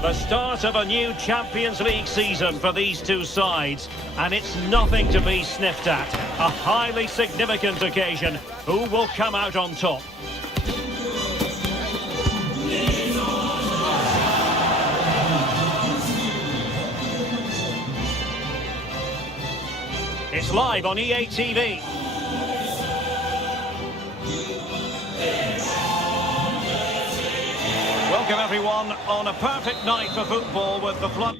The start of a new Champions League season for these two sides, and it's nothing to be sniffed at. A highly significant occasion. Who will come out on top? It's live on EA TV. Welcome everyone on a perfect night for football with the flood.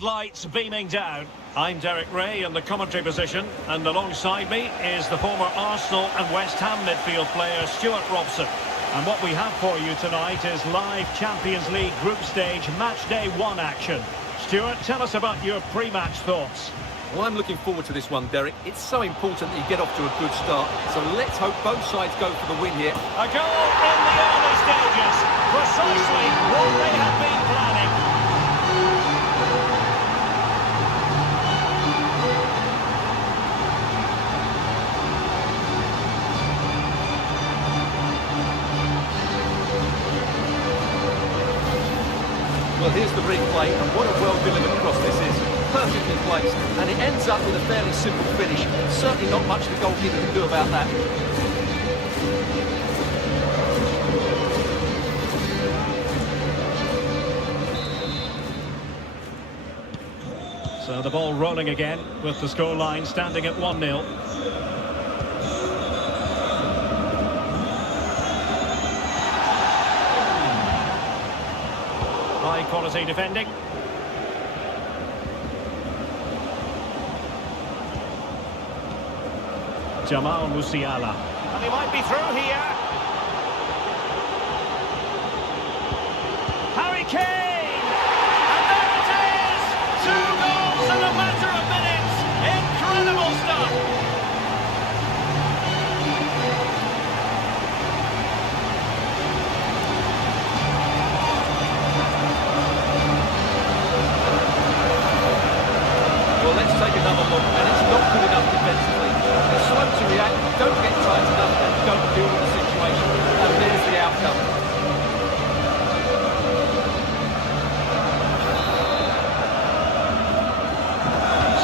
Lights beaming down. I'm Derek Ray in the commentary position, and alongside me is the former Arsenal and West Ham midfield player Stuart Robson. And what we have for you tonight is live Champions League group stage match day 1 action. Stuart, tell us about your pre-match thoughts. Well, I'm looking forward to this one, Derek. It's so important that you get off to a good start, so let's hope both sides go for the win here. A goal in the early stages, precisely what they have been planning. Well, here's the replay, and what a well-delivered cross this is. Perfectly placed, and it ends up with a fairly simple finish. Certainly not much the goalkeeper can do about that. So the ball rolling again, with the scoreline standing at 1-0. High quality defending. Jamal Musiala. And he might be through here. Harry Kane! And there it is! 2 goals in a matter of minutes! Incredible stuff! Let's take another look, and it's not good enough defensively. They're slow to react, don't get tight enough, and don't deal with the situation. And there's the outcome.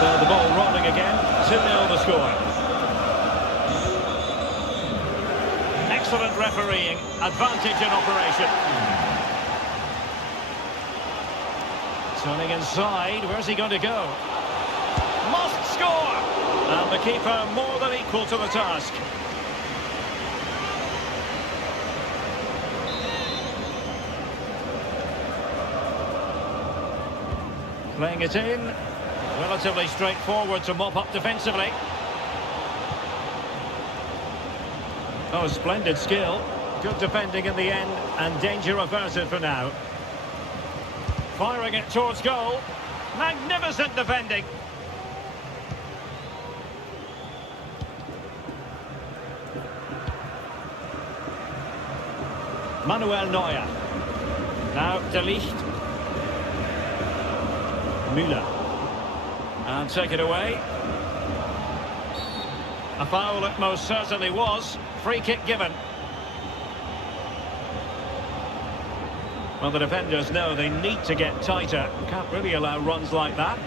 So the ball rolling again, 2-0 the score. Excellent refereeing, advantage in operation. Turning inside, where's he going to go? Must score! And the keeper more than equal to the task. Playing it in. Relatively straightforward to mop up defensively. Oh, splendid skill. Good defending in the end, and danger averted for now. Firing it towards goal. Magnificent defending. Manuel Neuer. Now De Ligt. Müller. And take it away. A foul it most certainly was. Free kick given. Well, the defenders know they need to get tighter. Can't really allow runs like that.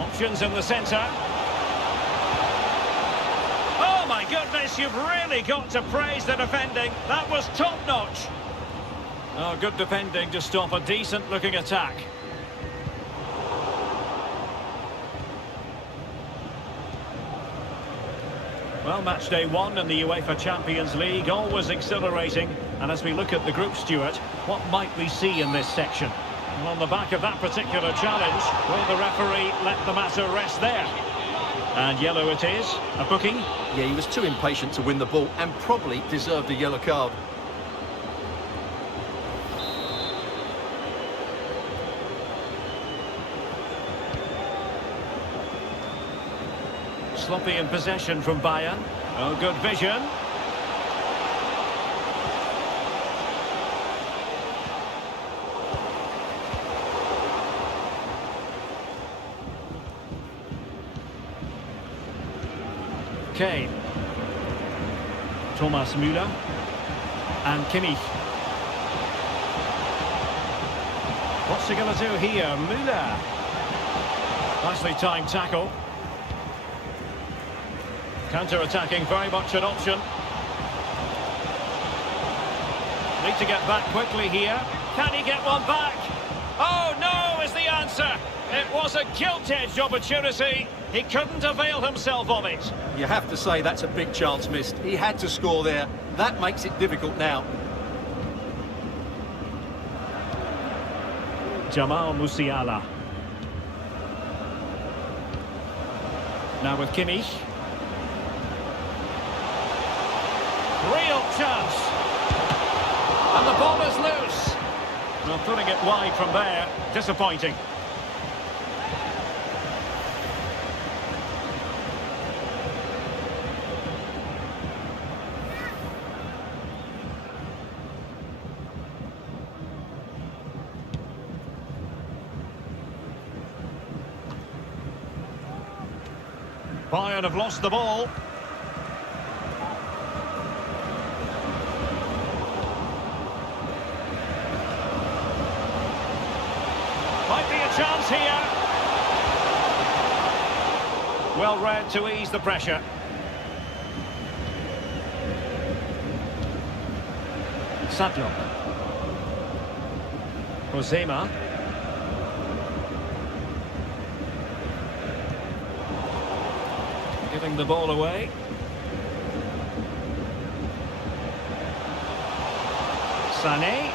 Options in the centre. Oh my goodness, you've really got to praise the defending. That was top-notch. Oh, good defending to stop a decent-looking attack. Well, match day 1 in the UEFA Champions League, always exhilarating. And as we look at the group, Stuart, what might we see in this section? And on the back of that particular challenge, will the referee let the matter rest there? And yellow it is, a booking. Yeah, he was too impatient to win the ball and probably deserved a yellow card. Sloppy in possession from Bayern. Oh, good vision. Kane. Thomas Müller. And Kimmich. What's he going to do here? Müller. Nicely timed tackle. Counter-attacking, very much an option. Need to get back quickly here. Can he get one back? Oh, no, is the answer. It was a gilt-edged opportunity. He couldn't avail himself of it. You have to say that's a big chance missed. He had to score there. That makes it difficult now. Jamal Musiala. Now with Kimmich. Real chance. And the ball is loose. Well, putting it wide from there. Disappointing. Bayern have lost the ball. Might be a chance here. Well read to ease the pressure. Sadlock. Ozema. Giving the ball away. Sané.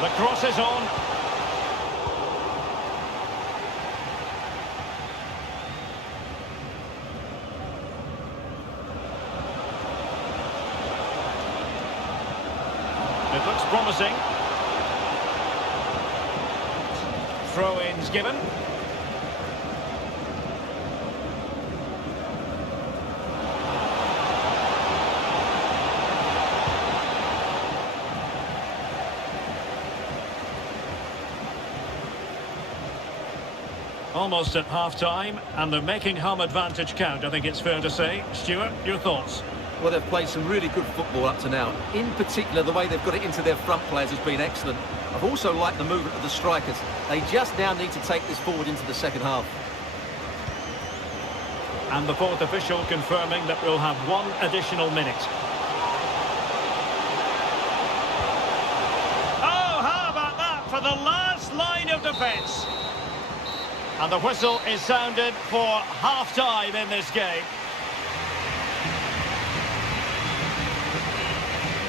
The cross is on. It looks promising. Throw-ins given. Almost at half-time, and they're making home advantage count, I think it's fair to say. Stuart, your thoughts? Well, they've played some really good football up to now. In particular, the way they've got it into their front players has been excellent. I've also liked the movement of the strikers. They just now need to take this forward into the second half. And the fourth official confirming that we'll have one additional minute. Oh, how about that for the last line of defence? And the whistle is sounded for half-time in this game.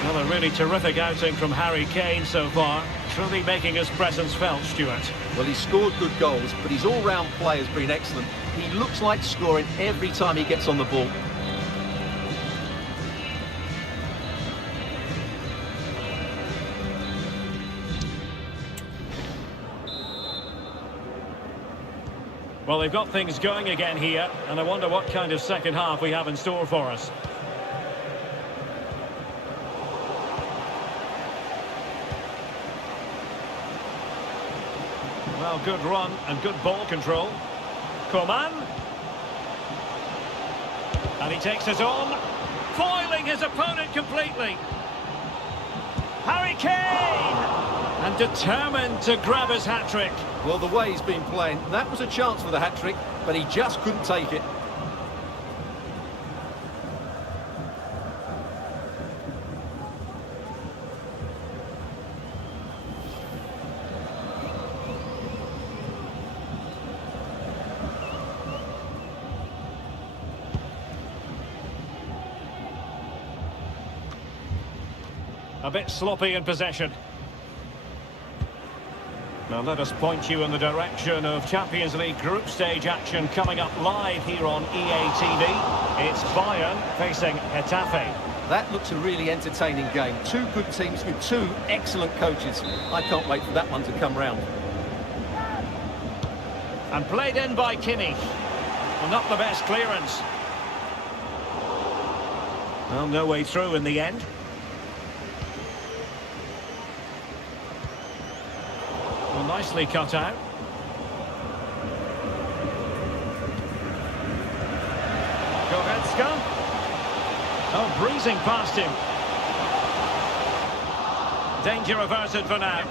Well, a really terrific outing from Harry Kane so far. Truly making his presence felt, Stuart. Well, he's scored good goals, but his all-round play has been excellent. He looks like scoring every time he gets on the ball. Well, they've got things going again here, and I wonder what kind of second half we have in store for us. Well, good run and good ball control. Coman. And he takes it on, foiling his opponent completely. Harry Kane! And determined to grab his hat-trick. Well, the way he's been playing, that was a chance for the hat-trick, but he just couldn't take it. A bit sloppy in possession. Now let us point you in the direction of Champions League group stage action coming up live here on EA TV. It's Bayern facing Getafe. That looks a really entertaining game. Two good teams with two excellent coaches. I can't wait for that one to come round. And played in by Kimmich. Well, not the best clearance. Well, no way through in the end. Well, nicely cut out. Goretzka. Oh, breezing past him. Danger averted for now.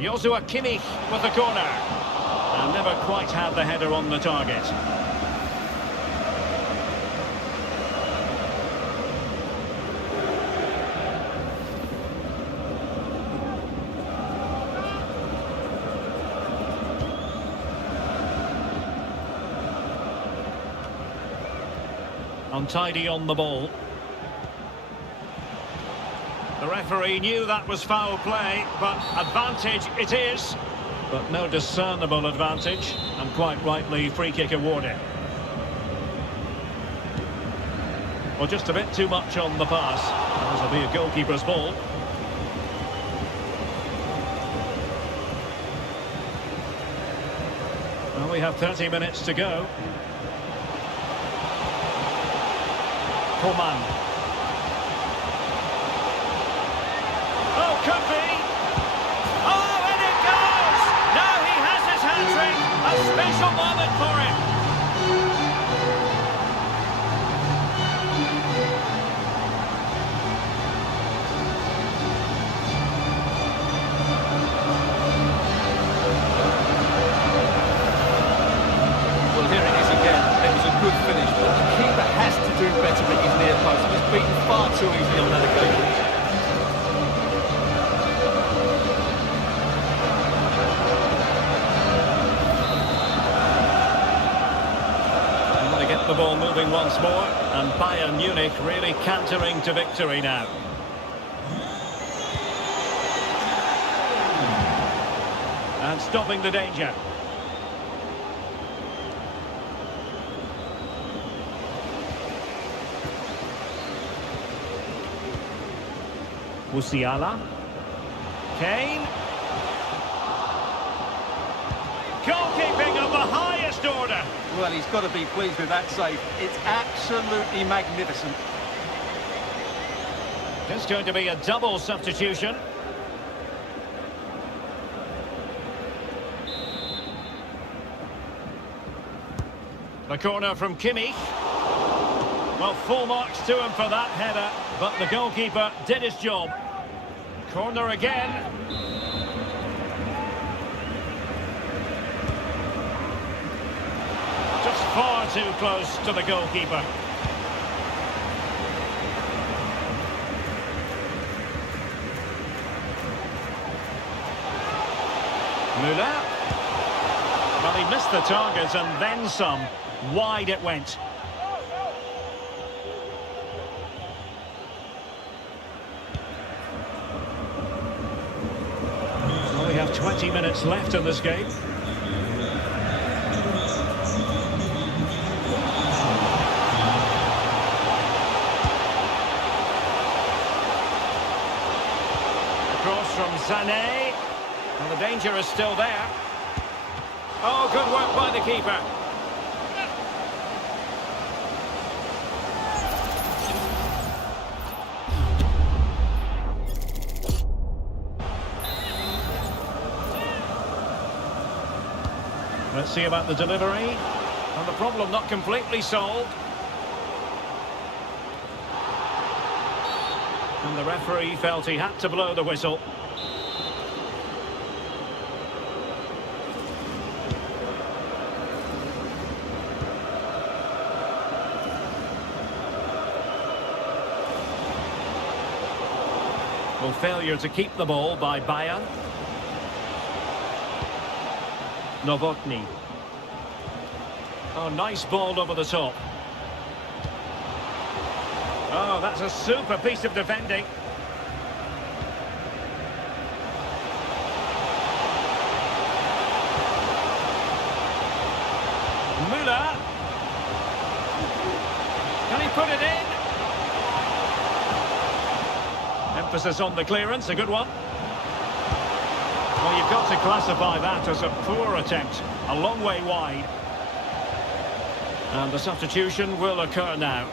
Joshua Kimmich with the corner. And never quite had the header on the target. Untidy on the ball. The referee knew that was foul play, but advantage it is. But no discernible advantage, and quite rightly free kick awarded. Well, just a bit too much on the pass. This will be a goalkeeper's ball. Well, we have 30 minutes to go. Coman. Oh, could be. Oh, and it goes! Now he has his hat-trick. A special moment for him. Well, here it is again. It was a good finish, but the keeper has to do better at his near post. He was beaten far too easily on that occasion. The ball moving once more, and Bayern Munich really cantering to victory now. And stopping the danger. Musiala. Kane. Goalkeeping of the highest order. Well, he's got to be pleased with that save. It's absolutely magnificent. It's going to be a double substitution. The corner from Kimmich. Well, full marks to him for that header, but the goalkeeper did his job. Corner again. Just far too close to the goalkeeper. Müller. Well, he missed the target and then some. Wide it went. Well, we have 20 minutes left in this game. Cross from Sané. Well, the danger is still there. Oh, good work by the keeper. Let's see about the delivery. And the problem not completely solved. And the referee felt he had to blow the whistle. Well, failure to keep the ball by Bayern. Novotny. Oh, nice ball over the top. Oh, that's a super piece of defending. Müller. Can he put it in? Emphasis on the clearance, a good one. Well, you've got to classify that as a poor attempt. A long way wide. And the substitution will occur now.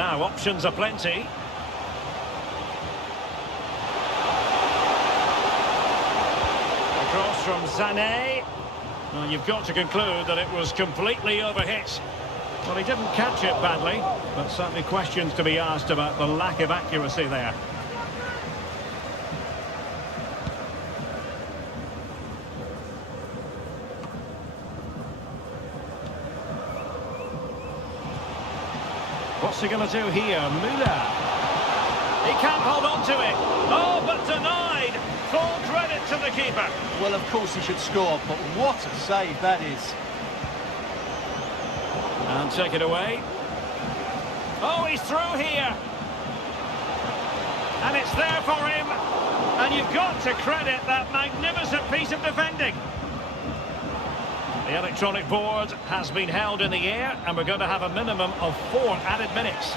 Now, options are plenty. Across from Sané. Well, you've got to conclude that it was completely overhit. Well, he didn't catch it badly, but certainly questions to be asked about the lack of accuracy there. What's he going to do here? Müller. He can't hold on to it. Oh, but denied. Full credit to the keeper. Well, of course he should score, but what a save that is. And take it away. Oh, he's through here. And it's there for him. And you've got to credit that magnificent piece of defending. The electronic board has been held in the air, and we're going to have a minimum of 4 added minutes.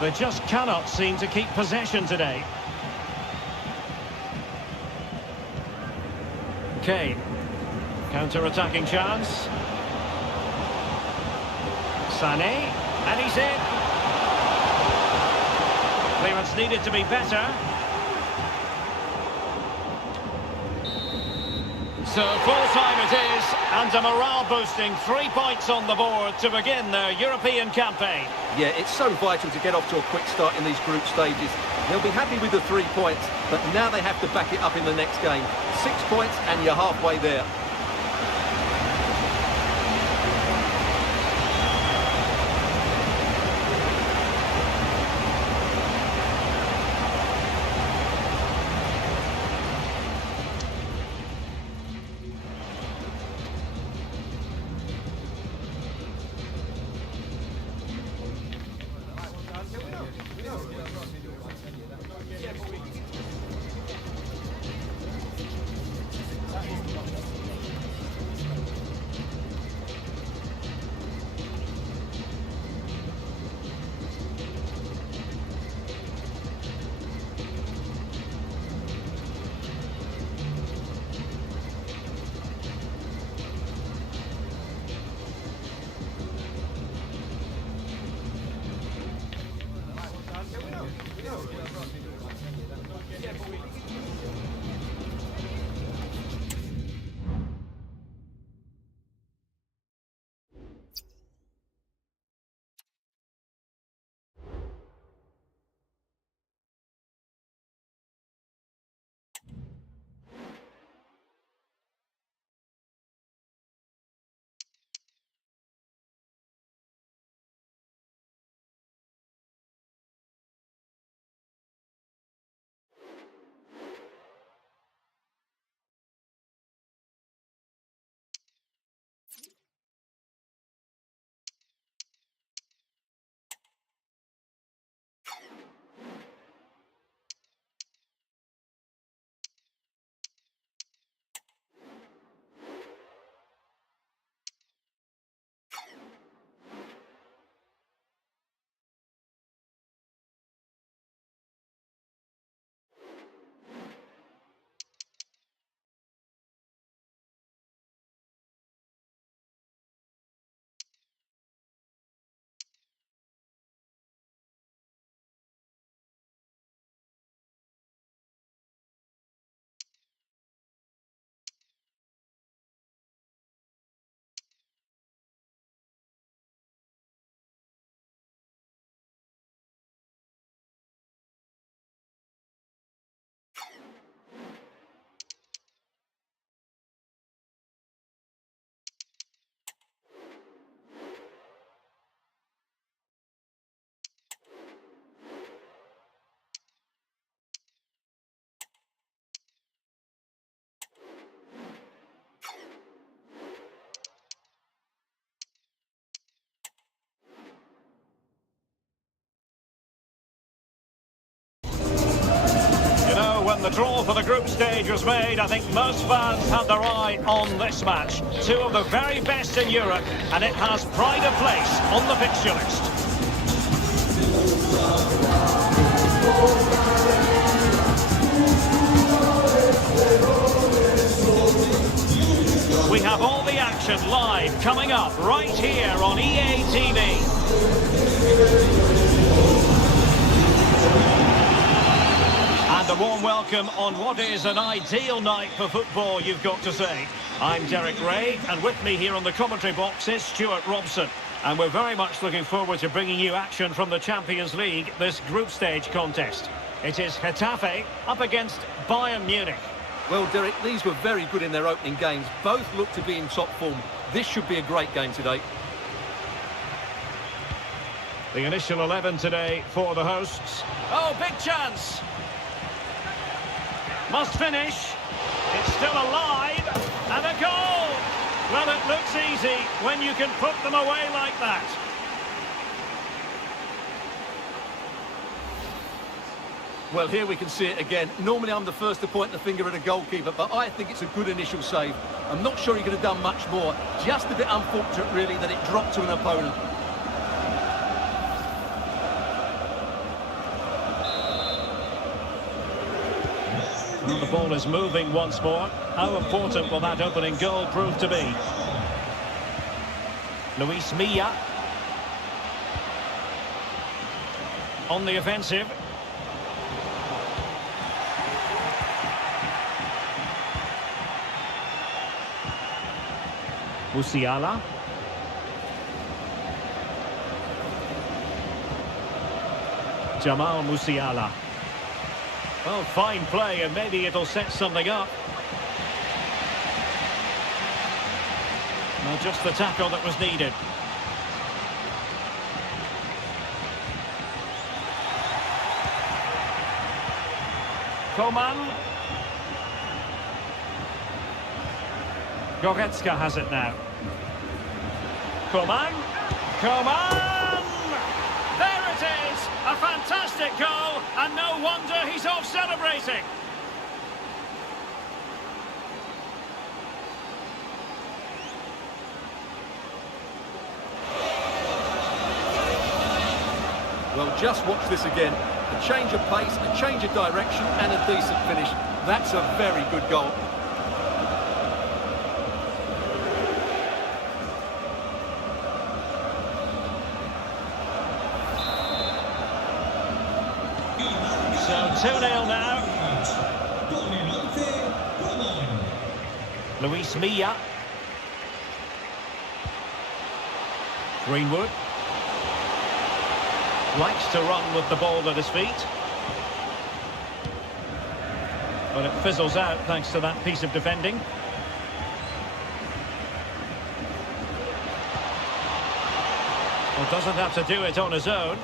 They just cannot seem to keep possession today. Kane. Counter-attacking chance. Sané. And he's in. Clearance needed to be better. So full-time it is, and a morale-boosting 3 points on the board to begin their European campaign. Yeah, it's so vital to get off to a quick start in these group stages. They'll be happy with the 3 points, but now they have to back it up in the next game. 6 points and you're halfway there. When the draw for the group stage was made, I think most fans had their eye on this match. 2 of the very best in Europe, and it has pride of place on the fixture list. We have all the action. action live coming up right here on EA TV. And a warm welcome on what is an ideal night for football, you've got to say. I'm Derek Ray, and with me here on the commentary box is Stuart Robson. And we're very much looking forward to bringing you action from the Champions League, this group stage contest. It is Getafe up against Bayern Munich. Well, Derek, these were very good in their opening games. Both look to be in top form. This should be a great game today. The initial 11 today for the hosts. Oh, big chance! Must finish. It's still alive. And a goal! Well, it looks easy when you can put them away like that. Well, here we can see it again. Normally I'm the first to point the finger at a goalkeeper, but I think it's a good initial save. I'm not sure he could have done much more. Just a bit unfortunate, really, that it dropped to an opponent. Well, the ball is moving once more. How important will that opening goal prove to be? Luis Milla. On the offensive. Musiala. Jamal Musiala. Well, fine play, and maybe it'll set something up. Well, just the tackle that was needed. Coman. Goretzka has it now. Coman. Coman! There it is! A fantastic goal, and no wonder he's off celebrating. Well, just watch this again. A change of pace, a change of direction, and a decent finish. That's a very good goal. So 2-0 now. Luis Milla. Greenwood. Likes to run with the ball at his feet. But it fizzles out thanks to that piece of defending. Well, doesn't have to do it on his own.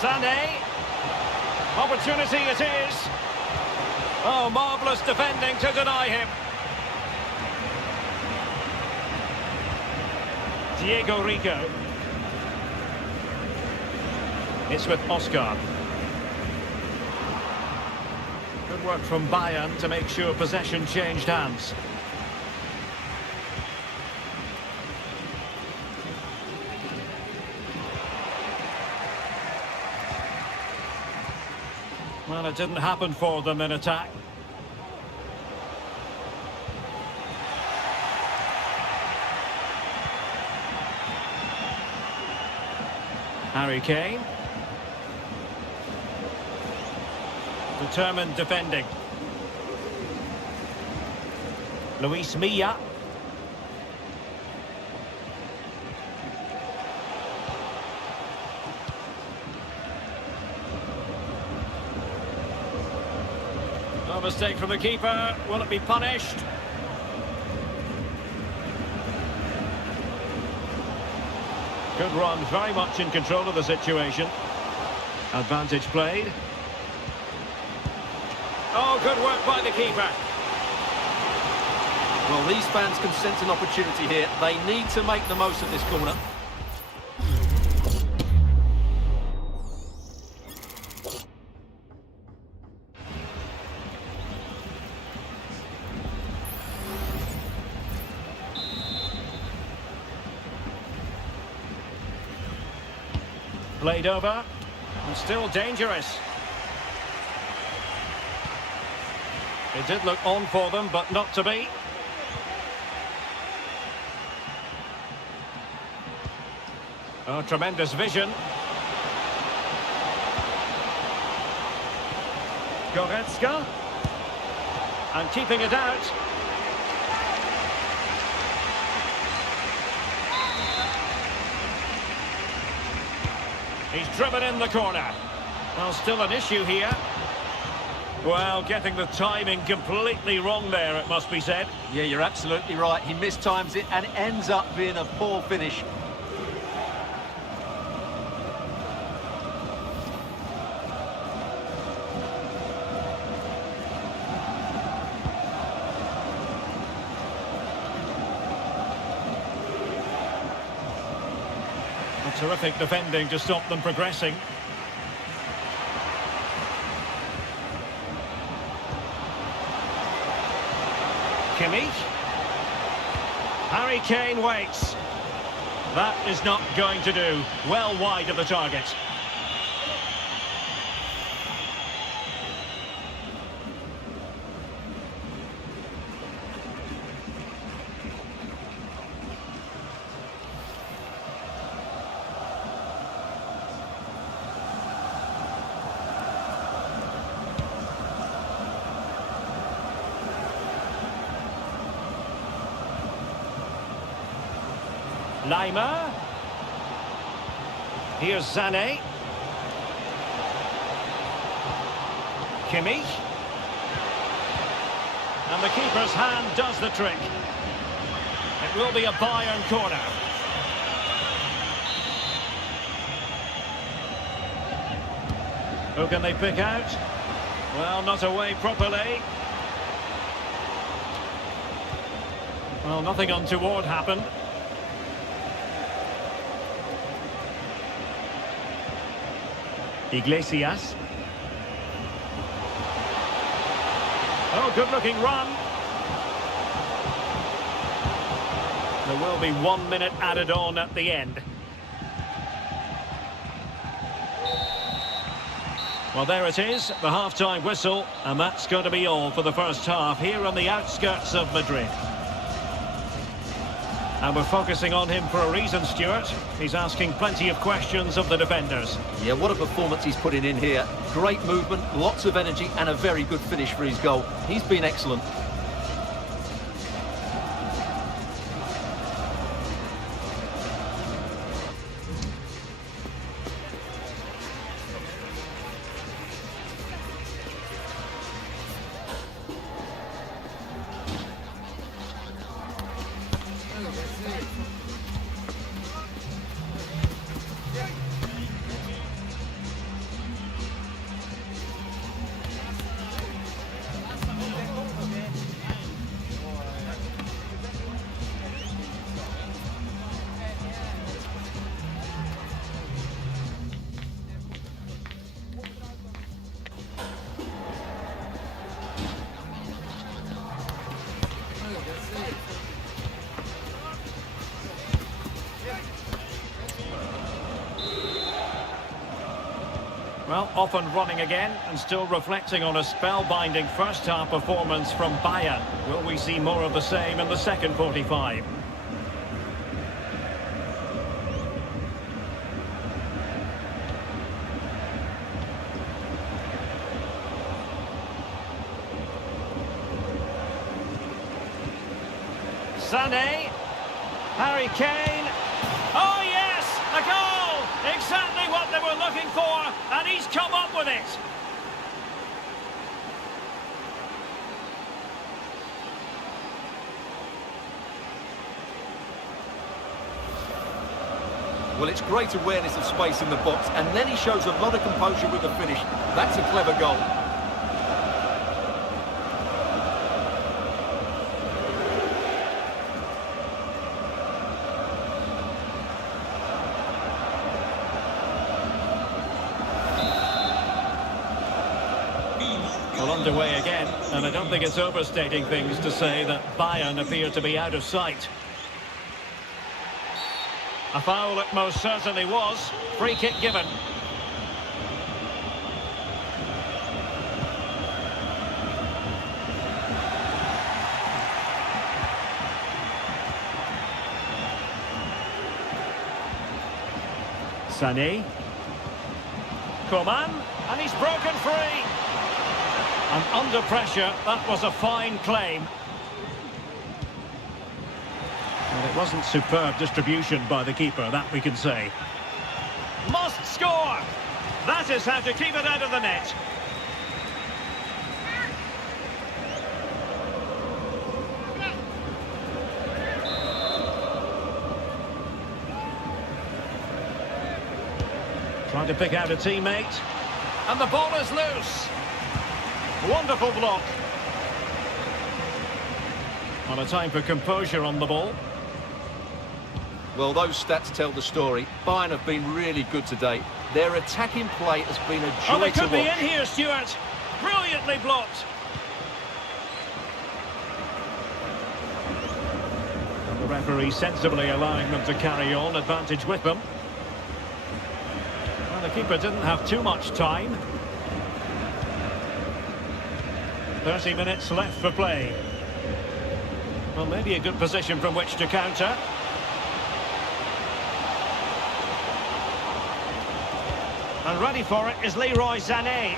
Sané. Opportunity it is. Oh, marvellous defending to deny him. Diego Rico. It's with Oscar. Good work from Bayern to make sure possession changed hands. Well, it didn't happen for them in attack. Harry Kane. Determined defending. Luis Milla. No mistake from the keeper. Will it be punished? Good run, very much in control of the situation. Advantage played. Oh, good work by the keeper. Well, these fans can sense an opportunity here. They need to make the most of this corner. Played over, and still dangerous. It did look on for them, but not to be. Oh, tremendous vision. Goretzka. And keeping it out. He's driven in the corner. Well, still an issue here. Well, getting the timing completely wrong there, it must be said. Yeah, you're absolutely right. He mistimes it and it ends up being a poor finish. Terrific defending to stop them progressing. Kimmich. Harry Kane waits. That is not going to do. Well wide of the target. Lima. Here's Sané. Kimmich. And the keeper's hand does the trick. It will be a Bayern corner. Who can they pick out? Well, not away properly. Well, nothing untoward happened. Iglesias. Oh, good-looking run. There will be 1 minute added on at the end. Well, there it is, the half-time whistle, and that's going to be all for the first half here on the outskirts of Madrid. And we're focusing on him for a reason, Stuart. He's asking plenty of questions of the defenders. Yeah, what a performance he's putting in here. Great movement, lots of energy, and a very good finish for his goal. He's been excellent. Well, off and running again, and still reflecting on a spellbinding first-half performance from Bayern. Will we see more of the same in the second 45? Sané, Harry Kane. Oh yes, a goal! Exactly what they were looking for, and he's come up with it. Well, it's great awareness of space in the box, and then he shows a lot of composure with the finish. That's a clever goal. Well, underway again, and I don't think it's overstating things to say that Bayern appear to be out of sight. A foul it most certainly was. Free kick given. Sané. Coman, and he's broken free. And under pressure, that was a fine claim. And it wasn't superb distribution by the keeper, that we can say. Must score! That is how to keep it out of the net. Trying to pick out a teammate. And the ball is loose. Wonderful block. On a time for composure on the ball. Well, those stats tell the story. Bayern have been really good today. Their attacking play has been a joy Oh, they could to be watch. in here, Stuart. Brilliantly blocked. And the referee sensibly allowing them to carry on, advantage with them. Well, the keeper didn't have too much time. 30 minutes left for play. Well, maybe a good position from which to counter. And ready for it is Leroy Sané.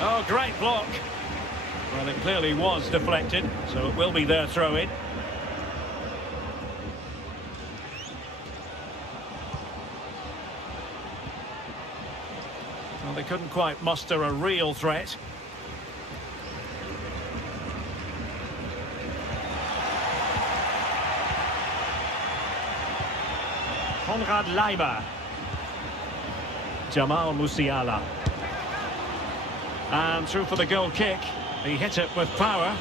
Oh, great block. Well, it clearly was deflected, so it will be their throw-in. Well, they couldn't quite muster a real threat. Konrad Laimer. Jamal Musiala. And through for the goal kick. He hit it with power.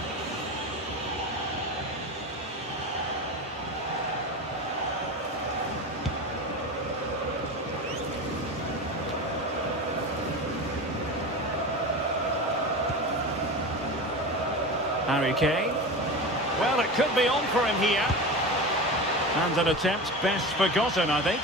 Harry Kane. Well, it could be on for him here. And an attempt best forgotten, I think.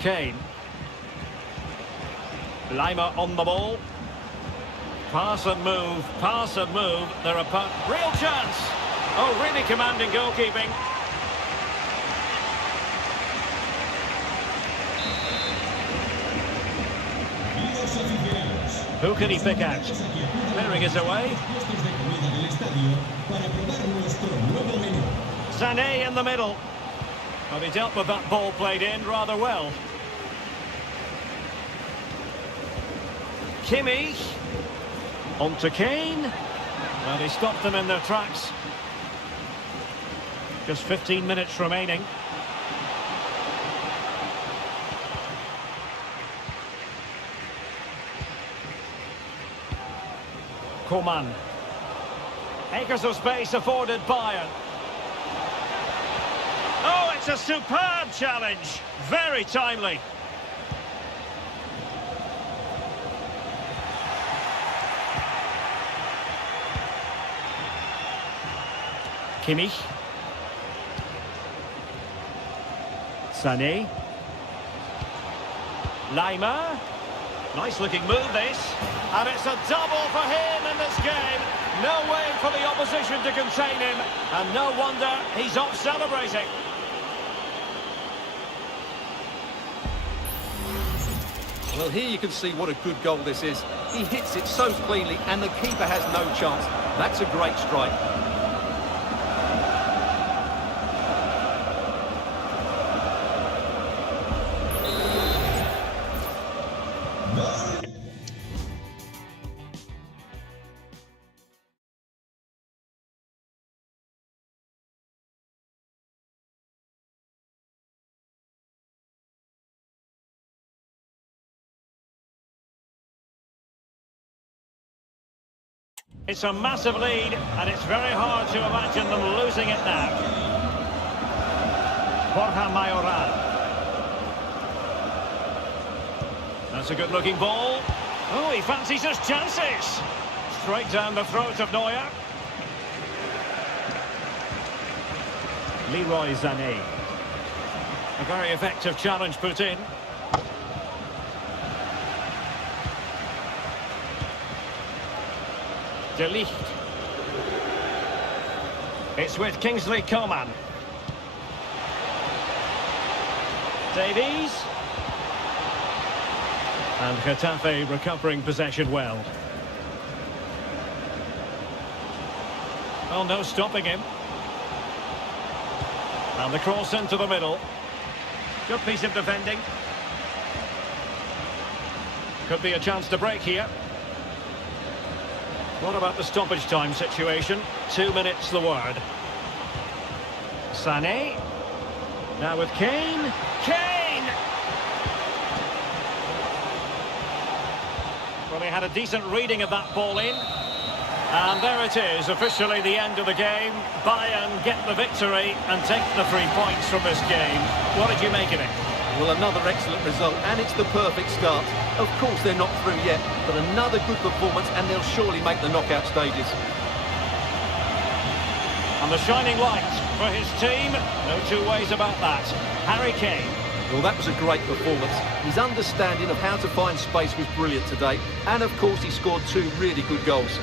Kane. Laimer on the ball. Pass and move, pass and move. They're a real chance. Oh, really commanding goalkeeping. Who can he pick out? Clearing it away. Sané in the middle. Well, he dealt with that ball played in rather well. Kimmich. On to Kane. Well, he stopped them in their tracks. Just 15 minutes remaining. Coman. Acres of space afforded Bayern. Oh, it's a superb challenge. Very timely. Kimmich. Sané. Laimer. Nice looking move this. And it's a double for him in this game. No way for the opposition to contain him. And no wonder he's off celebrating. Well, here you can see what a good goal this is. He hits it so cleanly and the keeper has no chance. That's a great strike. It's a massive lead, and it's very hard to imagine them losing it now. Borja Mayoral. That's a good-looking ball. Oh, he fancies his chances. Straight down the throat of Neuer. Leroy Sané. A very effective challenge put in. De Ligt. It's with Kingsley Coman. Davies. And Getafe recovering possession well. Well, no stopping him. And the cross into the middle. Good piece of defending. Could be a chance to break here. What about the stoppage time situation? 2 minutes the word. Sané. Now with Kane. Kane! Well, he had a decent reading of that ball in. And there it is, officially the end of the game. Bayern get the victory and take the 3 points from this game. What did you make of it? Well, another excellent result, and it's the perfect start. Of course, they're not through yet, but another good performance, and they'll surely make the knockout stages. And the shining light for his team, no two ways about that. Harry Kane. Well, that was a great performance. His understanding of how to find space was brilliant today, and of course, he scored 2 really good goals.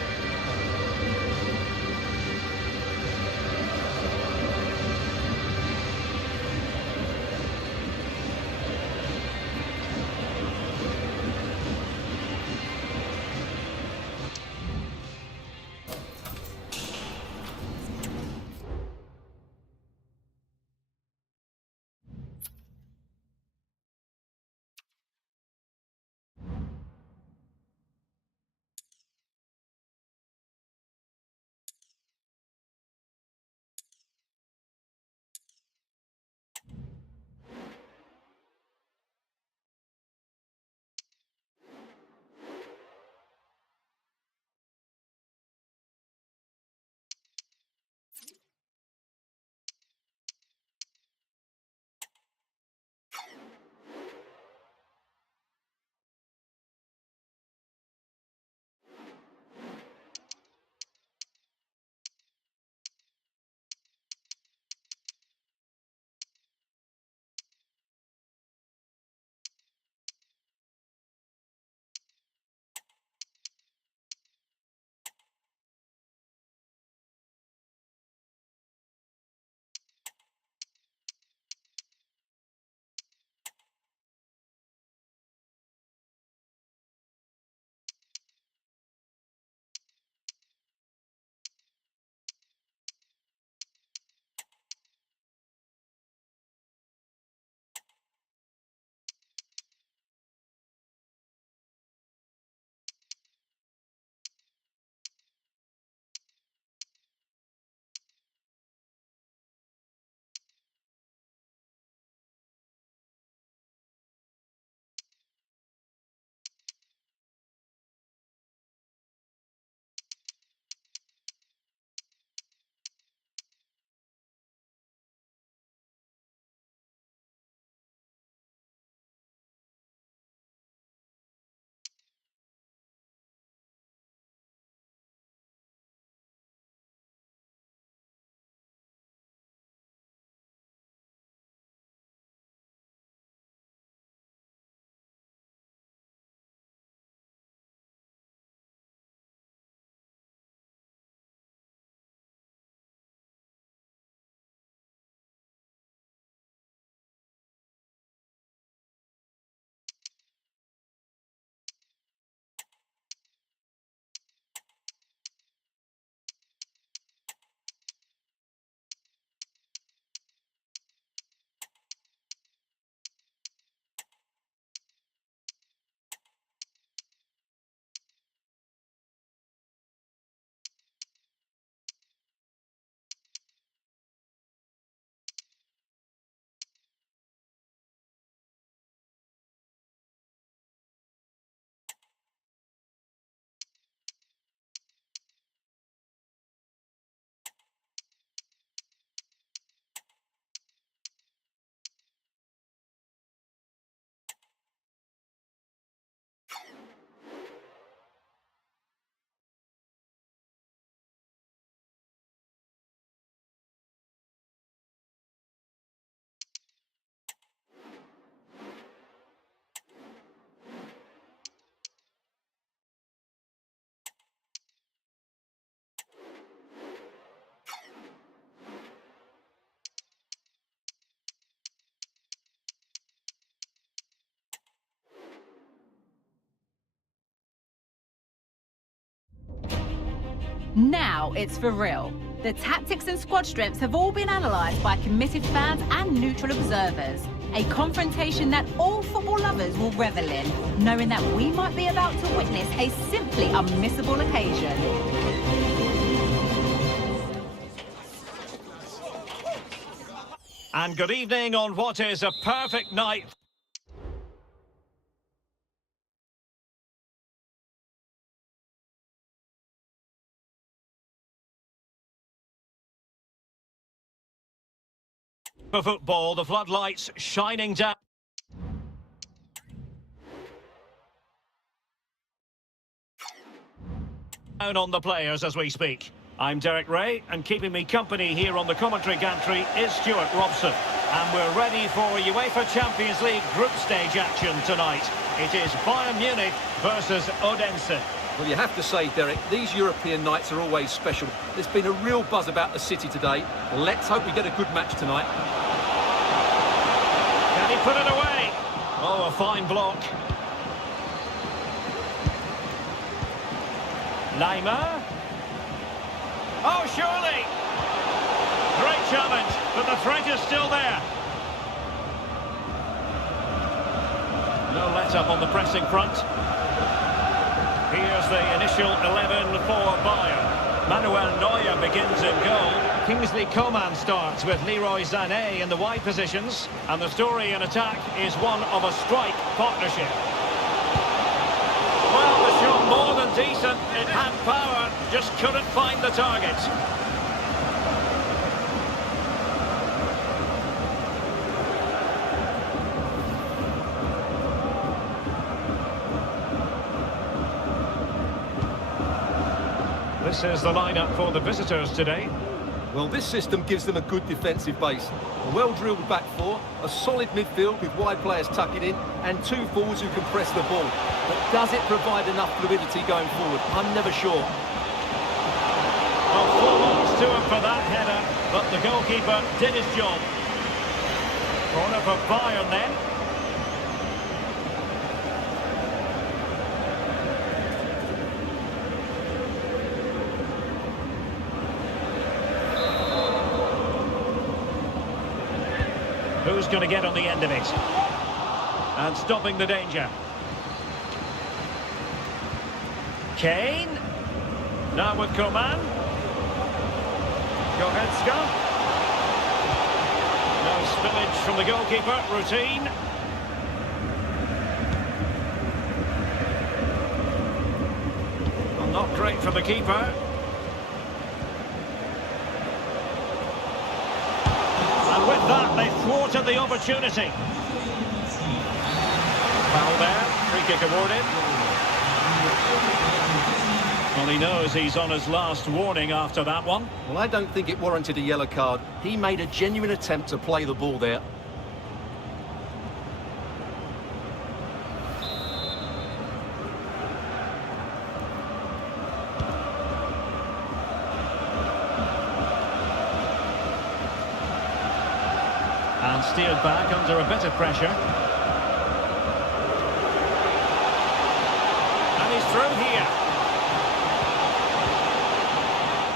Now it's for real. The tactics and squad strengths have all been analysed by committed fans and neutral observers. A confrontation that all football lovers will revel in, knowing that we might be about to witness a simply unmissable occasion. And good evening on what is a perfect night. For football, the floodlights shining down on the players as we speak. I'm Derek Ray, and keeping me company here on the commentary gantry is Stuart Robson. And we're ready for UEFA Champions League group stage action tonight. It is Bayern Munich versus Odense. Well, you have to say, Derek, these European nights are always special. There's been a real buzz about the city today. Let's hope we get a good match tonight. Can he put it away? Oh, a fine block. Lima. Oh, surely! Great challenge, but the threat is still there. No let-up on the pressing front. Here's the initial 11 for Bayern. Manuel Neuer begins in goal. Kingsley Coman starts with Leroy Sané in the wide positions. And the story in attack is one of a strike partnership. Well, the shot more than decent. It had power, just couldn't find the target. This is the lineup for the visitors today. Well, this system gives them a good defensive base. A well-drilled back four, a solid midfield with wide players tucking in, and two forwards who can press the ball. But does it provide enough fluidity going forward? I'm never sure. Well, full marks to him for that header, but the goalkeeper did his job. Corner for Bayern then. Who's going to get on the end of it? And stopping the danger. Kane. Now with Coman. Goretzka. No spillage from the goalkeeper. Routine. Well, not great from the keeper. And with that, they thwarted the opportunity. Foul there. Free kick awarded. Well, he knows he's on his last warning after that one. Well, I don't think it warranted a yellow card. He made a genuine attempt to play the ball there. And steered back under a bit of pressure. And he's through here.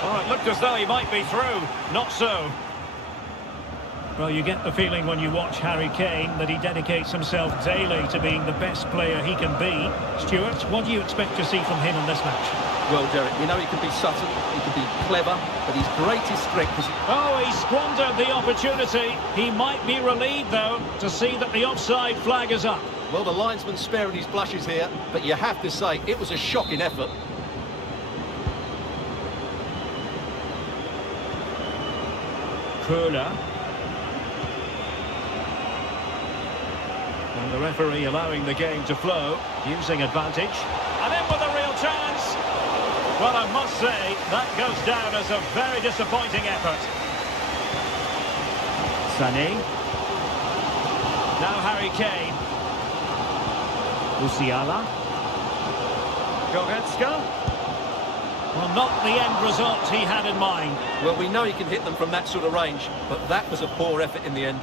Oh, it looked as though he might be through. Not so. Well, you get the feeling when you watch Harry Kane that he dedicates himself daily to being the best player he can be. Stuart, what do you expect to see from him in this match? Well, Derek, we know he can be subtle, he can be clever, but his greatest strength is... Oh, he squandered the opportunity. He might be relieved, though, to see that the offside flag is up. Well, the linesman's sparing his blushes here, but you have to say, it was a shocking effort. Köhler. And the referee allowing the game to flow, using advantage. And in with a real chance. Well, I must say, that goes down as a very disappointing effort. Sané. Now Harry Kane. Musiala. Goretzka. Well, not the end result he had in mind. Well, we know he can hit them from that sort of range, but that was a poor effort in the end.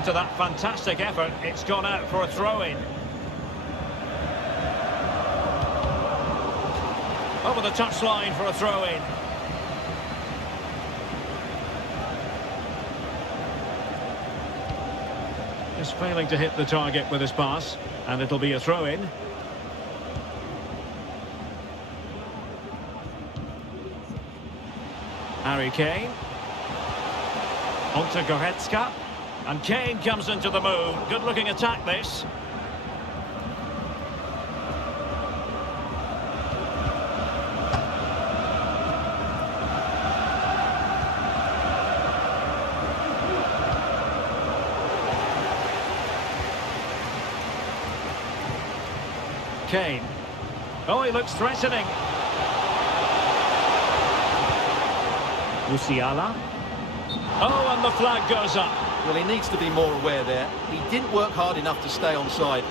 after that fantastic effort, it's gone out for a throw-in. Over the touchline for a throw-in. Just failing to hit the target with his pass, and it'll be a throw-in. Harry Kane. On to Goretzka. And Kane comes into the move. Good-looking attack, this. Kane. Oh, he looks threatening. Musiala. Oh, and the flag goes up. Well, he needs to be more aware there. He didn't work hard enough to stay onside.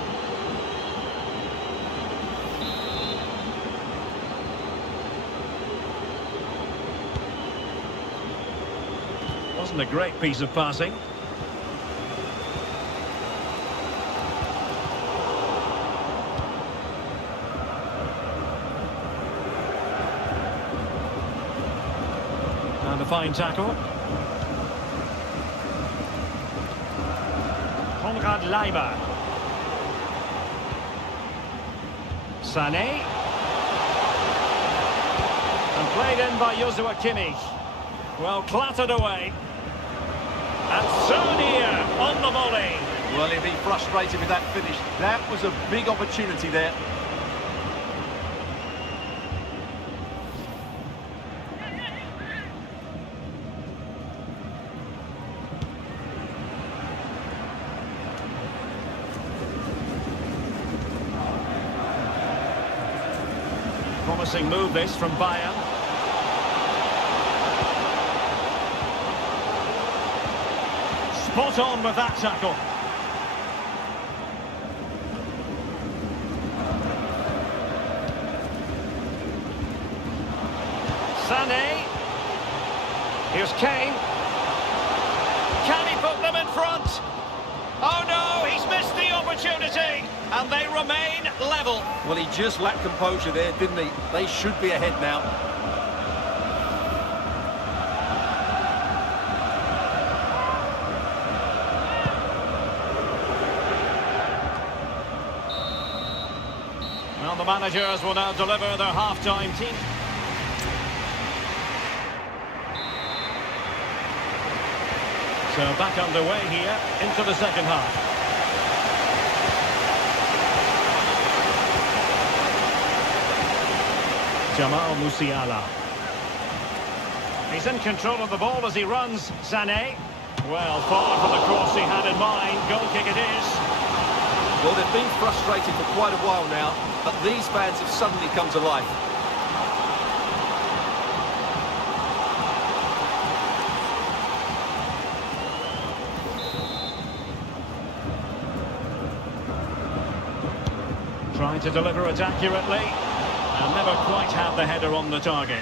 Wasn't a great piece of passing. And a fine tackle. Konrad Leiber. Sané. And played in by Joshua Kimmich. Well, clattered away. And Sonia on the volley. Well, he'll be frustrated with that finish. That was a big opportunity there. Promising move this from Bayern. Spot on with that tackle. Sané. Here's Kane. Can he put them in front? Oh no, he's missed the opportunity. And they remain level. Well, he just lacked composure there, didn't he? They should be ahead now. Well, the managers will now deliver their half-time team. So back underway here into the second half. Jamal Musiala. He's in control of the ball as he runs. Sané. Well, far from the cross he had in mind. Goal kick it is. Well, they've been frustrated for quite a while now, but these fans have suddenly come to life. Trying to deliver it accurately. And never quite had the header on the target.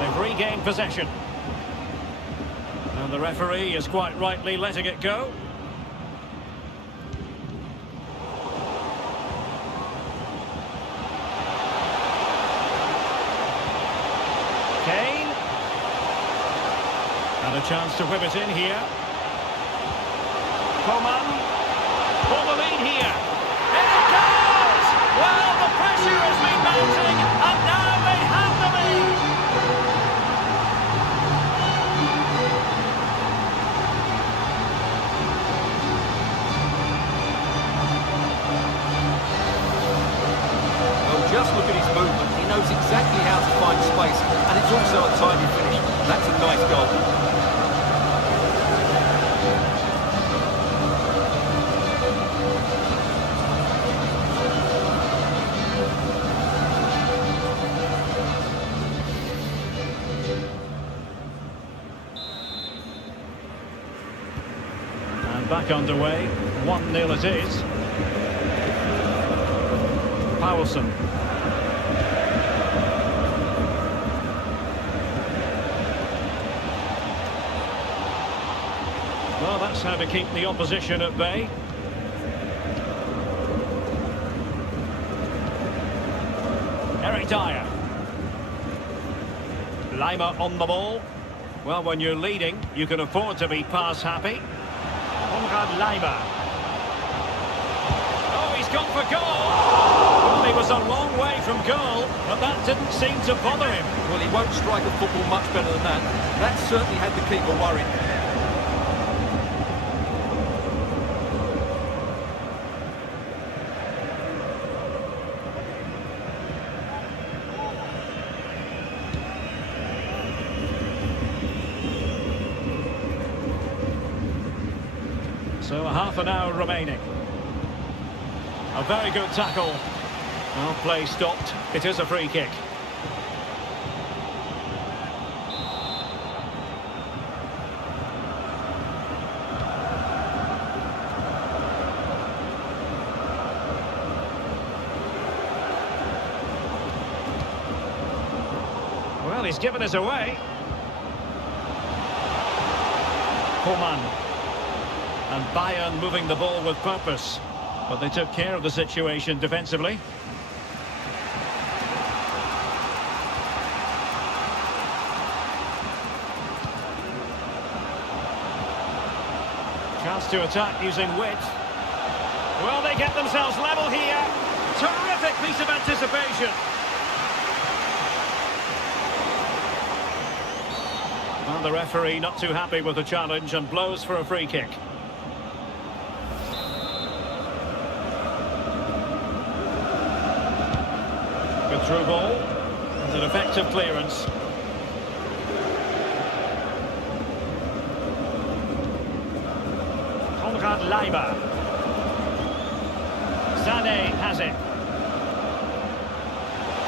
They've regained possession. And the referee is quite rightly letting it go. Kane. And a chance to whip it in here. Coman. For the lead here. And it goes! Well, the pressure has been mounting, and now they have the lead. Well, just look at his movement. He knows exactly how to find space, and it's also a tidy finish. That's a nice goal. And back underway. 1-0 it is. Powelson. Well, that's how to keep the opposition at bay. Eric Dyer. Lima on the ball. Well, when you're leading, you can afford to be pass happy. Konrad Lima. Oh, he's gone for goal. Well, he was a long way from goal, but that didn't seem to bother him. Well, he won't strike a football much better than that. That certainly had the keeper worried. So half an hour remaining. A very good tackle. Well, play stopped. It is a free kick. Well, he's given us away. Coman. And Bayern moving the ball with purpose. But they took care of the situation defensively. Chance to attack using width. Well, they get themselves level here. Terrific piece of anticipation. Well, the referee not too happy with the challenge and blows for a free kick. Good through ball. It's an effective clearance. Konrad Lima. Sané has it.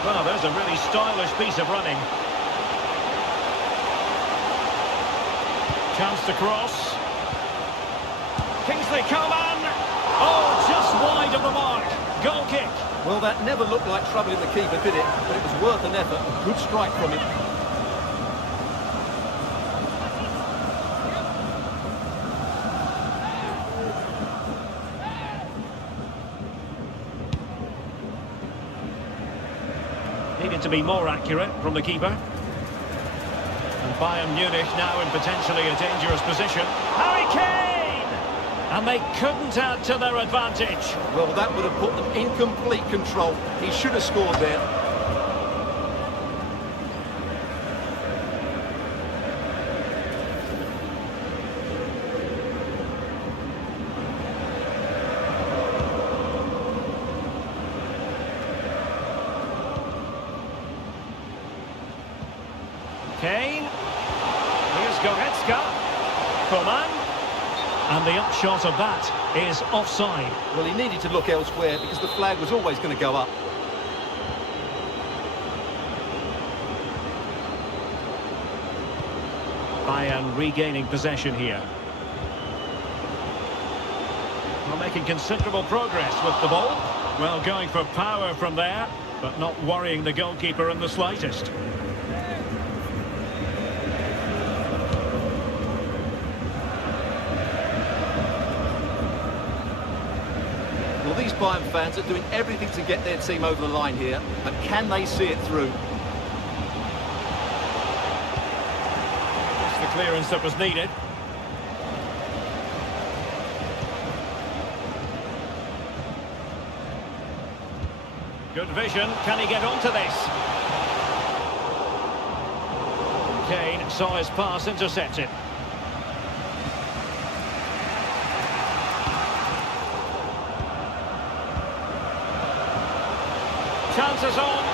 Well, there's a really stylish piece of running. Chance to cross. Kingsley Coman. Oh, just wide of the mark. Goal kick. Well, that never looked like troubling the keeper, did it? But it was worth an effort. A good strike from him. Needed to be more accurate from the keeper. And Bayern Munich now in potentially a dangerous position. Harry Kane! And they couldn't add to their advantage. Well, that would have put them in complete control. He should have scored there. Kane. Here's Goretzka. Coman. And the upshot of that is offside. Well, he needed to look elsewhere because the flag was always going to go up. Bayern regaining possession here. Well, making considerable progress with the ball. Well, going for power from there, but not worrying the goalkeeper in the slightest. Well, these Bayern fans are doing everything to get their team over the line here, but can they see it through? That's the clearance that was needed. Good vision. Can he get onto this? Kane saw his pass intercepted. Chances on.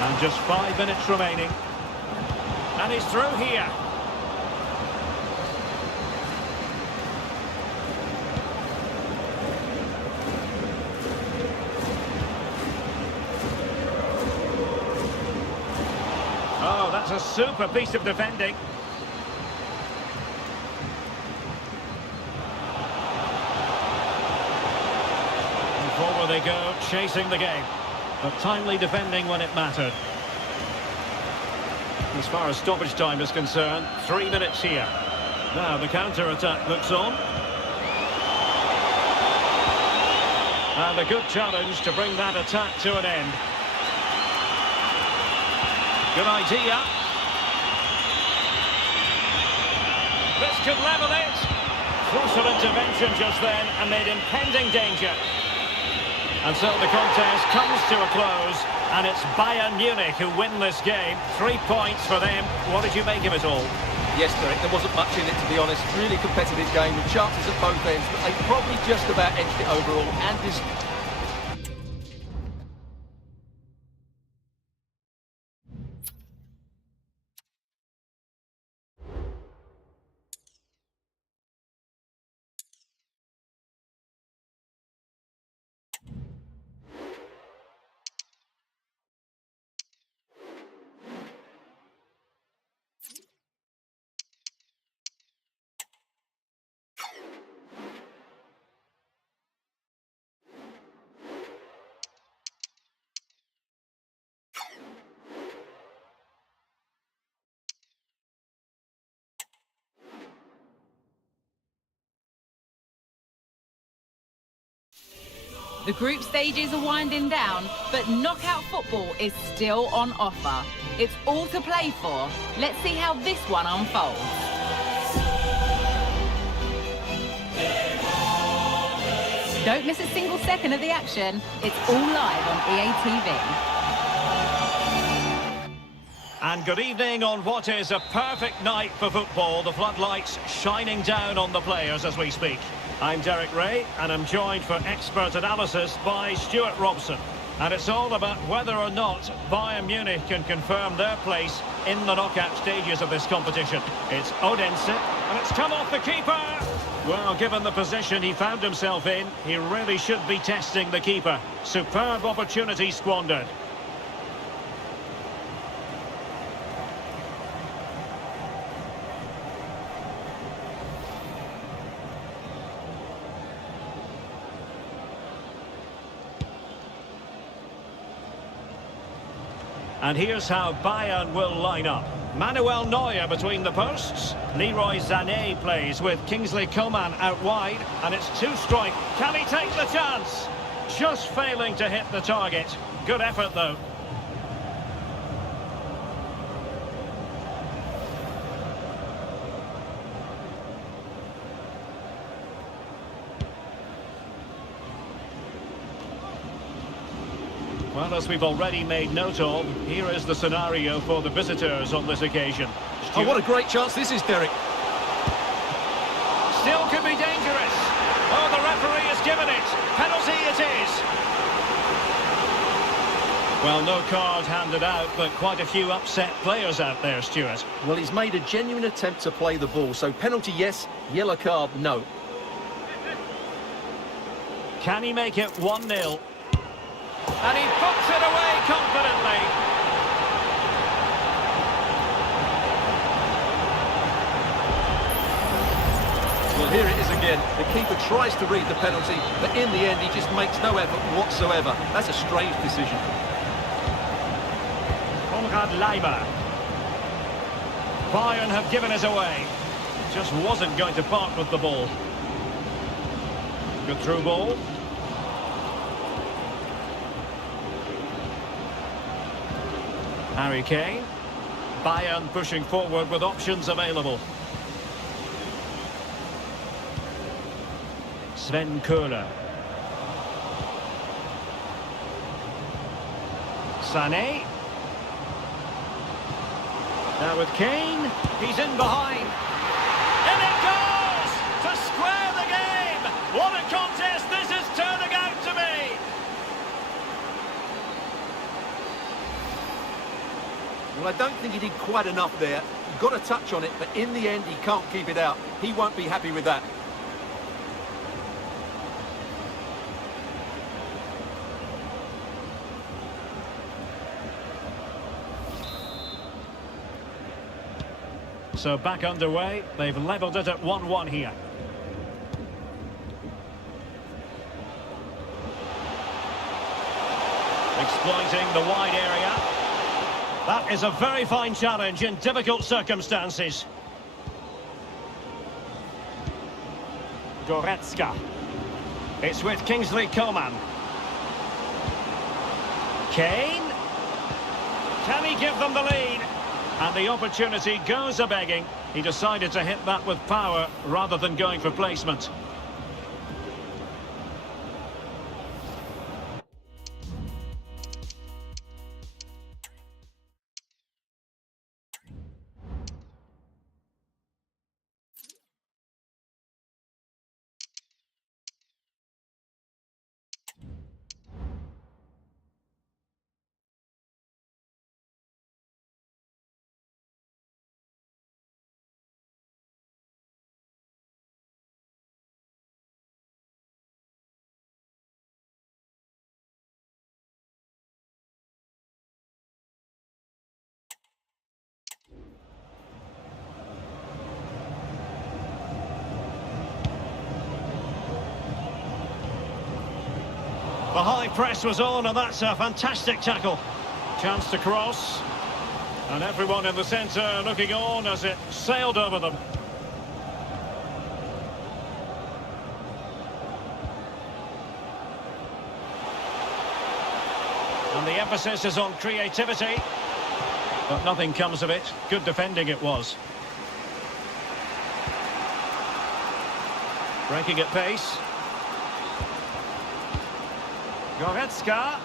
And just 5 minutes remaining. And he's through here. That's a super piece of defending. And forward they go, chasing the game. But timely defending when it mattered. As far as stoppage time is concerned, 3 minutes here. Now the counter-attack looks on. And a good challenge to bring that attack to an end. Good idea. This could level it. Crucial intervention just then amid impending danger. And so the contest comes to a close, and it's Bayern Munich who win this game. 3 points for them. What did you make of it all? Yes, Derek, there wasn't much in it, to be honest. Really competitive game with chances at both ends, but they probably just about edged it overall. And this... The group stages are winding down, but knockout football is still on offer. It's all to play for. Let's see how this one unfolds. Don't miss a single second of the action. It's all live on EA TV. And good evening on what is a perfect night for football. The floodlights shining down on the players as we speak. I'm Derek Ray, and I'm joined for expert analysis by Stuart Robson. And it's all about whether or not Bayern Munich can confirm their place in the knockout stages of this competition. It's Odense, and it's come off the keeper. Well, given the position he found himself in, he really should be testing the keeper. Superb opportunity squandered. And here's how Bayern will line up. Manuel Neuer between the posts. Leroy Sané plays with Kingsley Coman out wide. And it's two-strike. Can he take the chance? Just failing to hit the target. Good effort, though. Well, as we've already made note of, here is the scenario for the visitors on this occasion. Oh, what a great chance this is, Derek. Still could be dangerous. Oh, the referee has given it. Penalty it is. Well, no card handed out, but quite a few upset players out there, Stuart. Well, he's made a genuine attempt to play the ball, so penalty yes, yellow card no. Can he make it 1-0? And he puts it away confidently. Well, here it is again. The keeper tries to read the penalty, but in the end, he just makes no effort whatsoever. That's a strange decision. Konrad Leiber. Bayern have given us away. Just wasn't going to part with the ball. Good through ball. Harry Kane. Bayern pushing forward with options available. Sven Köhler. Sané. Now with Kane. He's in behind. And it goes! To square the game! What a contest this is turning out to be! Well, I don't think he did quite enough there. He got a touch on it, but in the end, he can't keep it out. He won't be happy with that. So back underway. They've levelled it at 1-1 here. Exploiting the wide area. That is a very fine challenge in difficult circumstances. Goretzka. It's with Kingsley Coman. Kane. Can he give them the lead? And the opportunity goes a-begging. He decided to hit that with power rather than going for placement. The high press was on, and that's a fantastic tackle. Chance to cross. And everyone in the centre looking on as it sailed over them. And the emphasis is on creativity. But nothing comes of it. Good defending it was. Breaking at pace. Goretzka.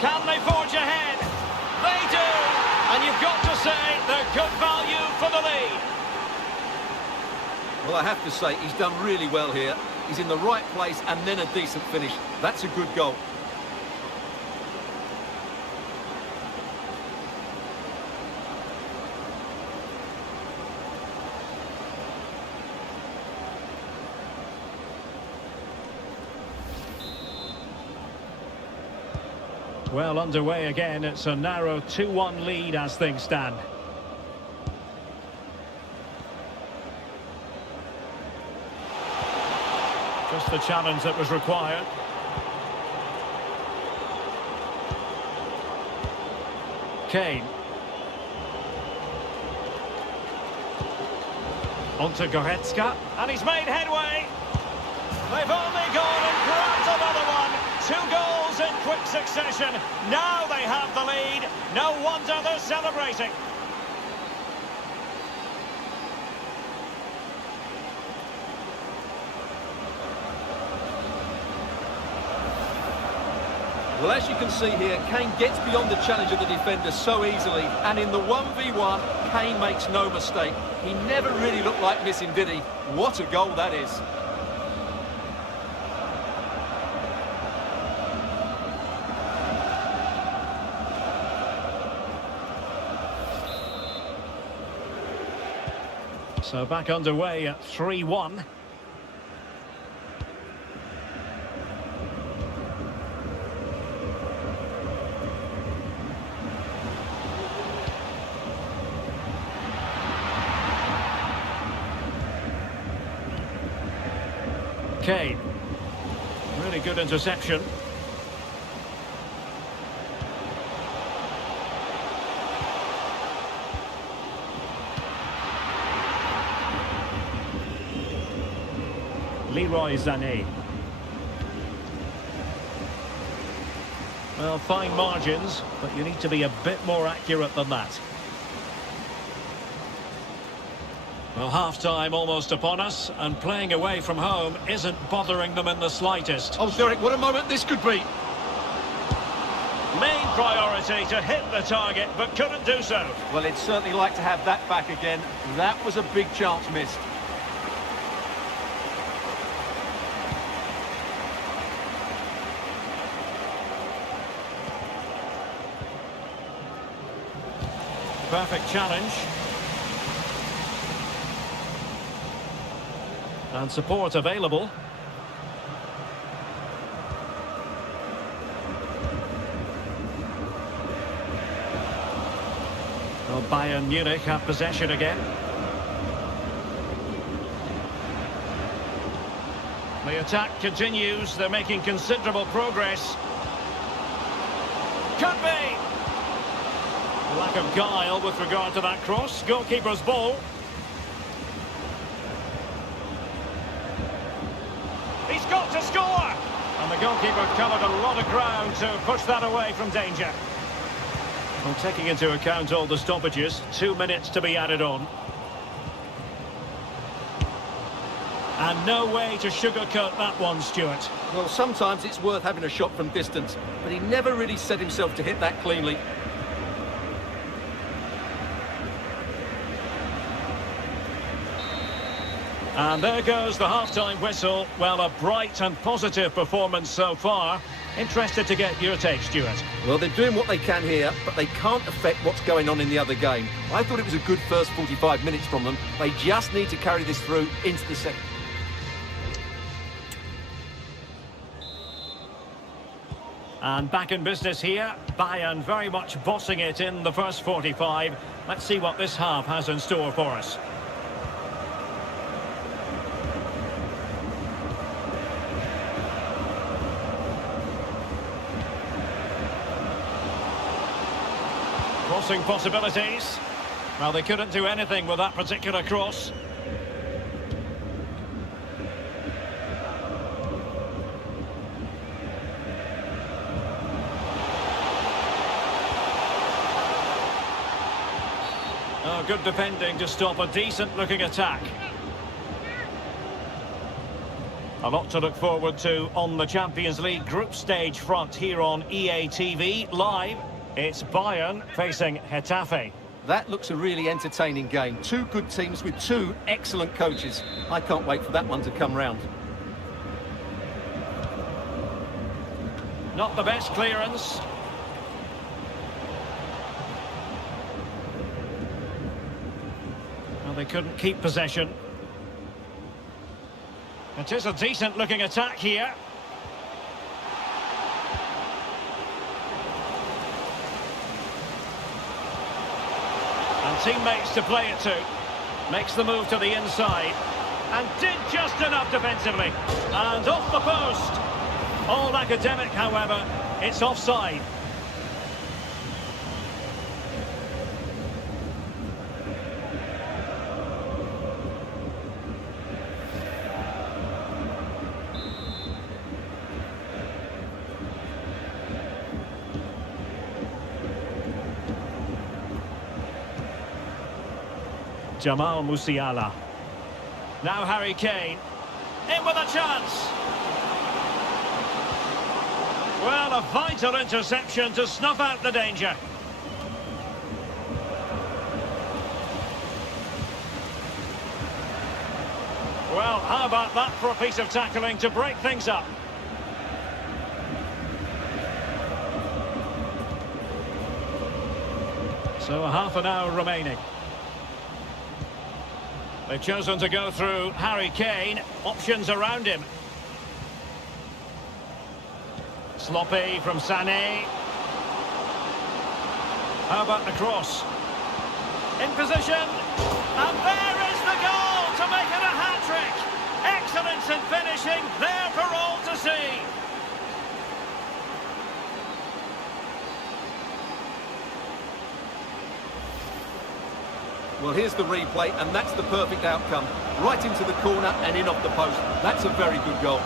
Can they forge ahead? They do! And you've got to say they're good value for the lead. Well, I have to say, he's done really well here. He's in the right place and then a decent finish. That's a good goal. Well, underway again. It's a narrow 2-1 lead as things stand. Just the challenge that was required. Kane. Onto Goretzka. And he's made headway. They've only gone and grabbed another one. 2 goals in quick succession. Now they have the lead. No wonder they're celebrating. Well, as you can see here, Kane gets beyond the challenge of the defender so easily, and in the 1v1, Kane makes no mistake. He never really looked like missing, did he? What a goal that is. So back underway at 3-1. Kane. Really good interception. Leroy Sané. Well, fine margins, but you need to be a bit more accurate than that. Well, half-time almost upon us, and playing away from home isn't bothering them in the slightest. Oh, Derek, what a moment this could be. Main priority to hit the target, but couldn't do so. Well, he'd certainly like to have that back again. That was a big chance missed. Perfect challenge. And support available. Well, Bayern Munich have possession again. The attack continues. They're making considerable progress. Could be. Lack of guile with regard to that cross. Goalkeeper's ball. He's got to score! And the goalkeeper covered a lot of ground to push that away from danger. Well, taking into account all the stoppages, 2 minutes to be added on. And no way to sugarcoat that one, Stuart. Well, sometimes it's worth having a shot from distance, but he never really set himself to hit that cleanly. And there goes the half-time whistle. Well, a bright and positive performance so far. Interested to get your take, Stuart. Well, they're doing what they can here, but they can't affect what's going on in the other game. I thought it was a good first 45 minutes from them. They just need to carry this through into the second. And back in business here. Bayern very much bossing it in the first 45. Let's see what this half has in store for us. Crossing possibilities. Well, they couldn't do anything with that particular cross. Oh, good defending to stop a decent-looking attack. A lot to look forward to on the Champions League group stage front here on EA TV Live. It's Bayern facing Getafe. That looks a really entertaining game. Two good teams with two excellent coaches. I can't wait for that one to come round. Not the best clearance. Well, they couldn't keep possession. It is a decent-looking attack here. And teammates to play it to. Makes the move to the inside. And did just enough defensively. And off the post. All academic, however. It's offside. Jamal Musiala. Now Harry Kane. In with a chance. Well, a vital interception to snuff out the danger. Well, how about that for a piece of tackling to break things up? So a half an hour remaining. They've chosen to go through Harry Kane. Options around him. Sloppy from Sané. How about the cross? In position. And there is the goal to make it a hat-trick. Excellence in finishing, there for all to see. Well, here's the replay, and that's the perfect outcome. Right into the corner and in off the post. That's a very good goal.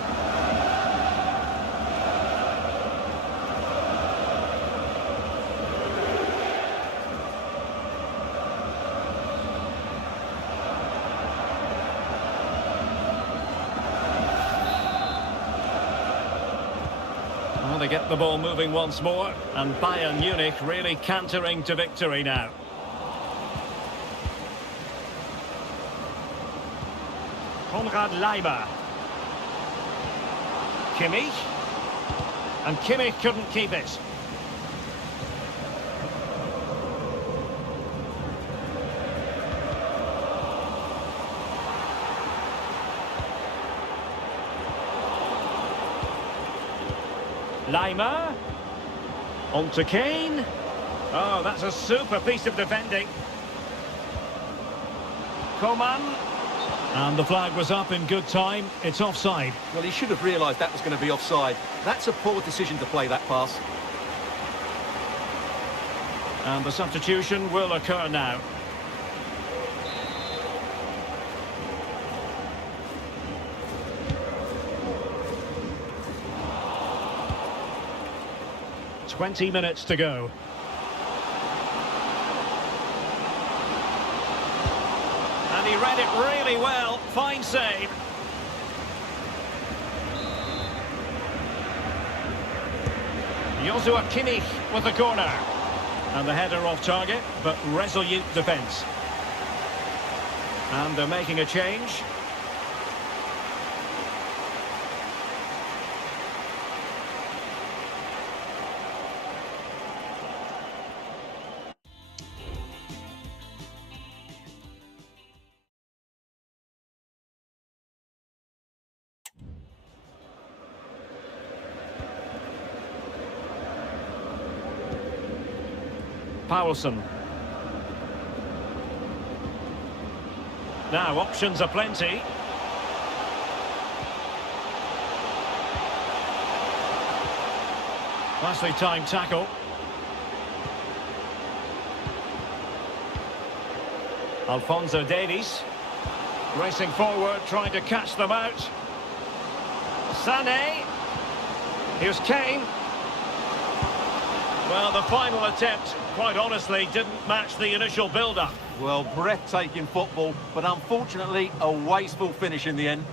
Well, they get the ball moving once more, and Bayern Munich really cantering to victory now. Konrad Leimer. Kimmich. And Kimmich couldn't keep it. Leimer. On to Kane. Oh, that's a super piece of defending. Coman. And the flag was up in good time. It's offside. Well, he should have realised that was going to be offside. That's a poor decision to play that pass. And the substitution will occur now. "20 minutes to go. And he read it really well. Fine save. Joshua Kimmich with the corner. And the header off target, but resolute defence. And they're making a change. Powelson. Now, options are plenty. Nicely timed tackle. Alphonso Davies. Racing forward, trying to catch them out. Sané. Here's Kane. Well, the final attempt, quite honestly, didn't match the initial build-up. Well, breathtaking football, but unfortunately a wasteful finish in the end.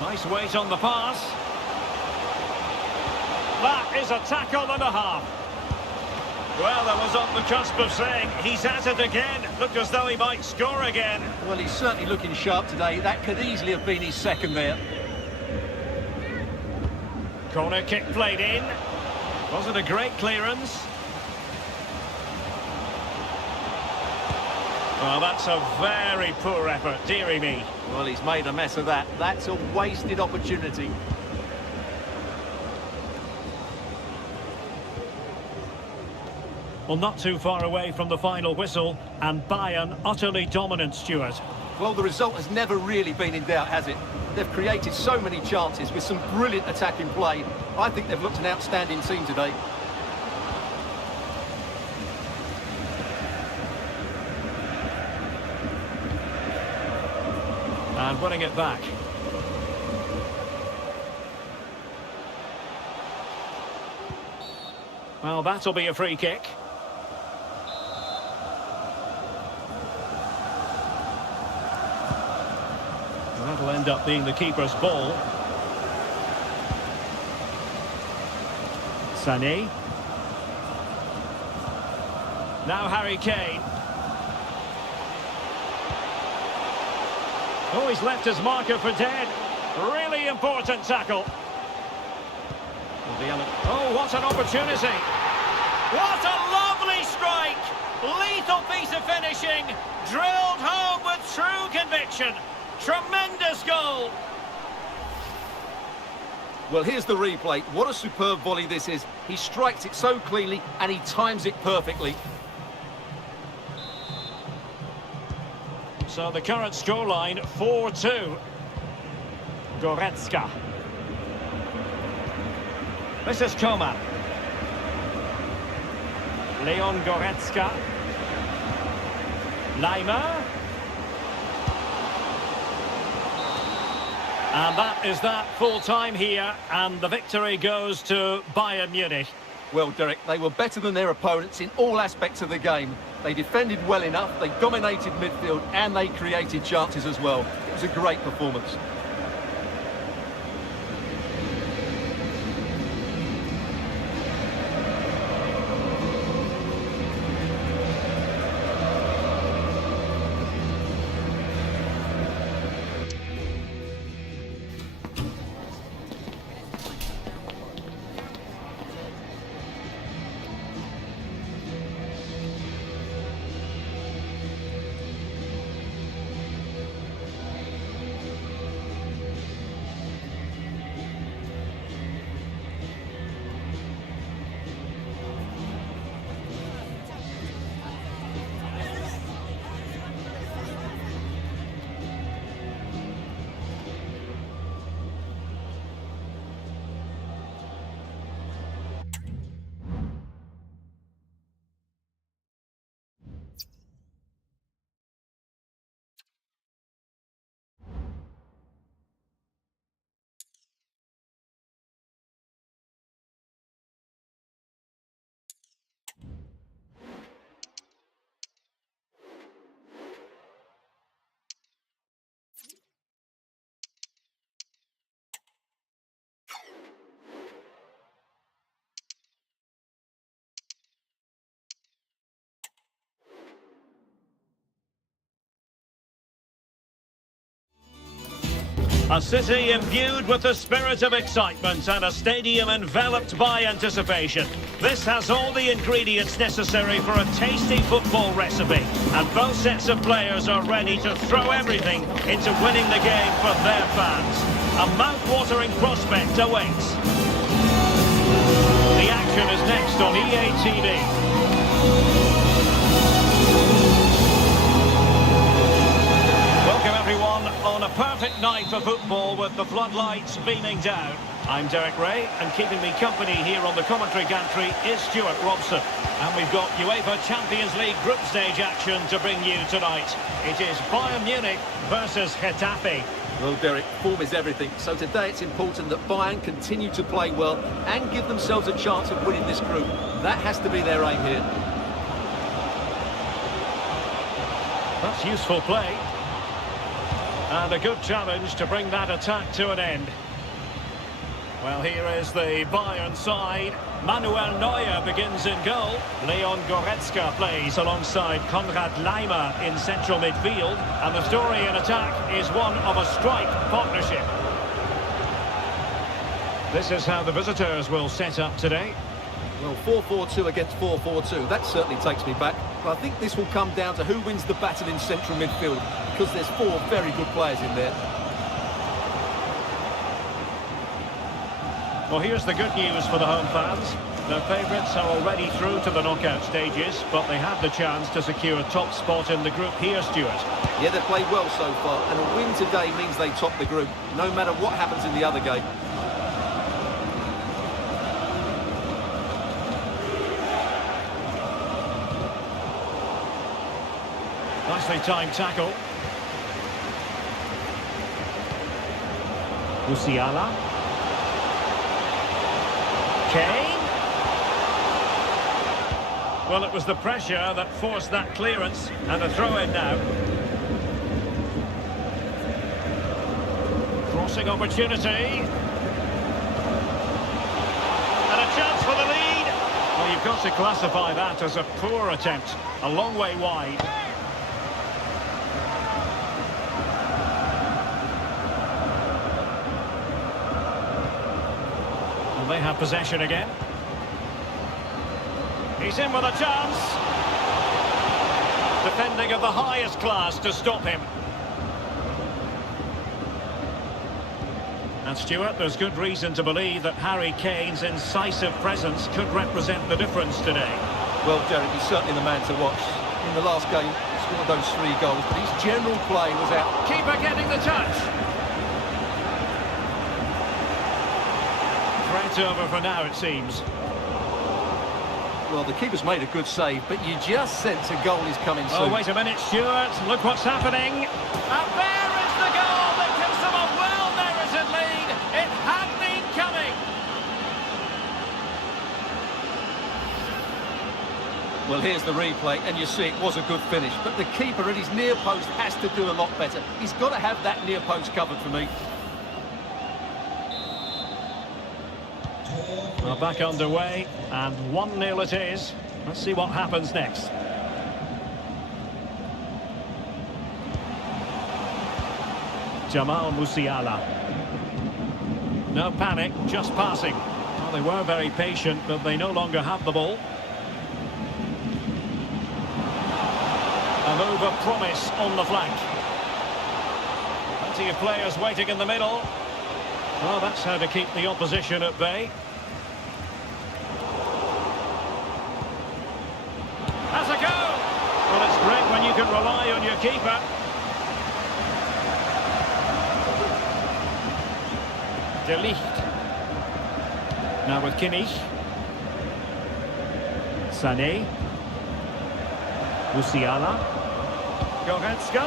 Nice weight on the pass. That is a tackle and a half. Well, I was on the cusp of saying he's at it again. Looked as though he might score again. Well, he's certainly looking sharp today. That could easily have been his second there. Corner kick played in. Wasn't a great clearance. Well, that's a very poor effort, dearie me. Well, he's made a mess of that. That's a wasted opportunity. Well, not too far away from the final whistle, and Bayern utterly dominant, Stuart. Well, the result has never really been in doubt, has it? They've created so many chances with some brilliant attacking play. I think they've looked an outstanding team today. And winning it back. Well, that'll be a free kick. And that'll end up being the keeper's ball. Sané. Now Harry Kane. Oh, he's left his marker for dead. Really important tackle. Oh, what an opportunity. What a lovely strike. Lethal piece of finishing. Drilled home with true conviction. Tremendous goal. Well, here's the replay. What a superb volley this is. He strikes it so cleanly and he times it perfectly. So the current scoreline, 4-2. Goretzka. This is Coman. Leon Goretzka. Leimer. And that is that, full time here, and the victory goes to Bayern Munich. Well, Derek, they were better than their opponents in all aspects of the game. They defended well enough, they dominated midfield, and they created chances as well. It was a great performance. A city imbued with the spirit of excitement and a stadium enveloped by anticipation. This has all the ingredients necessary for a tasty football recipe. And both sets of players are ready to throw everything into winning the game for their fans. A mouth-watering prospect awaits. The action is next on EA TV. Welcome everyone on a perfect night for football with the floodlights beaming down. I'm Derek Ray, and keeping me company here on the commentary gantry is Stuart Robson. And we've got UEFA Champions League group stage action to bring you tonight. It is Bayern Munich versus Getafe. Well, Derek, form is everything. So today it's important that Bayern continue to play well and give themselves a chance of winning this group. That has to be their aim here. That's useful play. And a good challenge to bring that attack to an end. Well, here is the Bayern side. Manuel Neuer begins in goal. Leon Goretzka plays alongside Konrad Laimer in central midfield. And the story in attack is one of a strike partnership. This is how the visitors will set up today. Well, 4-4-2 against 4-4-2, that certainly takes me back. But I think this will come down to who wins the battle in central midfield, because there's four very good players in there. Well, here's the good news for the home fans. Their favourites are already through to the knockout stages, but they have the chance to secure a top spot in the group here, Stuart. Yeah, they've played well so far, and a win today means they top the group, no matter what happens in the other game. Nicely timed tackle. Musiala. Kane. Well, it was the pressure that forced that clearance, and a throw-in now. Crossing opportunity. And a chance for the lead. Well, you've got to classify that as a poor attempt. A long way wide. They have possession again. He's in with a chance. Defending of the highest class to stop him. And Stuart, there's good reason to believe that Harry Kane's incisive presence could represent the difference today. Well, Derek, he's certainly the man to watch. In the last game, he scored those 3 goals, but his general play was out. Keeper getting the touch. Threat over for now, it seems. Well, the keeper's made a good save, but you just sense a goal is coming soon. Oh, wait a minute, Stuart. Look what's happening. And there is the goal that gives them a well-merited lead. It had been coming. Well, here's the replay, and you see it was a good finish, but the keeper at his near post has to do a lot better. He's got to have that near post covered for me. Well, back underway, and 1-0 it is. Let's see what happens next. Jamal Musiala. No panic, just passing. Well, they were very patient, but they no longer have the ball. A move of promise on the flank. Plenty of players waiting in the middle. Well, that's how to keep the opposition at bay. Has a go! Well, it's great when you can rely on your keeper. De Ligt. Now with Kimmich. Sané. Musiala. Goretzka.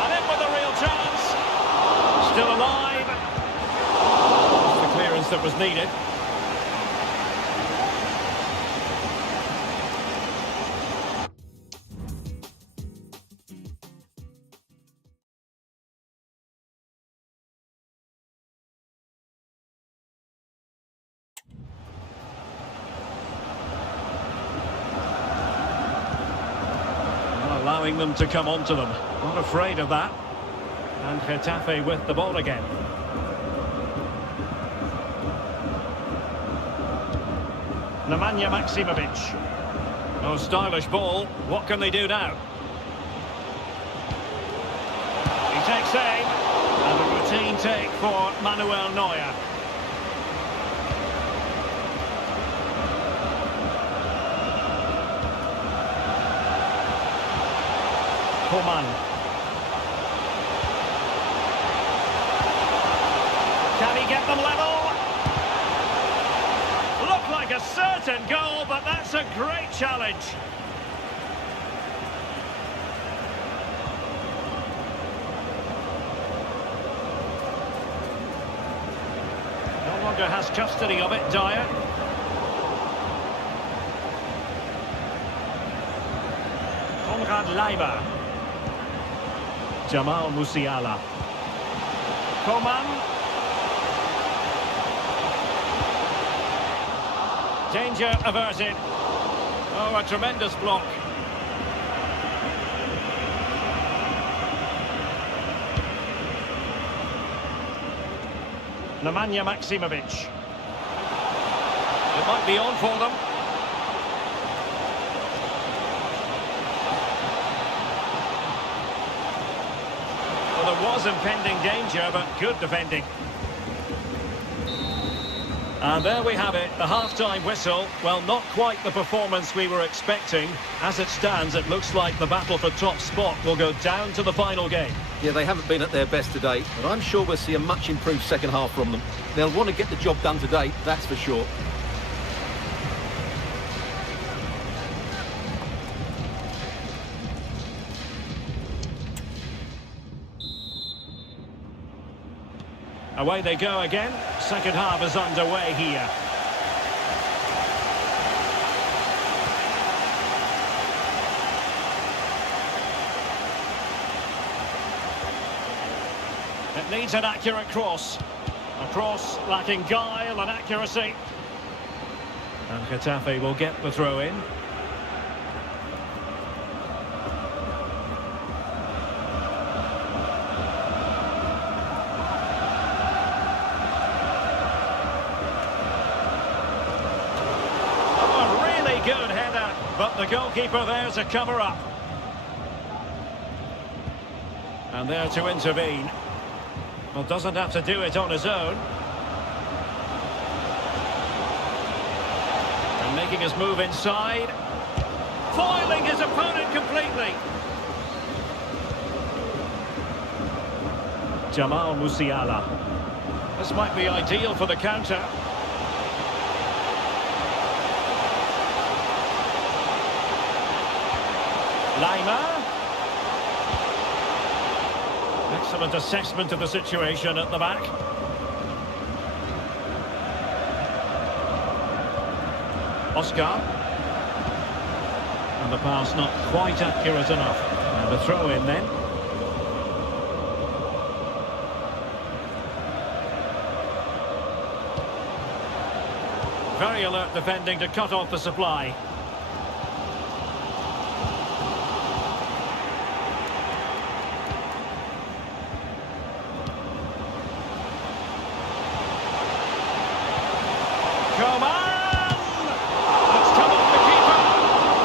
And in with a real chance. Still alive. That's the clearance that was needed. Allowing them to come onto them. Not afraid of that. And Getafe with the ball again. Nemanja Maksimovic. Oh, stylish ball. What can they do now? He takes aim. And a routine take for Manuel Neuer. Coman. Can he get them level? Looked like a certain goal, but that's a great challenge. No longer has custody of it, Dyer. Konrad Leiber. Jamal Musiala. Coman. Danger averted. Oh, a tremendous block. Nemanja Maksimovic. It might be on for them. Well, there was impending danger, but good defending. And there we have it, the half-time whistle. Well, not quite the performance we were expecting. As it stands, it looks like the battle for top spot will go down to the final game. Yeah, they haven't been at their best today, but I'm sure we'll see a much improved second half from them. They'll want to get the job done today, that's for sure. Away they go again. Second half is underway here. It needs an accurate cross. A cross lacking guile and accuracy. And Getafe will get the throw in. Good header, but the goalkeeper there to cover up. And there to intervene. Well, doesn't have to do it on his own. And making his move inside. Foiling his opponent completely. Jamal Musiala. This might be ideal for the counter. Leiber. Excellent assessment of the situation at the back. Oscar. And the pass not quite accurate enough. And the throw in then. Very alert defending to cut off the supply. Coman! It's come off the keeper.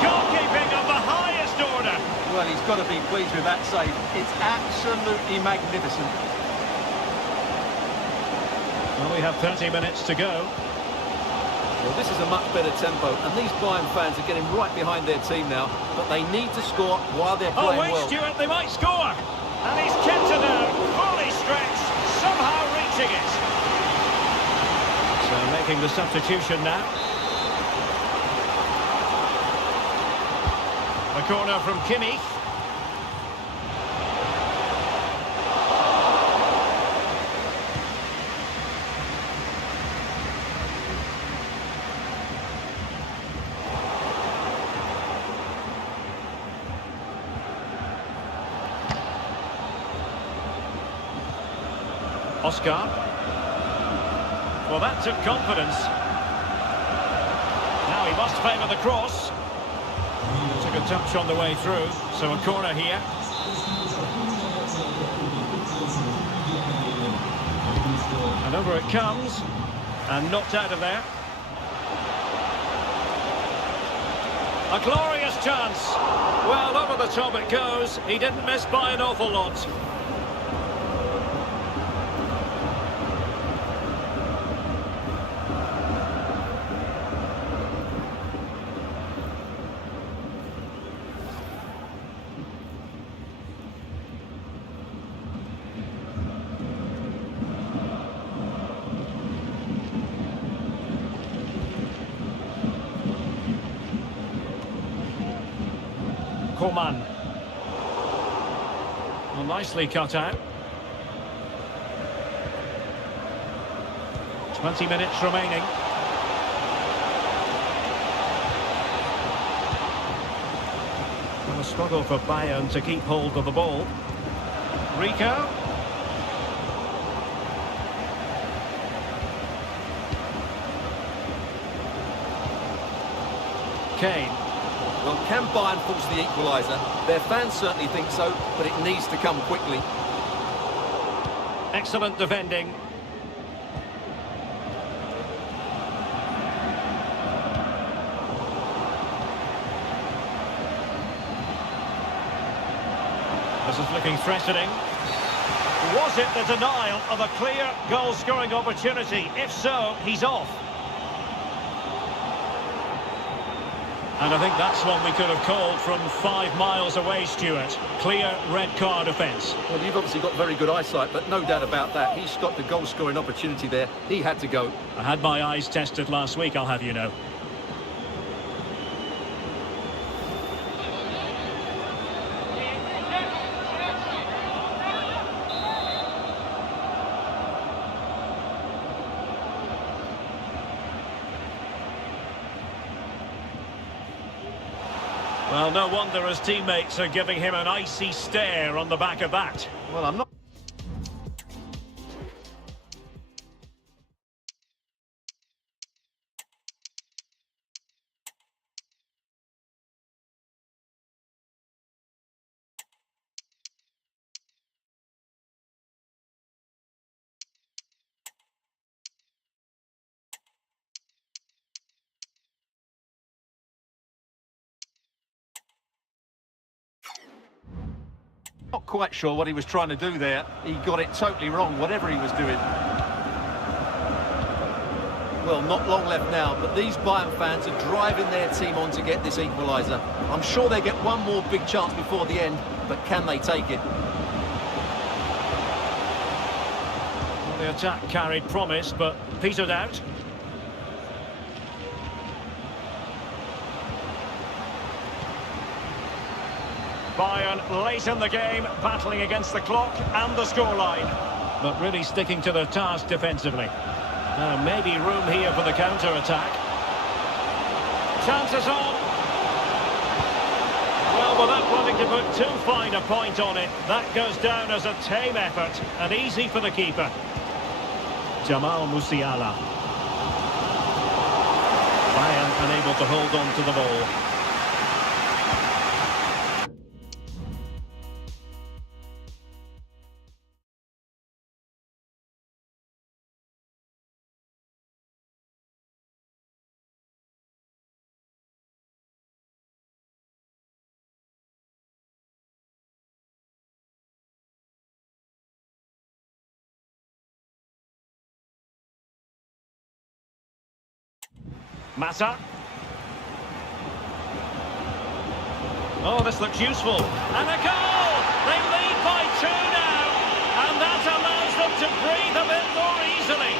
Goalkeeping of the highest order. Well, he's got to be pleased with that save. It's absolutely magnificent. Well, we have 30 minutes to go. Well, this is a much better tempo, and these Bayern fans are getting right behind their team now, but they need to score while they're Oh, playing wait, well. Stuart, they might score. And he's kept it out, fully stretched, somehow reaching it. So making the substitution now. A corner from Kimmich. Oscar. Well, that took confidence. Now he must favour the cross. Took a touch on the way through, so a corner here. And over it comes. And knocked out of there. A glorious chance. Well, over the top it goes. He didn't miss by an awful lot. Coman. Well, nicely cut out. 20 minutes remaining. And a struggle for Bayern to keep hold of the ball. Rico. Kane. Well, can Bayern force the equaliser? Their fans certainly think so, but it needs to come quickly. Excellent defending. This is looking threatening. Was it the denial of a clear goal-scoring opportunity? If so, he's off. And I think that's one we could have called from 5 miles away, Stuart. Clear red card offence. Well, you've obviously got very good eyesight, but no doubt about that. He stopped a goal-scoring opportunity there. He had to go. I had my eyes tested last week, I'll have you know. Well, no wonder his teammates are giving him an icy stare on the back of that. Well, I'm not... Not quite sure what he was trying to do there. He got it totally wrong, whatever he was doing. Well, not long left now, but these Bayern fans are driving their team on to get this equaliser. I'm sure they get one more big chance before the end, but can they take it? Well, the attack carried promise, but petered out. Bayern late in the game, battling against the clock and the scoreline. But really sticking to their task defensively. Now maybe room here for the counter-attack. Chances on. Well, without wanting to put too fine a point on it, that goes down as a tame effort and easy for the keeper. Jamal Musiala. Bayern unable to hold on to the ball. Mata. Oh, this looks useful. And a goal! They lead by 2 now. And that allows them to breathe a bit more easily.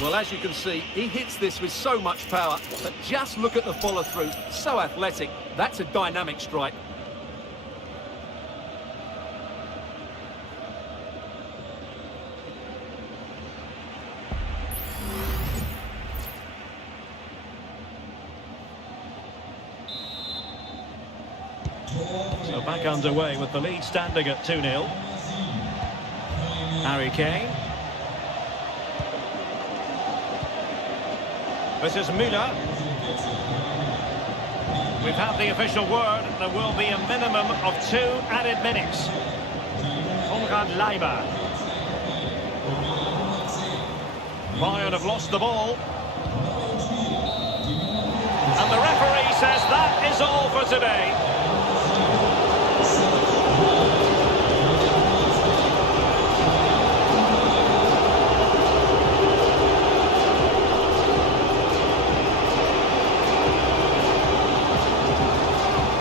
Well, as you can see, he hits this with so much power, but just look at the follow-through. So athletic. That's a dynamic strike. So back underway with the lead standing at 2-0. Harry Kane. This is Müller. We've had the official word. There will be a minimum of 2 added minutes. Konrad Leiber. Bayern have lost the ball. And the referee says that is all for today.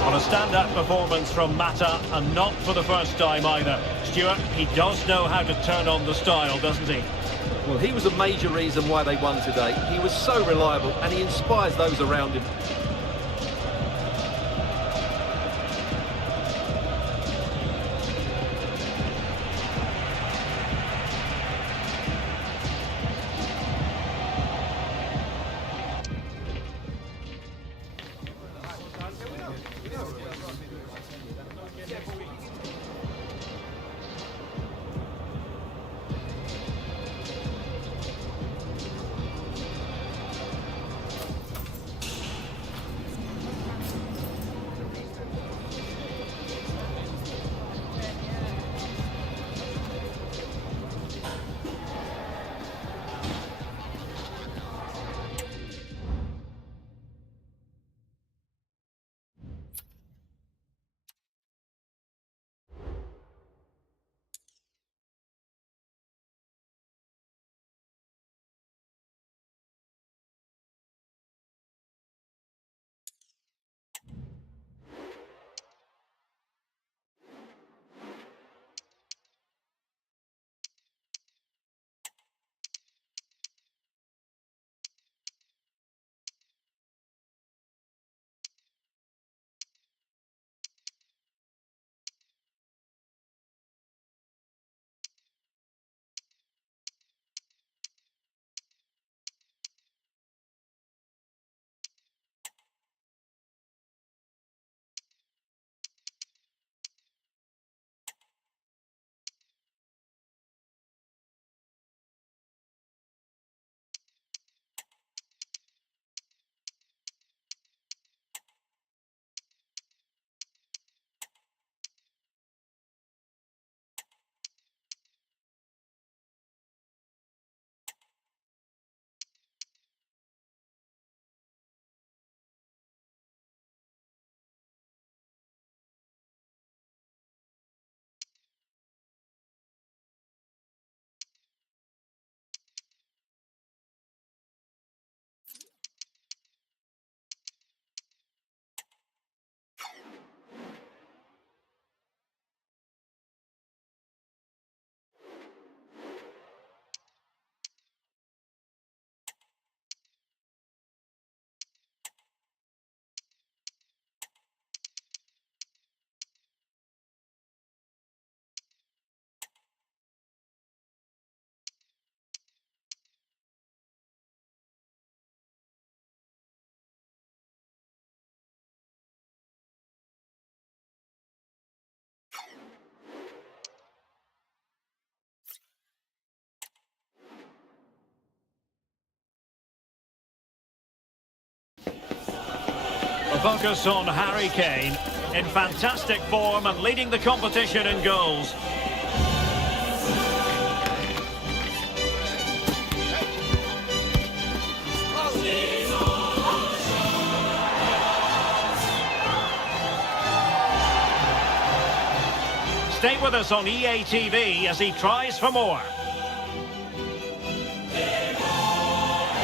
On a stand-up performance from Mata, and not for the first time either. Stuart, he does know how to turn on the style, doesn't he? Well, he was a major reason why they won today. He was so reliable and he inspires those around him. A focus on Harry Kane, in fantastic form and leading the competition in goals. Stay with us on EA TV as he tries for more.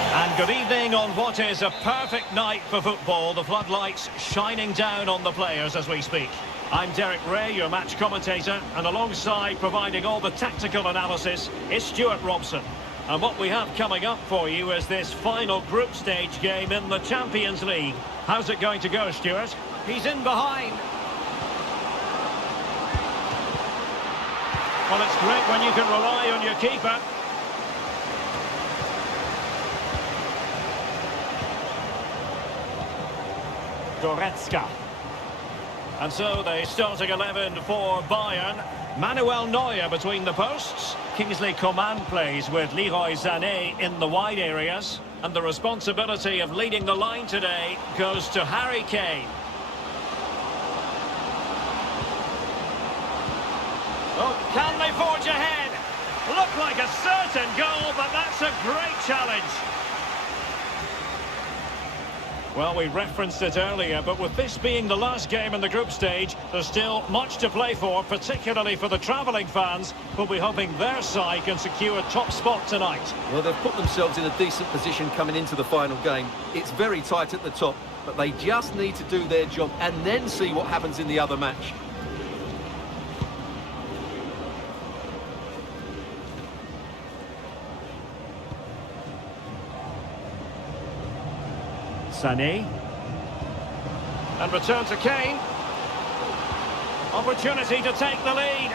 And good evening on what is a perfect night for football. The floodlights shining down on the players as we speak. I'm Derek Ray, your match commentator, and alongside providing all the tactical analysis is Stuart Robson. And what we have coming up for you is this final group stage game in the Champions League. How's it going to go, Stuart? He's in behind. Well, it's great when you can rely on your keeper. Goretzka. And so the starting 11 for Bayern. Manuel Neuer between the posts. Kingsley Coman plays with Leroy Sané in the wide areas. And the responsibility of leading the line today goes to Harry Kane. Oh, can they forge ahead? Look like a certain goal, but that's a great challenge. Well, we referenced it earlier, but with this being the last game in the group stage, there's still much to play for, particularly for the travelling fans, who'll be hoping their side can secure a top spot tonight. Well, they've put themselves in a decent position coming into the final game. It's very tight at the top, but they just need to do their job and then see what happens in the other match. Sané. And return to Kane. Opportunity to take the lead.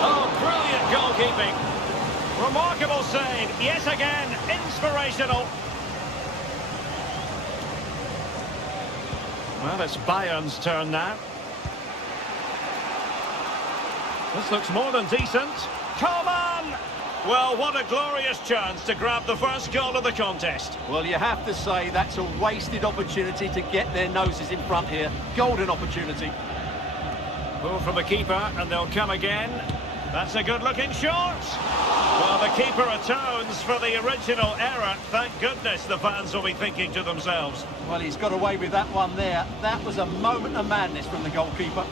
Oh, brilliant goalkeeping. Remarkable save, yet again, inspirational. Well, it's Bayern's turn now. This looks more than decent. Come on! Well, what a glorious chance to grab the first goal of the contest. Well, you have to say that's a wasted opportunity to get their noses in front here. Golden opportunity. Ball from the keeper, and they'll come again. That's a good-looking shot. Well, the keeper atones for the original error. Thank goodness the fans will be thinking to themselves. Well, he's got away with that one there. That was a moment of madness from the goalkeeper.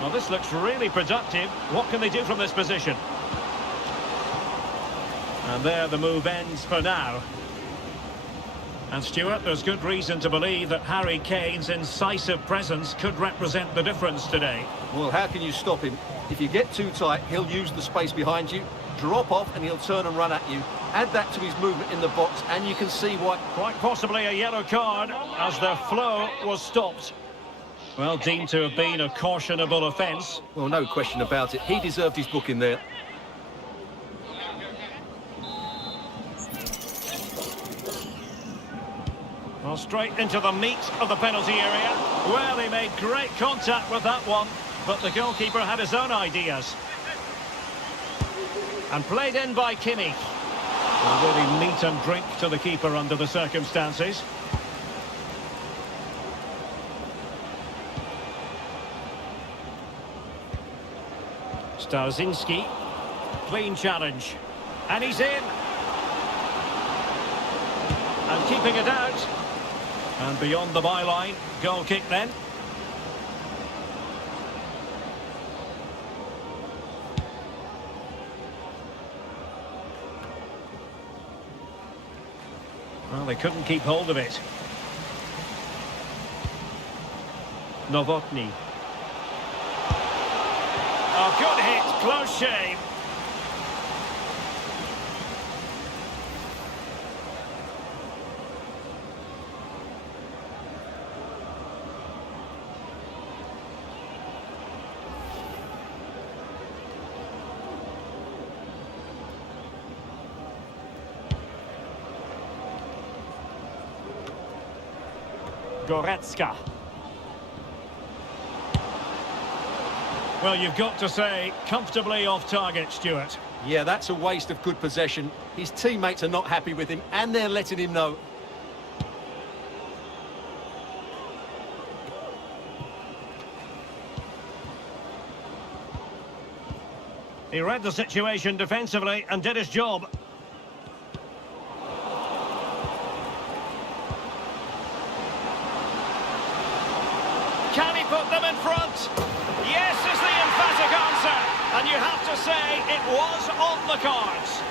Well, this looks really productive. What can they do from this position? And there the move ends for now. And Stuart, there's good reason to believe that Harry Kane's incisive presence could represent the difference today. Well, how can you stop him? If you get too tight, he'll use the space behind you, drop off, and he'll turn and run at you. Add that to his movement in the box, and you can see why. Quite possibly a yellow card, as their flow was stopped. Well, deemed to have been a cautionable offence. Well, no question about it. He deserved his booking there. Well, straight into the meat of the penalty area. Well, he made great contact with that one, but the goalkeeper had his own ideas. And played in by Kimmich. Well, really meat and drink to the keeper under the circumstances. Starzinski, clean challenge, and he's in. And keeping it out. And beyond the byline, goal kick then. Well, they couldn't keep hold of it. Novotny. Oh, good hit, close shave. Goretzka. Well, you've got to say, comfortably off target, Stuart. Yeah, that's a waste of good possession. His teammates are not happy with him, and they're letting him know. He read the situation defensively and did his job. Can he put them in front? Yes is the emphatic answer. And you have to say it was on the cards.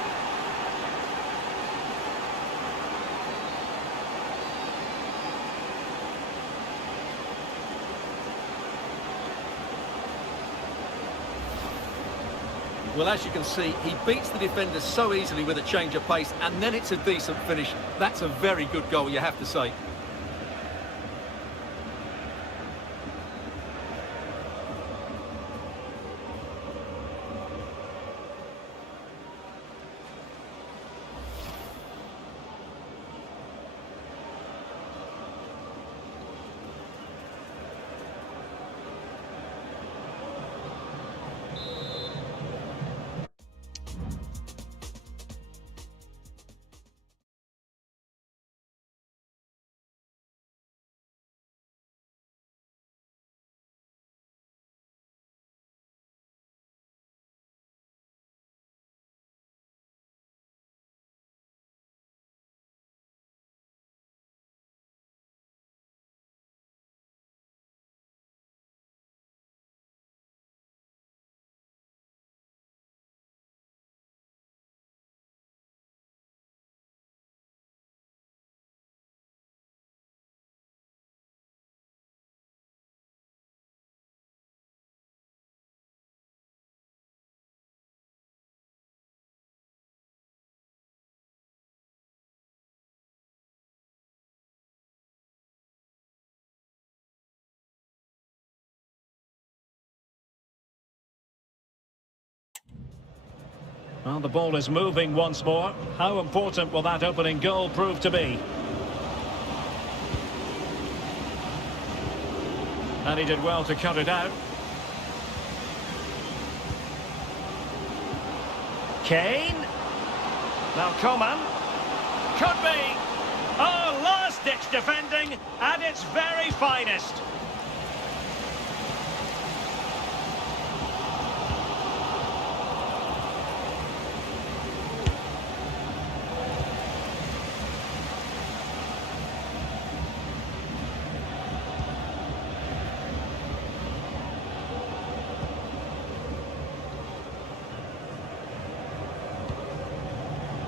Well, as you can see, he beats the defender so easily with a change of pace, and then it's a decent finish. That's a very good goal, you have to say. Well, the ball is moving once more. How important will that opening goal prove to be? And he did well to cut it out. Kane. Now Coman. Could be. Oh, last-ditch defending at its very finest.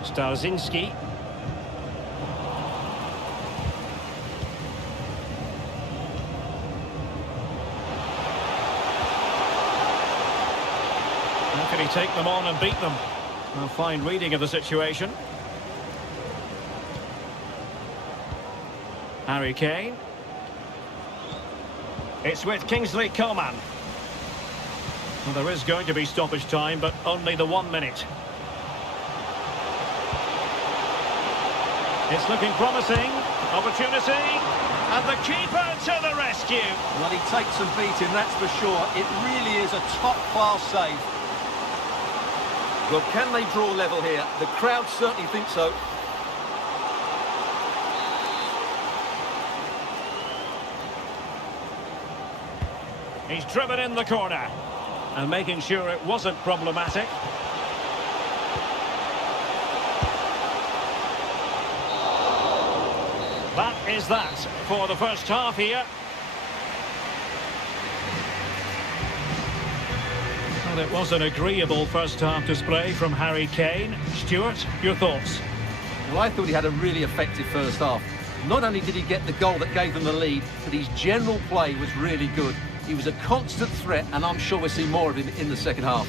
Starzinski. How can he take them on and beat them? A fine reading of the situation. Harry Kane. It's with Kingsley Coman. Well, there is going to be stoppage time, but only the 1 minute. It's looking promising. Opportunity. And the keeper to the rescue. Well, he takes some beating, that's for sure. It really is a top-class save. Well, can they draw level here? The crowd certainly think so. He's driven in the corner. And making sure it wasn't problematic. That is that for the first half here. Well, it was an agreeable first half display from Harry Kane. Stuart, your thoughts? Well, I thought he had a really effective first half. Not only did he get the goal that gave them the lead, but his general play was really good. He was a constant threat, and I'm sure we'll see more of him in the second half.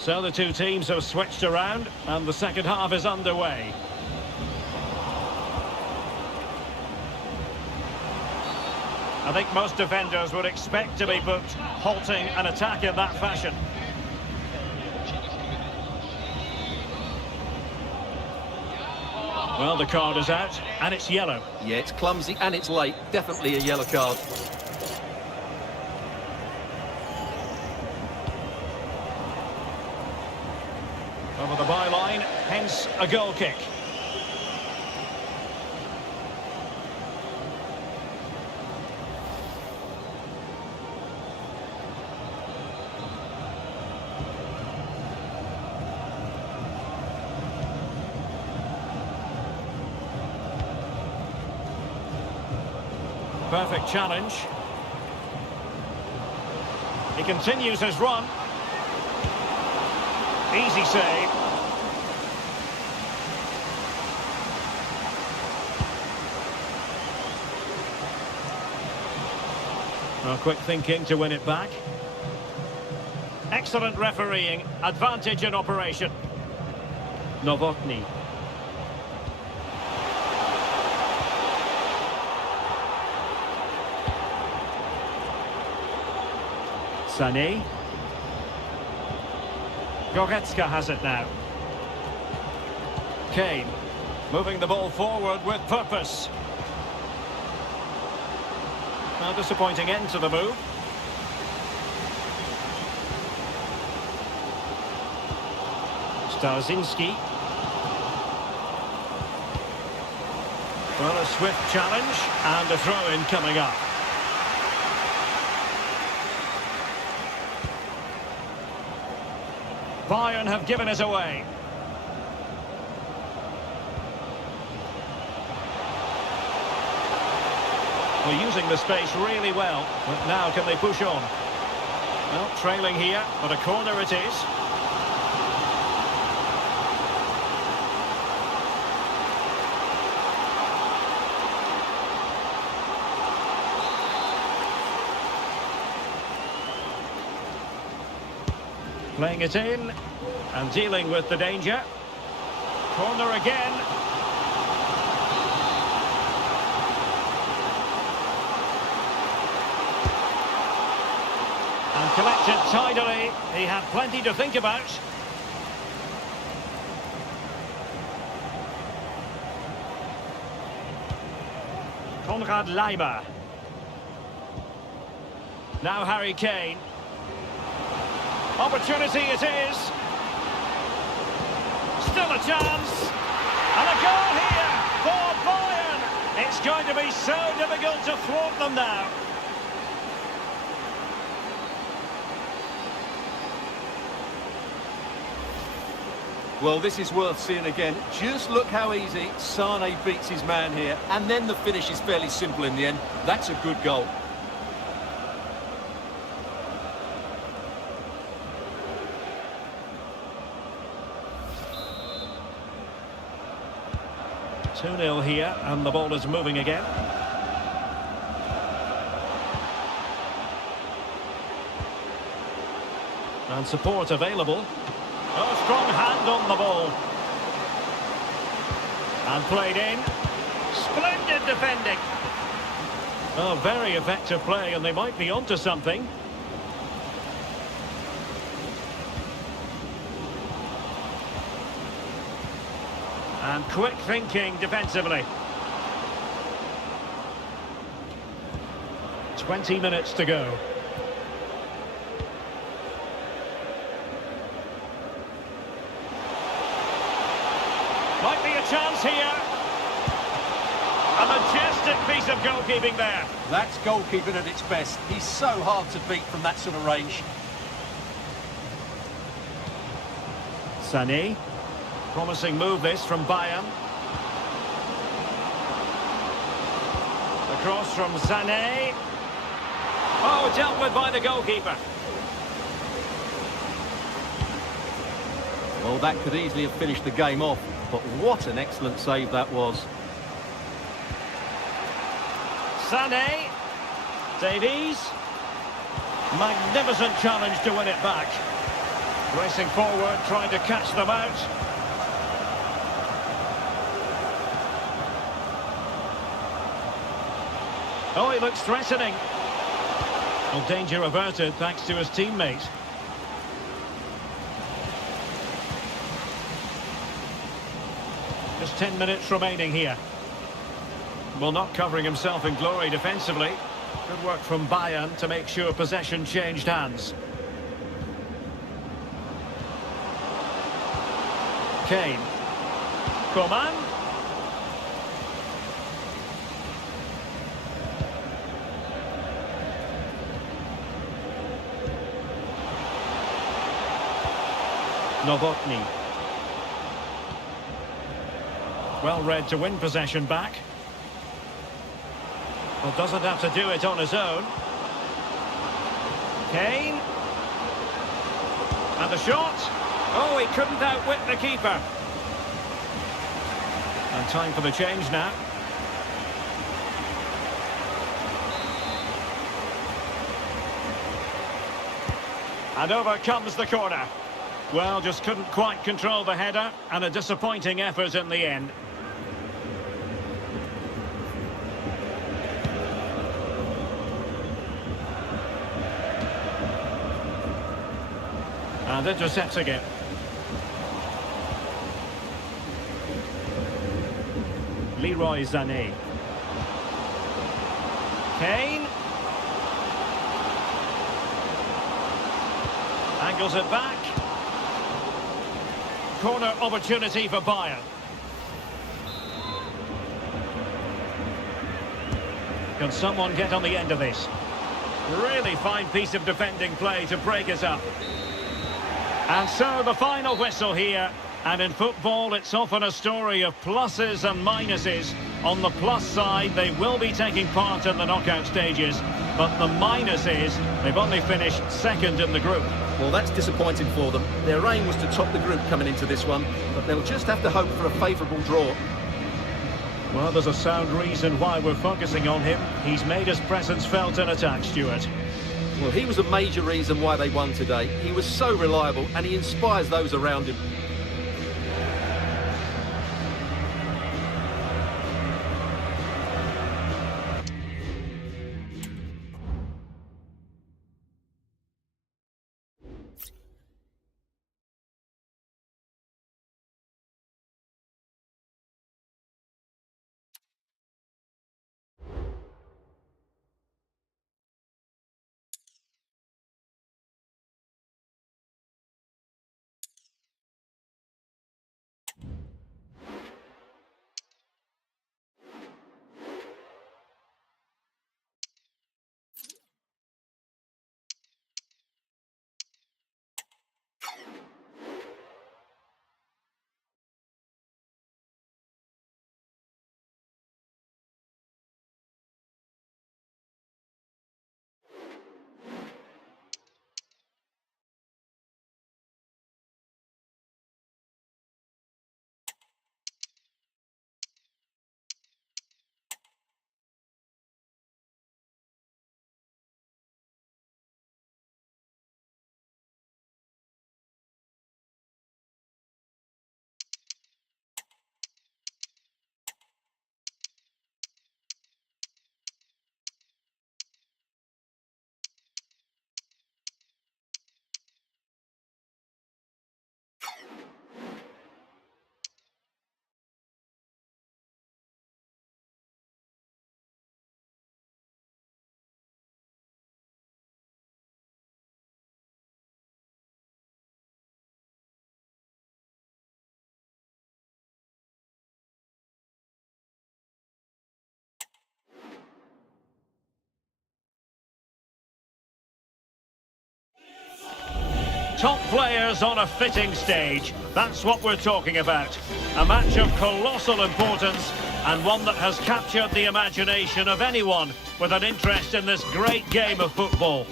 So the two teams have switched around and the second half is underway. I think most defenders would expect to be booked, halting an attack in that fashion. Well, the card is out and it's yellow. Yeah, it's clumsy and it's late. Definitely a yellow card. Over the byline, hence a goal kick. Perfect challenge. He continues his run. Easy save. Well, quick thinking to win it back. Excellent refereeing. Advantage in operation. Novotny. Sané. Goretzka has it now. Kane, moving the ball forward with purpose. A disappointing end to the move. Starzinski. Well, a swift challenge and a throw-in coming up. Bayern have given it away. They're using the space really well, but now can they push on? Well, trailing here, but a corner it is. Playing it in and dealing with the danger. Corner again. tidily. He had plenty to think about. Konrad Leiber. Now Harry Kane. Opportunity it is. Still a chance. And a goal here for Bayern. It's going to be so difficult to thwart them now. Well, this is worth seeing again. Just look how easy Sane beats his man here. And then the finish is fairly simple in the end. That's a good goal. Two 0 here, and the ball is moving again. And support available. Oh, strong hand on the ball. And played in. Splendid defending. Oh, very effective play, and they might be onto something. And quick thinking defensively. 20 minutes to go. Might be a chance here. A majestic piece of goalkeeping there. That's goalkeeping at its best. He's so hard to beat from that sort of range. Sané. Promising move this from Bayern. The cross from Sané. Oh, dealt with by the goalkeeper. Well, that could easily have finished the game off. But what an excellent save that was. Sané. Davies. Magnificent challenge to win it back. Racing forward, trying to catch them out. Oh, he looks threatening. Well, danger averted thanks to his teammate. Just 10 minutes remaining here. Well, not covering himself in glory defensively. Good work from Bayern to make sure possession changed hands. Kane. Coman. Novotny. Well read to win possession back. Well, doesn't have to do it on his own. Kane. And the shot. Oh, he couldn't outwit the keeper. And time for the change now. And over comes the corner. Well, just couldn't quite control the header, and a disappointing effort in the end. And intercepting it. Leroy Sané. Kane. Angles it back. Corner opportunity for Bayern. Can someone get on the end of this? Really fine piece of defending play to break us up. And so the final whistle here. And in football, it's often a story of pluses and minuses. On the plus side, they will be taking part in the knockout stages. But the minus is they've only finished second in the group. Well, that's disappointing for them. Their aim was to top the group coming into this one, but they'll just have to hope for a favourable draw. Well, there's a sound reason why we're focusing on him. He's made his presence felt in attack, Stuart. Well, he was a major reason why they won today. He was so reliable and he inspires those around him. Top players on a fitting stage. That's what we're talking about. A match of colossal importance and one that has captured the imagination of anyone with an interest in this great game of football.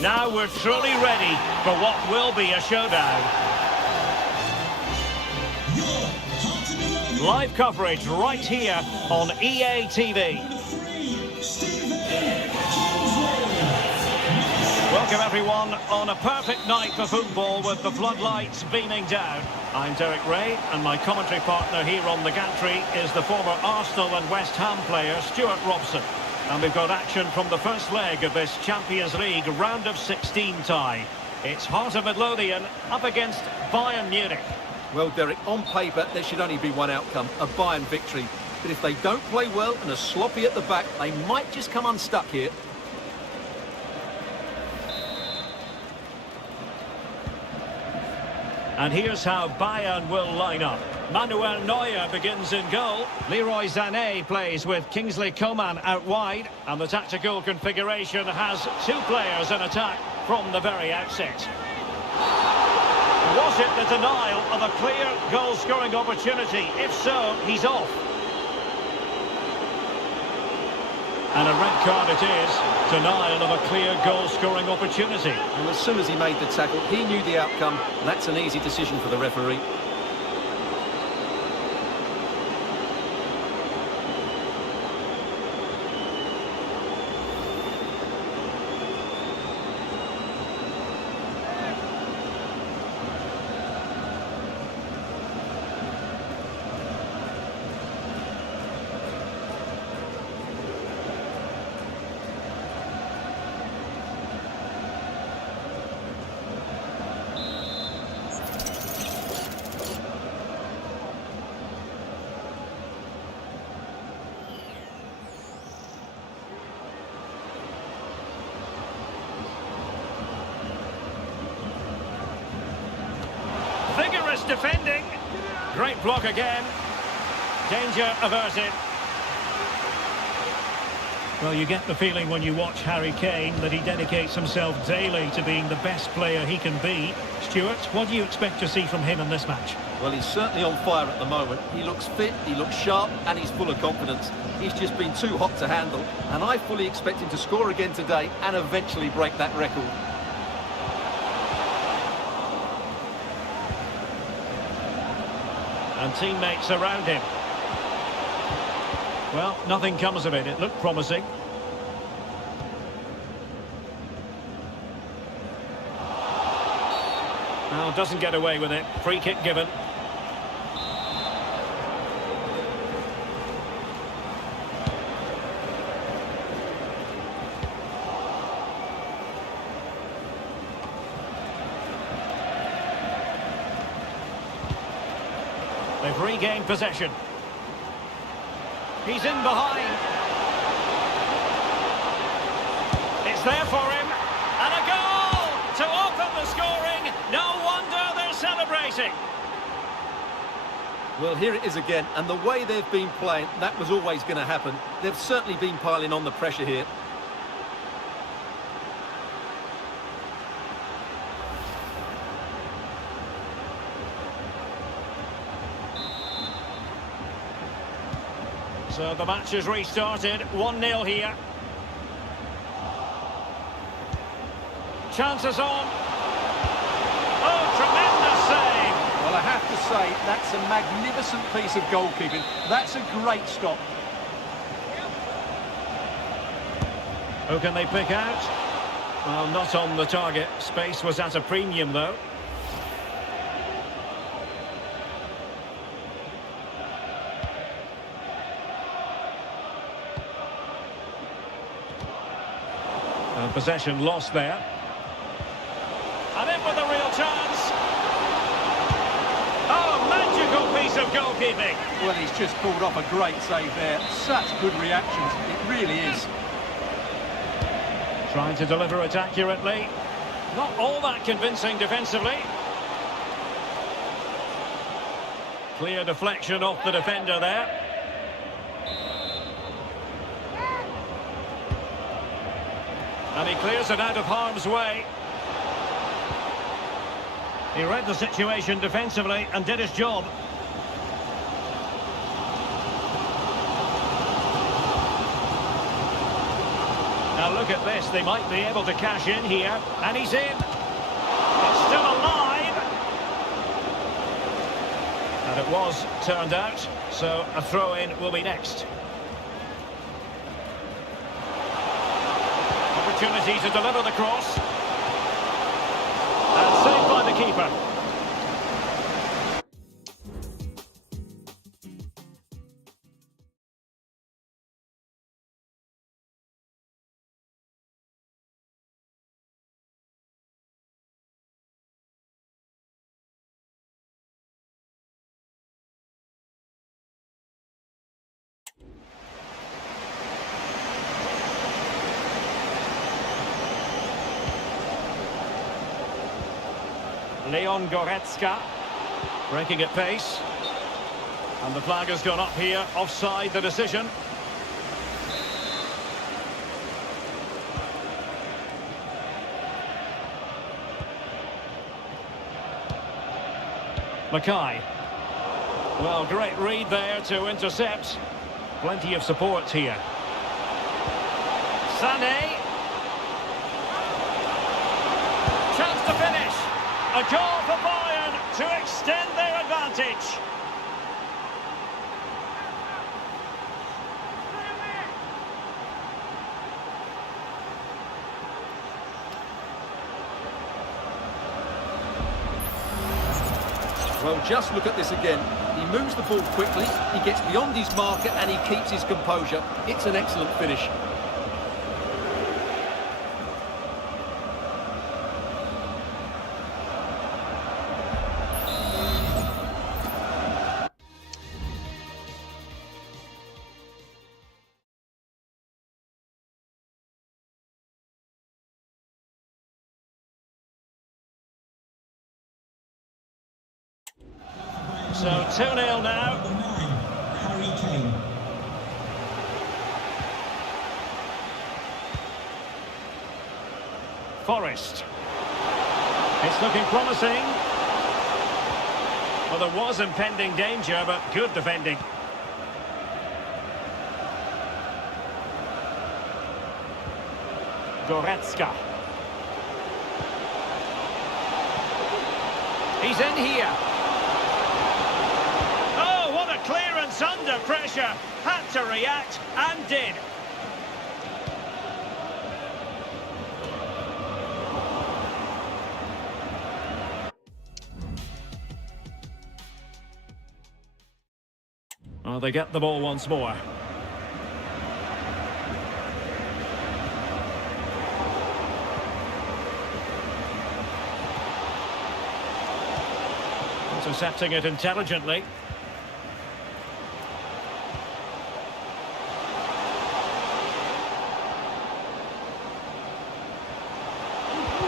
Now we're truly ready for what will be a showdown. Live coverage right here on EA TV. Welcome everyone on a perfect night for football with the floodlights beaming down. I'm Derek Ray and my commentary partner here on the gantry is the former Arsenal and West Ham player Stuart Robson. And we've got action from the first leg of this Champions League round of 16 tie. It's Heart of Midlothian up against Bayern Munich. Well, Derek, on paper, there should only be one outcome, a Bayern victory. But if they don't play well and are sloppy at the back, they might just come unstuck here. And here's how Bayern will line up. Manuel Neuer begins in goal. Leroy Sané plays with Kingsley Coman out wide. And the tactical configuration has two players in attack from the very outset. Was it the denial of a clear goal-scoring opportunity? If so, he's off. And a red card it is. Denial of a clear goal-scoring opportunity. And as soon as he made the tackle, he knew the outcome. That's an easy decision for the referee. Vigorous defending. Great block again. Danger averted. Well, you get the feeling when you watch Harry Kane that he dedicates himself daily to being the best player he can be. Stuart, what do you expect to see from him in this match? Well, he's certainly on fire at the moment. He looks fit, he looks sharp, and he's full of confidence. He's just been too hot to handle, and I fully expect him to score again today and eventually break that record. And teammates around him. Well, nothing comes of it. It looked promising. Now, doesn't get away with it. Free kick given. They've regained possession. He's in behind. It's there for him. And a goal to open the scoring. No wonder they're celebrating. Well, here it is again, and the way they've been playing, that was always going to happen. They've certainly been piling on the pressure here. So the match has restarted, 1-0 here. Chances on. Oh, tremendous save. Well, I have to say, that's a magnificent piece of goalkeeping. That's a great stop. Who can they pick out? Well, not on the target. Space was at a premium, though. And possession lost there. And in with a real chance. Oh, magical piece of goalkeeping. Well, he's just pulled off a great save there. Such good reactions. It really is. Trying to deliver it accurately. Not all that convincing defensively. Clear deflection off the defender there. And he clears it out of harm's way. He read the situation defensively and did his job. Now look at this, they might be able to cash in here, and he's in. It's still alive. And it was turned out, so a throw-in will be next. Opportunity to deliver the cross. And saved by the keeper. Leon Goretzka breaking at pace, and the flag has gone up here, offside the decision. Mackay. Well, great read there to intercept. Plenty of support here. Sané. Chance to finish. A goal for Bayern to extend their advantage. Well, just look at this again. He moves the ball quickly, he gets beyond his marker and he keeps his composure. It's an excellent finish. So 2-0 now. Harry Kane. Forest. It's looking promising. Well, there was impending danger, but good defending. Goretzka. He's in here. Oh, what a clearance under pressure. Had to react and did. Well, they get the ball once more. Intercepting it intelligently.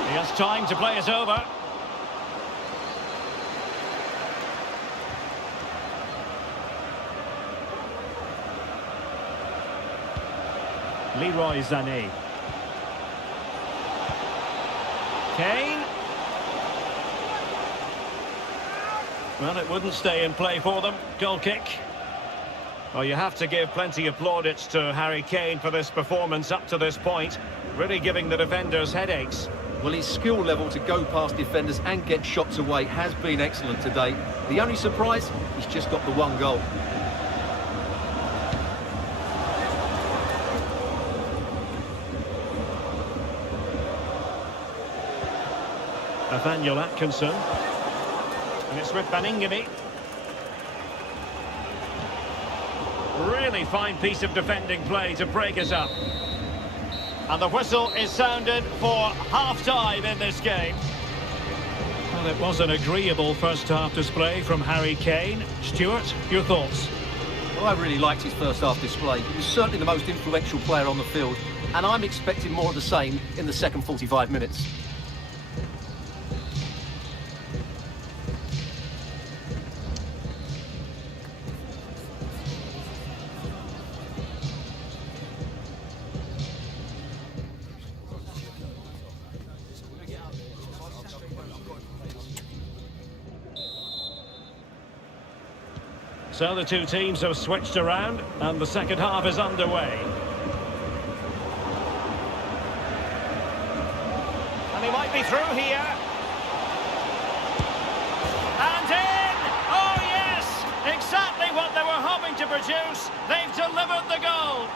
He has time to play it over. Leroy Sané. Kane. Well, it wouldn't stay in play for them. Goal kick. Well, you have to give plenty of plaudits to Harry Kane for this performance up to this point. Really giving the defenders headaches. Well, his skill level to go past defenders and get shots away has been excellent today. The only surprise, he's just got the one goal. Nathaniel Atkinson. And it's with Baningime. Really fine piece of defending play to break us up. And the whistle is sounded for half-time in this game. Well, it was an agreeable first-half display from Harry Kane. Stuart, your thoughts? Well, I really liked his first half display. He was certainly the most influential player on the field, and I'm expecting more of the same in the second 45 minutes. So the two teams have switched around and the second half is underway. And he might be through here. And in! Oh yes! Exactly what they were hoping to produce. They've delivered the goal.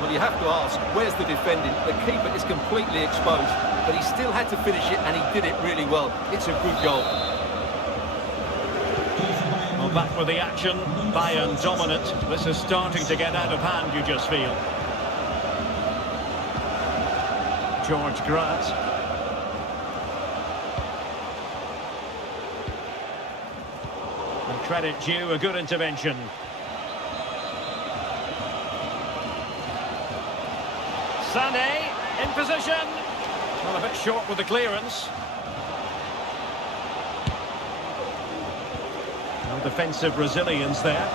Well, you have to ask, where's the defending? The keeper is completely exposed, but he still had to finish it, and he did it really well. It's a good goal. Well, back with the action. Bayern dominant. This is starting to get out of hand, you just feel. George Grant. And credit due, a good intervention. Sané in position. Well, a bit short with the clearance. No defensive resilience there.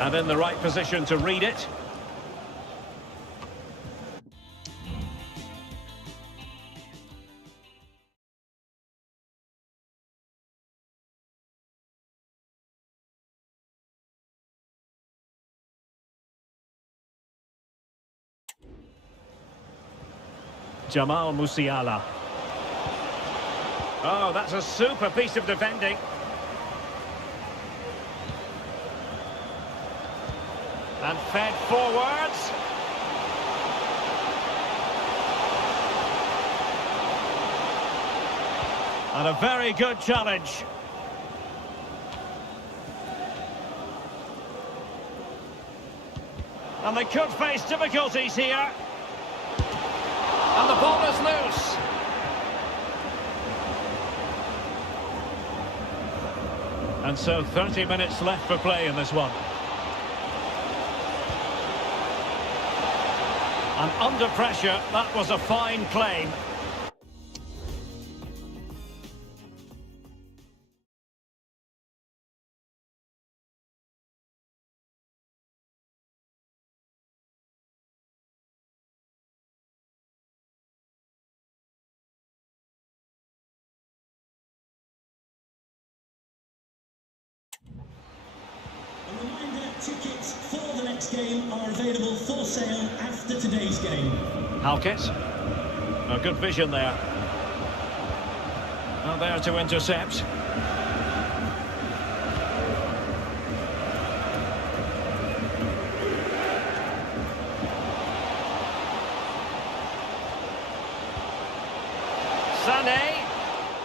And in the right position to read it. Jamal Musiala. Oh, that's a super piece of defending. And fed forwards. And a very good challenge. And they could face difficulties here. And the ball is loose. And so 30 minutes left for play in this one. And under pressure, that was a fine claim. A reminder, tickets for the next game are available for sale after today's game. Halkett. A good vision there. Well, there to intercept. Sané.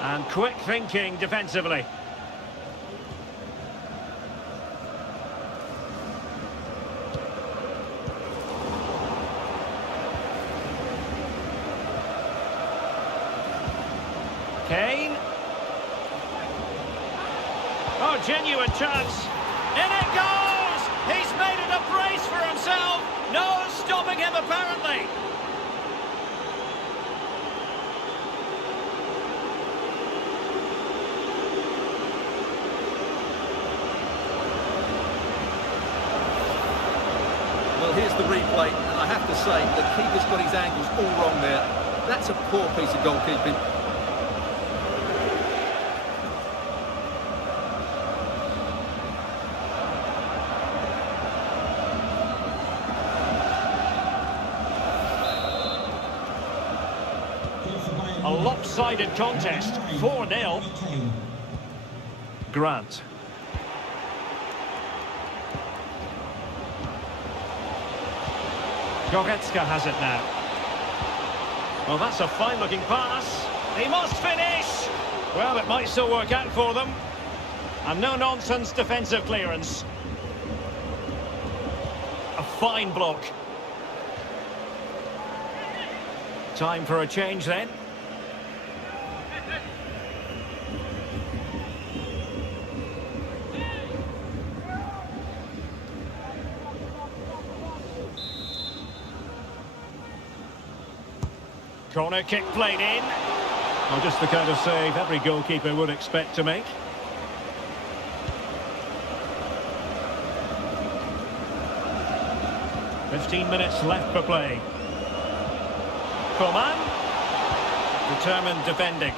And quick thinking defensively. Kane. Oh, genuine chance. In it goes! He's made it a brace for himself. No stopping him, apparently. Well, here's the replay, and I have to say, the keeper's got his angles all wrong there. That's a poor piece of goalkeeping. A lopsided contest, 4-0. Grant. Goretzka has it now. Well, that's a fine-looking pass. He must finish! Well, it might still work out for them. And no-nonsense defensive clearance. A fine block. Time for a change then. Corner kick played in. Well, just the kind of save every goalkeeper would expect to make. "15 minutes left for play. Coman. Determined defending.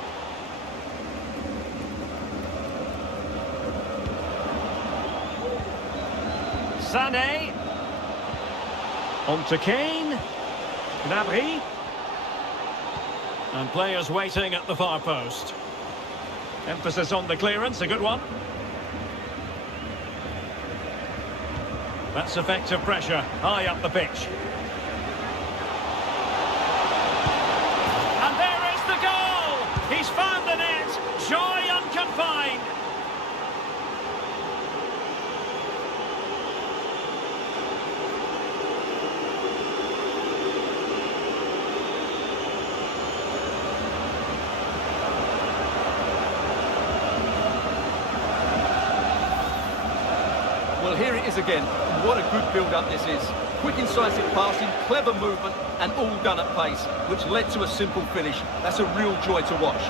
Sané. On to Kane. Gnabry. And players waiting at the far post. Emphasis on the clearance, a good one. That's effective pressure, high up the pitch. And there is the goal! He's found the net! Joy unconfined! Well, here it is again. What a good build-up this is. Quick, incisive passing, clever movement, and all done at pace, which led to a simple finish. That's a real joy to watch.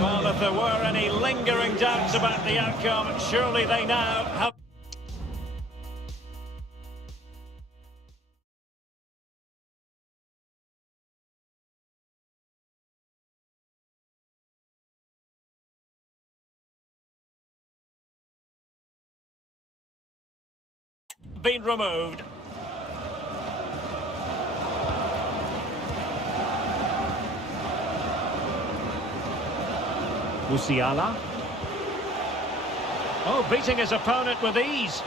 Well, if there were any lingering doubts about the outcome, surely they now have been removed. Musiala. Oh, beating his opponent with ease.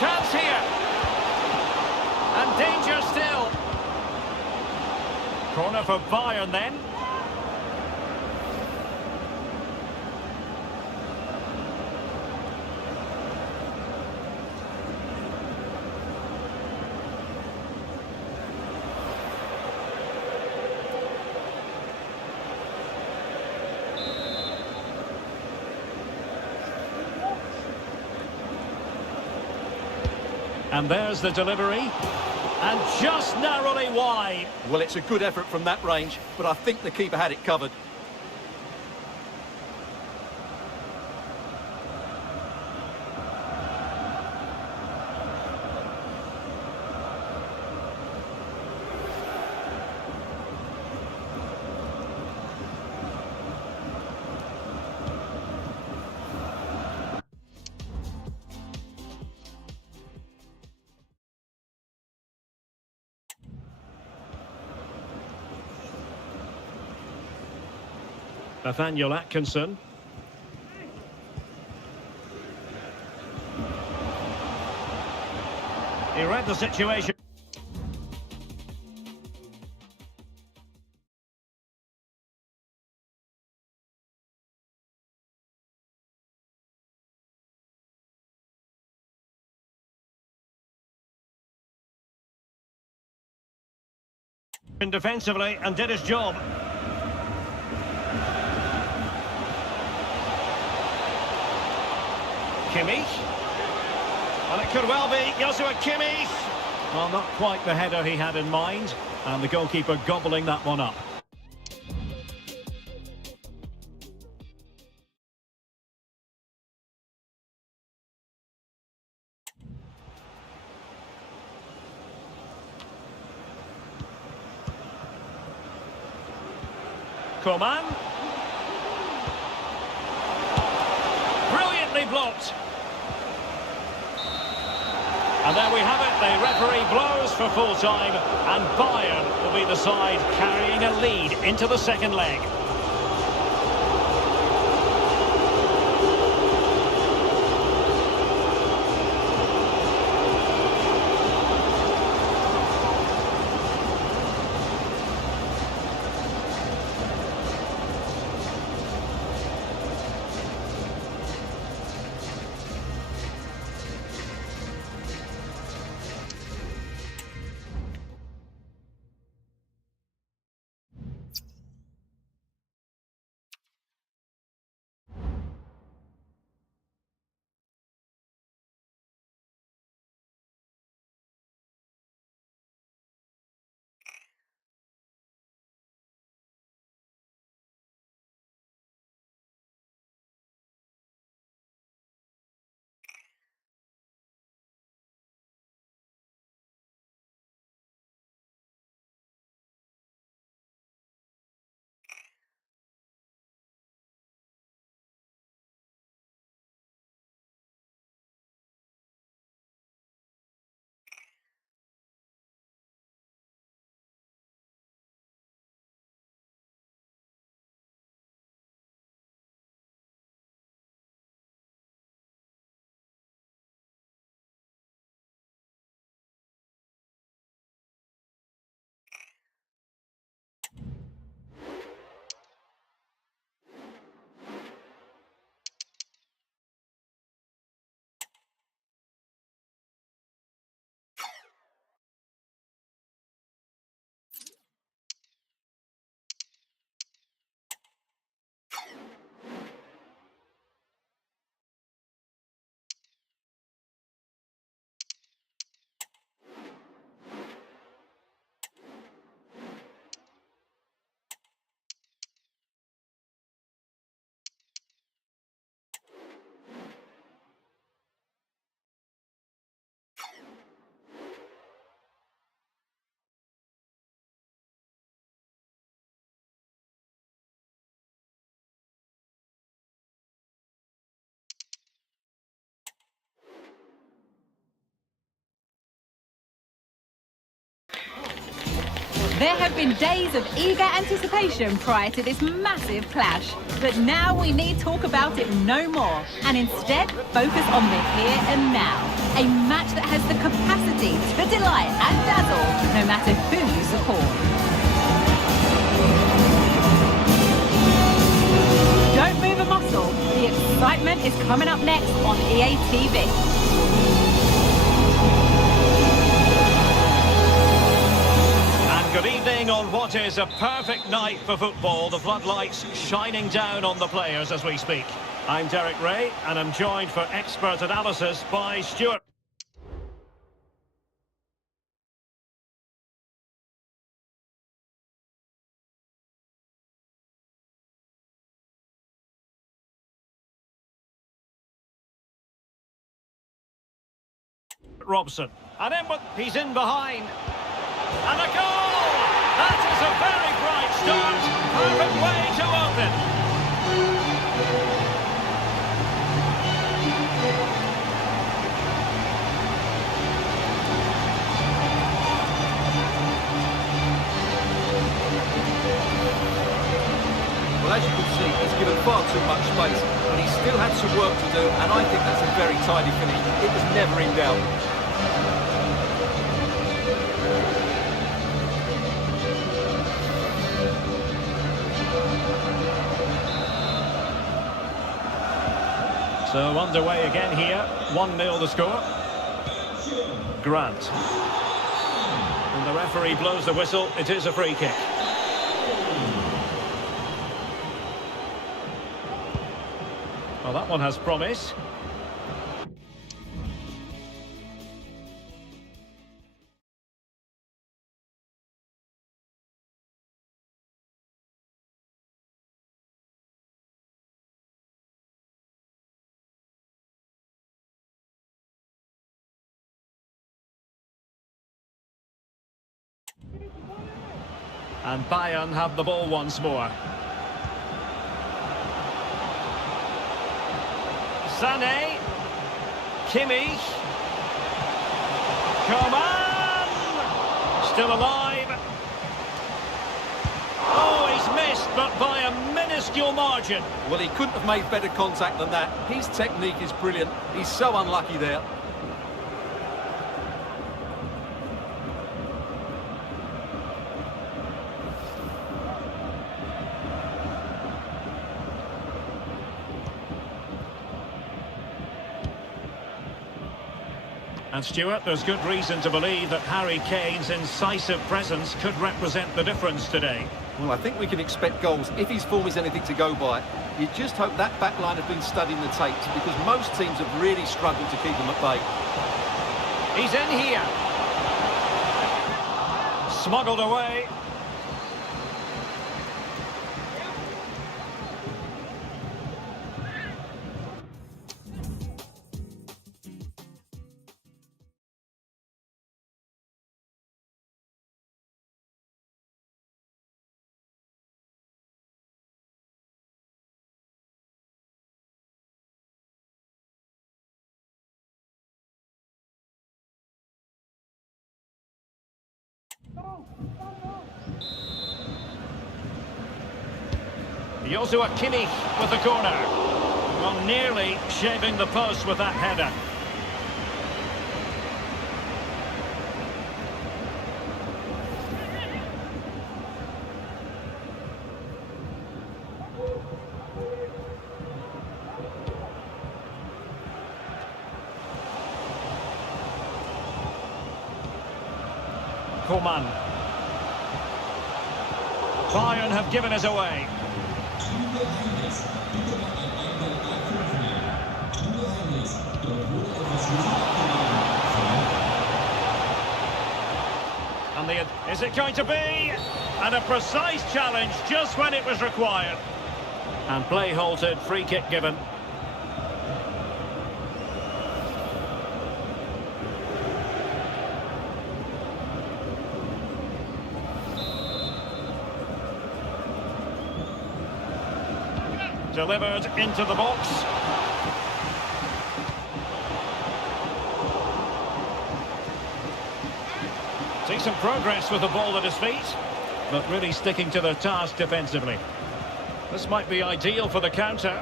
Chance here. And danger still. Corner for Bayern then. And there's the delivery. And just narrowly wide. Well, it's a good effort from that range, but I think the keeper had it covered. Nathaniel Atkinson. He read the situation. Defensively and did his job. Kimmich. Well, it could well be Joshua Kimmich. Well, not quite the header he had in mind, and the goalkeeper gobbling that one up. Coman. Brilliantly blocked. And there we have it, the referee blows for full time, and Bayern will be the side carrying a lead into the second leg. There have been days of eager anticipation prior to this massive clash. But now we need talk about it no more, and instead focus on the here and now. A match that has the capacity to delight and dazzle, no matter who you support. Don't move a muscle. The excitement is coming up next on EA TV. Good evening on what is a perfect night for football. The floodlights shining down on the players as we speak. I'm Derek Ray, and I'm joined for expert analysis by Stuart. Robson, and then he's in behind. And a goal! That is a very bright start. Perfect way to open. Well, as you can see, he's given far too much space, but he still had some work to do, and I think that's a very tidy finish. It was never in doubt. So underway again here, 1-0 the score. Grant. And the referee blows the whistle, it is a free kick. Well, that one has promise. And Bayern have the ball once more. Sané. Kimmich. Coman. Still alive. Oh, he's missed, but by a minuscule margin. Well, he couldn't have made better contact than that. His technique is brilliant. He's so unlucky there. And Stuart, there's good reason to believe that Harry Kane's incisive presence could represent the difference today. Well, I think we can expect goals if his form is anything to go by. You just hope that back line have been studying the tapes, because most teams have really struggled to keep them at bay. He's in here. Smuggled away. Joshua Kimmich with the corner. Well, nearly shaving the post with that header. Coman. Bayern have given us away. And is it going to be? And a precise challenge just when it was required. And play halted, free kick given. Delivered into the box. Decent progress with the ball at his feet. but really sticking to their task defensively. This might be ideal for the counter.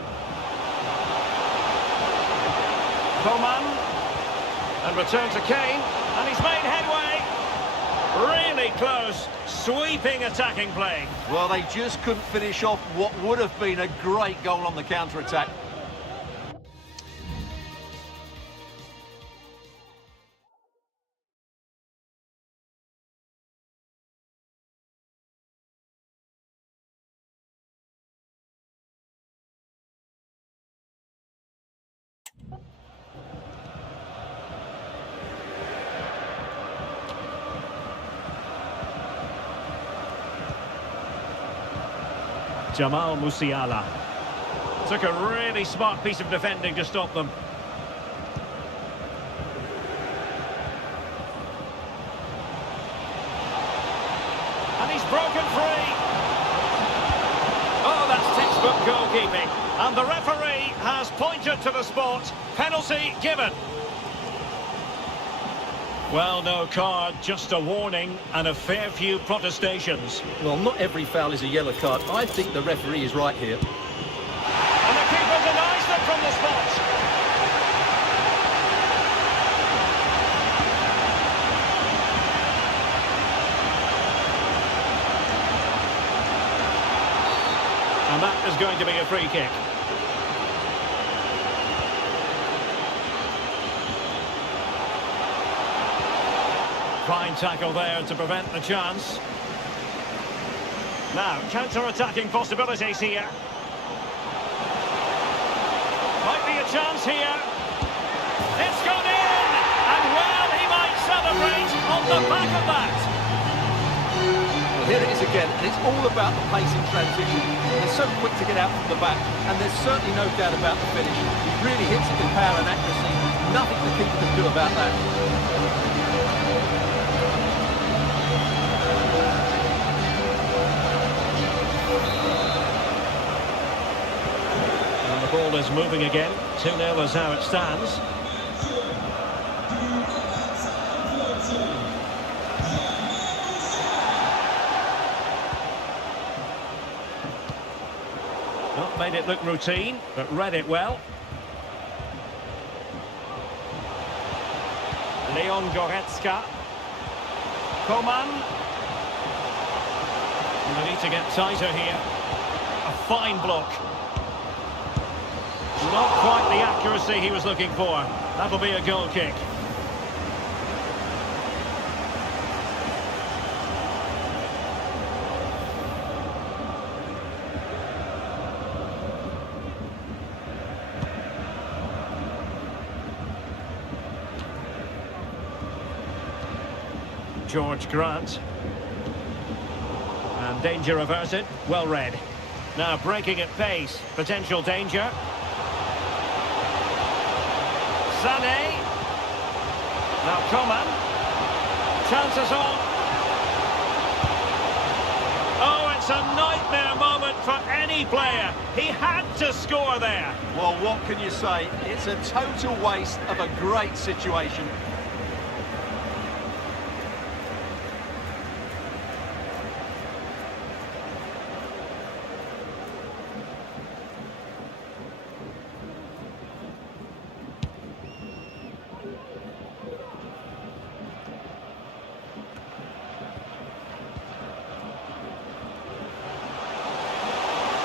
Coman, and return to Kane, and he's made headway. Really close, sweeping attacking play. Well, they just couldn't finish off what would have been a great goal on the counter-attack. Jamal Musiala. Took a really smart piece of defending to stop them. And he's broken free. Oh, that's textbook goalkeeping. And the referee has pointed to the spot. Penalty given. Well, no card, just a warning and a fair few protestations. Well, not every foul is a yellow card. I think the referee is right here. And the keeper denies them from the spot. And that is going to be a free kick. Fine tackle there to prevent the chance. Now, counter-attacking possibilities here. Might be a chance here. It's gone in! And well, he might celebrate on the back of that. Well, here it is again, and it's all about the pace in transition. They're so quick to get out from the back, and there's certainly no doubt about the finish. He really hits it with power and accuracy. Nothing the keeper can do about that. And the ball is moving again. 2-0 is how it stands. Not made it look routine, but read it well. Leon Goretzka. Coman. And they need to get tighter here. A fine block. Not quite the accuracy he was looking for. That'll be a goal kick. George Grant. And danger averted. Well read. Now breaking at pace. Potential danger. Sané. Now Coman. Chances on. Oh, it's a nightmare moment for any player. He had to score there. Well, what can you say? It's a total waste of a great situation.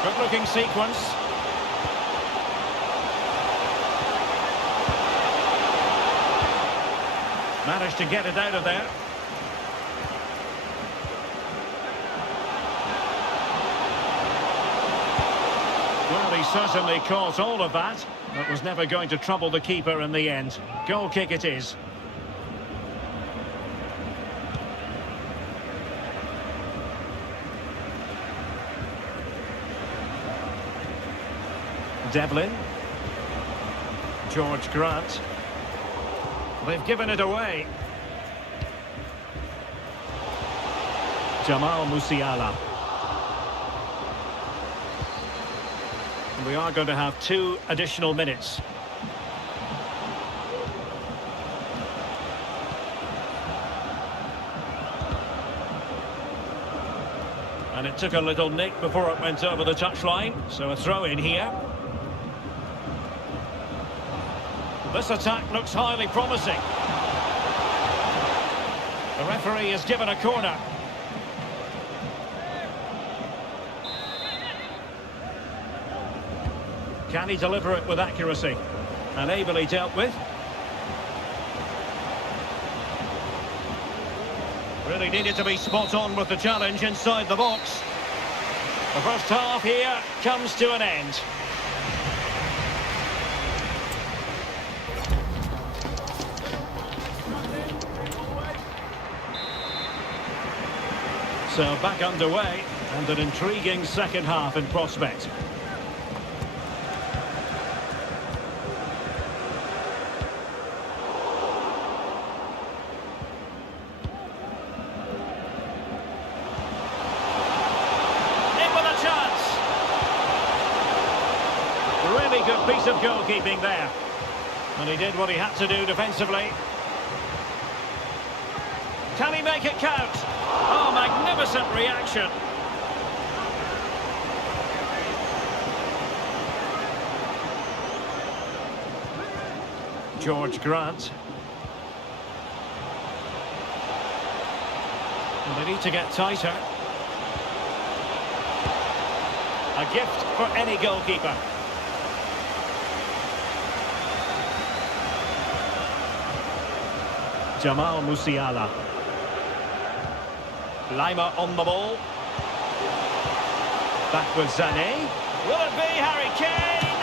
Good-looking sequence. Managed to get it out of there. Well, he certainly caught all of that, but was never going to trouble the keeper in the end. Goal kick it is. Devlin. George Grant. They've given it away. Jamal Musiala. And we are going to have 2 additional minutes. And it took a little nick before it went over the touchline, so a throw in here. This attack looks highly promising. The referee has given a corner. Can he deliver it with accuracy? And ably dealt with. Really needed to be spot on with the challenge inside the box. The first half here comes to an end. So back underway, and an intriguing second half in prospect. Really good piece of goalkeeping there. And he did what he had to do defensively. Can he make it count? Oh, magnificent reaction. George Grant. And they need to get tighter. A gift for any goalkeeper. Jamal Musiala. Lima on the ball. Back with Sané. Will it be Harry Kane?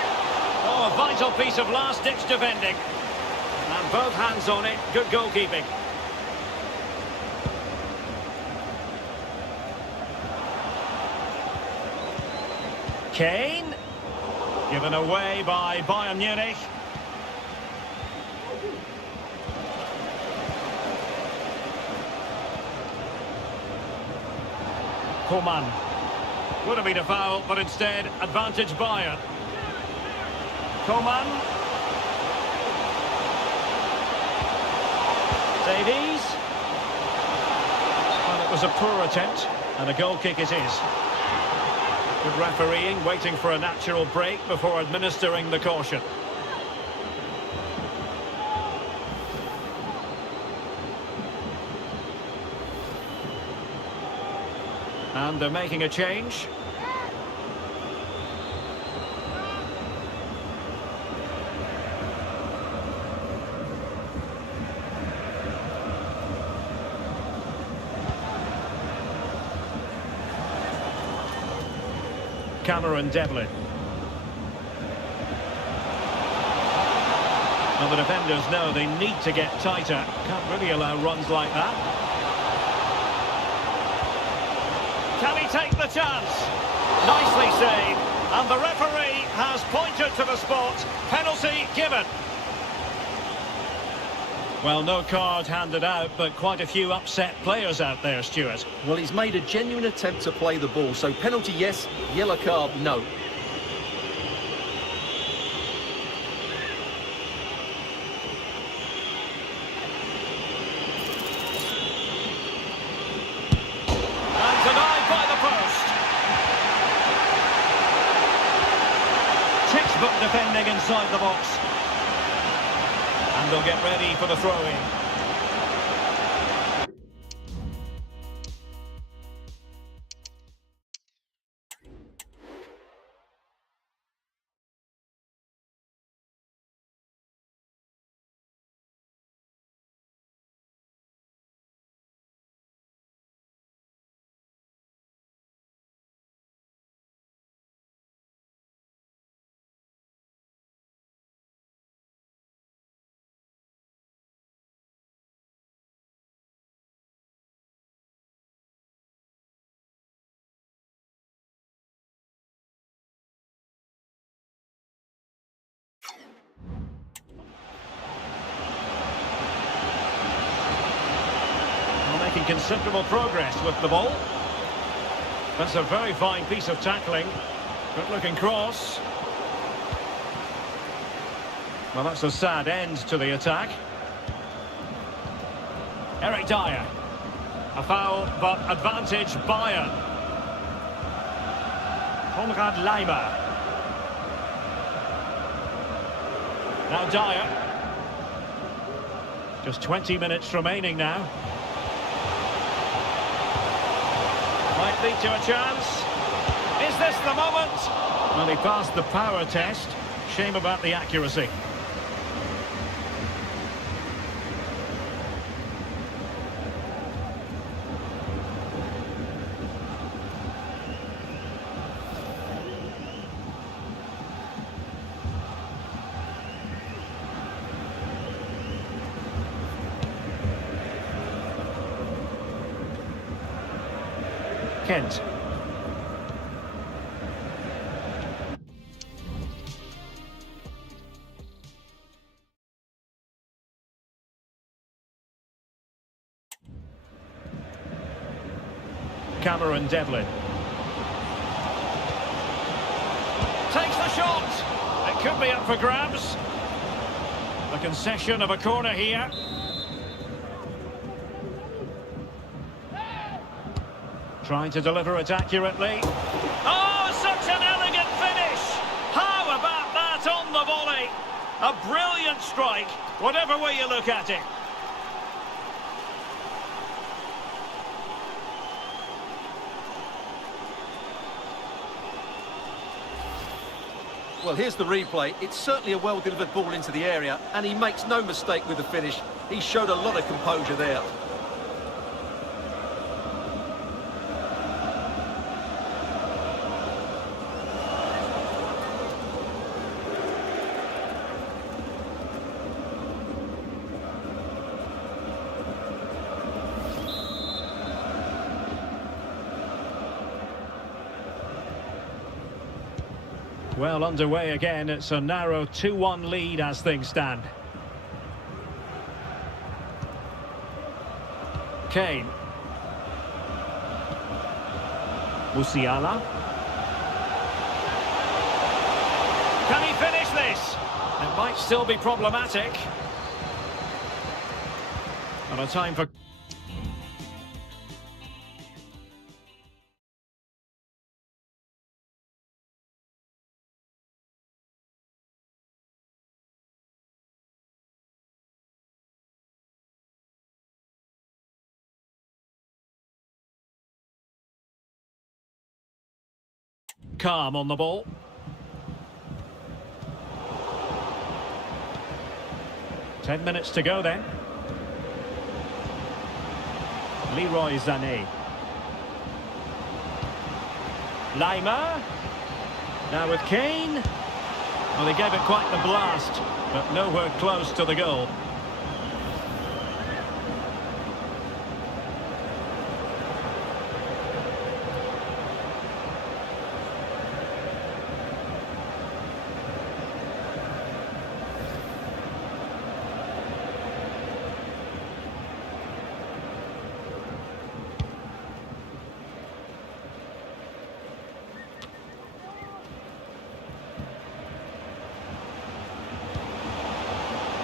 Oh, a vital piece of last-ditch defending. And both hands on it. Good goalkeeping. Kane. Given away by Bayern Munich. Coman. Would have been a foul, but instead, advantage Bayern. Coman. Davies. Well, it was a poor attempt, and a goal kick it is. Good refereeing, waiting for a natural break before administering the caution. And they're making a change. Cameron Devlin. Well, the defenders know they need to get tighter. Can't really allow runs like that. Can he take the chance? Nicely saved. And the referee has pointed to the spot. Penalty given. Well, no card handed out, but quite a few upset players out there, Stuart. Well, he's made a genuine attempt to play the ball, so penalty yes, yellow card no. Defending inside the box. And they'll get ready for the throw-in. Making considerable progress with the ball. That's a very fine piece of tackling. Good looking cross. Well, that's a sad end to the attack. Eric Dyer. A foul, but advantage Bayern. Konrad Leimer. Now Dyer. Just 20 minutes remaining now. Might lead to a chance. Is this the moment? Well, he passed the power test. Shame about the accuracy. Kent. Cameron Devlin. Takes the shot. It could be up for grabs. The concession of a corner here. Trying to deliver it accurately. Oh, such an elegant finish! How about that on the volley? A brilliant strike, whatever way you look at it. Well, here's the replay. It's certainly a well-delivered ball into the area, and he makes no mistake with the finish. He showed a lot of composure there. Well, underway again. It's a narrow 2-1 lead as things stand. Kane. Musiala. Can he finish this? It might still be problematic. And a time for... Calm on the ball. Ten minutes to go then. Leroy Sané. Leimer. Now with Kane. Well, they gave it quite the blast, but nowhere close to the goal.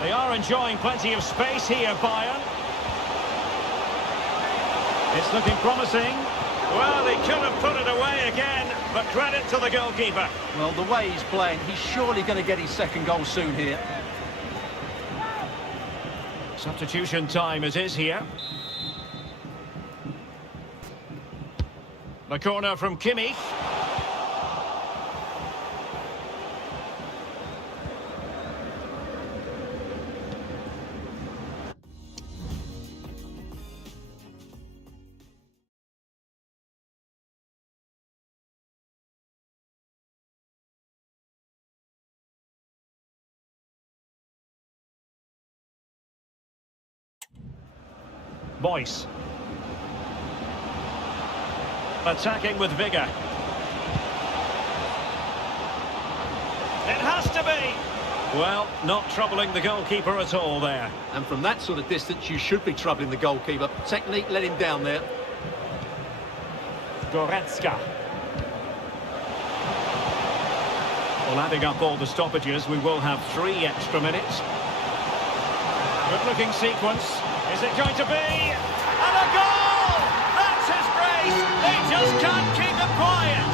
They are enjoying plenty of space here, Bayern. It's looking promising. Well, he could have put it away again, but credit to the goalkeeper. Well, the way he's playing, he's surely going to get his second goal soon here. Substitution time it is here. The corner from Kimmich. Boyce. Attacking with vigour. It has to be! Well, not troubling the goalkeeper at all there. And from that sort of distance, you should be troubling the goalkeeper. Technique let him down there. Goretzka. Well, adding up all the stoppages, we will have 3 extra minutes. Good-looking sequence. Is it going to be? And a goal! That's his brace! They just can't keep them quiet!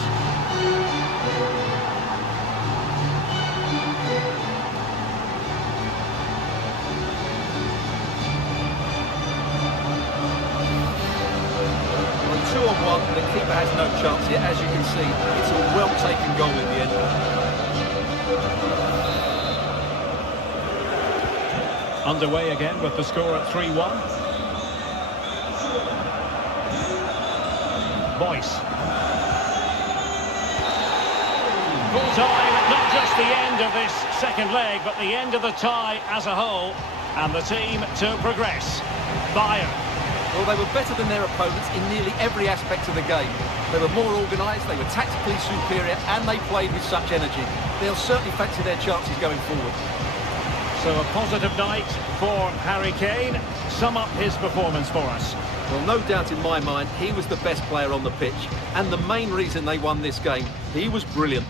4-1, the keeper has no chance here. As you can see, it's a well-taken goal in the end. Underway again with the score at 3-1. Boyce. Full time, not just the end of this second leg, but the end of the tie as a whole. And the team to progress. Bayern. Well, they were better than their opponents in nearly every aspect of the game. They were more organised, they were tactically superior, and they played with such energy. They'll certainly fancy their chances going forward. So a positive night for Harry Kane. Sum up his performance for us. Well, no doubt in my mind, he was the best player on the pitch. And the main reason they won this game, he was brilliant.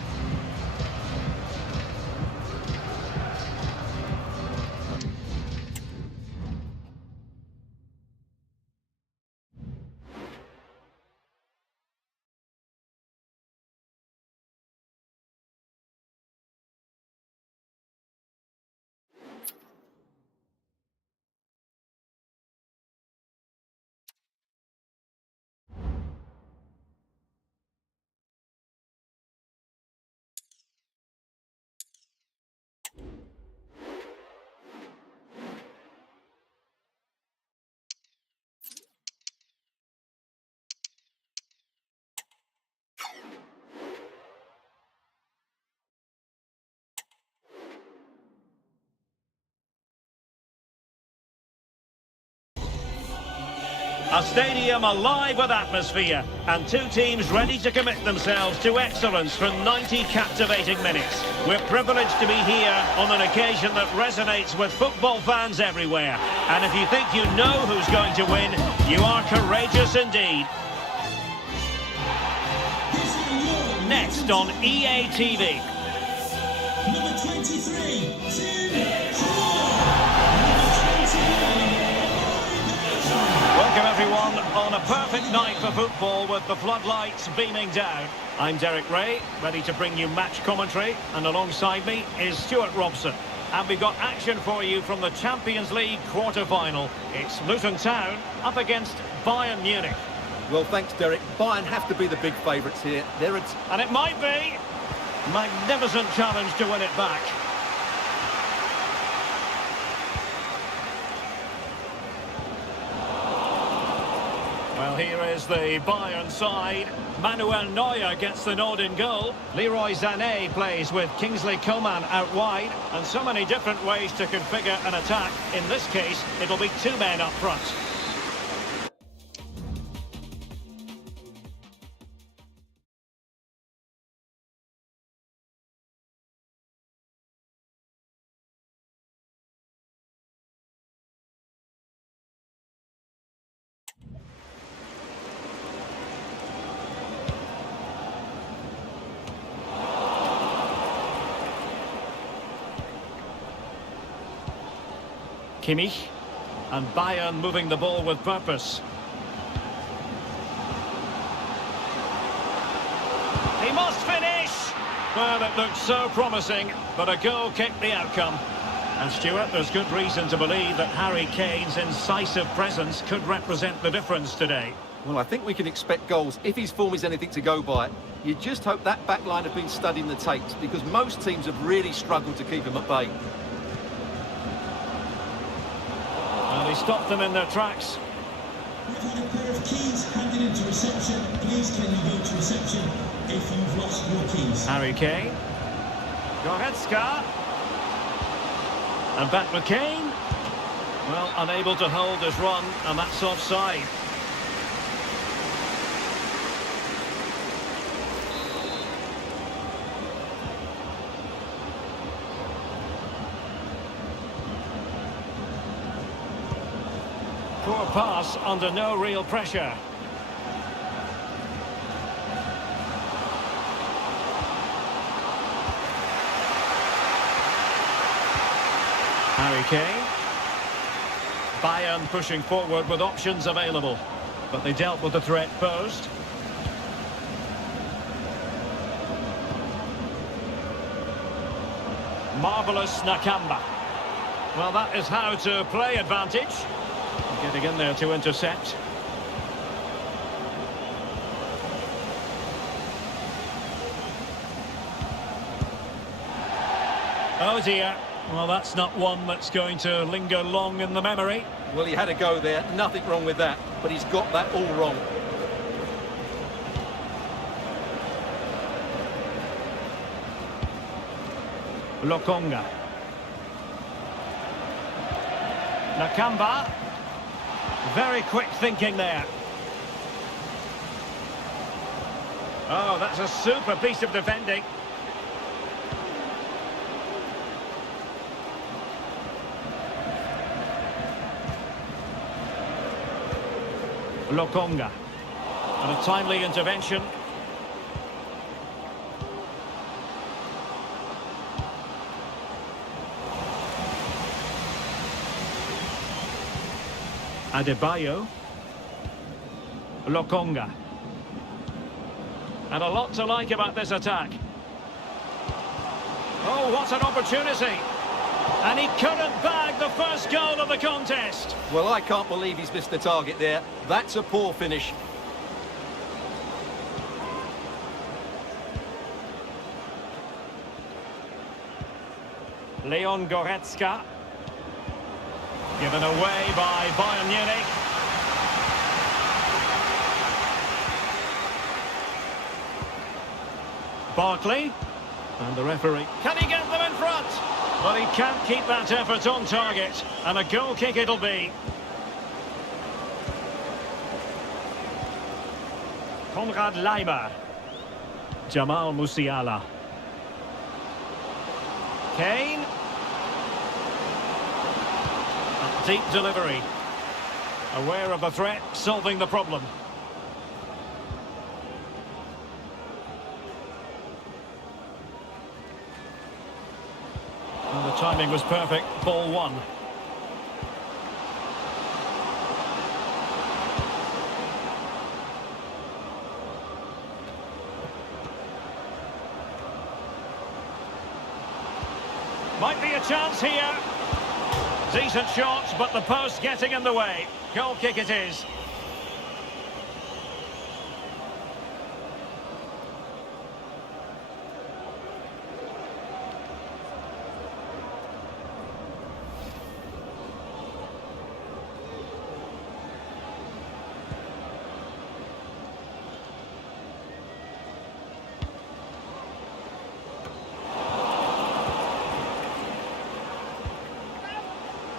A stadium alive with atmosphere and two teams ready to commit themselves to excellence for 90 captivating minutes. We're privileged to be here on an occasion that resonates with football fans everywhere. And if you think you know who's going to win, you are courageous indeed. Next on EA TV. Number 23, Welcome everyone on a perfect night for football with the floodlights beaming down. I'm Derek Ray, ready to bring you match commentary, and alongside me is Stuart Robson. And we've got action for you from the Champions League quarter-final. It's Luton Town up against Bayern Munich. Well, thanks, Derek. Bayern have to be the big favourites here. And it might be. Magnificent challenge to win it back. Well, here is the Bayern side. Manuel Neuer gets the nod in goal. Leroy Sané plays with Kingsley Coman out wide. And so many different ways to configure an attack. In this case, it'll be two men up front. Kimmich, and Bayern moving the ball with purpose. He must finish! Well, it looked so promising, but a goal kicked the outcome. And Stuart, there's good reason to believe that Harry Kane's incisive presence could represent the difference today. Well, I think we can expect goals if his form is anything to go by. You just hope that back line have been studying the tapes, because most teams have really struggled to keep him at bay. He stopped them in their tracks. We've had a pair of keys handed into reception. Please can you go to reception if you've lost your keys. Harry Kane. Goretzka. And back with Kane. Well, unable to hold his run, and that's offside. Poor pass under no real pressure. Harry Kane. Bayern pushing forward with options available, but they dealt with the threat posed. Marvellous Nakamba. Well, that is how to play advantage. Getting in there to intercept. Oh dear. Well, that's not one that's going to linger long in the memory. Well, he had a go there, nothing wrong with that, but he's got that all wrong. Lokonga. Nakamba. Very quick thinking there. Oh, that's a super piece of defending. Lokonga. And a timely intervention. Adebayo. Lokonga. And a lot to like about this attack. Oh, what an opportunity. And he couldn't bag the first goal of the contest. Well, I can't believe he's missed the target there. That's a poor finish. Leon Goretzka. Given away by Bayern Munich. Barkley. And the referee. Can he get them in front? But he can't keep that effort on target. And a goal kick it'll be. Konrad Laimer. Jamal Musiala. Kane. A deep delivery. Aware of the threat, solving the problem. And the timing was perfect. Ball one. Might be a chance here. Decent shots, but the post getting in the way. Goal kick it is.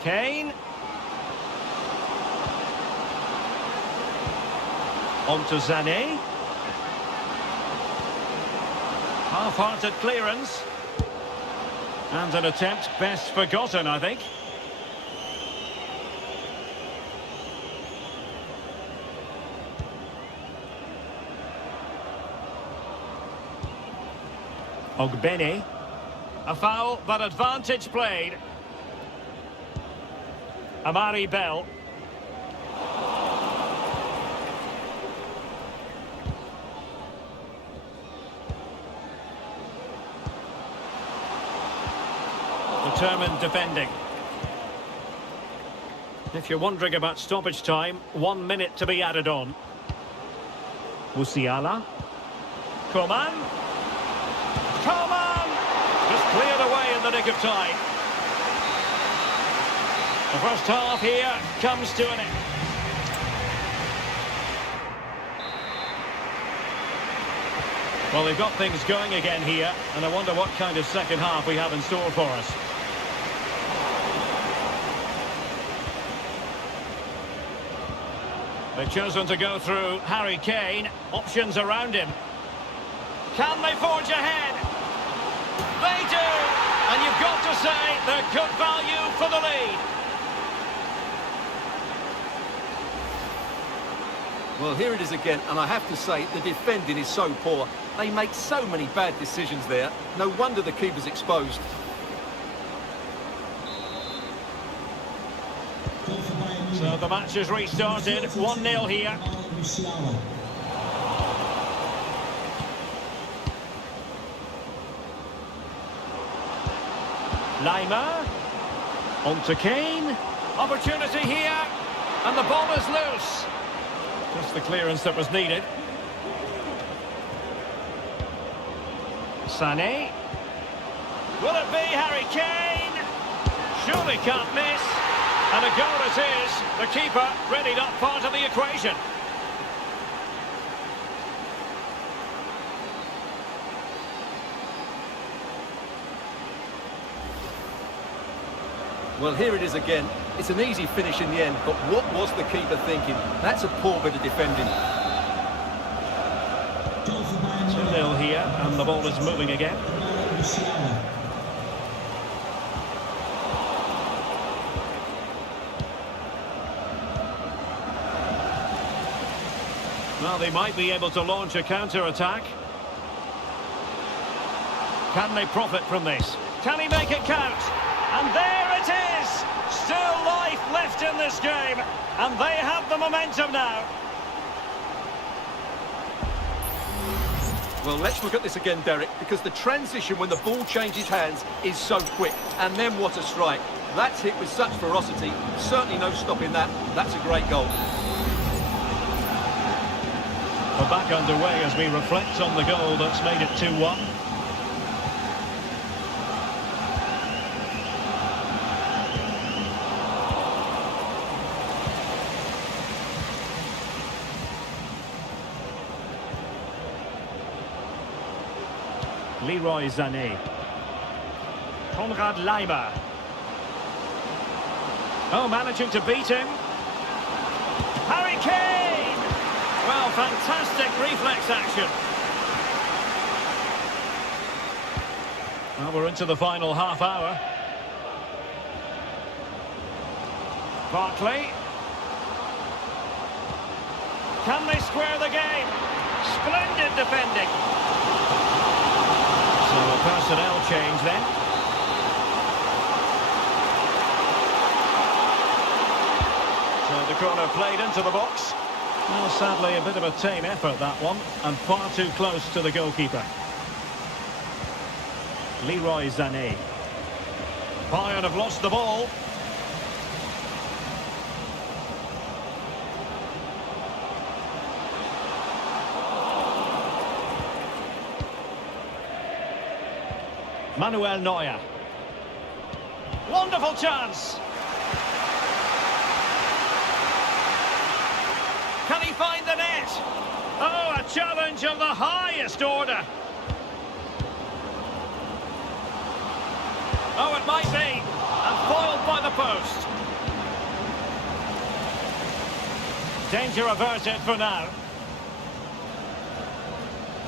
Kane. On to Sané. Half-hearted clearance. And an attempt best forgotten, I think. Ogbene. A foul, but advantage played. Amari Bell. Determined defending. If you're wondering about stoppage time, 1 minute to be added on. Musiala. Coman. Coman! Just cleared away in the nick of time. The first half here comes to an end. Well, they've got things going again here, and I wonder what kind of second half we have in store for us. They've chosen to go through Harry Kane. Options around him. Can they forge ahead? They do! And you've got to say they're good value for the lead. Well, here it is again, and I have to say, the defending is so poor. They make so many bad decisions there. No wonder the keeper's exposed. So the match has restarted, 1-0 here. Laimer. On to Kane. Opportunity here. And the ball is loose. Just the clearance that was needed. Sané. Will it be Harry Kane? Surely can't miss. And a goal it is. The keeper really not part of the equation. Well, here it is again. It's an easy finish in the end, but what was the keeper thinking? That's a poor bit of defending. Goal for Bayern 2-0 here, and the ball is moving again. Musiala. Well, they might be able to launch a counter-attack. Can they profit from this? Can he make it count? And there it is! Still life left in this game, and they have the momentum now. Well, let's look at this again, Derek, because the transition when the ball changes hands is so quick. And then what a strike. That's hit with such ferocity. Certainly no stopping that. That's a great goal. We're back underway as we reflect on the goal that's made it 2-1. Leroy Sané. Konrad Laimer. Oh, managing to beat him. Harry Kane! Well, fantastic reflex action. Well, we're into the final half hour. Barkley. Can they square the game? Splendid defending. So a personnel change then. So the corner played into the box. Well, sadly, a bit of a tame effort, that one, and far too close to the goalkeeper. Leroy Sané. Bayern have lost the ball. Manuel Neuer. Wonderful chance. Can he find the net? Oh, a challenge of the highest order. Oh, it might be. And foiled by the post. Danger averted for now.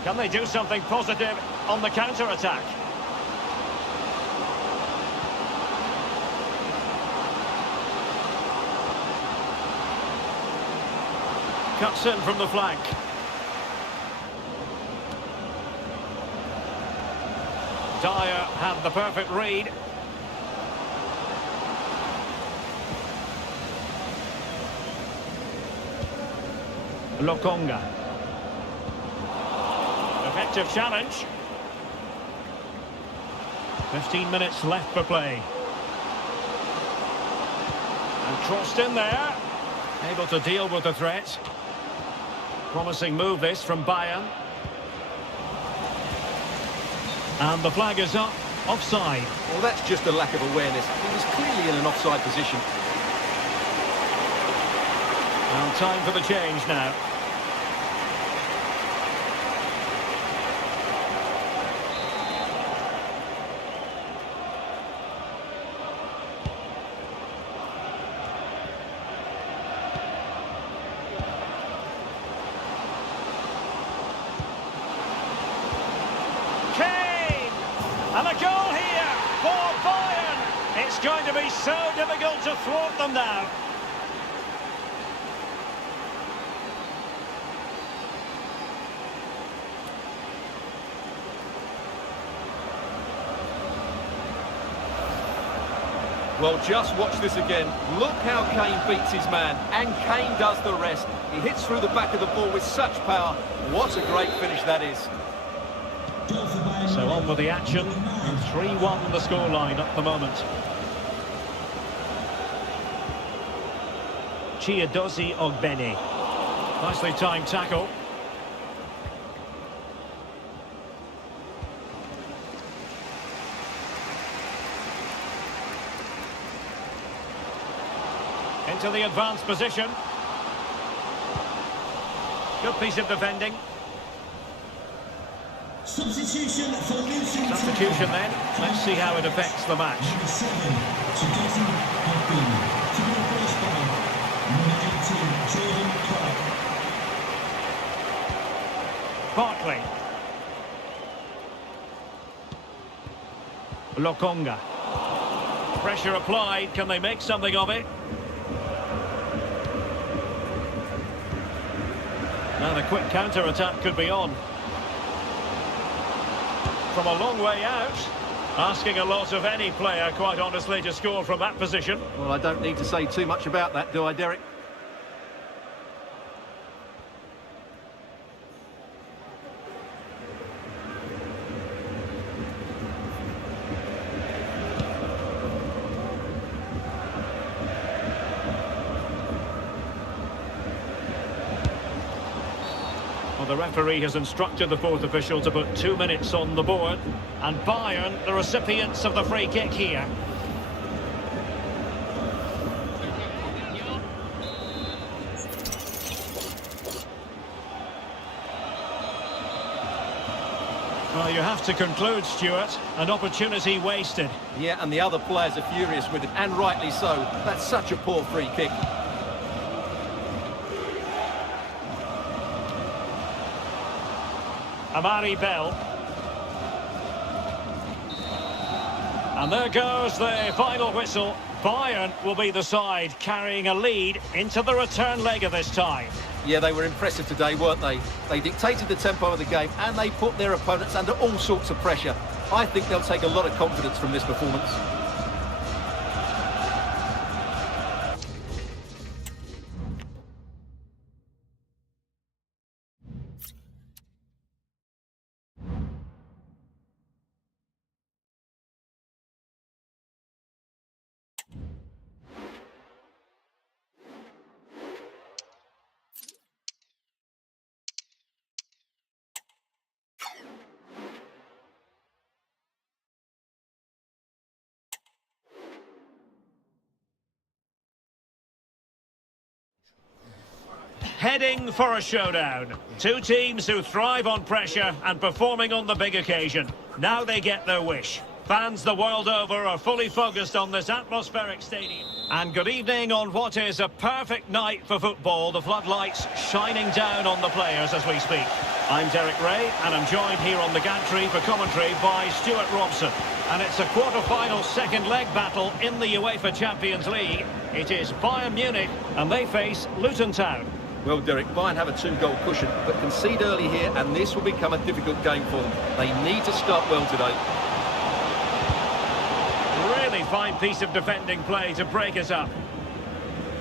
Can they do something positive on the counter-attack? Cuts in from the flank. Dyer had the perfect read. Lokonga. Effective challenge. 15 minutes left for play. And crossed in there. Able to deal with the threat. Promising move this from Bayern. And the flag is up. Offside. Well, that's just a lack of awareness. He was clearly in an offside position. And time for the change now. And a goal here for Bayern. It's going to be so difficult to thwart them now. Well, just watch this again. Look how Kane beats his man, and Kane does the rest. He hits through the back of the ball with such power. What a great finish that is. So on with the action, and 3-1 the scoreline at the moment. Chiedozie Ogbene. Nicely timed tackle. to the advanced position. Good piece of defending. Substitution for Luton. Substitution then. Let's see how it affects the match. Number 7, Chidozie Hagbin. To be replaced by number 18, Jordan Clark. Barkley. Lokonga. Pressure applied. Can they make something of it? Now the quick counter-attack could be on. From a long way out. Asking a lot of any player, quite honestly, to score from that position. Well, I don't need to say too much about that, do I, Derek? Well, the referee has instructed the fourth official to put 2 minutes on the board. And Bayern, the recipients of the free kick here. Well, you have to conclude, Stuart. An opportunity wasted. Yeah, and the other players are furious with it, and rightly so. That's such a poor free kick. Amari Bell. And there goes the final whistle. Bayern will be the side carrying a lead into the return leg of this tie. Yeah, they were impressive today, weren't they? They dictated the tempo of the game and they put their opponents under all sorts of pressure. I think they'll take a lot of confidence from this performance. Heading for a showdown. Two teams who thrive on pressure and performing on the big occasion. Now they get their wish. Fans the world over are fully focused on this atmospheric stadium. And good evening on what is a perfect night for football. The floodlights shining down on the players as we speak. I'm Derek Ray and I'm joined here on the gantry for commentary by Stuart Robson. And it's a quarter-final second leg battle in the UEFA Champions League. It is Bayern Munich and they face Luton Town. Well, Derek, Bayern have a 2-goal cushion, but concede early here, and this will become a difficult game for them. They need to start well today. Really fine piece of defending play to break it up.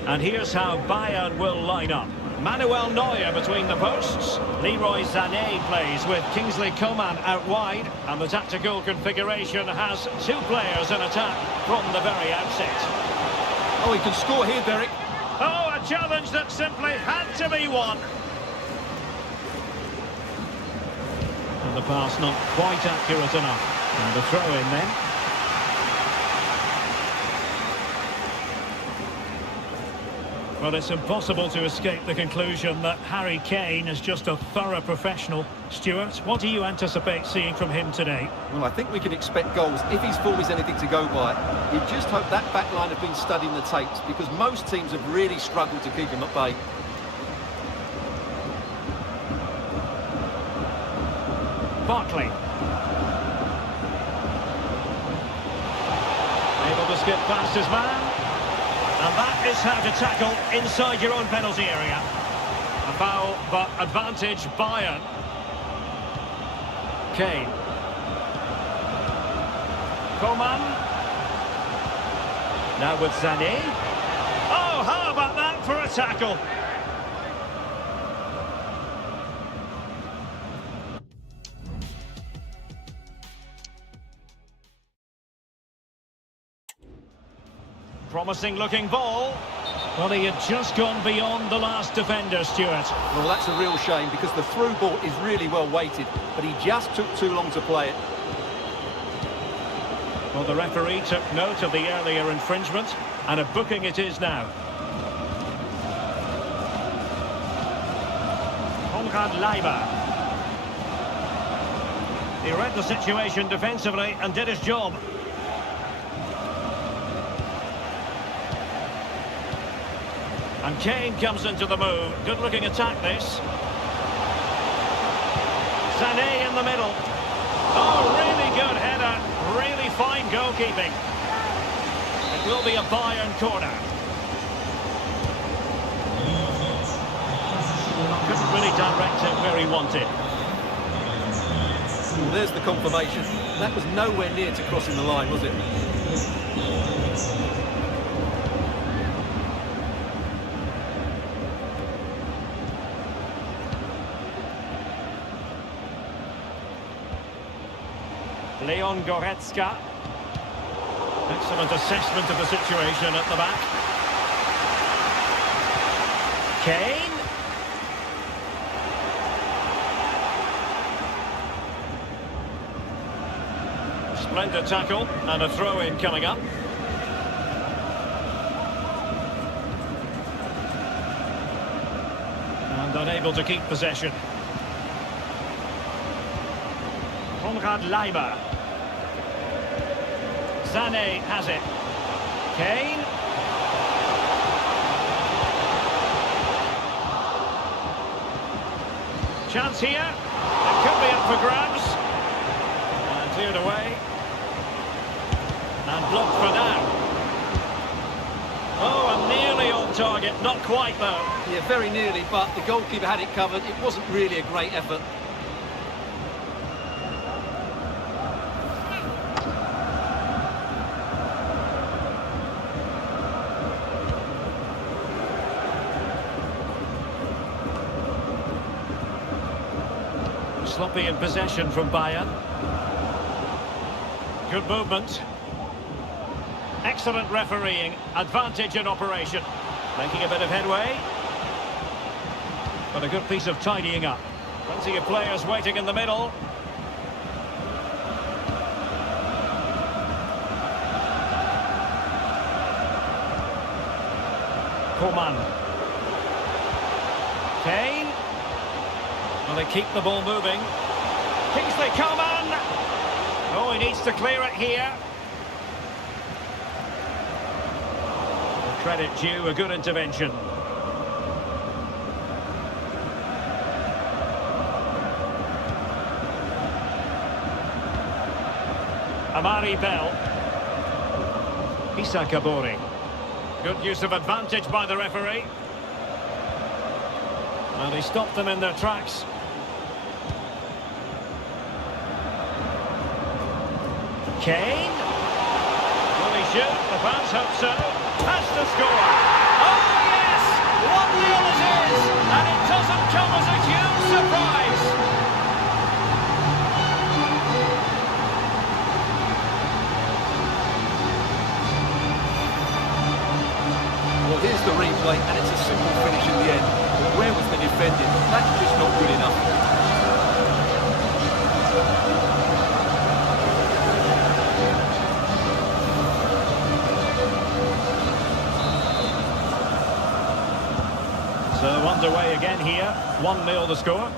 And here's how Bayern will line up. Manuel Neuer between the posts. Leroy Sané plays with Kingsley Coman out wide. And the tactical configuration has two players in attack from the very outset. Oh, he can score here, Derek. Oh, a challenge that simply had to be won. And the pass not quite accurate enough. And the throw in then. Well, it's impossible to escape the conclusion that Harry Kane is just a thorough professional. Stuart, what do you anticipate seeing from him today? Well, I think we can expect goals if his form is anything to go by. You just hope that back line have been studying the tapes because most teams have really struggled to keep him at bay. Barkley. Able to skip past his man. And that is how to tackle inside your own penalty area. A foul, but advantage Bayern. Kane. Coman. Now with Sané. Oh, how about that for a tackle? Promising looking ball. Well, he had just gone beyond the last defender, Stuart. Well, that's a real shame because the through ball is really well weighted, but he just took too long to play it. Well, the referee took note of the earlier infringement, and a booking it is now. Konrad Leiber. He read the situation defensively and did his job. And Kane comes into the move. Good-looking attack, this. Sané in the middle. Oh, really good header. Really fine goalkeeping. It will be a Bayern corner. Couldn't really direct it where he wanted. Well, there's the confirmation. That was nowhere near to crossing the line, was it? Leon Goretzka. Excellent assessment of the situation at the back. Kane. Splendid tackle and a throw-in coming up. And unable to keep possession. Konrad Leiber. Sané has it. Kane. Chance here. It could be up for grabs. And cleared away. And blocked for now. Oh, and nearly on target. Not quite, though. Yeah, very nearly, but the goalkeeper had it covered. It wasn't really a great effort. Sloppy in possession from Bayern. Good movement. Excellent refereeing. Advantage in operation. Making a bit of headway. But a good piece of tidying up. Plenty of players waiting in the middle. Coman. Kane. Well, they keep the ball moving. Kingsley Coman. Oh, he needs to clear it here. Credit due, a good intervention. Amari Bell. Issa Kabori. Good use of advantage by the referee. And he stopped them in their tracks. Kane. Will he shoot? The fans hope so. Has to score. Oh, yes! 1-0 it is! And it doesn't come as a huge surprise. Well, here's the replay, and it's a simple finish in the end. But where was the defending? That's just not good enough. So underway again here, 1-0 the score.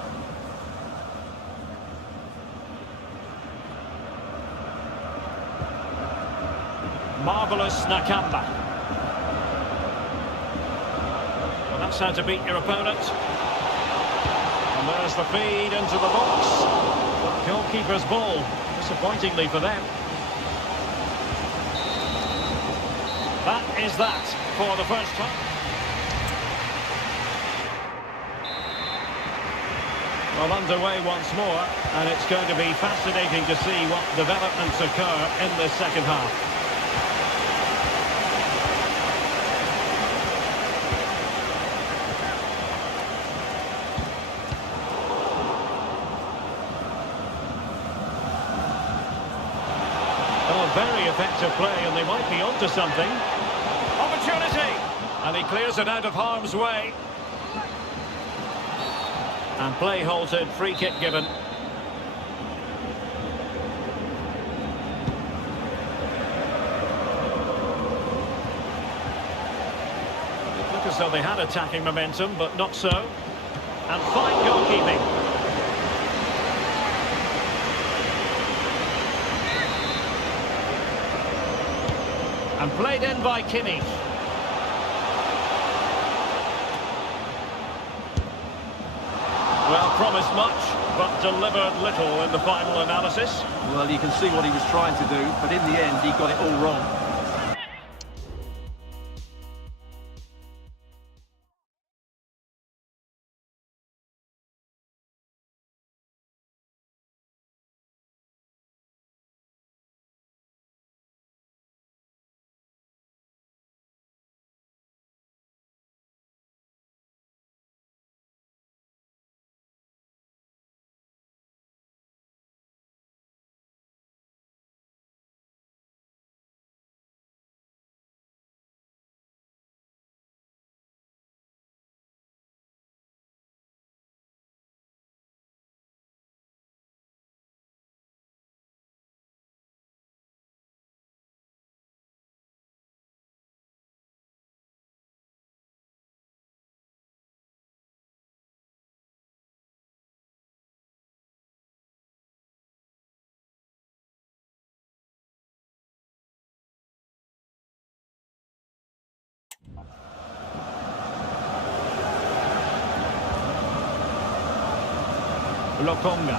Marvellous Nakamba. Well, that's how to beat your opponent. And there's the feed into the box. Goalkeeper's ball, disappointingly for them. That is that for the first time. Well, underway once more, and it's going to be fascinating to see what developments occur in this second half. Oh, very effective play, and they might be onto something. Opportunity! And he clears it out of harm's way. And play halted, free kick given. It looked as though they had attacking momentum, but not so. And fine goalkeeping. And played in by Kimmich. Well, promised much, but delivered little in the final analysis. Well, you can see what he was trying to do, but in the end, he got it all wrong. Lokonga.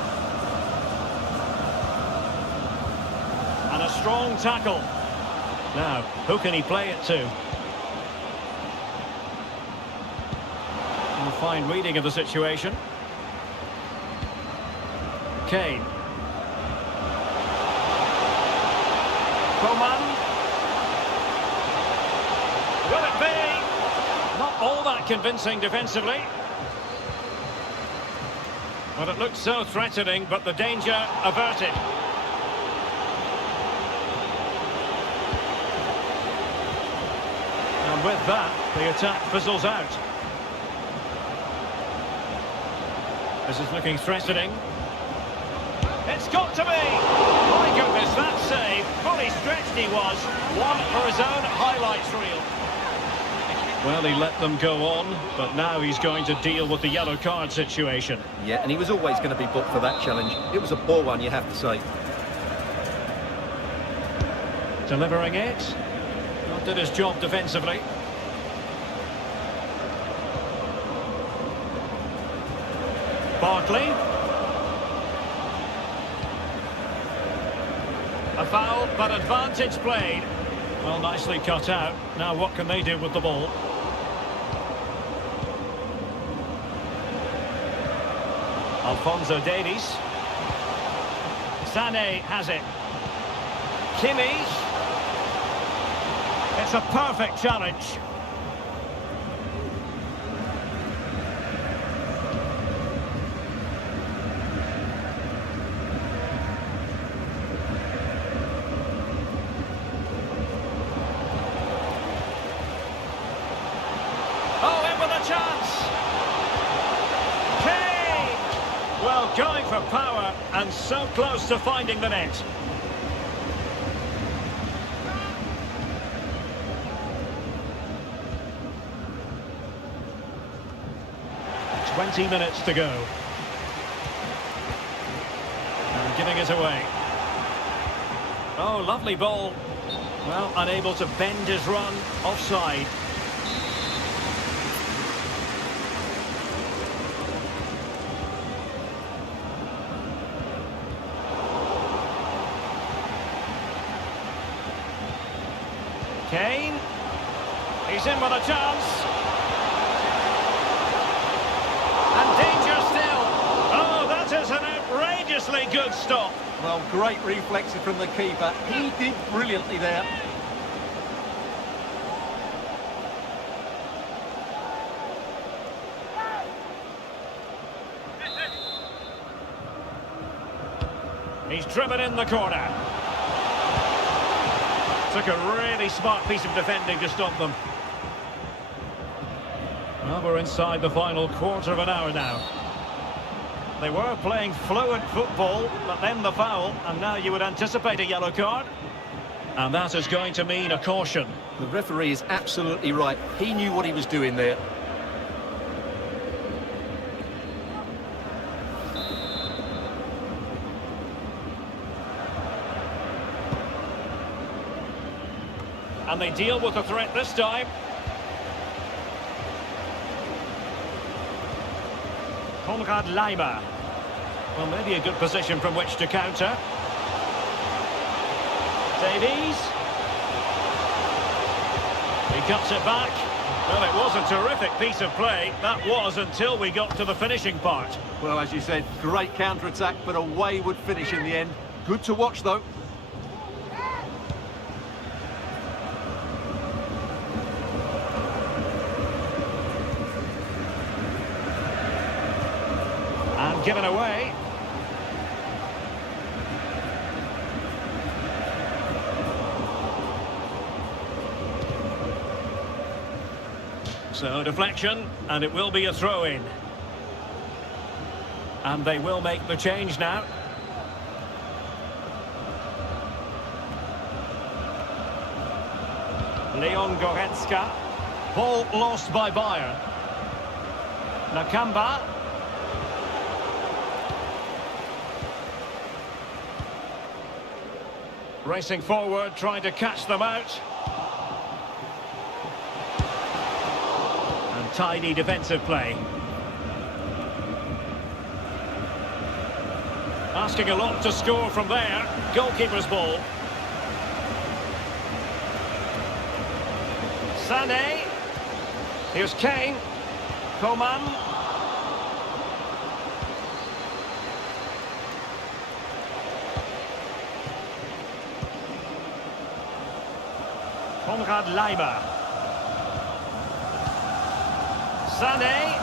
And a strong tackle. Now, who can he play it to? A fine reading of the situation. Kane. Coman. Will it be? Not all that convincing defensively. Well, it looked so threatening, but the danger averted. And with that, the attack fizzles out. This is looking threatening. It's got to be! My goodness, that save. Fully stretched he was. One for his own highlights reel. Well, he let them go on, but now he's going to deal with the yellow card situation. Yeah, and he was always going to be booked for that challenge. It was a poor one, you have to say. Delivering it. Not did his job defensively. Barkley. A foul, but advantage played. Well, nicely cut out. Now what can they do with the ball? Alphonso Davies. Sané has it. Kimmich. It's a perfect challenge. Oh, in with a chance. Kane! Well, going for power and so close to finding the net. "20 minutes to go. And giving it away. Oh, lovely ball. Well, unable to bend his run. Offside. Kane. He's in with a chance. And danger still. Oh, that is an outrageously good stop. Well, great reflexes from the keeper. He did brilliantly there. He's driven in the corner. Took a really smart piece of defending to stop them. Well, we're inside the final quarter of an hour now. They were playing fluent football, but then the foul, and now you would anticipate a yellow card. And that is going to mean a caution. The referee is absolutely right. He knew what he was doing there. And they deal with the threat this time. Konrad Leimer. Well, maybe a good position from which to counter. Davies. He cuts it back. Well, it was a terrific piece of play. That was until we got to the finishing part. Well, as you said, great counter-attack, but a wayward finish in the end. Good to watch, though. And given away. So, deflection, and it will be a throw-in. And they will make the change now. Leon Goretzka. Ball lost by Bayern. Nakamba. Racing forward, trying to catch them out. And tidy defensive play. Asking a lot to score from there. Goalkeeper's ball. Sané. Here's Kane. Coman. Konrad Leimer. Sané.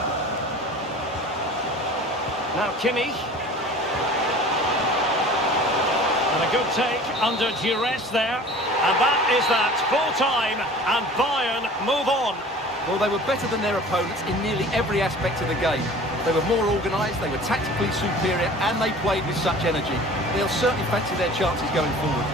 Now Kimmich. And a good take under duress there. And that is that, full time, and Bayern move on. Well, they were better than their opponents in nearly every aspect of the game. They were more organised, they were tactically superior, and they played with such energy. They'll certainly fancy their chances going forward.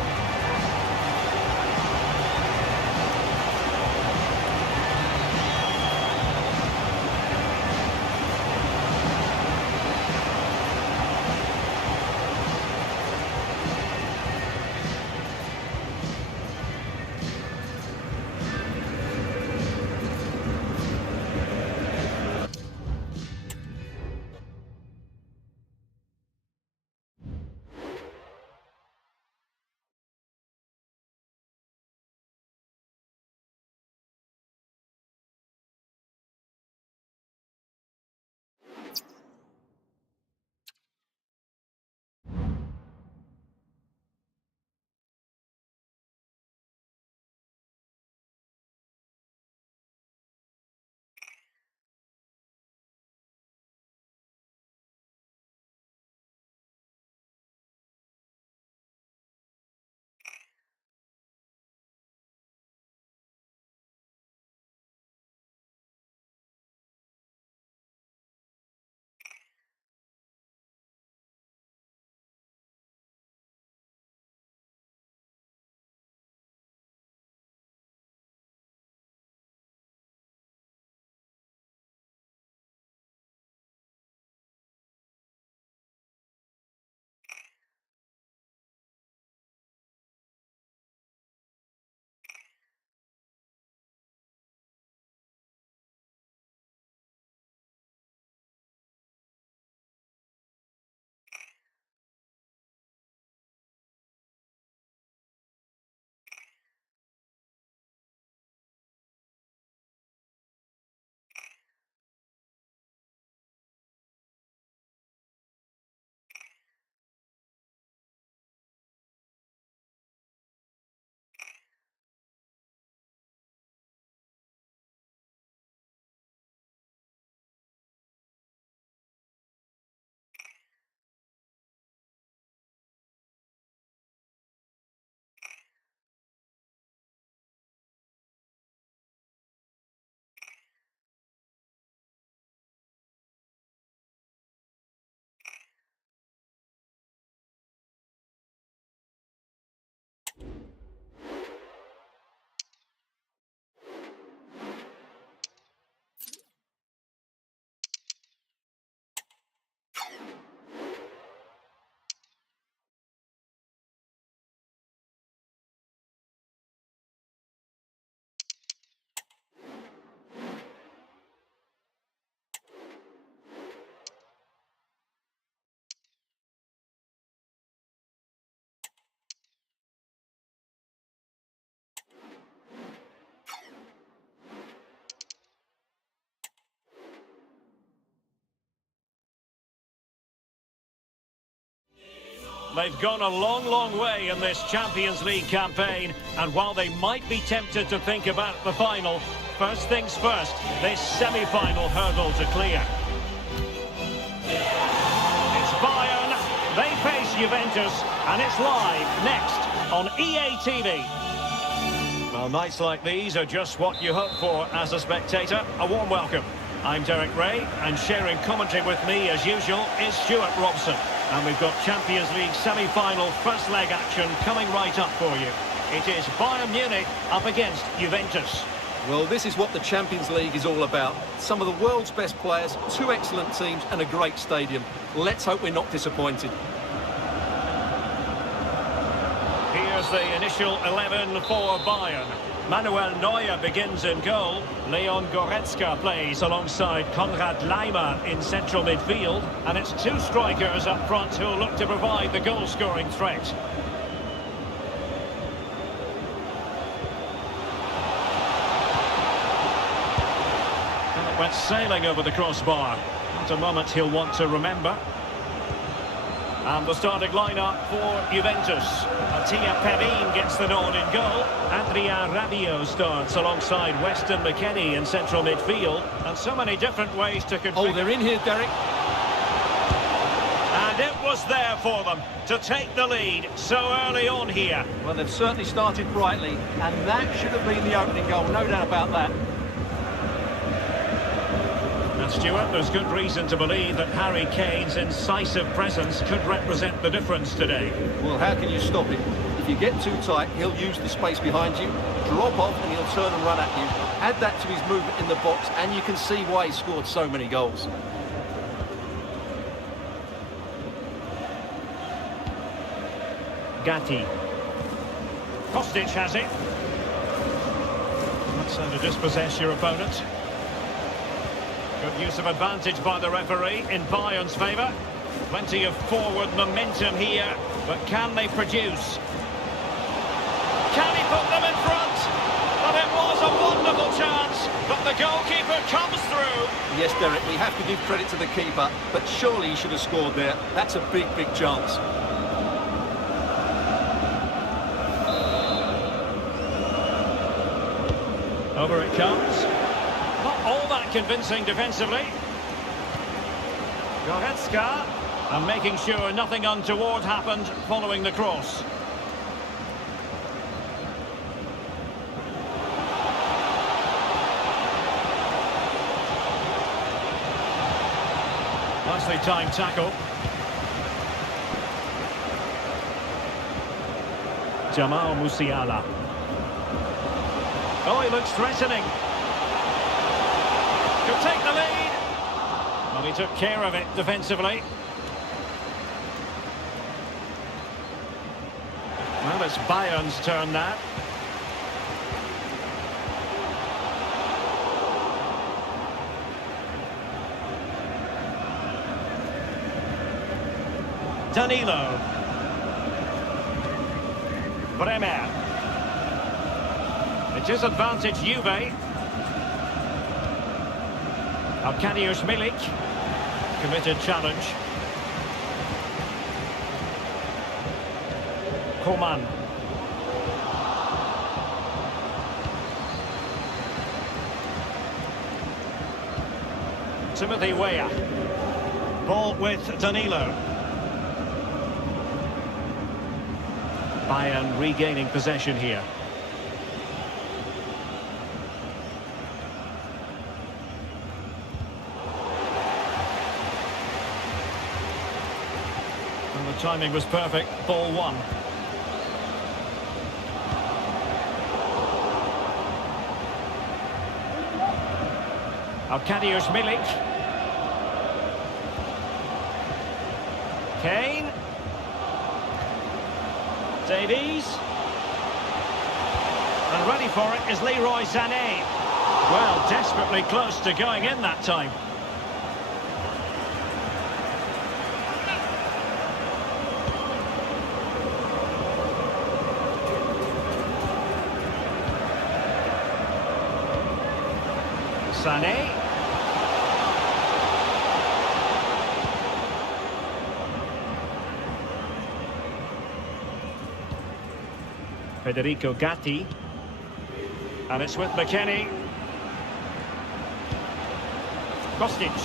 they've gone a long, long way in this Champions League campaign, and while they might be tempted to think about the final, first things first, this semi-final hurdle to clear. It's Bayern, they face Juventus, and it's live next on EA TV. Well, nights like these are just what you hope for as a spectator. A warm welcome. I'm Derek Ray, and sharing commentary with me, as usual, is Stuart Robson. And we've got Champions League semi-final first leg action coming right up for you. It is Bayern Munich up against Juventus. Well, this is what the Champions League is all about. Some of the world's best players, two excellent teams and a great stadium. Let's hope we're not disappointed. Here's the initial 11 for Bayern. Manuel Neuer begins in goal. Leon Goretzka plays alongside Konrad Laimer in central midfield. And it's two strikers up front who'll look to provide the goal-scoring threat. And it went sailing over the crossbar. Not a moment he'll want to remember. And the starting lineup for Juventus. Mattia Perin gets the nod in goal. Adrien Rabiot starts alongside Weston McKennie in central midfield. And so many different ways to configure. Oh, they're in here, Derek. And it was there for them to take the lead so early on here. Well, they've certainly started brightly, and that should have been the opening goal, no doubt about that. Stuart, there's good reason to believe that Harry Kane's incisive presence could represent the difference today. Well, how can you stop it? If you get too tight, he'll use the space behind you, drop off, and he'll turn and run at you. Add that to his movement in the box, and you can see why he scored so many goals. Gatti. Kostic has it. That's how to dispossess your opponent. Good use of advantage by the referee in Bayern's favour. Plenty of forward momentum here, but can they produce? Can he put them in front? But it was a wonderful chance, but the goalkeeper comes through. Yes, Derek, we have to give credit to the keeper, but surely he should have scored there. That's a big, big chance. Over it comes. Not all that convincing defensively. Goretzka, and making sure nothing untoward happened following the cross. Nicely timed tackle. Jamal Musiala. Oh, he looks threatening. Could take the lead. Well, he took care of it defensively. Well, it's Bayern's turn now. Danilo. Bremer. It is advantage Juve. Arkadiusz Milik. Committed challenge. Coman. Timothy Weah. Ball with Danilo. Bayern regaining possession here. And the timing was perfect. Ball one. Arkadiusz Milik. Kane. Davies. And ready for it is Leroy Sané. Well, desperately close to going in that time. Sané. Federico Gatti. And it's with McKennie. Kostic.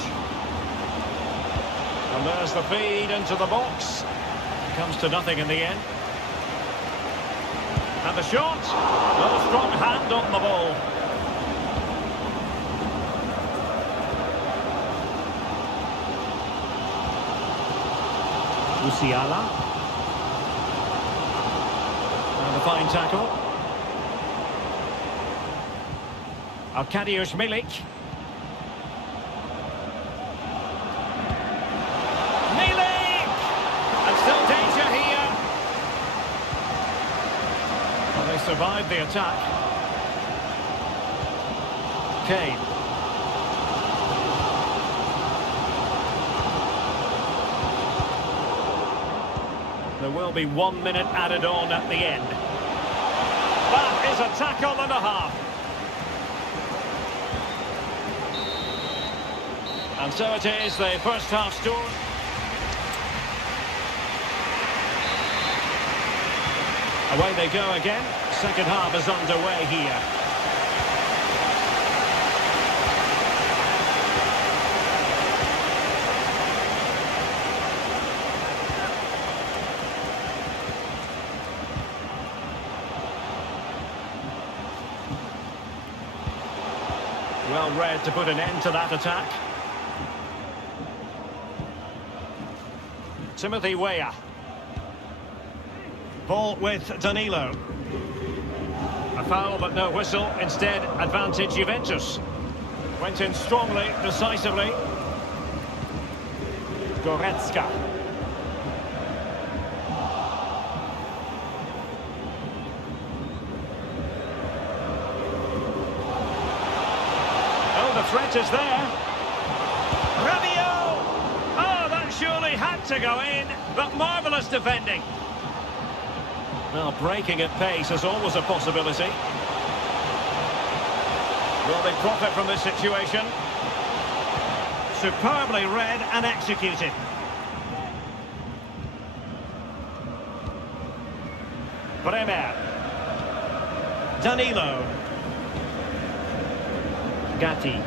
And there's the feed into the box. Comes to nothing in the end. And the shot. No strong hand on the ball. Musiala. And a fine tackle. Arkadiusz Milik. Milik! And still danger here. Well, they survived the attack. Kane. There will be 1 minute added on at the end. That is a tackle and a half. And so it is, the first half score. Away they go again. Second half is underway here. Well read to put an end to that attack. Timothy Weah. Ball with Danilo. A foul but no whistle. Instead, advantage Juventus. Went in strongly, decisively. Goretzka. Oh, the threat is there. Rabiot! Oh, that surely had to go in, but marvellous defending. Well, breaking at pace is always a possibility. Will they profit from this situation? Superbly read and executed. Bremer. Danilo. Gatti.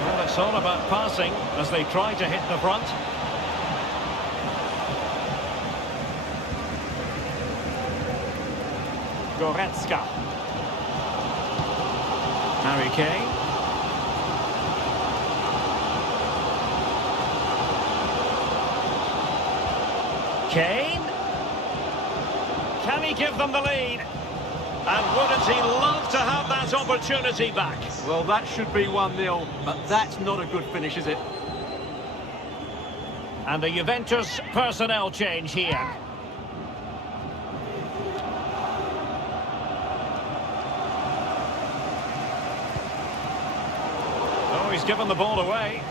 Well, it's all about passing as they try to hit the front. Goretzka. Harry Kane. Kane. Can he give them the lead? And wouldn't he love to have that opportunity back? Well, that should be 1-0, but that's not a good finish, is it? And a Juventus personnel change here. Oh, he's given the ball away.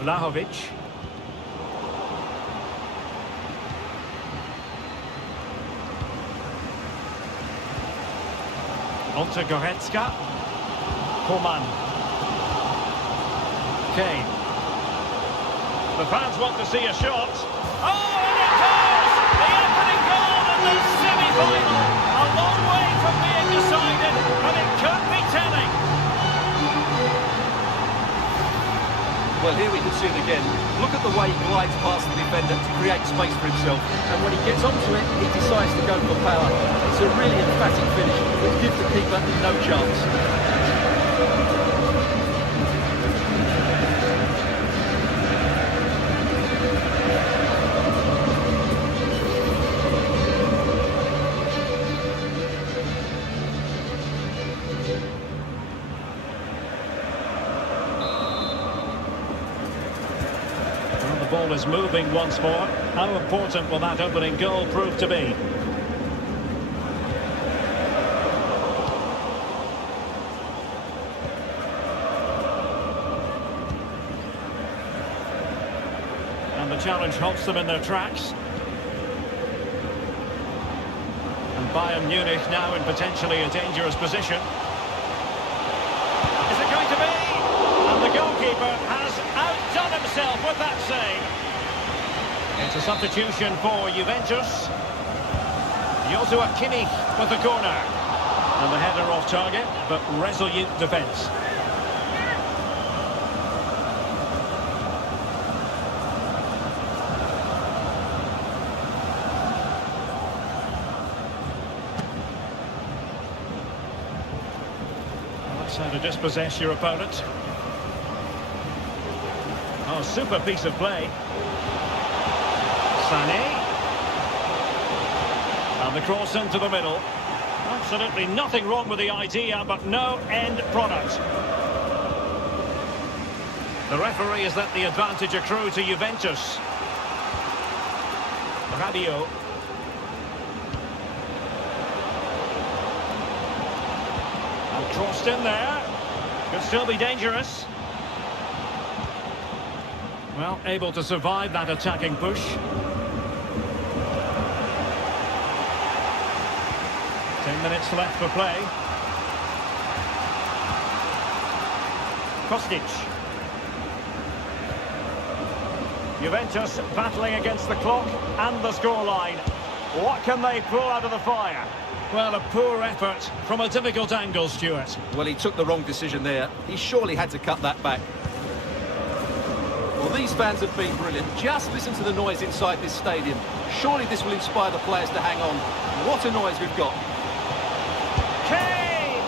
Vlahovic. On to Goretzka. Coman. Kane. The fans want to see a shot. Oh, and it goes! The opening goal in the semi-final. A long way from being decided, but it could be telling. Well, here we can see it again. Look at the way he glides past the defender to create space for himself. And when he gets onto it, he decides to go for power. It's a really emphatic finish, which gives the keeper no chance. The ball is moving once more. How important will that opening goal prove to be? And the challenge halts them in their tracks. And Bayern Munich now in potentially a dangerous position. Is it going to be? And the goalkeeper has outdone himself with that save. It's a substitution for Juventus. Joshua Kimmich with the corner. And the header off target, but resolute defence. That's how to dispossess your opponent. Oh, super piece of play. Sané. And the cross into the middle. Absolutely nothing wrong with the idea, but no end product. The referee has let the advantage accrue to Juventus. Rabiot. And crossed in there. Could still be dangerous. Well, able to survive that attacking push. Minutes left for play. Kostic. Juventus battling against the clock and the scoreline. What can they pull out of the fire? Well, a poor effort from a difficult angle, Stuart. Well, he took the wrong decision there. He surely had to cut that back. Well, these fans have been brilliant. Just listen to the noise inside this stadium. Surely this will inspire the players to hang on. What a noise we've got. Kane!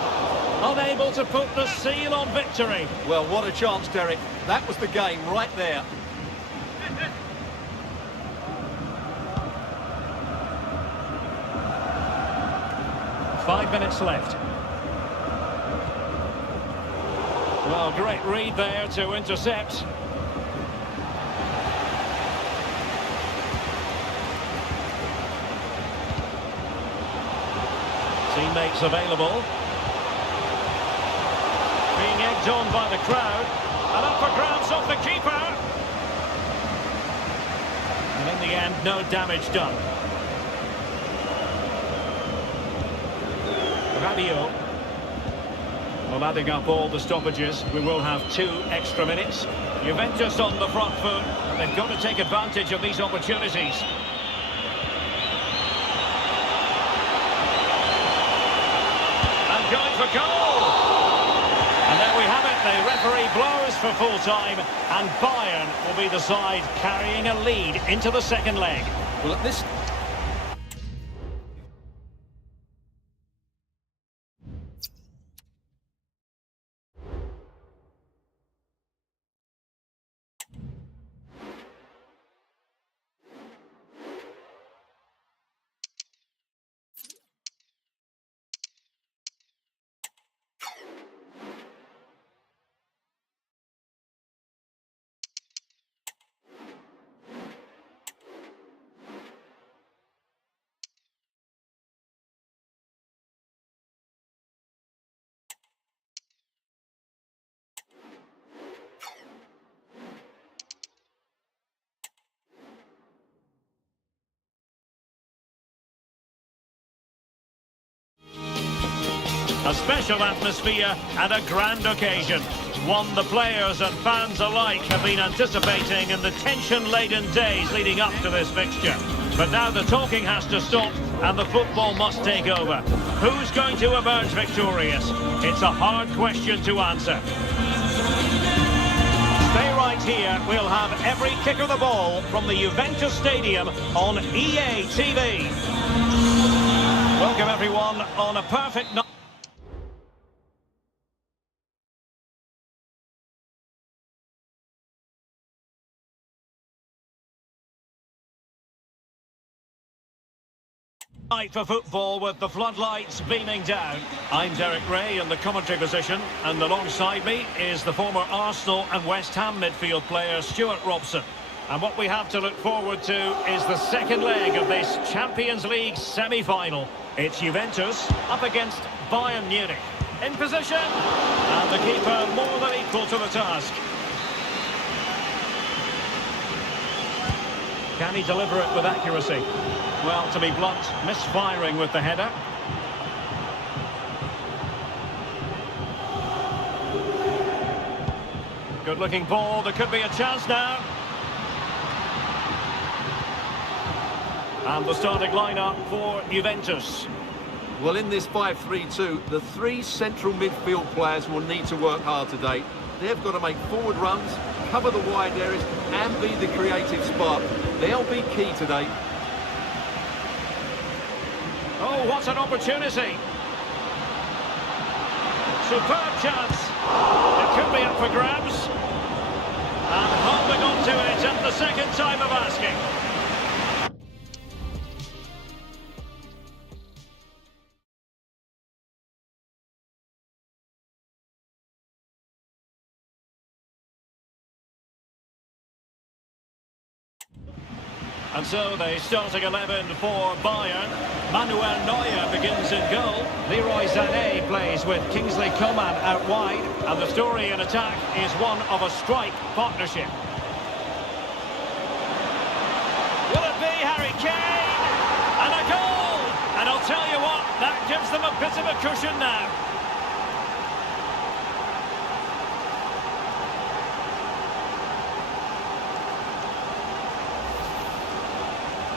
Unable to put the seal on victory. Well, what a chance, Derek. That was the game right there. Five minutes left. Well, great read there to intercept. Teammates available. Being egged on by the crowd. And up for grabs off the keeper. And in the end, no damage done. Rabiot. Well, adding up all the stoppages, we will have 2 extra minutes. Juventus on the front foot. They've got to take advantage of these opportunities. Going for goal! And there we have it, the referee blows for full time, and Bayern will be the side carrying a lead into the second leg. Well, at this... A special atmosphere and a grand occasion. One the players and fans alike have been anticipating in the tension-laden days leading up to this fixture. But now the talking has to stop and the football must take over. Who's going to emerge victorious? It's a hard question to answer. Stay right here. We'll have every kick of the ball from the Juventus Stadium on EA TV. Welcome everyone on a perfect night. Night for football with the floodlights beaming down. I'm Derek Ray in the commentary position, and alongside me is the former Arsenal and West Ham midfield player Stuart Robson. And what we have to look forward to is the second leg of this Champions League semi-final. It's Juventus up against Bayern Munich. In position, and the keeper more than equal to the task. Can he deliver it with accuracy? Well, to be blunt, misfiring with the header. Good-looking ball. There could be a chance now. And the starting lineup for Juventus. Well, in this 5-3-2, the three central midfield players will need to work hard today. They've got to make forward runs, cover the wide areas, and be the creative spark. They'll be key today. Oh, what an opportunity. Superb chance. It could be up for grabs. And holding on to it at the second time of asking. And so the starting 11 for Bayern. Manuel Neuer begins in goal. Leroy Sané plays with Kingsley Coman out wide. And the story in attack is one of a strike partnership. Will it be Harry Kane? And a goal! And I'll tell you what, that gives them a bit of a cushion now.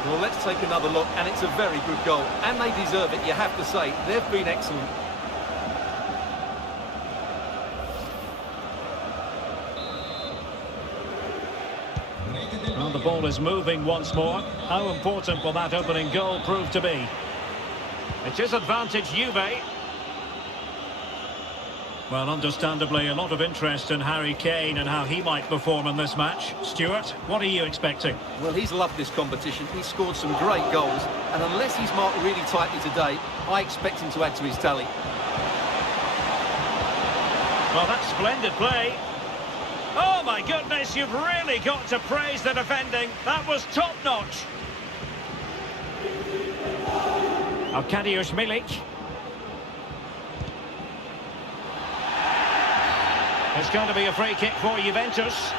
Well, let's take another look, and it's a very good goal. And they deserve it, you have to say. They've been excellent. Well, the ball is moving once more. How important will that opening goal prove to be? It is advantage Juve. Well, understandably, a lot of interest in Harry Kane and how he might perform in this match. Stuart, what are you expecting? Well, he's loved this competition. He's scored some great goals. And unless he's marked really tightly today, I expect him to add to his tally. Well, that's splendid play. Oh, my goodness, you've really got to praise the defending. That was top-notch. Arkadiusz Milik. It's going to be a free kick for Juventus.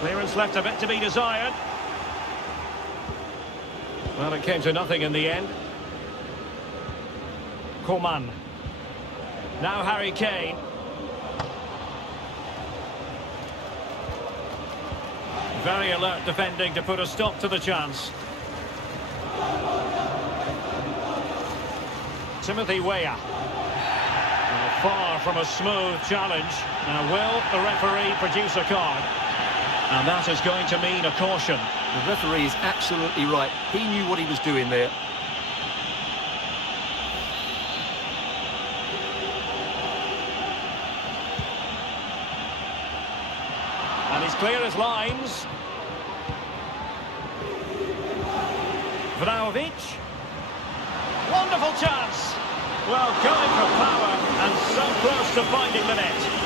Clearance left a bit to be desired. Well, it came to nothing in the end. Coman. Now Harry Kane. Very alert defending to put a stop to the chance. Timothy Weah. Well, far from a smooth challenge. Now, will the referee produce a card? And that is going to mean a caution. The referee is absolutely right. He knew what he was doing there. And he's clear as lines. Vlahovic. Wonderful chance. Well, going for power and so close to finding the net.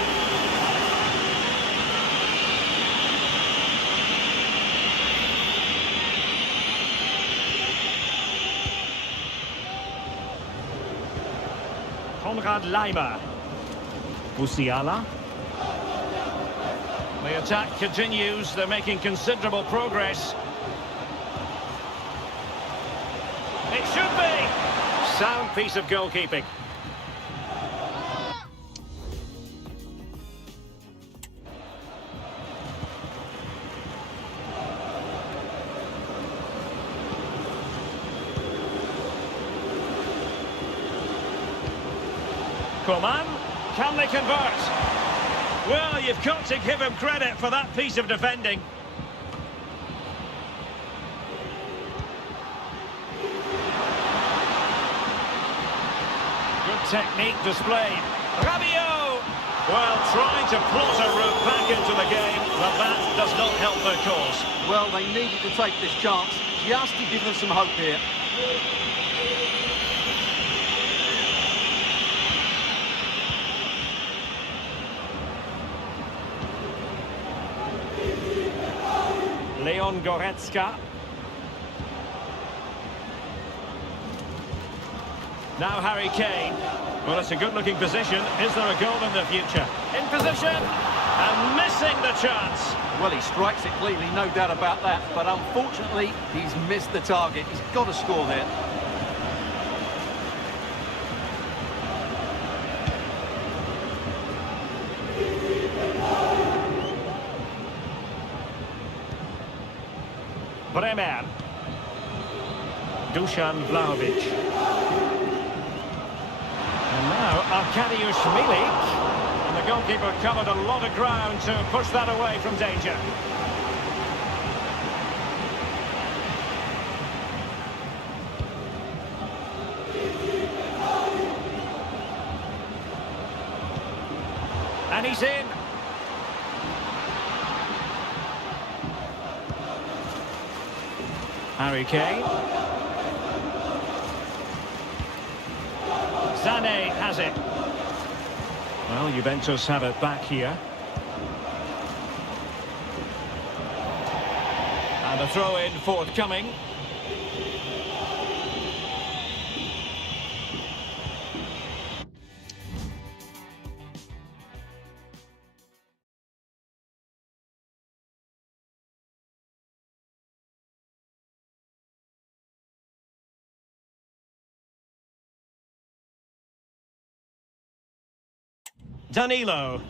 Konrad Laimer. Musiala. The attack continues. They're making considerable progress. It should be. Sound piece of goalkeeping. Coman, can they convert? Well, you've got to give him credit for that piece of defending. Good technique displayed. Rabiot! Well, trying to plot a route back into the game, but that does not help their cause. Well, they needed to take this chance just to give them some hope here. Leon Goretzka. Now Harry Kane. Well, it's a good-looking position. Is there a goal in the future? In position! And missing the chance. Well, he strikes it cleanly, no doubt about that. But unfortunately, he's missed the target. He's got to score there. Bremer. Dusan Vlahovic. And now Arkadiusz Milik. And the goalkeeper covered a lot of ground to push that away from danger. And he's in. Harry Kane. Sané has it. Well, Juventus have it back here. And a throw-in forthcoming. Danilo.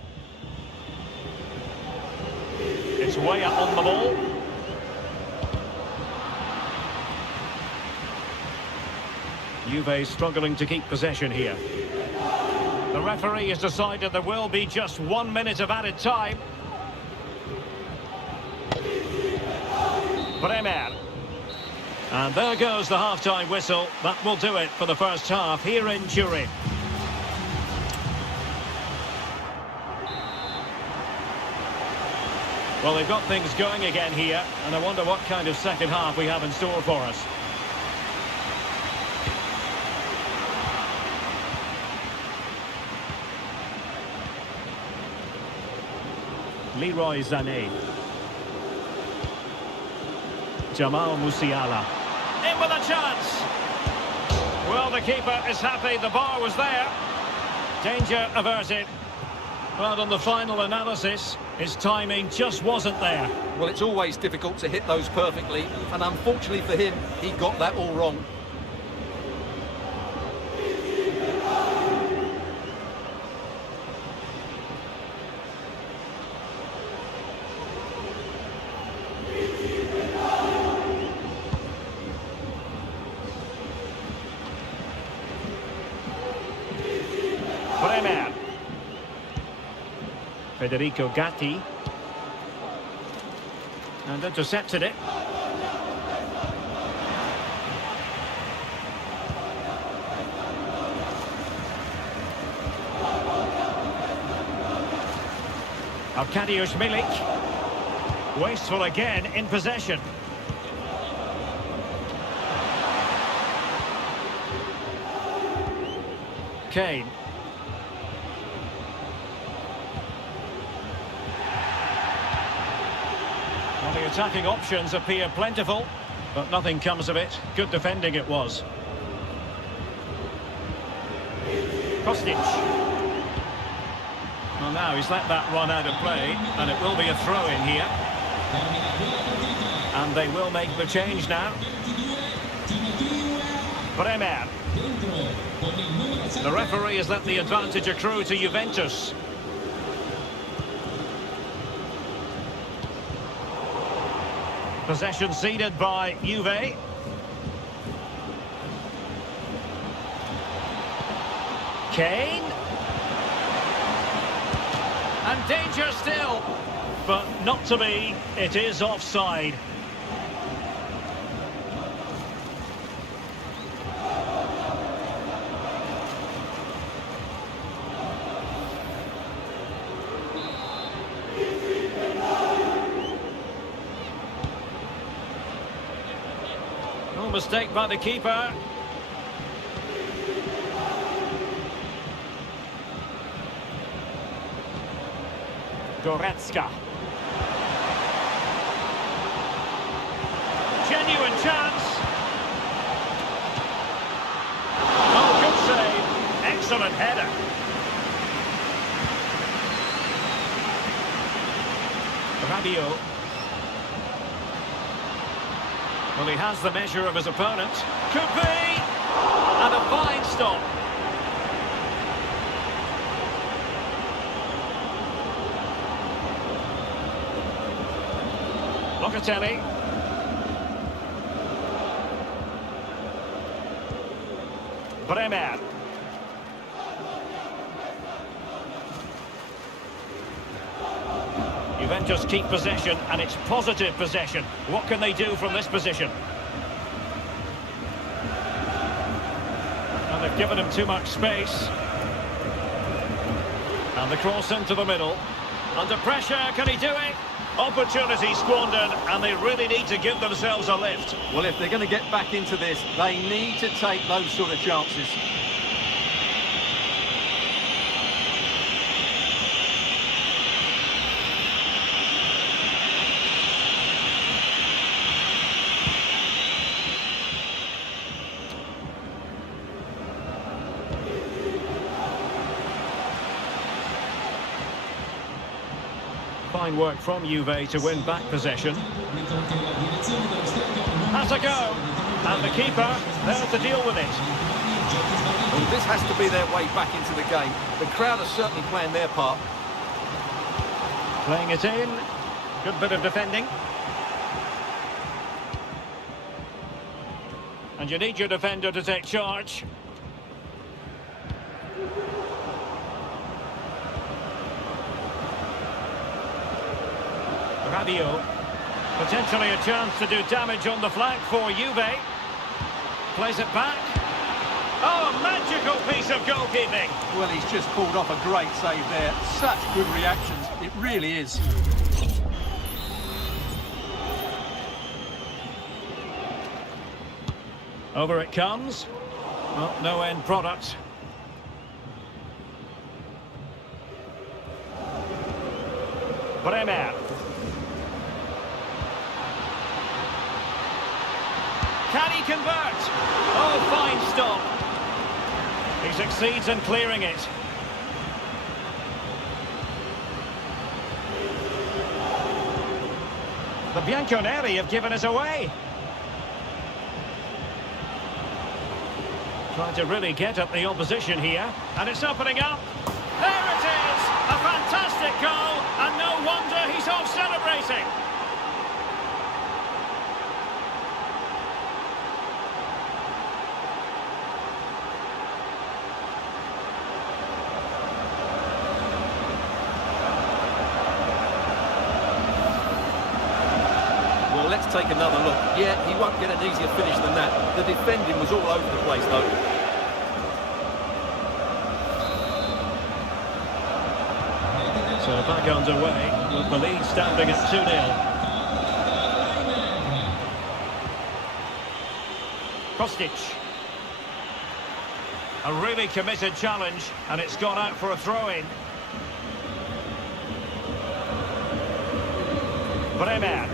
It's way up on the ball. Juve struggling to keep possession here. The referee has decided there will be just 1 minute of added time. Bremer. And there goes the half-time whistle. That will do it for the first half here in Turin. Well, they've got things going again here, and I wonder what kind of second half we have in store for us. Leroy Sané. Jamal Musiala. In with a chance! Well, the keeper is happy, the bar was there. Danger averted. But on the final analysis, his timing just wasn't there. Well, it's always difficult to hit those perfectly, and unfortunately for him, he got that all wrong. Bremer. Federico Gatti. And intercepted it. Arkadiusz Milik. Wasteful again in possession. Kane. Well, the attacking options appear plentiful, but nothing comes of it. Good defending it was. Kostic. Well, now he's let that run out of play, and it will be a throw-in here. And they will make the change now. Bremer. The referee has let the advantage accrue to Juventus. Possession ceded by Juve. Kane. And danger still. But not to be. It is offside. No mistake by the keeper. Goretzka. Genuine chance. Oh, good excellent header. Rabiot. Well, he has the measure of his opponent. Could be! And a fine stop. Locatelli. Bremer. Juventus keep possession, and it's positive possession. What can they do from this position? And they've given him too much space. And the cross into the middle. Under pressure, can he do it? Opportunity squandered, and they really need to give themselves a lift. Well, if they're going to get back into this, they need to take those sort of chances. Fine work from Juve to win back possession. Has a go. And the keeper there to deal with it. Well, this has to be their way back into the game. The crowd are certainly playing their part. Playing it in. Good bit of defending. And you need your defender to take charge. Rabiot. Potentially a chance to do damage on the flank for Juve. Plays it back. Oh, a magical piece of goalkeeping. Well, he's just pulled off a great save there. Such good reactions. It really is. Over it comes. Well, no end product. Bremer. Can he convert? Oh, fine stop. He succeeds in clearing it. The Bianconeri have given us away. Trying to really get at the opposition here. And it's opening up. There it is! A fantastic goal, and no wonder he's off celebrating. Let's take another look. Yeah, he won't get an easier finish than that. The defending was all over the place, though. So back underway, with the lead standing at 2-0. Kostic. A really committed challenge, and it's gone out for a throw-in. Bremer.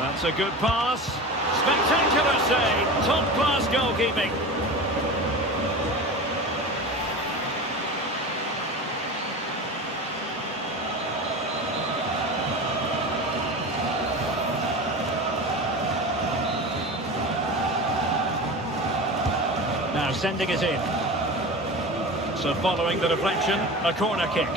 That's a good pass. Spectacular save. Top-class goalkeeping. Now sending it in. So following the deflection, a corner kick.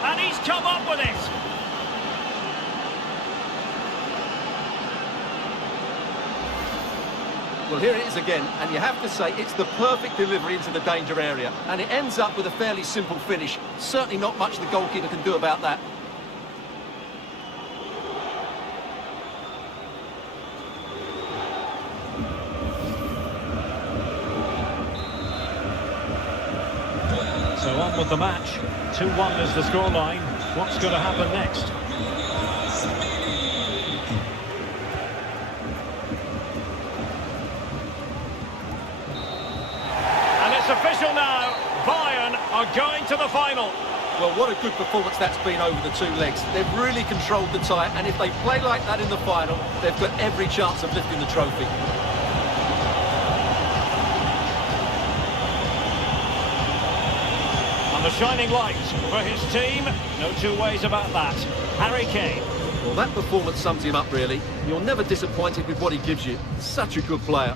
And he's come up with it. Well, here it is again, and you have to say it's the perfect delivery into the danger area. And it ends up with a fairly simple finish. Certainly not much the goalkeeper can do about that. So on with the match. 2-1 is the scoreline. What's going to happen next? final. Well, what a good performance that's been over the two legs. They've really controlled the tie, and if they play like that in the final, they've got every chance of lifting the trophy. And the shining light for his team. No two ways about that. Harry Kane. Well, that performance sums him up, really. You're never disappointed with what he gives you. Such a good player.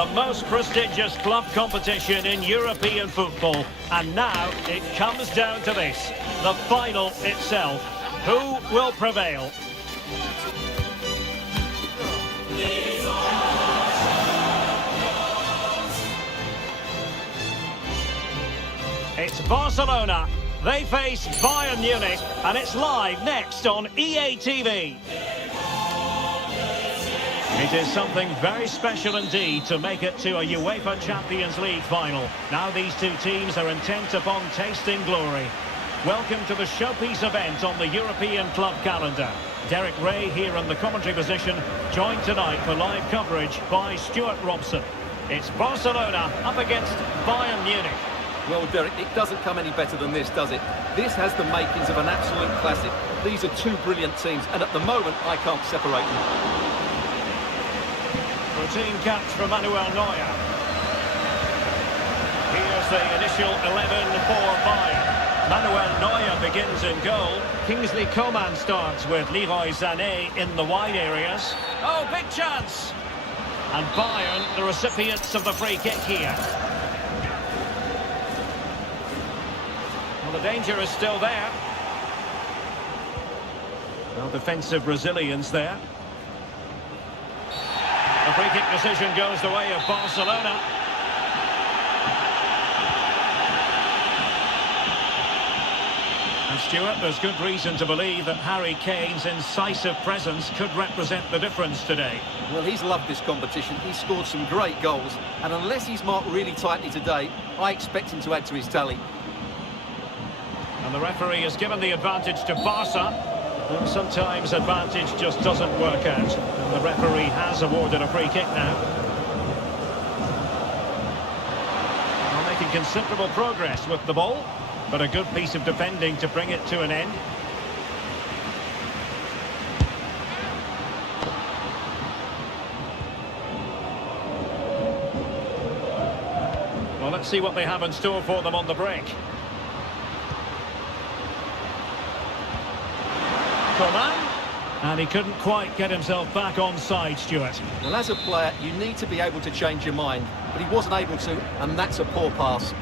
The most prestigious club competition in European football. And now it comes down to this, the final itself. Who will prevail? It's Barcelona. They face Bayern Munich, and it's live next on EA TV. It is something very special indeed to make it to a UEFA Champions League final. Now these two teams are intent upon tasting glory. Welcome to the showpiece event on the European club calendar. Derek Ray here in the commentary position, joined tonight for live coverage by Stuart Robson. It's Barcelona up against Bayern Munich. Well, Derek, it doesn't come any better than this, does it? This has the makings of an absolute classic. These are two brilliant teams, and at the moment, I can't separate them. Routine catch for Manuel Neuer. Here's the initial 11 for Bayern. Manuel Neuer begins in goal. Kingsley Coman starts with Leroy Sané in the wide areas. Oh, big chance! And Bayern, the recipients of the free kick here. Well, the danger is still there. Well, defensive resilience there. The free kick decision goes the way of Barcelona. And Stuart, there's good reason to believe that Harry Kane's incisive presence could represent the difference today. Well, he's loved this competition. He's scored some great goals. And unless he's marked really tightly today, I expect him to add to his tally. And the referee has given the advantage to Barca. And sometimes advantage just doesn't work out. And the referee has awarded a free kick now. Well, making considerable progress with the ball, but a good piece of defending to bring it to an end. Well, let's see what they have in store for them on the break. Coman. And he couldn't quite get himself back on side, Stuart. Well, as a player, you need to be able to change your mind. But he wasn't able to, and that's a poor pass.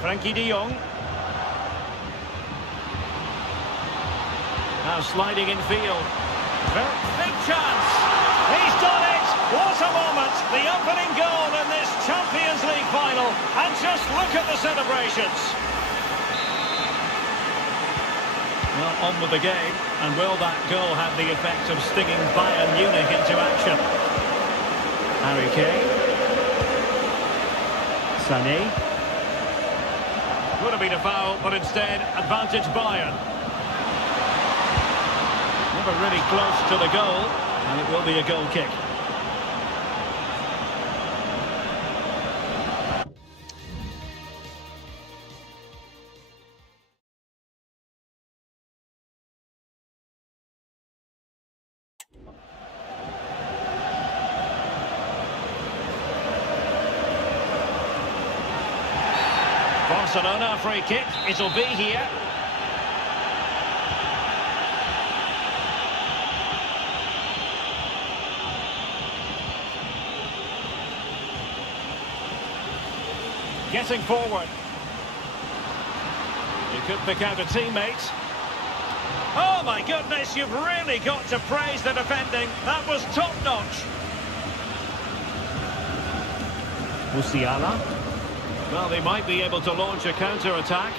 Frankie de Jong. Now sliding in field. Big chance. He's done it. What a moment. The opening goal in this Champions League final. And just look at the celebrations. Well, on with the game. And will that goal have the effect of stinging Bayern Munich into action? Harry Kane. Sané. Would have been a foul, but instead, advantage Bayern. Never really close to the goal, and it will be a goal kick. Barcelona free kick, it'll be here. Getting forward. You could pick out a teammate. Oh my goodness, you've really got to praise the defending. That was top-notch. Musiala. Well, they might be able to launch a counter-attack.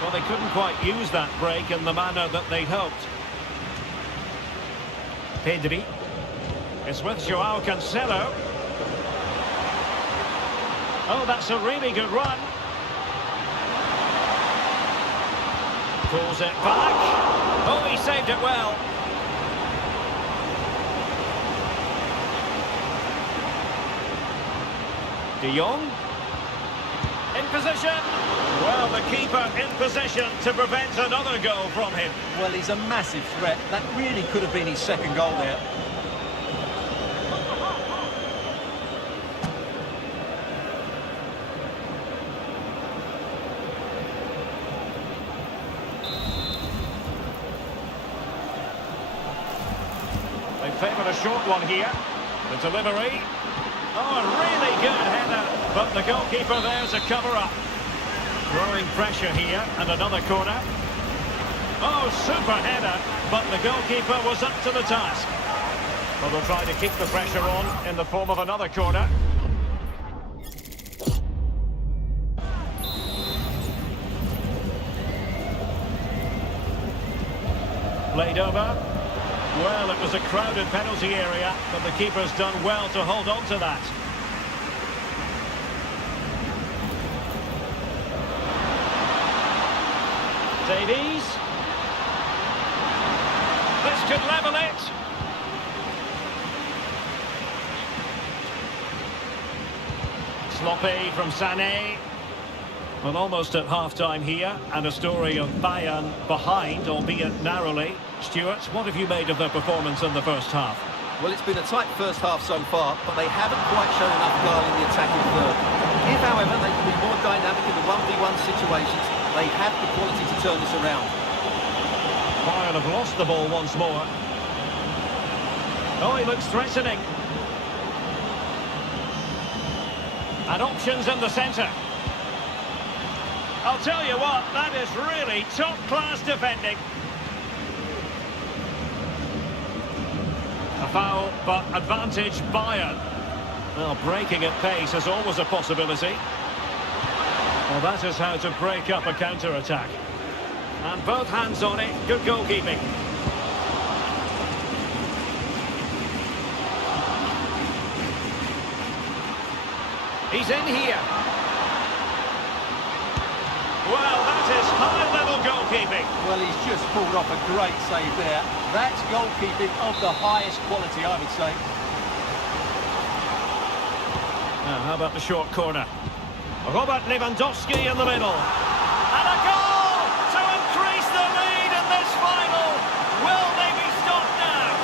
Well, they couldn't quite use that break in the manner that they'd hoped. Pedri. It's with Joao Cancelo. Oh, that's a really good run. Pulls it back. Oh, he saved it well. De Jong. In position. Well, the keeper in position to prevent another goal from him. Well, he's a massive threat. That really could have been his second goal there. They favour a short one here. The delivery. Oh, a really good header, but the goalkeeper there to cover up. Growing pressure here, and another corner. Oh, super header, but the goalkeeper was up to the task. Well, they'll try to keep the pressure on in the form of another corner. Played over. Well, it was a crowded penalty area, but the keeper's done well to hold on to that. Davies. This could level it. Sloppy from Sané. Well, almost at half-time here, and a story of Bayern behind, albeit narrowly. Stuart, what have you made of their performance in the first half? Well, it's been a tight first half so far, but they haven't quite shown enough guile in the attacking third. If, however, they can be more dynamic in the 1v1 situations, they have the quality to turn this around. Bayern have lost the ball once more. Oh, he looks threatening. And options in the centre. I'll tell you what, that is really top-class defending. A foul, but advantage Bayern. Well, breaking at pace is always a possibility. Well, that is how to break up a counter-attack. And both hands on it, good goalkeeping. He's in here. Well, that is high-level goalkeeping. Well, he's just pulled off a great save there. That's goalkeeping of the highest quality, I would say. Now, how about the short corner? Robert Lewandowski in the middle. And a goal to increase the lead in this final. Will they be stopped now?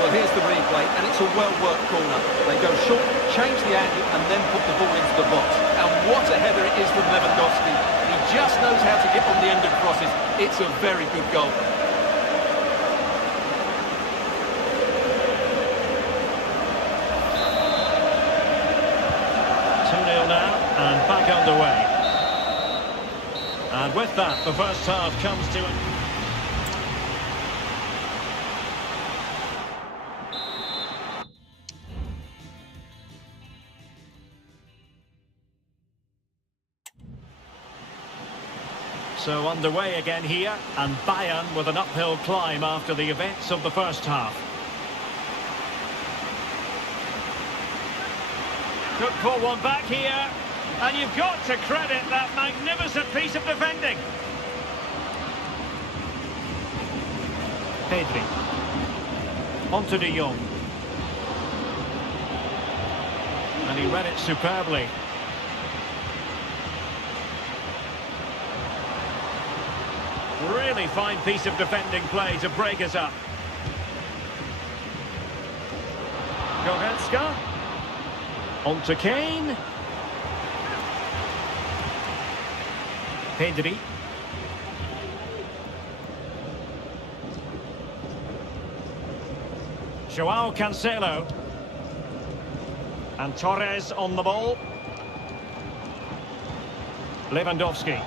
Well, here's the replay, and it's a well-worked corner. They go short, change the angle, and then put the ball into the box. And what a header it is from Lewandowski. He just knows how to get on the end of crosses. It's a very good goal. and back underway. And with that, the first half comes to an... So underway again here, and Bayern with an uphill climb after the events of the first half. Could pull one back here, and you've got to credit that magnificent piece of defending. Pedri. On to De Jong. And he read it superbly. Really fine piece of defending play to break us up. Goretzka. On to Kane. Pedri. Joao Cancelo. And Torres on the ball. Lewandowski.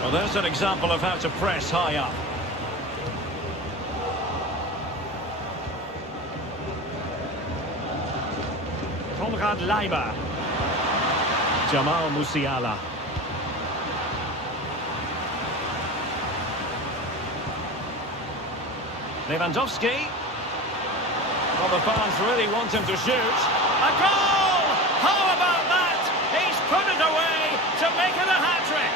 Well, there's an example of how to press high up. Konrad Leiber. Jamal Musiala. Lewandowski. Well, the fans really want him to shoot. A goal! How about that? He's put it away to make it a hat-trick.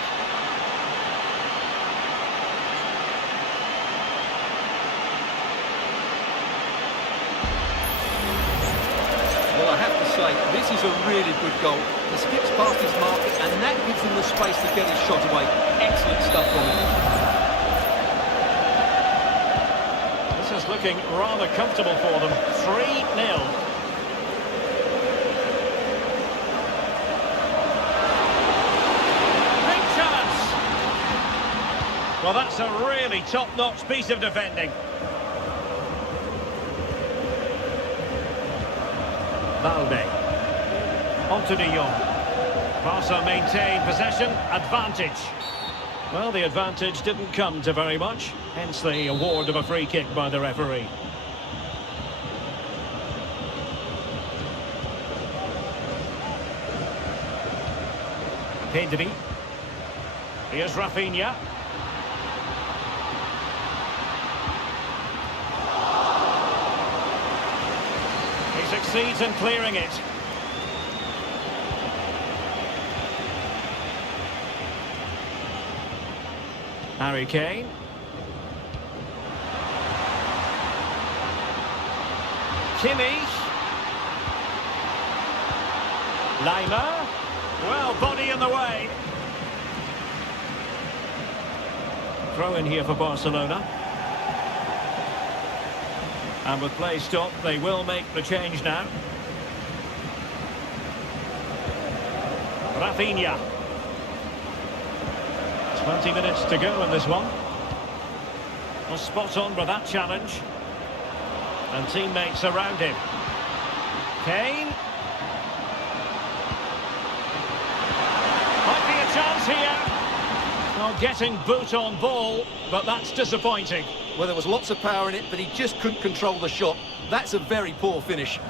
Well, I have to say, this is a really good goal. He skips past his marker, and that gives him the space to get his shot away. Excellent stuff from him. This is looking rather comfortable for them. 3-0. Big chance! Well, that's a really top-notch piece of defending. Balde. On to De Jong. Barca maintain possession, advantage. Well, the advantage didn't come to very much, hence the award of a free kick by the referee. Pedri. Here's Rafinha. He succeeds in clearing it. Harry Kane. Kimmich. Leimer. Well, body in the way. Throw in here for Barcelona. And with play stopped, they will make the change now. Rafinha. 20 minutes to go in this one. Well, spot on with that challenge. And teammates around him. Kane. Might be a chance here. Well, getting boot on ball, but that's disappointing. Well, there was lots of power in it, but he just couldn't control the shot. That's a very poor finish.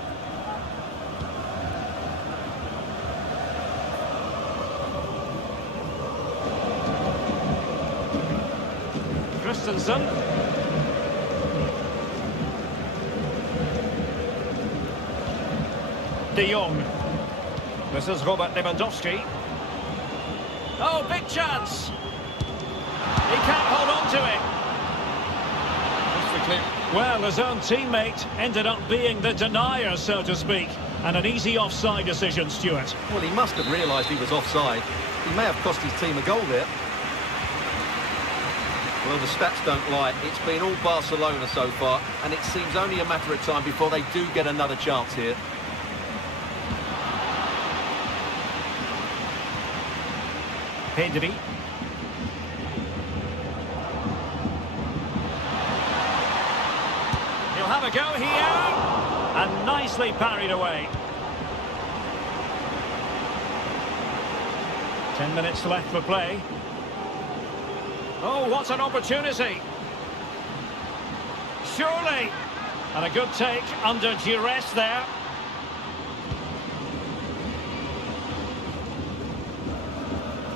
Christensen. De Jong. This is Robert Lewandowski. Oh, big chance! He can't hold on to it. Well, his own teammate ended up being the denier, so to speak. And an easy offside decision, Stuart. Well, he must have realised he was offside. He may have cost his team a goal there. Well, the stats don't lie. It's been all Barcelona so far, and it seems only a matter of time before they do get another chance here. Pedri. He'll have a go here. And nicely parried away. 10 minutes left for play. Oh, what an opportunity. Surely. And a good take under duress there.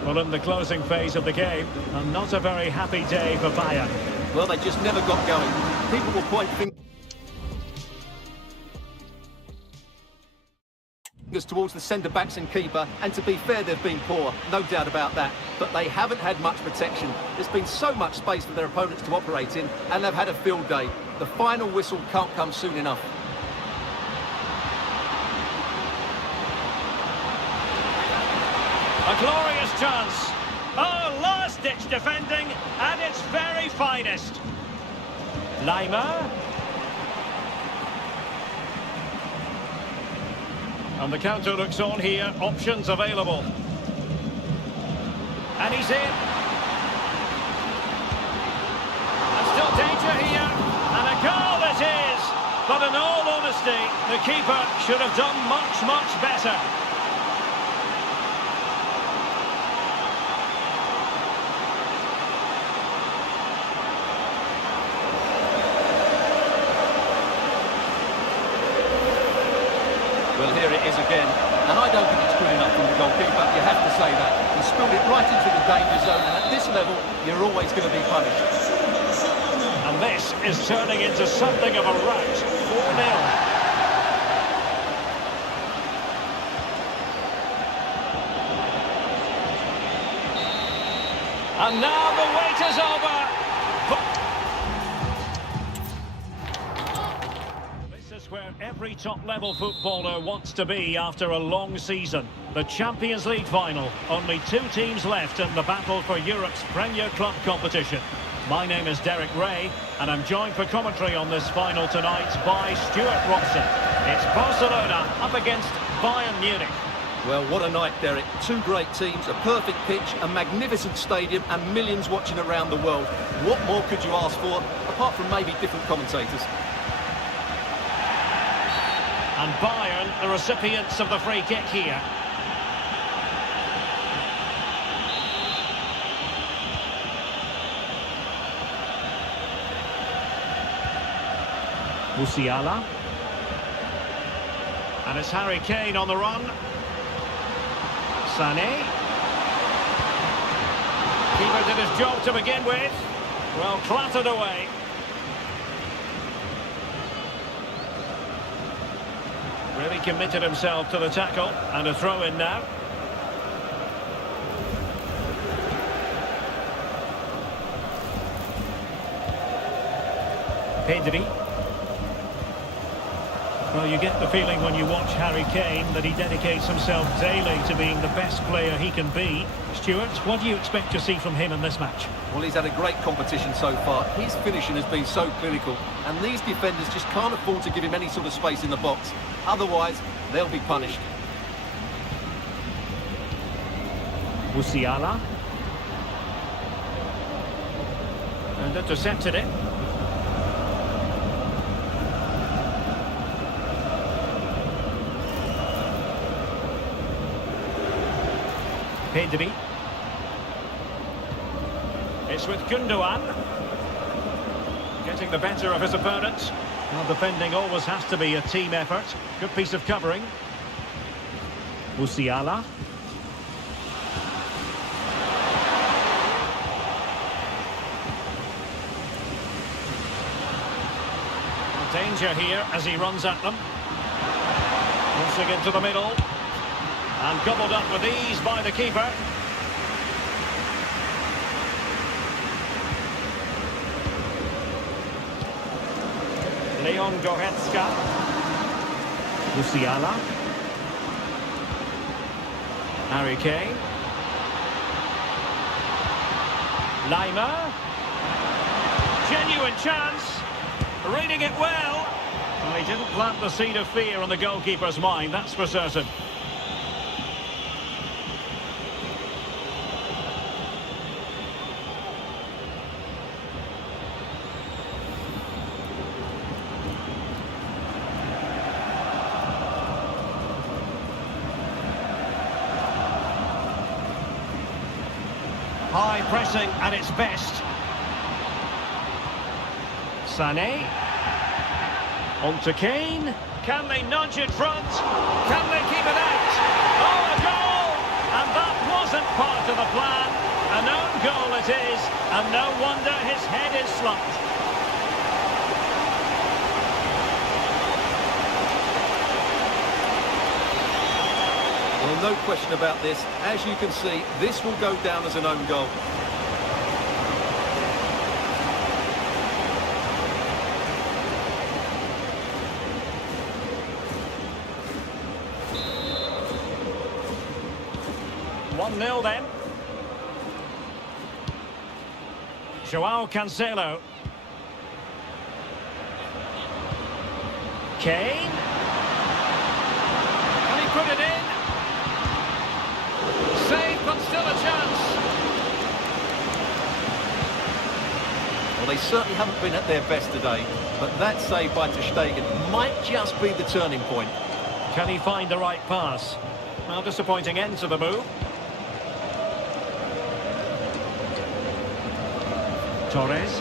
Well, in the closing phase of the game, and not a very happy day for Bayern. Well, they just never got going. People will point fingers towards the centre-backs and keeper, and to be fair, they've been poor, no doubt about that. But they haven't had much protection. There's been so much space for their opponents to operate in, and they've had a field day. The final whistle can't come soon enough. A glorious chance. Oh, last-ditch defending at its very finest. Laimer. And the counter looks on here. Options available. And he's in. And still danger here. And a goal it is. But in all honesty, the keeper should have done much, much better. Well, here it is again, and I don't think it's good enough from the goalkeeper, you have to say that. He spilled it right into the danger zone, and at this level, you're always going to be punished. And this is turning into something of a rout. 4-0. And now the wait is over. This is where every top-level footballer wants to be after a long season. The Champions League final. Only 2 teams left in the battle for Europe's Premier Club competition. My name is Derek Ray, and I'm joined for commentary on this final tonight by Stuart Robson. It's Barcelona up against Bayern Munich. Well, what a night, Derek. 2 great teams, a perfect pitch, a magnificent stadium, and millions watching around the world. What more could you ask for, apart from maybe different commentators? And Bayern, the recipients of the free kick here. Musiala. And it's Harry Kane on the run. Sané. Keeper did his job to begin with. Well, clattered away. Really committed himself to the tackle, and a throw in now. Pedri. Well, you get the feeling when you watch Harry Kane that he dedicates himself daily to being the best player he can be. Stuart, what do you expect to see from him in this match? Well, he's had a great competition so far. His finishing has been so clinical, and these defenders just can't afford to give him any sort of space in the box. Otherwise, they'll be punished. Musiala. And intercepted it. Pedri. It's with Gundogan. Getting the better of his opponent. Well, defending always has to be a team effort. Good piece of covering. Musiala. Danger here as he runs at them. Crossing into the middle. And gobbled up with ease by the keeper. Leon Goretzka. Musiala. Harry Kane. Laimer. Genuine chance. Reading it well. Well, he didn't plant the seed of fear on the goalkeeper's mind, that's for certain. High pressing at its best. Sané. On to Kane. Can they nudge in front? Can they keep it out? Oh, a goal! And that wasn't part of the plan. An own goal it is, and no wonder his head is slumped. Well, no question about this. As you can see, this will go down as an own goal. One 1-0 then. Joao Cancelo. Kane. Can he put it in? Save, but still a chance. Well, they certainly haven't been at their best today, but that save by ter Stegen might just be the turning point. Can he find the right pass? Well, disappointing end to the move. Torres.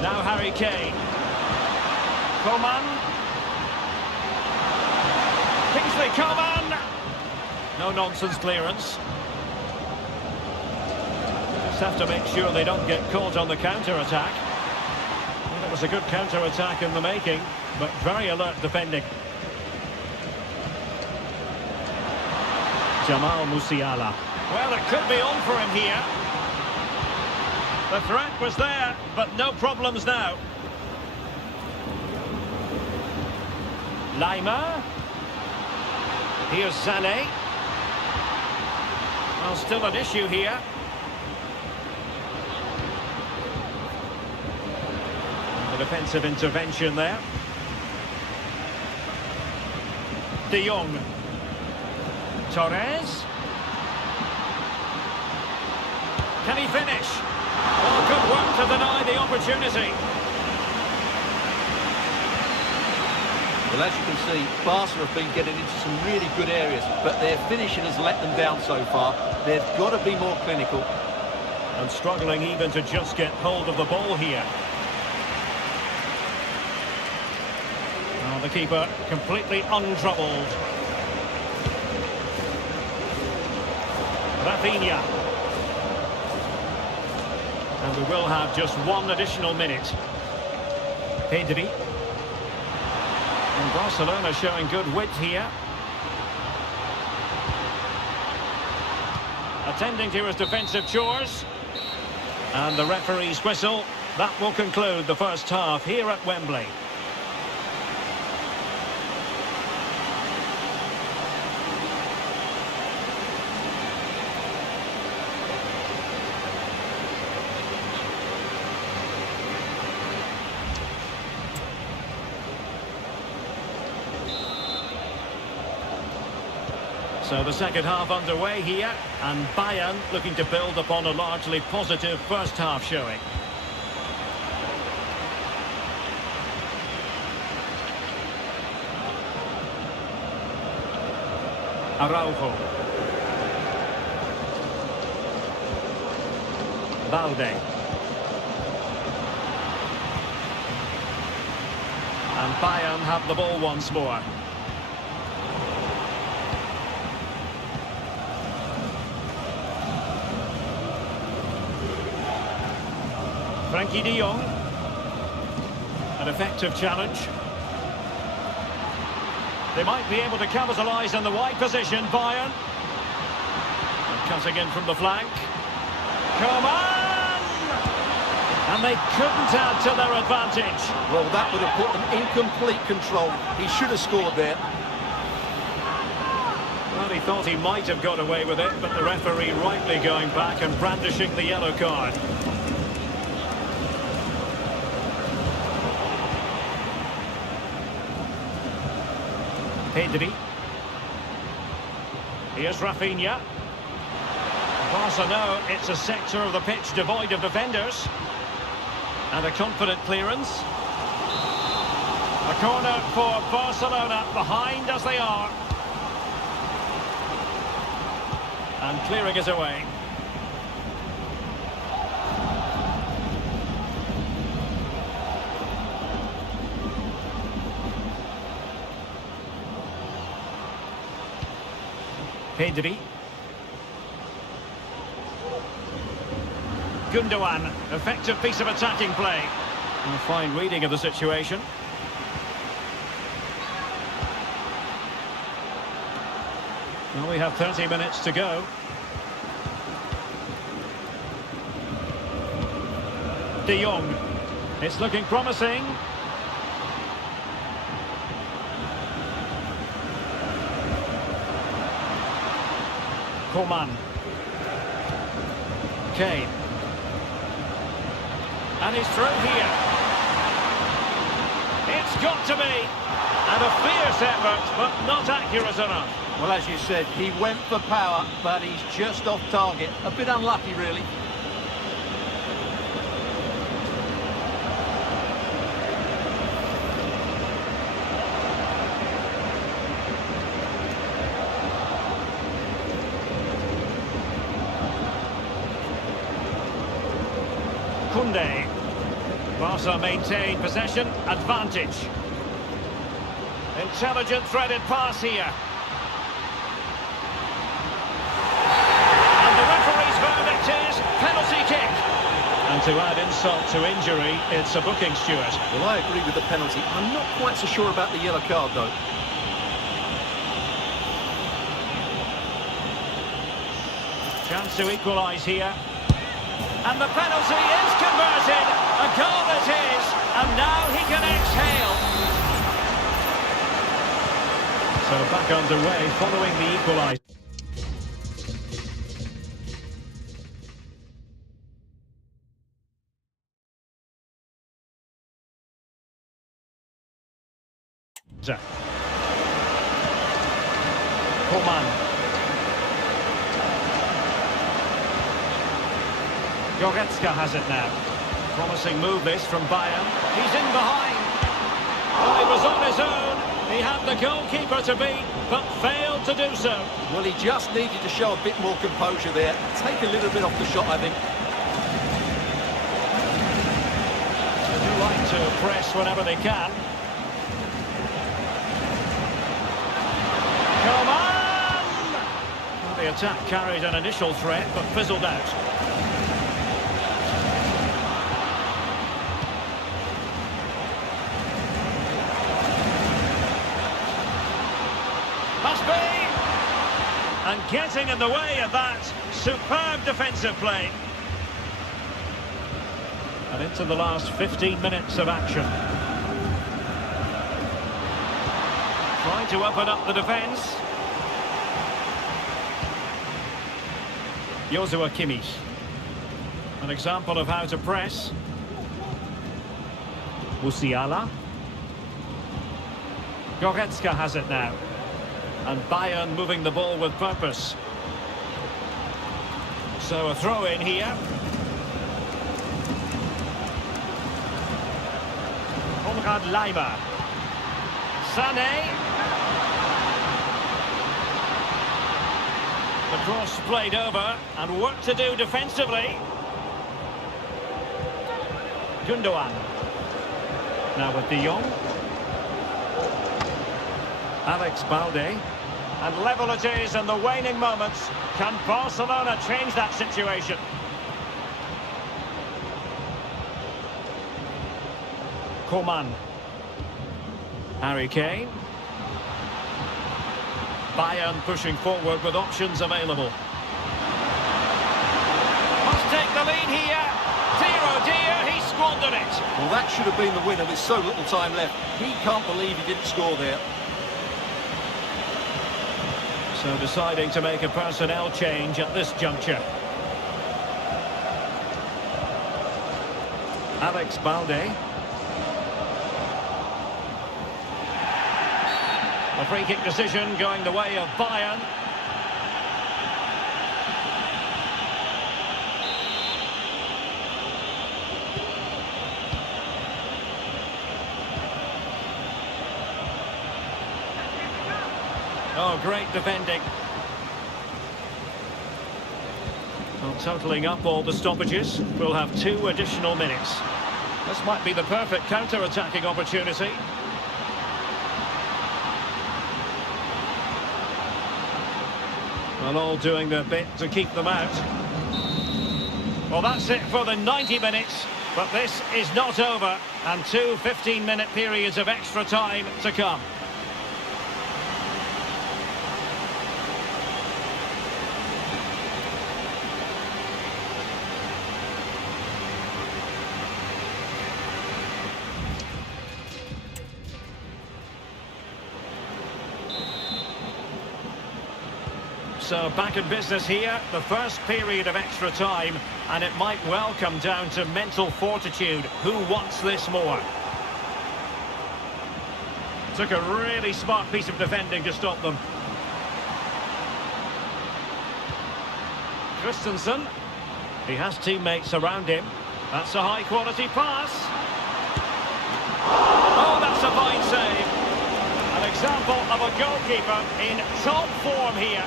Now Harry Kane. Coman. Kingsley Coman. No nonsense clearance. Just have to make sure they don't get caught on the counter-attack. Well, it was a good counter-attack in the making, but very alert defending. Jamal Musiala. Well, it could be on for him here. The threat was there, but no problems now. Lima. Here's Sané. Well, still an issue here. The defensive intervention there. De Jong. Torres. Can he finish? Oh, good work to deny the opportunity. Well, as you can see, Barca have been getting into some really good areas, but their finishing has let them down so far. They've got to be more clinical. And struggling even to just get hold of the ball here. Oh, the keeper completely untroubled. Rafinha. And we will have just one additional minute. Pedri. And Barcelona showing good width here. Attending to his defensive chores. And the referee's whistle. That will conclude the first half here at Wembley. So the second half underway here, and Bayern looking to build upon a largely positive first half showing. Araujo. Valde. And Bayern have the ball once more. Frankie de Jong. An effective challenge. They might be able to capitalise on the wide position, Bayern. And cutting in from the flank. Come on! And they couldn't add to their advantage. Well, that would have put them in complete control. He should have scored there. Well, he thought he might have got away with it, but the referee rightly going back and brandishing the yellow card. Pedri. Here's Rafinha. Barca know it's a sector of the pitch devoid of defenders. And a confident clearance. A corner for Barcelona, behind as they are. And clearing it away. Pedri. Gundogan, effective piece of attacking play. A fine reading of the situation. Well, we have 30 minutes to go. De Jong. It's looking promising. Coman. Kane. And he's through here. It's got to be. And a fierce effort, but not accurate enough. Well, as you said, he went for power, but he's just off target. A bit unlucky, really. Koundé. Barca maintain possession, advantage. Intelligent threaded pass here. And the referee's verdict is penalty kick. And to add insult to injury, it's a booking, Stuart. Well, I agree with the penalty. I'm not quite so sure about the yellow card, though. Chance to equalise here. And the penalty is converted. A goal it is. And now he can exhale. So back underway following the equaliser. Coman. Goretzka has it now. Promising move this from Bayern. He's in behind. Well, he was on his own. He had the goalkeeper to beat, but failed to do so. Well, he just needed to show a bit more composure there. Take a little bit off the shot, I think. They do like to press whenever they can. Come on! Well, the attack carried an initial threat, but fizzled out. Must be! And getting in the way of that, superb defensive play. And into the last 15 minutes of action. Trying to open up the defence. Joshua Kimmich. An example of how to press. Musiala. Goretzka has it now. And Bayern moving the ball with purpose. So a throw in here. Konrad Leimer. Sané. The cross played over and work to do defensively. Gundogan. Now with De Jong. Alex Balde. And level it is in the waning moments. Can Barcelona change that situation? Coman. Harry Kane. Bayern pushing forward with options available. Must take the lead here. Dear oh dear, he squandered it. Well, that should have been the winner with so little time left. He can't believe he didn't score there. So deciding to make a personnel change at this juncture. Alex Balde. A free kick decision going the way of Bayern. Oh, great defending. Well, totalling up all the stoppages, we'll have 2 additional minutes. This might be the perfect counter-attacking opportunity. Well, all doing their bit to keep them out. Well, that's it for the 90 minutes, but this is not over, and 2 15-minute periods of extra time to come. So back in business here, the first period of extra time, and it might well come down to mental fortitude. Who wants this more? Took a really smart piece of defending to stop them. Christensen, he has teammates around him. That's a high-quality pass. Oh, that's a fine save. An example of a goalkeeper in top form here.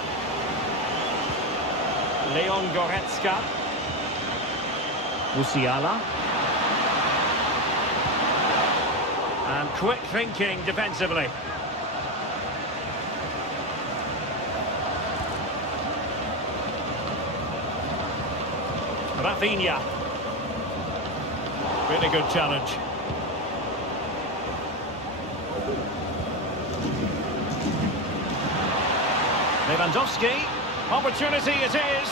Leon Goretzka. Musiala. And quick thinking defensively. Rafinha. Really good challenge. Lewandowski. Opportunity it is.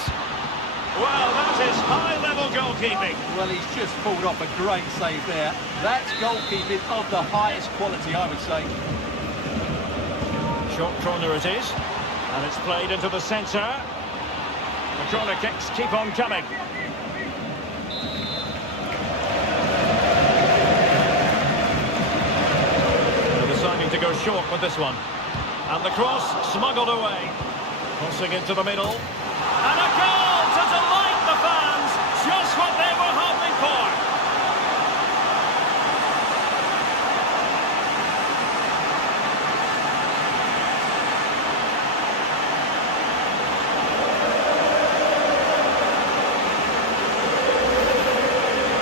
Well, that is high-level goalkeeping. Well, he's just pulled off a great save there. That's goalkeeping of the highest quality, I would say. Short corner it is. And it's played into the centre. The corner kicks keep on coming. They're deciding to go short with this one. And the cross smuggled away. Crossing into the middle. And a goal to delight the fans. Just what they were hoping for.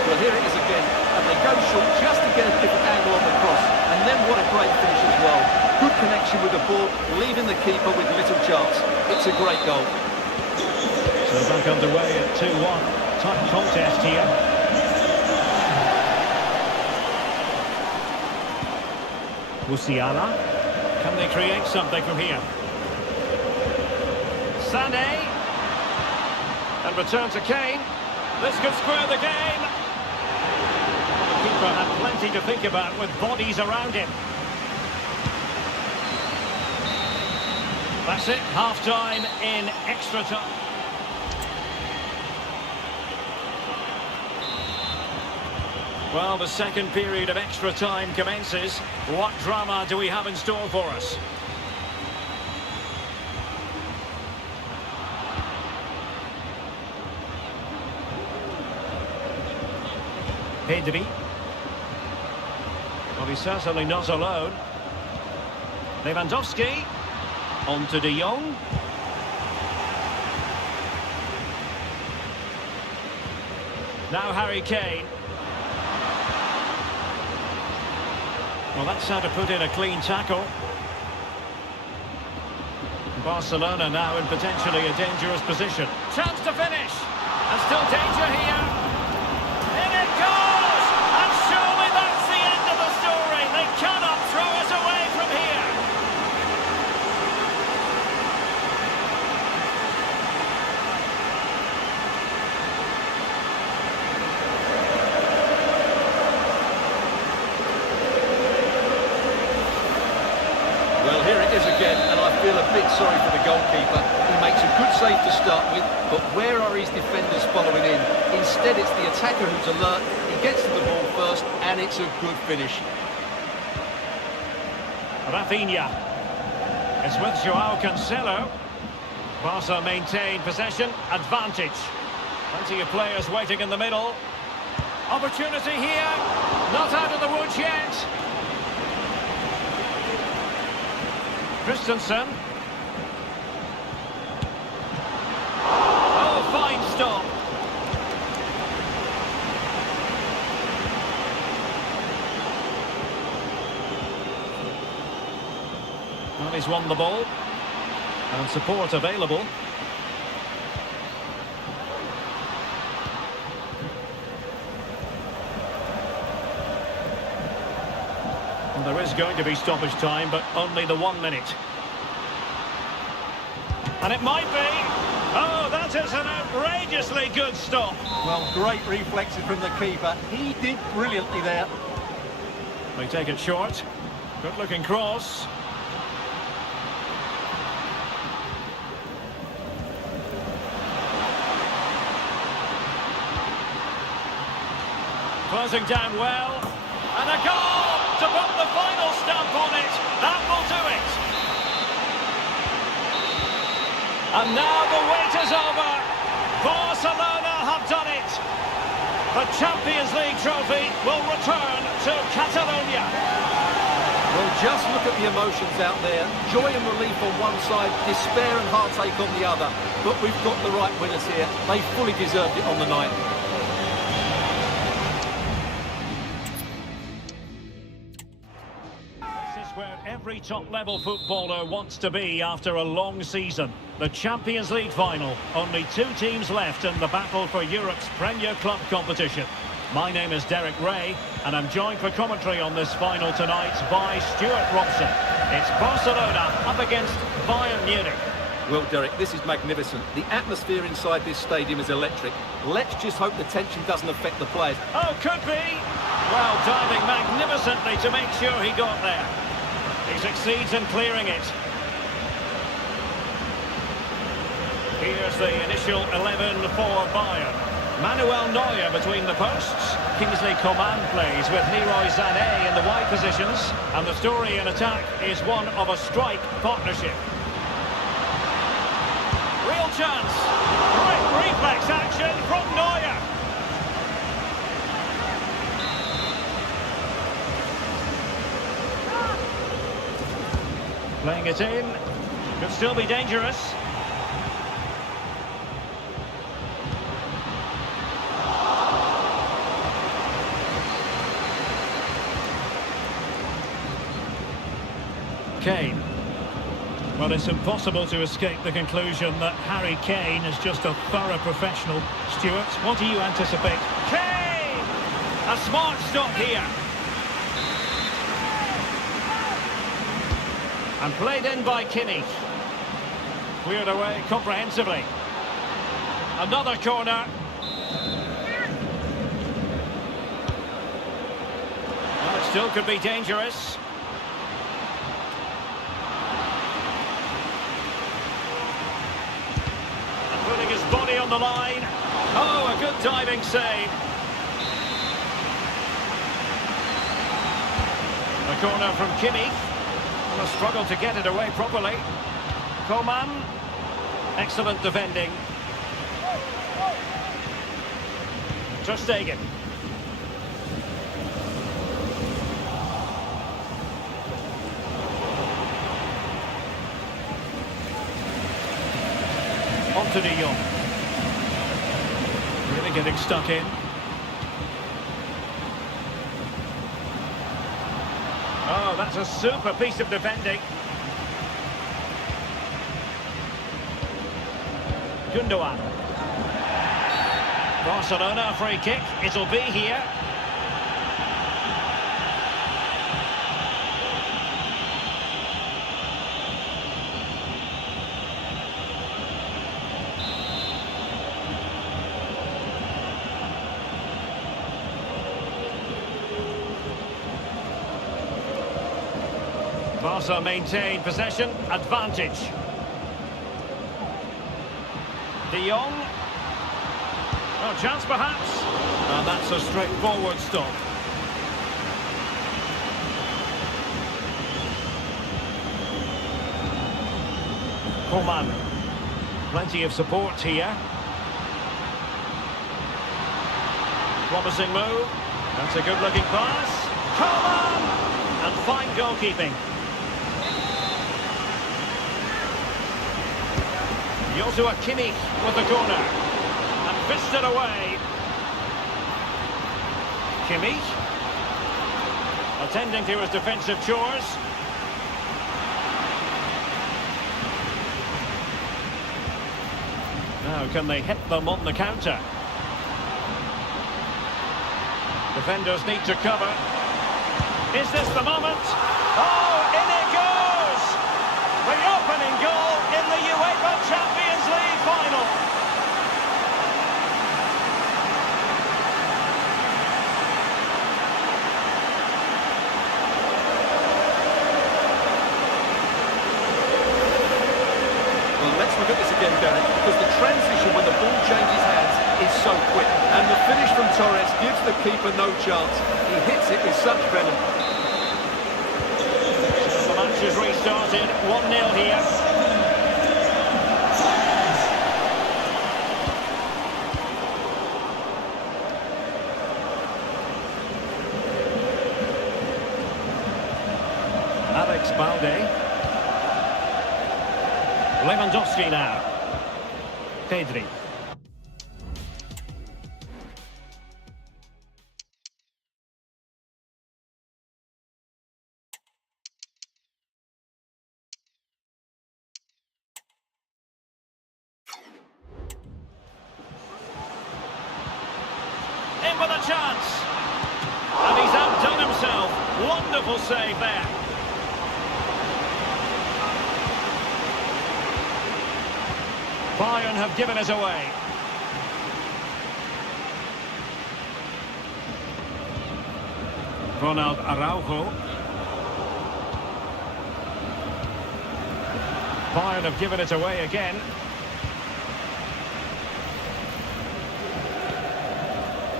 Well, here it is again. And they go short just to get a different angle on the cross. And then what a great finish as well. Good connection with the ball, leaving the keeper with little chance. It's a great goal. So back underway at 2-1. Tight contest here. Musiala. Can they create something from here? Sané. And return to Kane. This could square the game. The keeper had plenty to think about with bodies around him. That's it, half-time in extra time. Well, the second period of extra time commences. What drama do we have in store for us? Pedri. Well, he's certainly not alone. Lewandowski. On to De Jong. Now Harry Kane. Well, that's how to put in a clean tackle. Barcelona now in potentially a dangerous position. Chance to finish. And still danger here. In it goes! And surely that's the end of the story. They cannot throw us away from here. Well, here it is again, and I feel a bit sorry for the goalkeeper. He makes a good save to start with, but where are his defenders following in? Instead, it's the attacker who's alert. He gets to the ball first, and it's a good finish. Rafinha. It's with Joao Cancelo. Barca maintain possession, advantage. Plenty of players waiting in the middle. Opportunity here. Not out of the woods yet. Christensen. Oh, fine stop. Well, he's won the ball. And support available. Well, there is going to be stoppage time, but only the 1 minute. And it might be. Oh, that is an outrageously good stop. Well, great reflexes from the keeper. He did brilliantly there. They take it short. Good looking cross. Closing down well. And a goal to put the final stamp on it. That will do it. And now the wait is over. Barcelona have done it. The Champions League trophy will return to Catalonia. Well, just look at the emotions out there. Joy and relief on one side, despair and heartache on the other. But we've got the right winners here. They fully deserved it on the night. Where every top-level footballer wants to be after a long season. The Champions League final. Only 2 teams left in the battle for Europe's Premier Club competition. My name is Derek Ray, and I'm joined for commentary on this final tonight by Stuart Robson. It's Barcelona up against Bayern Munich. Well, Derek, this is magnificent. The atmosphere inside this stadium is electric. Let's just hope the tension doesn't affect the players. Oh, could be. Well, diving magnificently to make sure he got there. He succeeds in clearing it. Here's the initial 11 for Bayern. Manuel Neuer between the posts. Kingsley Coman plays with Leroy Sané in the wide positions. And the story in attack is one of a strike partnership. Real chance. Great reflex action from Neuer. Playing it in. Could still be dangerous. Kane. Well, it's impossible to escape the conclusion that Harry Kane is just a thorough professional. Stuart, what do you anticipate? Kane! A smart stop here. And played in by Kimmich. Cleared away comprehensively. Another corner. Well, it still could be dangerous. And putting his body on the line. Oh, a good diving save. The corner from Kimmich. A struggle to get it away properly. Coman. Excellent defending. Ter Stegen. On to De Jong. Really getting stuck in. Oh, that's a super piece of defending. Gundogan. Barcelona free kick. It'll be here. Barca maintain possession, advantage. De Jong. Oh, chance perhaps. And that's a straightforward stop. Coman. Plenty of support here. Promising move. That's a good-looking pass. Coman! And fine goalkeeping. Joshua Kimmich with the corner. And fisted away. Kimmich. Attending to his defensive chores. Now, can they hit them on the counter? Defenders need to cover. Is this the moment? Oh, in it goes! The opening goal in the UEFA Champions League final. Well, let's look at this again, Derek, because the transition when the ball changes hands is so quick. And the finish from Torres gives the keeper no chance. He hits it with such venom. The match is restarted. 1-0 here. Alex Balde. Lewandowski now. Pedri. In with a chance. And he's outdone himself. Wonderful save there. Bayern have given us away. Ronald Araujo. Bayern have given it away again.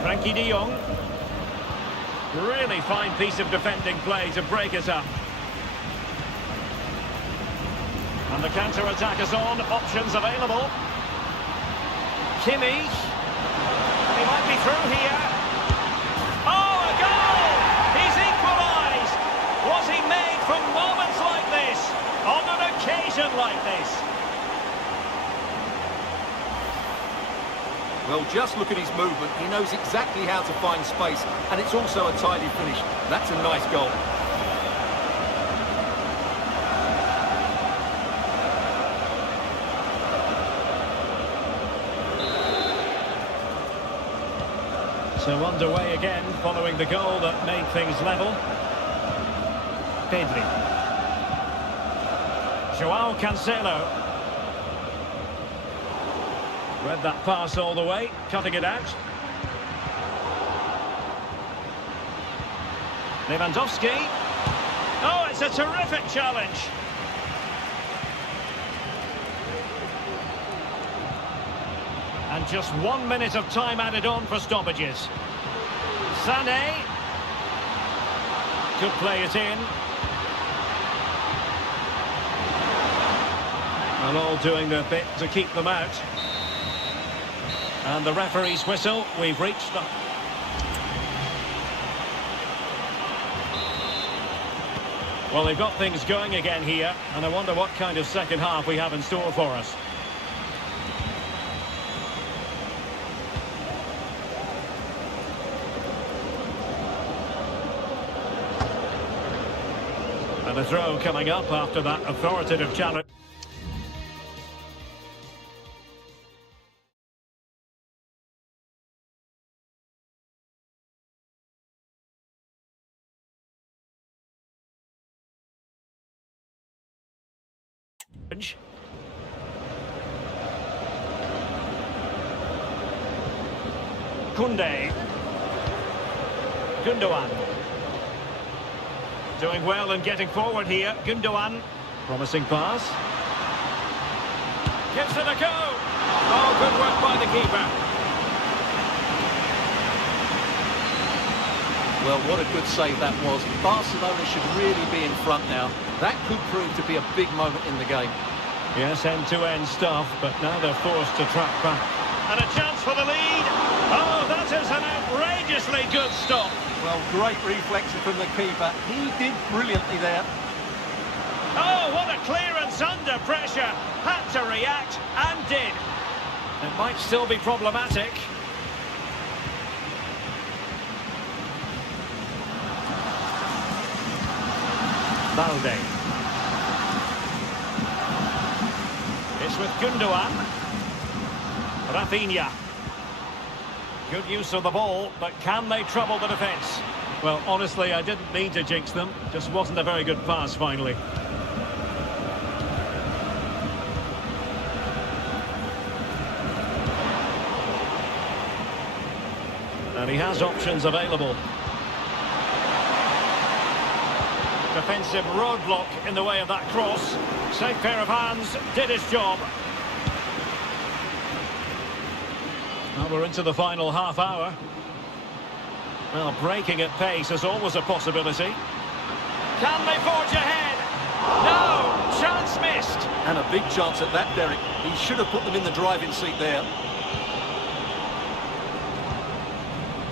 Frankie de Jong. Really fine piece of defending play to break us up. And the counter-attack is on. Options available. Kimmich. He might be through here. Oh, a goal! He's equalised! Was he made from moments like this? On an occasion like this? Well, just look at his movement. He knows exactly how to find space, and it's also a tidy finish. That's a nice goal. So underway again, following the goal that made things level. Pedri. Joao Cancelo. Read that pass all the way, cutting it out. Lewandowski. Oh, it's a terrific challenge. And just 1 minute of time added on for stoppages. Sané. Could play it in. And all doing their bit to keep them out. And the referee's whistle, we've reached the... Well, they've got things going again here, and I wonder what kind of second half we have in store for us. And a throw coming up after that authoritative challenge. Koundé. Gundogan. Doing well and getting forward here. Gundogan. Promising pass. Gives it a go. Oh, good work by the keeper. Well, what a good save that was. Barcelona should really be in front now. That could prove to be a big moment in the game. Yes, end-to-end stuff, but now they're forced to track back. And a chance for the lead. Oh, that is an outrageously good stop. Well, great reflection from the keeper. He did brilliantly there. Oh, what a clearance under pressure. Had to react and did. It might still be problematic. Balde. It's with Gundogan. Rafinha. Good use of the ball, but can they trouble the defence? Well, honestly, I didn't mean to jinx them. Just wasn't a very good pass, finally. And he has options available. Defensive roadblock in the way of that cross. Safe pair of hands, did his job. Well, we're into the final half hour. Well, breaking at pace is always a possibility. Can they forge ahead? No! Chance missed! And a big chance at that, Derek. He should have put them in the driving seat there.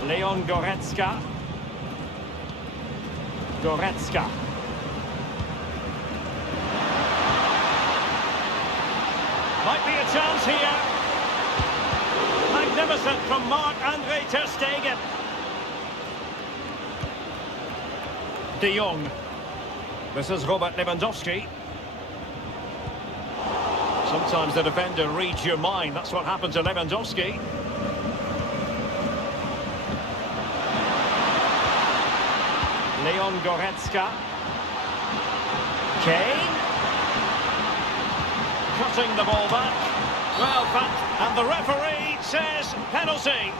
Leon Goretzka. Goretzka. Might be a chance here. Magnificent from Marc-Andre ter Stegen. De Jong. This is Robert Lewandowski. Sometimes the defender reads your mind. That's what happened to Lewandowski. Leon Goretzka. Kane. Cutting the ball back. Well, and the referee says penalty.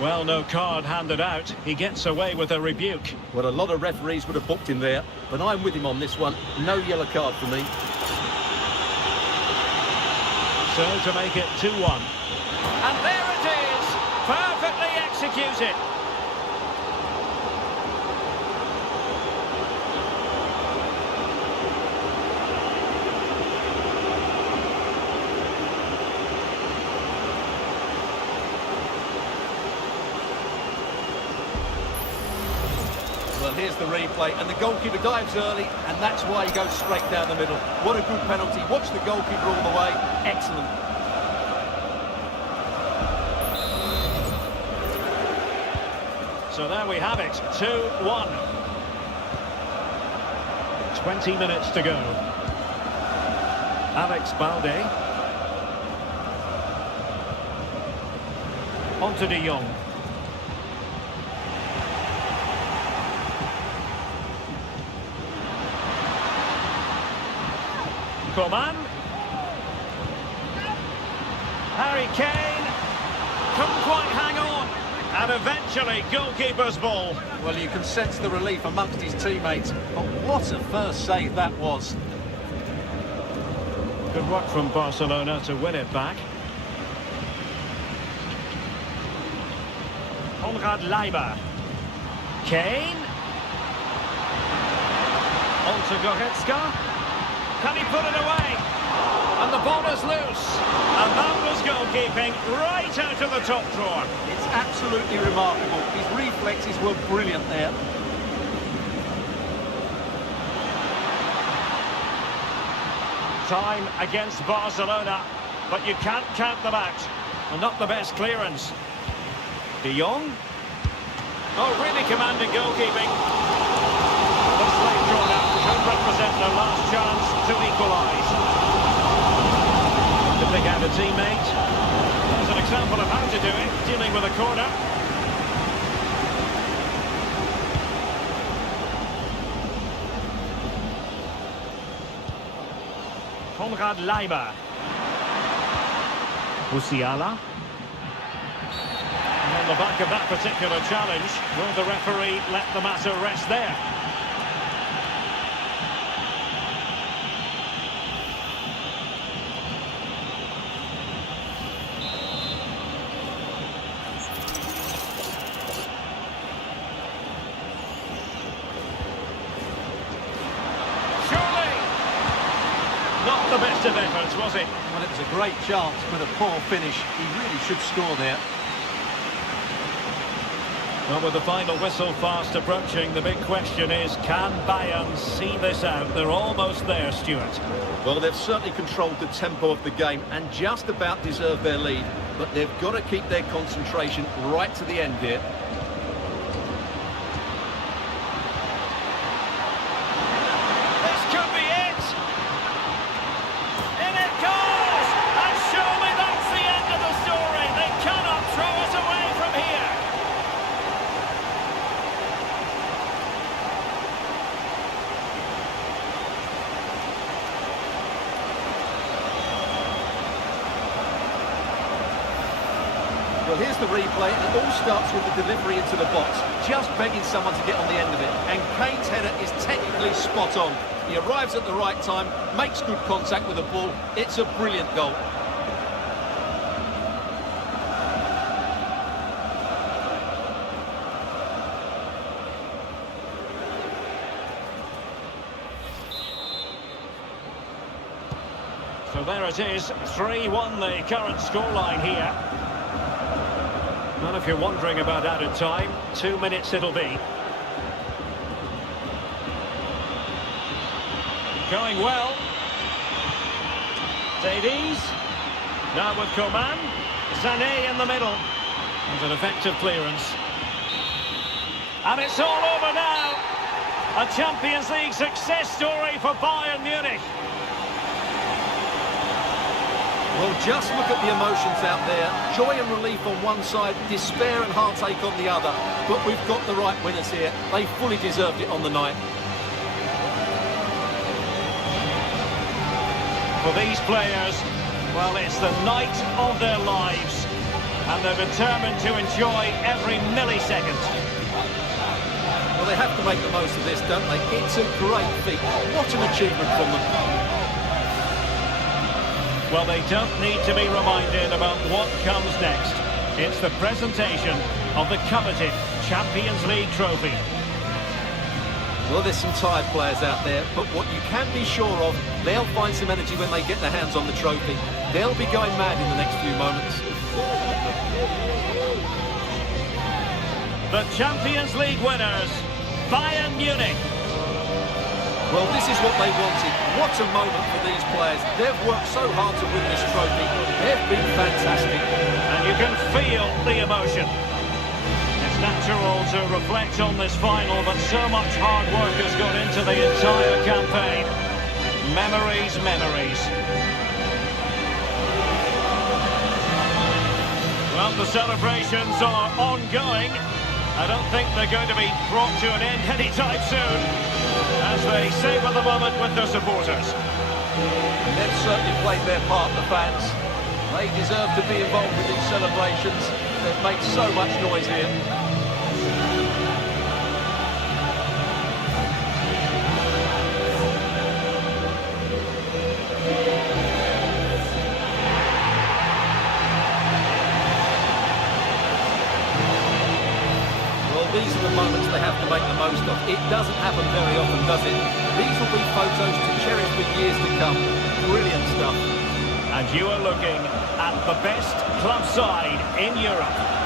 Well, no card handed out. He gets away with a rebuke. Well, a lot of referees would have booked him there, but I'm with him on this one. No yellow card for me. So to make it 2-1. And there it is! Perfectly executed. Well, here's the replay, and the goalkeeper dives early, and that's why he goes straight down the middle. What a good penalty. Watch the goalkeeper all the way. Excellent. So there we have it, 2-1. 20 minutes to go. Alex Balde. On to De Jong. Coman. Harry Kane. Couldn't quite hang on. And eventually, goalkeeper's ball. Well, you can sense the relief amongst his teammates. But what a first save that was. Good work from Barcelona to win it back. Konrad Leiber. Kane. On to Goretzka. Can he put it away? And the ball is loose. And that was goalkeeping right out of the top drawer. It's absolutely remarkable. His reflexes were brilliant there. Time against Barcelona, but you can't count them out. And not the best clearance. De Jong. Oh, really commanding goalkeeping. This late drawn out could represent their last chance to equalise. To pick out a teammate. There's an example of how to do it, dealing with a corner. Konrad Leiber. Musiala. And on the back of that particular challenge, will the referee let the matter rest there? Not the best of efforts, was it? Well, it was a great chance with a poor finish. He really should score there. Well, with the final whistle fast approaching, the big question is, can Bayern see this out? They're almost there, Stuart. Well, they've certainly controlled the tempo of the game and just about deserved their lead, but they've got to keep their concentration right to the end here. Well, here's the replay, and it all starts with the delivery into the box, just begging someone to get on the end of it. And Kane's header is technically spot on. He arrives at the right time, makes good contact with the ball. It's a brilliant goal. So there it is, 3-1 the current scoreline here. Well, if you're wondering about added time, 2 minutes it'll be. Going well. Davies. Now with Coman. Sané in the middle. And an effective clearance. And it's all over now. A Champions League success story for Bayern Munich. Well, just look at the emotions out there. Joy and relief on one side, despair and heartache on the other. But we've got the right winners here. They fully deserved it on the night. For these players, well, it's the night of their lives. And they're determined to enjoy every millisecond. Well, they have to make the most of this, don't they? It's a great feat. What an achievement from them. Well, they don't need to be reminded about what comes next. It's the presentation of the coveted Champions League trophy. Well, there's some tired players out there, but what you can be sure of, they'll find some energy when they get their hands on the trophy. They'll be going mad in the next few moments. The Champions League winners, Bayern Munich. Well, this is what they wanted. What a moment for these players. They've worked so hard to win this trophy. They've been fantastic. And you can feel the emotion. It's natural to reflect on this final, but so much hard work has gone into the entire campaign. Memories, memories. Well, the celebrations are ongoing. I don't think they're going to be brought to an end anytime soon, as they savour the moment with their supporters. They've certainly played their part, the fans. They deserve to be involved with these celebrations. They've made so much noise here. These are the moments they have to make the most of. It doesn't happen very often, does it? These will be photos to cherish for years to come. Brilliant stuff. And you are looking at the best club side in Europe.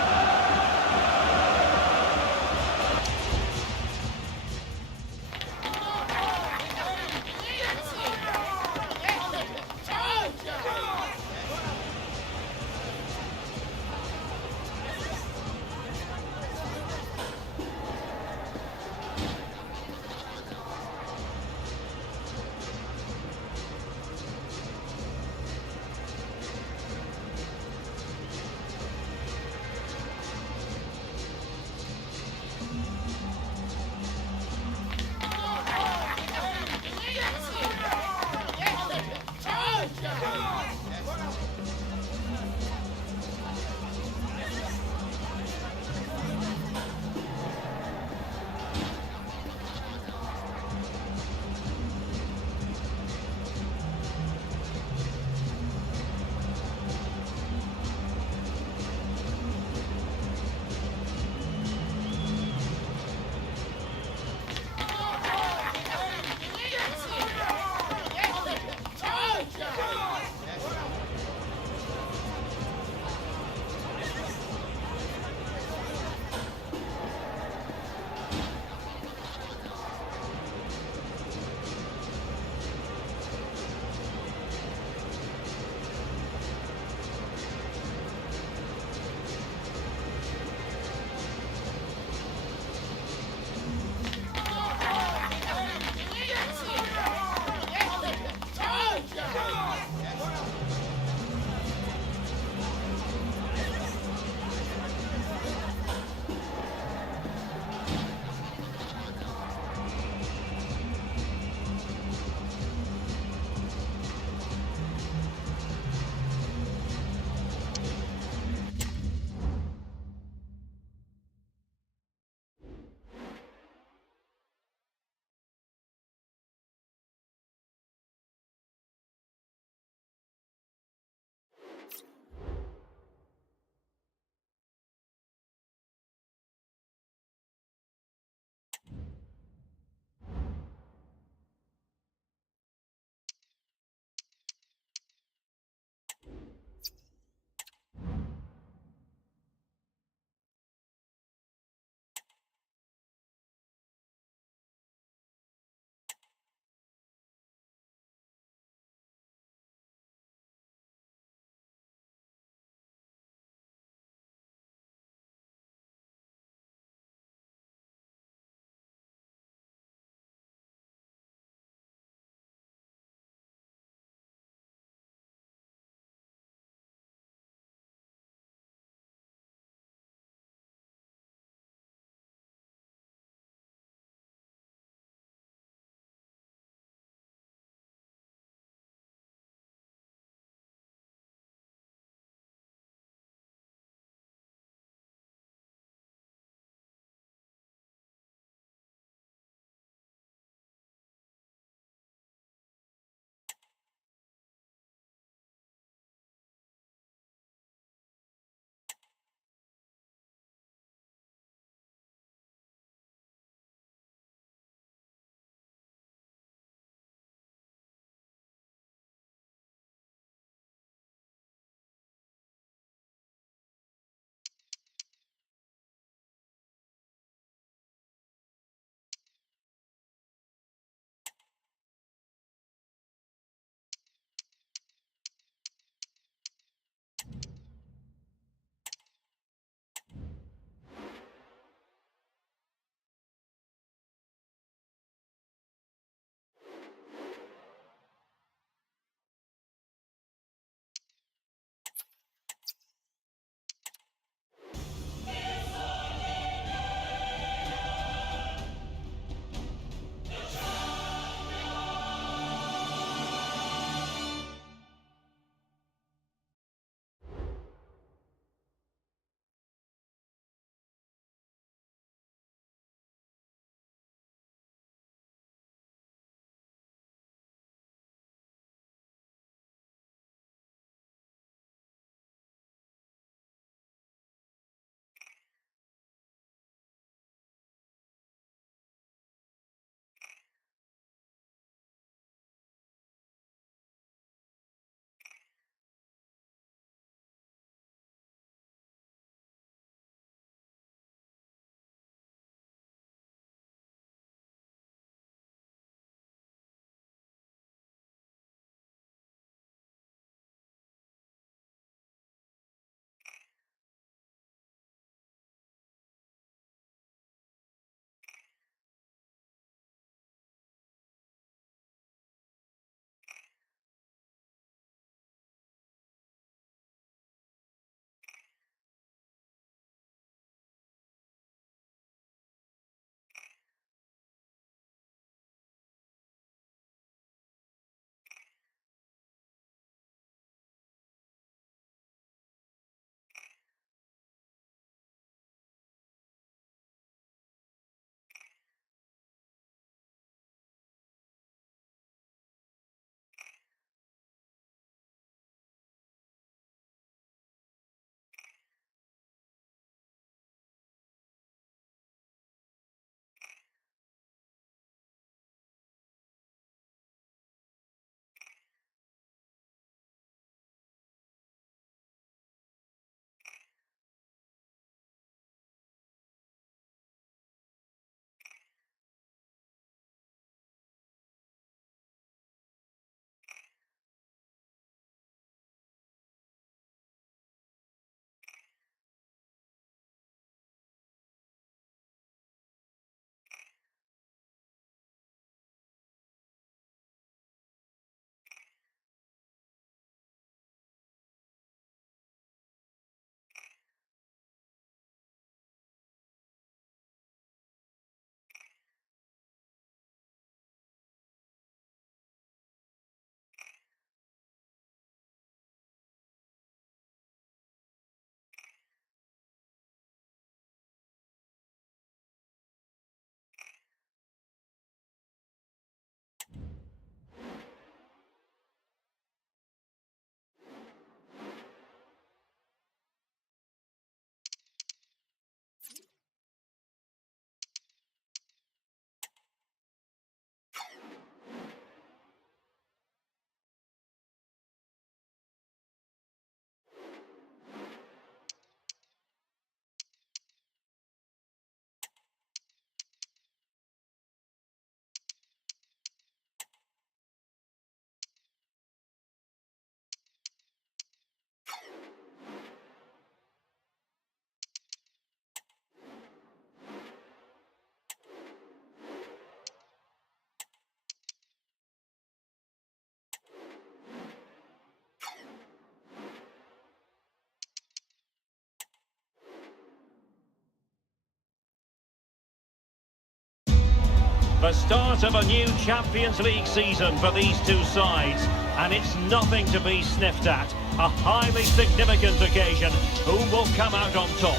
The start of a new Champions League season for these two sides, and it's nothing to be sniffed at. A highly significant occasion. Who will come out on top?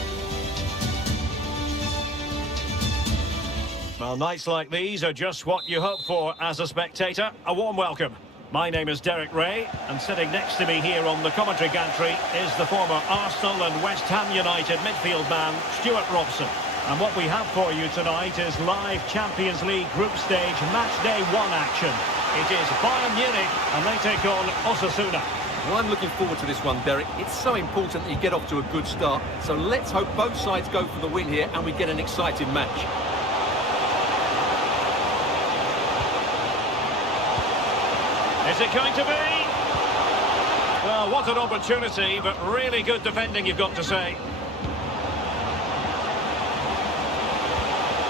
Well, nights like these are just what you hope for as a spectator. A warm welcome. My name is Derek Ray, and sitting next to me here on the commentary gantry is the former Arsenal and West Ham United midfield man, Stuart Robson. And what we have for you tonight is live Champions League group stage match day 1 action. It is Bayern Munich, and they take on Osasuna. Well, I'm looking forward to this one, Derek. It's so important that you get off to a good start. So let's hope both sides go for the win here and we get an exciting match. Is it going to be? Well, what an opportunity, but really good defending, you've got to say.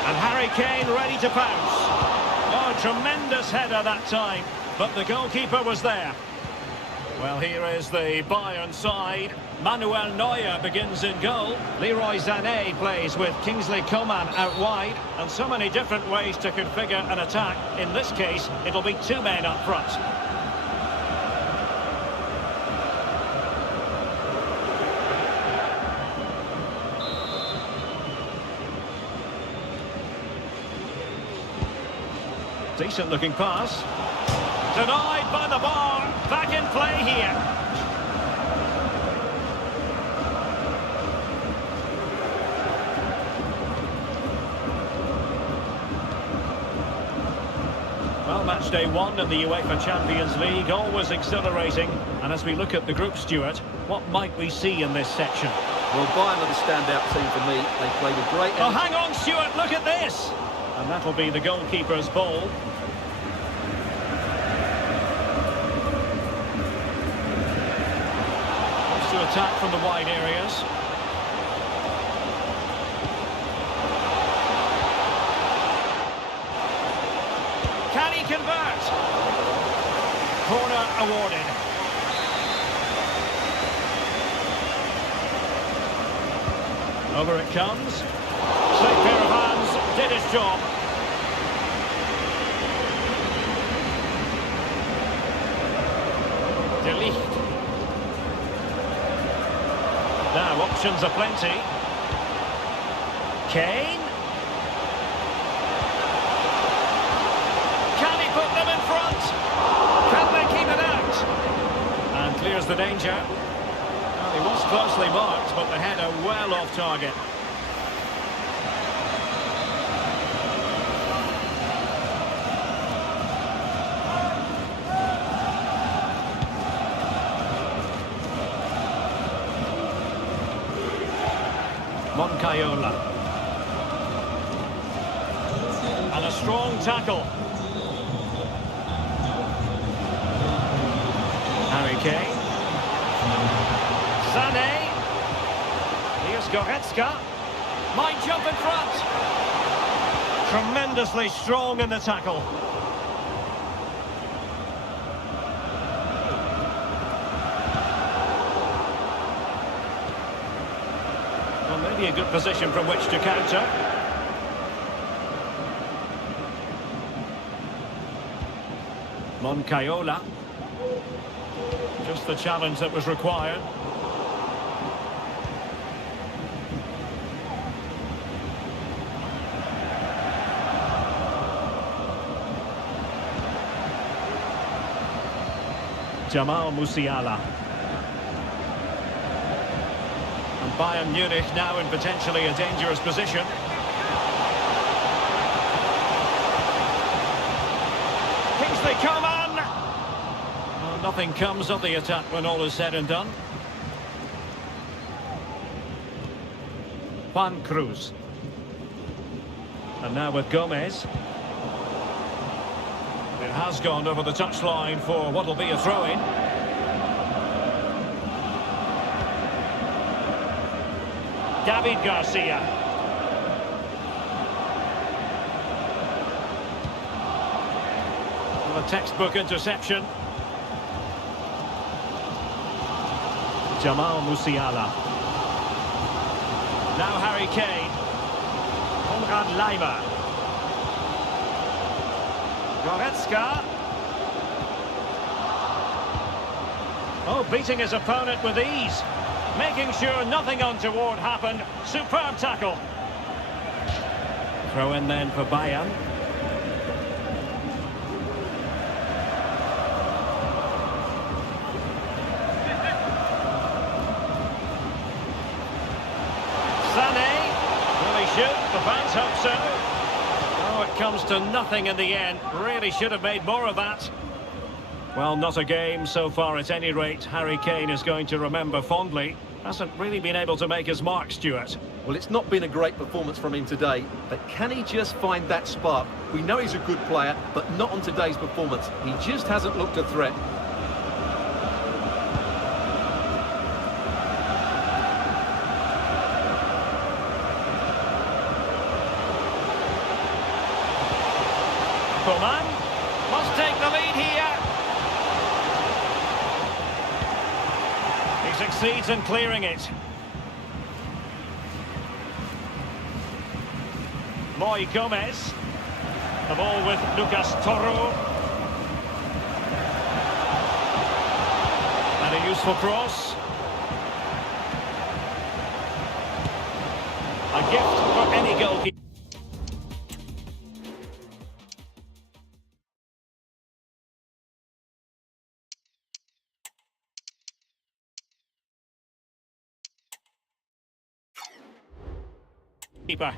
And Harry Kane ready to pounce. Oh, tremendous header that time, but the goalkeeper was there. Well, here is the Bayern side. Manuel Neuer begins in goal. Leroy Sané plays with Kingsley Coman out wide. And so many different ways to configure an attack. In this case, it'll be 2 men up front. Decent looking pass. Denied by the bar. Back in play here. Well, match day 1 in the UEFA Champions League, always exhilarating. And as we look at the group, Stuart, what might we see in this section? Well, Bayern are the standout team for me. They played a great... Oh, hang on, Stuart, look at this! And that'll be the goalkeeper's ball. To attack from the wide areas. Can he convert? Corner awarded. Over it comes. Slick pair of hands, did his job. De Ligt. Now, options are plenty. Kane. Can he put them in front? Can they keep it out? And clears the danger. Well, he was closely marked, but the header well off target. Moncayola. And a strong tackle. Harry Kane. Sané. Here's Goretzka. Might jump in front. Tremendously strong in the tackle. Maybe a good position from which to counter. Moncayola. Just the challenge that was required. Jamal Musiala. Bayern Munich now in potentially a dangerous position. Kingsley Coman! Well, nothing comes of the attack when all is said and done. Juan Cruz. And now with Gomez. It has gone over the touchline for what will be a throw-in. David Garcia. Well, a textbook interception. Jamal Musiala. Now Harry Kane. Konrad Laimer. Goretzka. Oh, beating his opponent with ease. Making sure nothing untoward happened. Superb tackle. Throw in then for Bayern. Sané. Will he shoot? The fans hope so. Oh, it comes to nothing in the end. Really should have made more of that. Well, not a game so far at any rate. Harry Kane is going to remember fondly. Hasn't really been able to make his mark, Stuart. Well, it's not been a great performance from him today, but can he just find that spark? We know he's a good player, but not on today's performance. He just hasn't looked a threat. Coman must take the lead here. He succeeds in clearing it. Moy Gomez. The ball with Lucas Toro. And a useful cross. A gift for any goalkeeper. Keeper.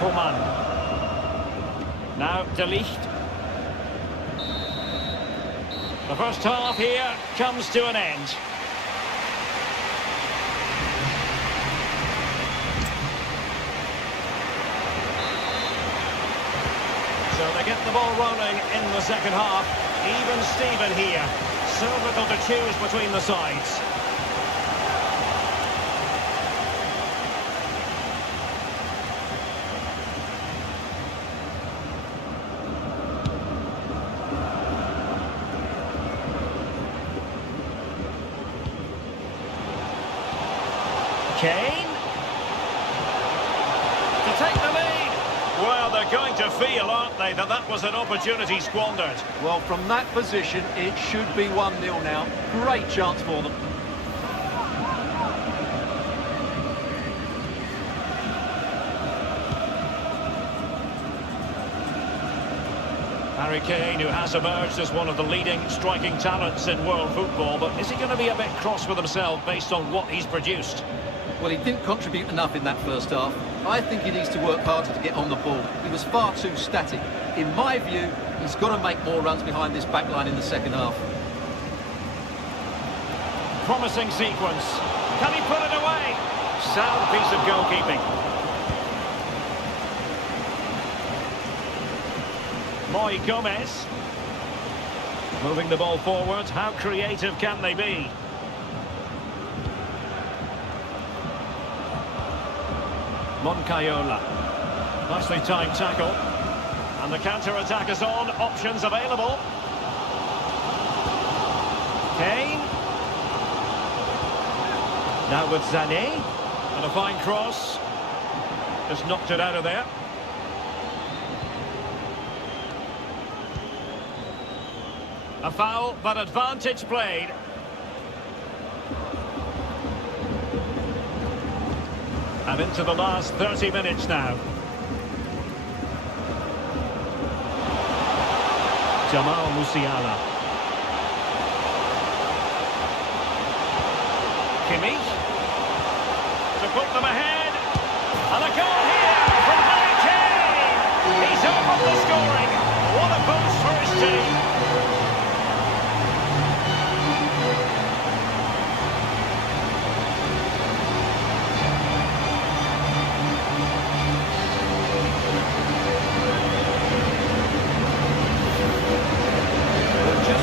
Coman. Now De Ligt. The first half here comes to an end. So they get the ball rolling in the second half. Even Steven here. So little to choose between the sides. Kane to take the lead. Well, they're going to feel, aren't they, that that was an opportunity squandered. Well, from that position, it should be 1-0 now. Great chance for them. Harry Kane, who has emerged as one of the leading striking talents in world football, but is he going to be a bit cross with himself based on what he's produced? Well, he didn't contribute enough in that first half. I think he needs to work harder to get on the ball. He was far too static. In my view, he's got to make more runs behind this back line in the second half. Promising sequence. Can he put it away? Sound piece of goalkeeping. Moy Gomez. Moving the ball forward. How creative can they be? Moncayola. Nicely timed tackle. And the counter-attack is on. Options available. Kane. Now with Sané. And a fine cross. Just knocked it out of there. A foul, but advantage played. And into the last 30 minutes now. Jamal Musiala. Kimmich. To put them ahead. And a goal here from Harry Kane. He's opened the scoring. What a boost for his team.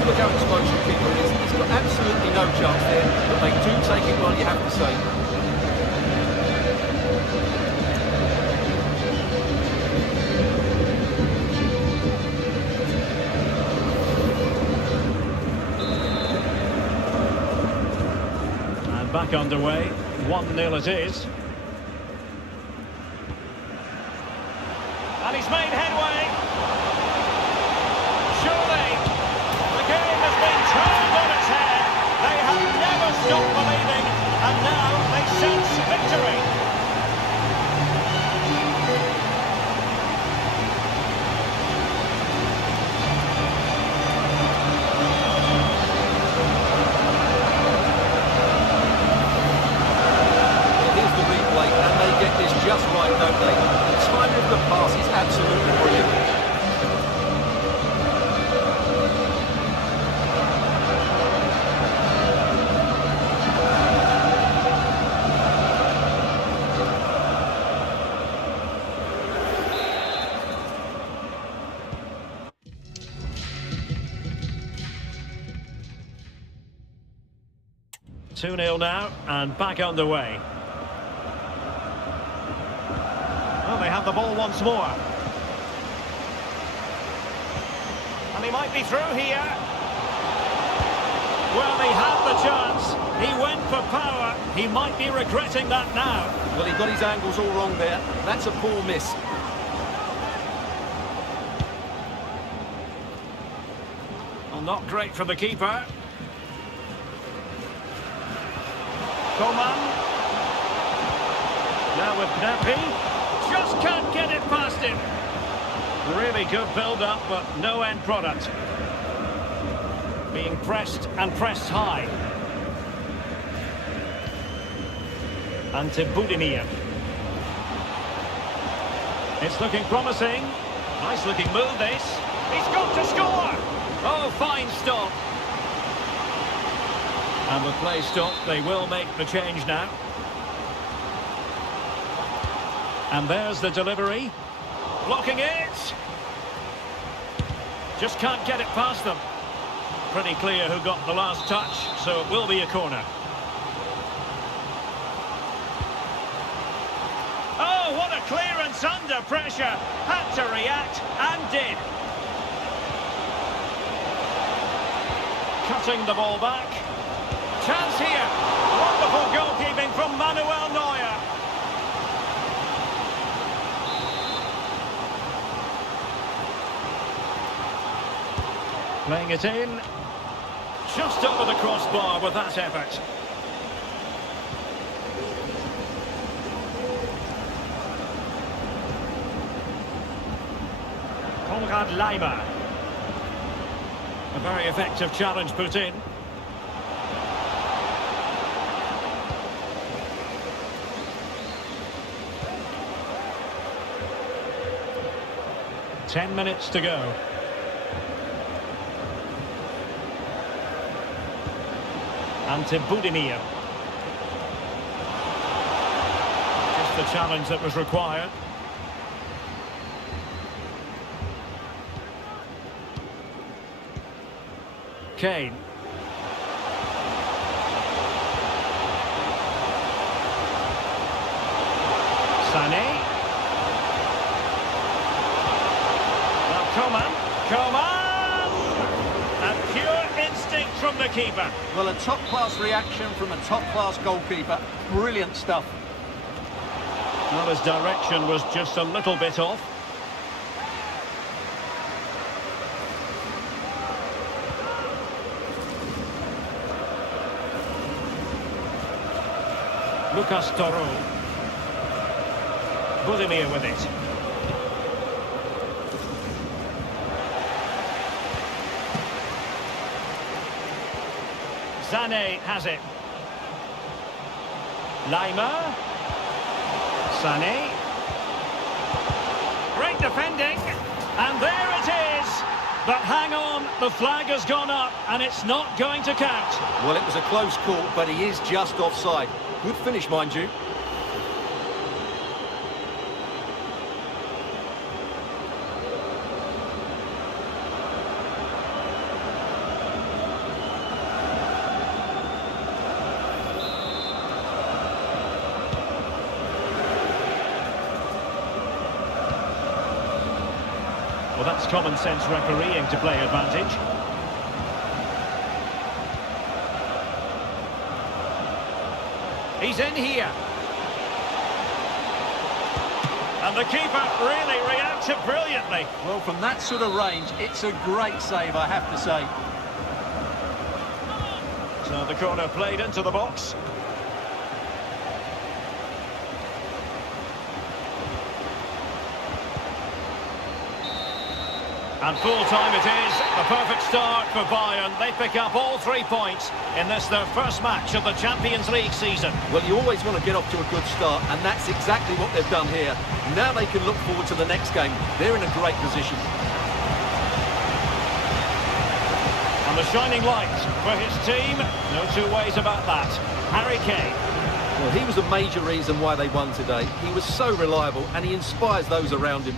Look how exposed the keeper is. He's got absolutely no chance there, but they do take it well, you have to say. And back underway. 1-0 it is. 2-0 now, and back underway. Well, they have the ball once more. And he might be through here. Well, he had the chance. He went for power. He might be regretting that now. Well, he got his angles all wrong there. That's a poor miss. Well, not great from the keeper. Coman. Now with Gnabry. Just can't get it past him. Really good build-up, but no end product. Being pressed and pressed high. And to Budimir. It's looking promising. Nice looking move this. He's got to score! Oh, fine stop. And with play stopped, they will make the change now. And there's the delivery. Blocking it. Just can't get it past them. Pretty clear who got the last touch, so it will be a corner. Oh, what a clearance under pressure. Had to react, and did. Cutting the ball back. Chance here. Wonderful goalkeeping from Manuel Neuer. Playing it in. Just over the crossbar with that effort. Konrad Laimer. A very effective challenge put in. Ten minutes to go. And to Budimir. Just the challenge that was required. Kane. Sané. Now Coman. And pure instinct from the keeper. Well, a top-class reaction from a top-class goalkeeper. Brilliant stuff. Well, his direction was just a little bit off. Lucas Toro. Budimir with it. Sané has it. Laimer. Sané. Great defending. And there it is. But hang on, the flag has gone up and it's not going to count. Well, it was a close call, but he is just offside. Good finish, mind you. Well, that's common sense refereeing to play advantage. He's in here. And the keeper really reacted brilliantly. Well, from that sort of range, it's a great save, I have to say. So the corner played into the box. And full time it is. A perfect start for Bayern. They pick up all 3 points in this, their first match of the Champions League season. Well, you always want to get off to a good start, and that's exactly what they've done here. Now they can look forward to the next game. They're in a great position. And the shining light for his team. No two ways about that. Harry Kane. Well, he was a major reason why they won today. He was so reliable, and he inspires those around him.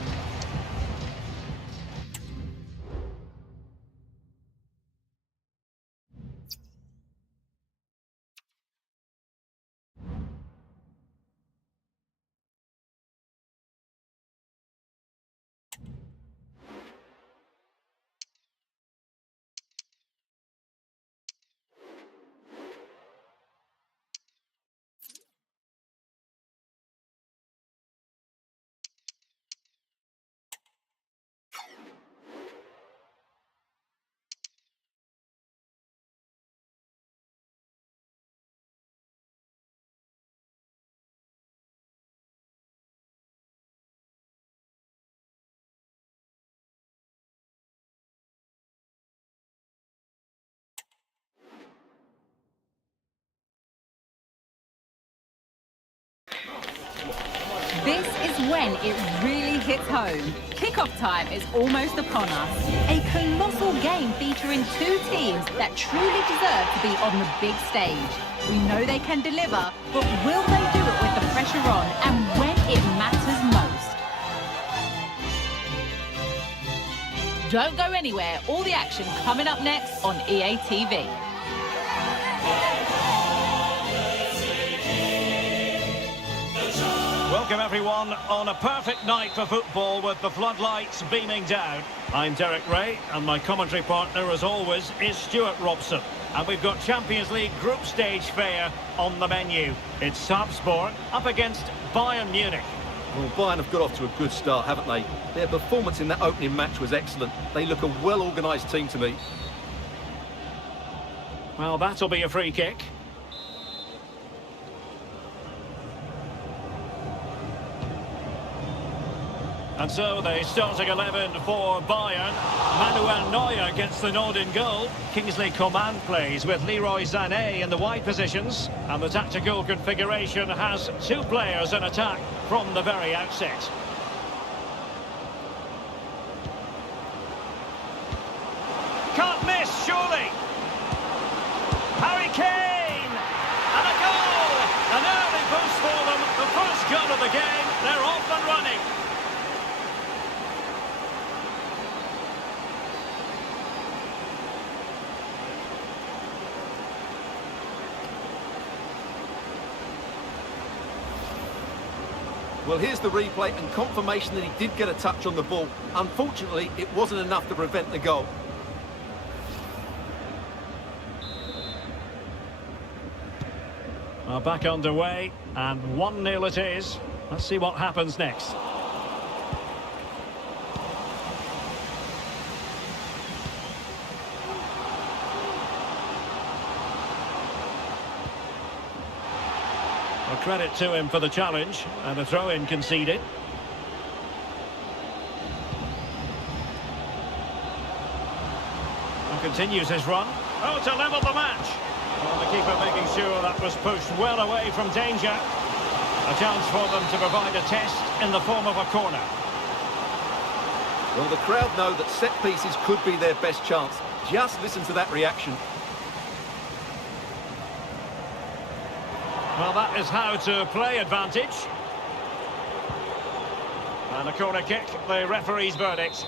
This is when it really hits home. Kick-off time is almost upon us. A colossal game featuring two teams that truly deserve to be on the big stage. We know they can deliver, but will they do it with the pressure on and when it matters most? Don't go anywhere. All the action coming up next on EA TV. Welcome everyone on a perfect night for football with the floodlights beaming down. I'm Derek Ray and my commentary partner as always is Stuart Robson. And we've got Champions League group stage fare on the menu. It's Salzburg up against Bayern Munich. Well, Bayern have got off to a good start, haven't they? Their performance in that opening match was excellent. They look a well-organised team to me. Well, that'll be a free kick. And so the starting 11 for Bayern. Manuel Neuer gets the nod in goal. Kingsley Coman plays with Leroy Sané in the wide positions. And the tactical configuration has two players in attack from the very outset. Can't miss, surely. Harry Kane! And a goal! An early boost for them. The first goal of the game. They're off and running. Well, here's the replay and confirmation that he did get a touch on the ball. Unfortunately, it wasn't enough to prevent the goal. Back underway, and 1-0 it is. Let's see what happens next. A credit to him for the challenge, and a throw-in conceded. And continues his run. Oh, to level the match. Well, the keeper making sure that was pushed well away from danger. A chance for them to provide a test in the form of a corner. Well, the crowd know that set pieces could be their best chance. Just listen to that reaction. Well, that is how to play advantage. And a corner kick, the referee's verdict.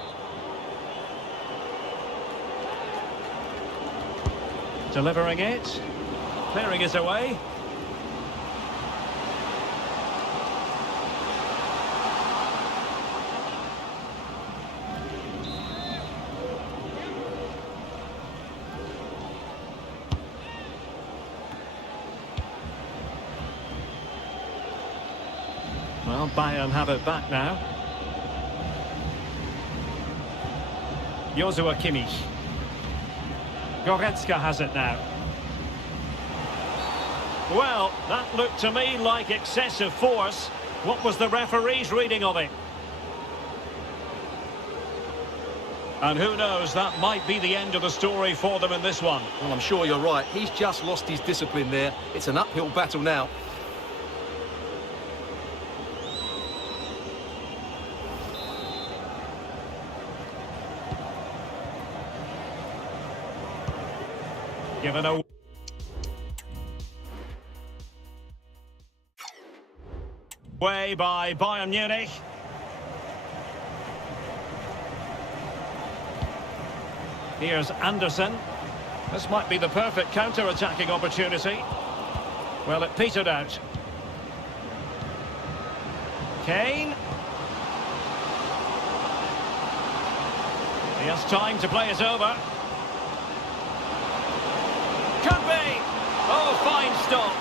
Delivering it. Clearing it away. Well, Bayern have it back now. Joshua Kimmich. Goretzka has it now. Well, that looked to me like excessive force. What was the referee's reading of it? And who knows, that might be the end of the story for them in this one. Well, I'm sure you're right. He's just lost his discipline there. It's an uphill battle now. Given away by Bayern Munich. Here's Anderson. This might be the perfect counter-attacking opportunity. Well, it petered out. Kane. He has time to play it over. Could be! Oh, fine stop.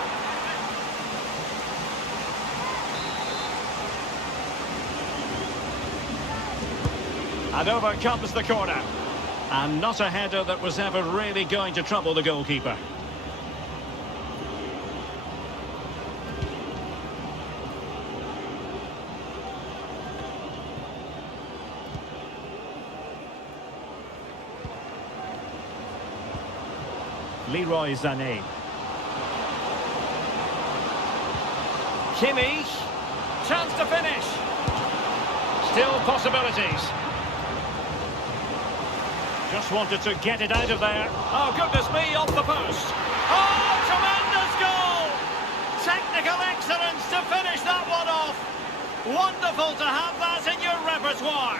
And over comes the corner. And not a header that was ever really going to trouble the goalkeeper. Leroy Sané. Kimmich. chance to finish. Still possibilities. Just wanted to get it out of there. Oh, goodness me, off the post. Oh, tremendous goal! Technical excellence to finish that one off. Wonderful to have that in your repertoire.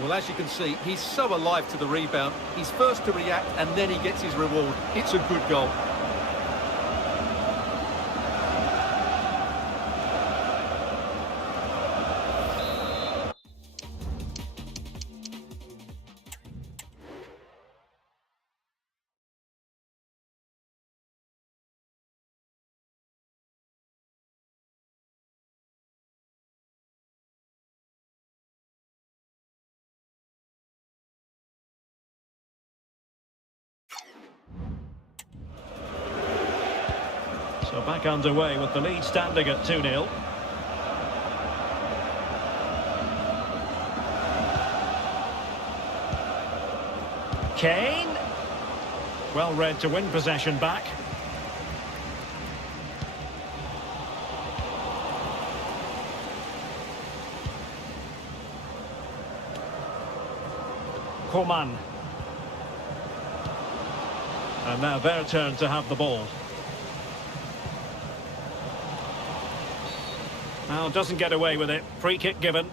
Well, as you can see, he's so alive to the rebound. He's first to react and then he gets his reward. It's a good goal. So back underway with the lead standing at 2-0. Kane. Well read to win possession back. Coman. And now their turn to have the ball. Now doesn't get away with it. Free kick given.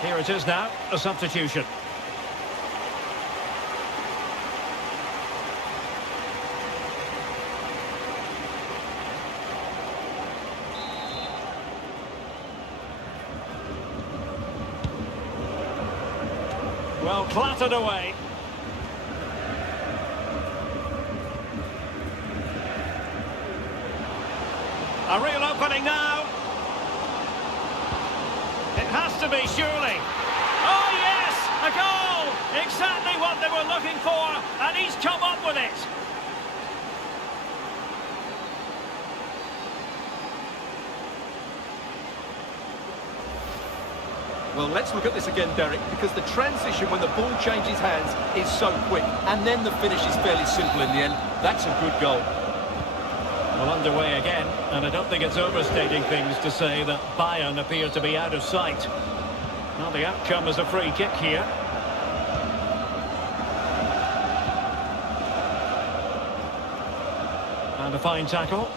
Here it is now, a substitution. Well, clattered away. A real opening now. It has to be, surely. Oh, yes! A goal! Exactly what they were looking for, and he's come up with it. Well, let's look at this again, Derek, because the transition when the ball changes hands is so quick, and then the finish is fairly simple in the end. That's a good goal. Well, underway again, and I don't think it's overstating things to say that Bayern appear to be out of sight. Well, the outcome is a free kick here. And a fine tackle.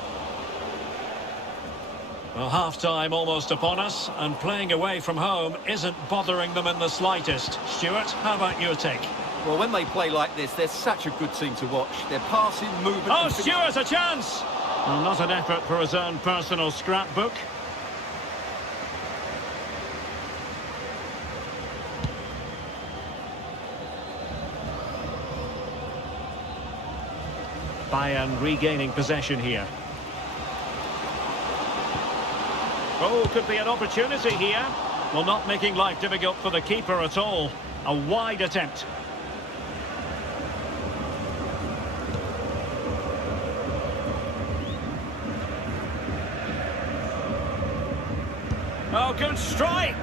Well, half-time almost upon us, and playing away from home isn't bothering them in the slightest. Stuart, how about your take? Well, when they play like this, they're such a good team to watch. Their passing, movement... Oh, and Stuart, a chance! Well, not an effort for his own personal scrapbook. Bayern regaining possession here. Oh, could be an opportunity here. Well, not making life difficult for the keeper at all. A wide attempt. Oh, good strike.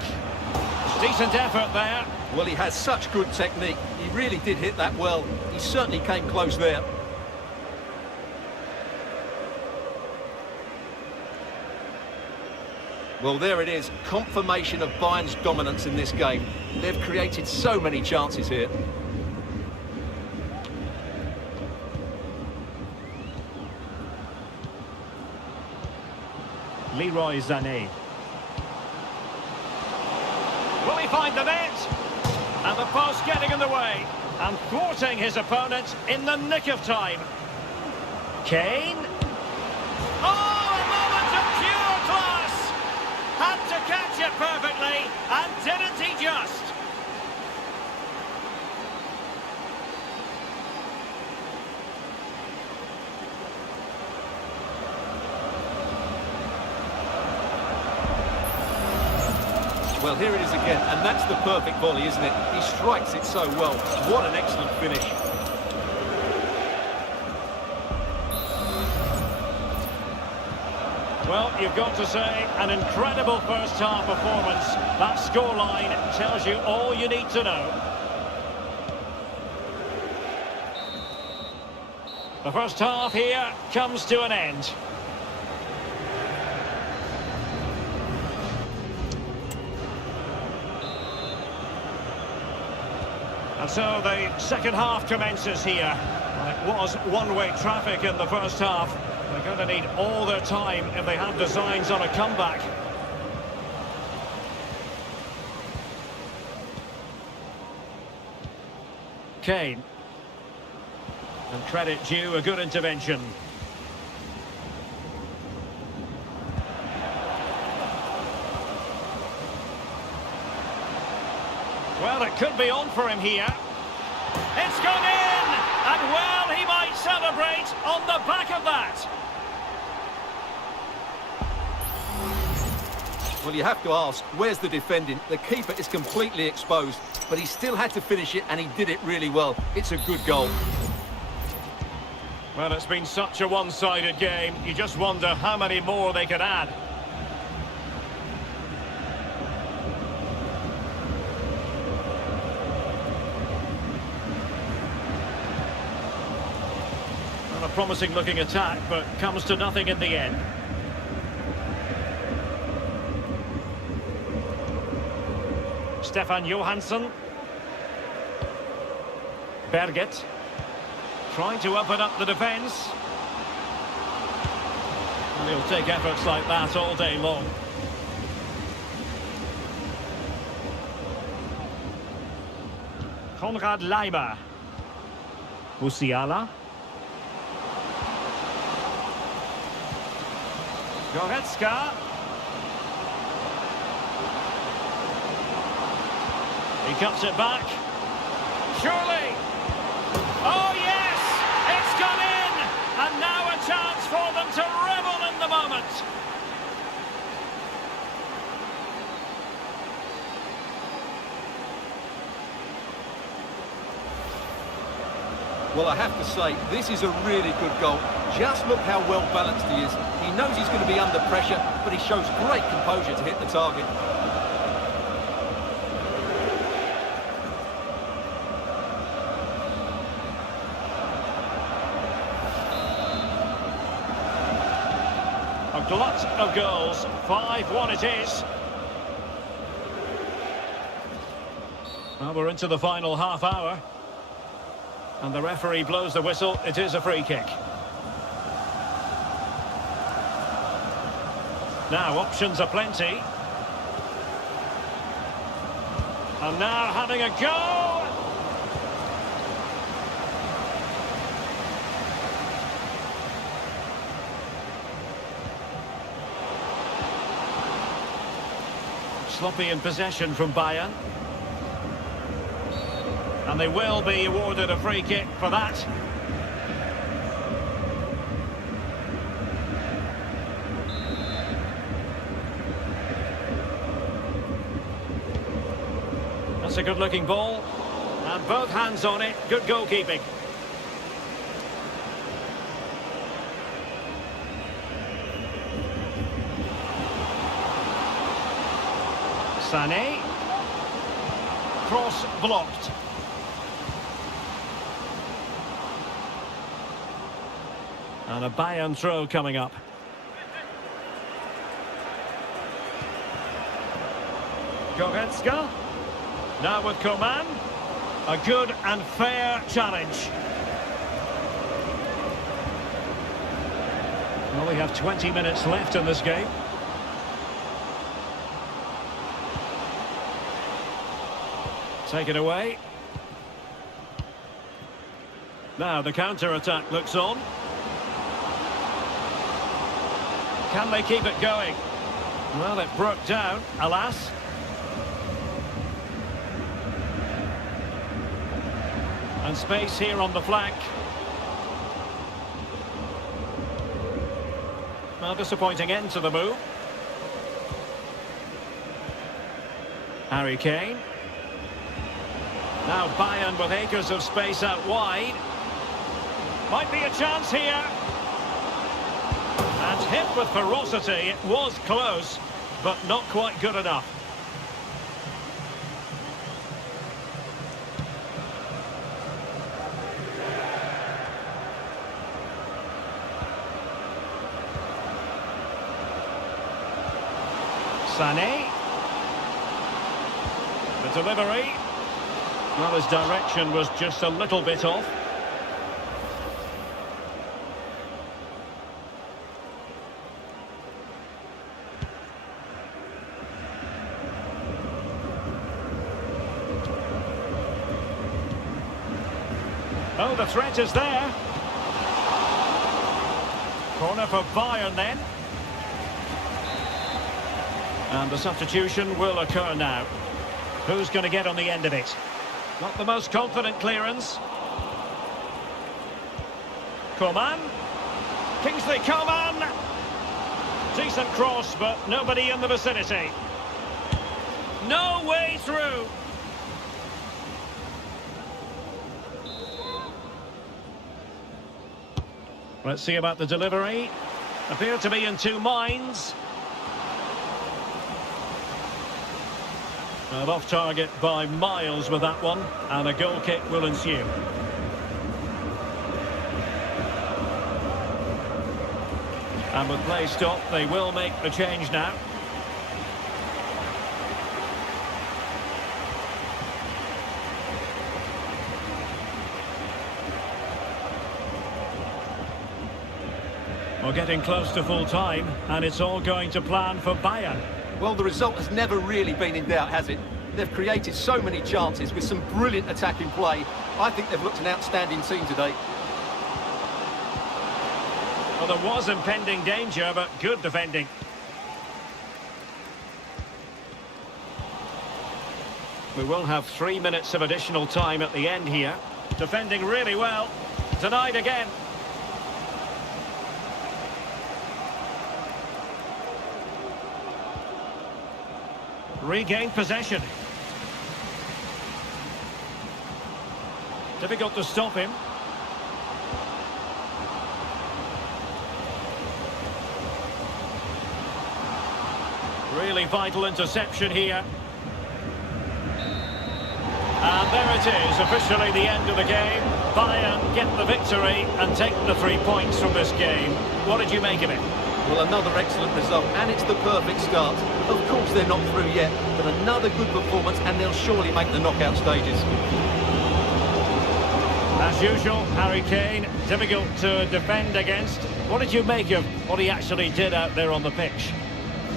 Decent effort there. Well, he has such good technique. He really did hit that well. He certainly came close there. Well, there it is. Confirmation of Bayern's dominance in this game. They've created so many chances here. Leroy Sané. Will he find the net? And the post getting in the way. And thwarting his opponent in the nick of time. Kane. Oh, a moment of pure class! Had to catch it perfectly, and didn't he just? Well, here it is again, and that's the perfect volley, isn't it? He strikes it so well. What an excellent finish. Well, you've got to say, an incredible first-half performance. That scoreline tells you all you need to know. The first half here comes to an end. And so the second half commences here. Well, it was one-way traffic in the first half. They're going to need all their time if they have designs on a comeback. Kane. And credit due, a good intervention. Well, it could be on for him here. It's gone in! And well, he might celebrate on the back of that. Well, you have to ask, where's the defending? The keeper is completely exposed, but he still had to finish it, and he did it really well. It's a good goal. Well, it's been such a one-sided game. You just wonder how many more they could add. Well, a promising-looking attack, but comes to nothing in the end. Stefan Johansson. Berget. Trying to open up the defence. And he'll take efforts like that all day long. Konrad Leiber. Musiala. Goretzka. He cuts it back. Surely. Oh, yes! It's gone in! And now a chance for them to revel in the moment. Well, I have to say, this is a really good goal. Just look how well balanced he is. He knows he's going to be under pressure, but he shows great composure to hit the target. A glut of goals. 5-1 it is. Well, we're into the final half hour. And the referee blows the whistle. It is a free kick. Now, options are plenty. And now having a go! Sloppy in possession from Bayern. And they will be awarded a free kick for that. That's a good-looking ball. And both hands on it. Good goalkeeping. Sané. Cross blocked. And a Bayern throw coming up. Goretzka. Now with Coman. A good and fair challenge. Well, we have 20 minutes left in this game. Taken away. Now the counter-attack looks on. Can they keep it going? Well, it broke down, alas. And space here on the flank. Well, disappointing end to the move. Harry Kane. Now Bayern with acres of space out wide. Might be a chance here. And hit with ferocity. It was close, but not quite good enough. Sané. The delivery. Well, his direction was just a little bit off. Oh, the threat is there. Corner for Bayern then. And the substitution will occur now. Who's going to get on the end of it? Not the most confident clearance. Coman. Kingsley Coman. Decent cross, but nobody in the vicinity. No way through. Let's see about the delivery. Appear to be in two minds. And off target by miles with that one, and a goal kick will ensue. And with play stopped, they will make the change now. We're getting close to full time, and it's all going to plan for Bayern. Well, the result has never really been in doubt, has it? They've created so many chances with some brilliant attacking play. I think they've looked an outstanding team today. Well, there was impending danger, but good defending. We will have 3 minutes of additional time at the end here. Defending really well. Denied again. Regained possession. Difficult to stop him. Really vital interception here. And there it is, officially the end of the game. Bayern get the victory and take the 3 points from this game. What did you make of it? Well, another excellent result, and it's the perfect start. Of course they're not through yet, but another good performance, and they'll surely make the knockout stages. As usual, Harry Kane, difficult to defend against. What did you make of what he actually did out there on the pitch?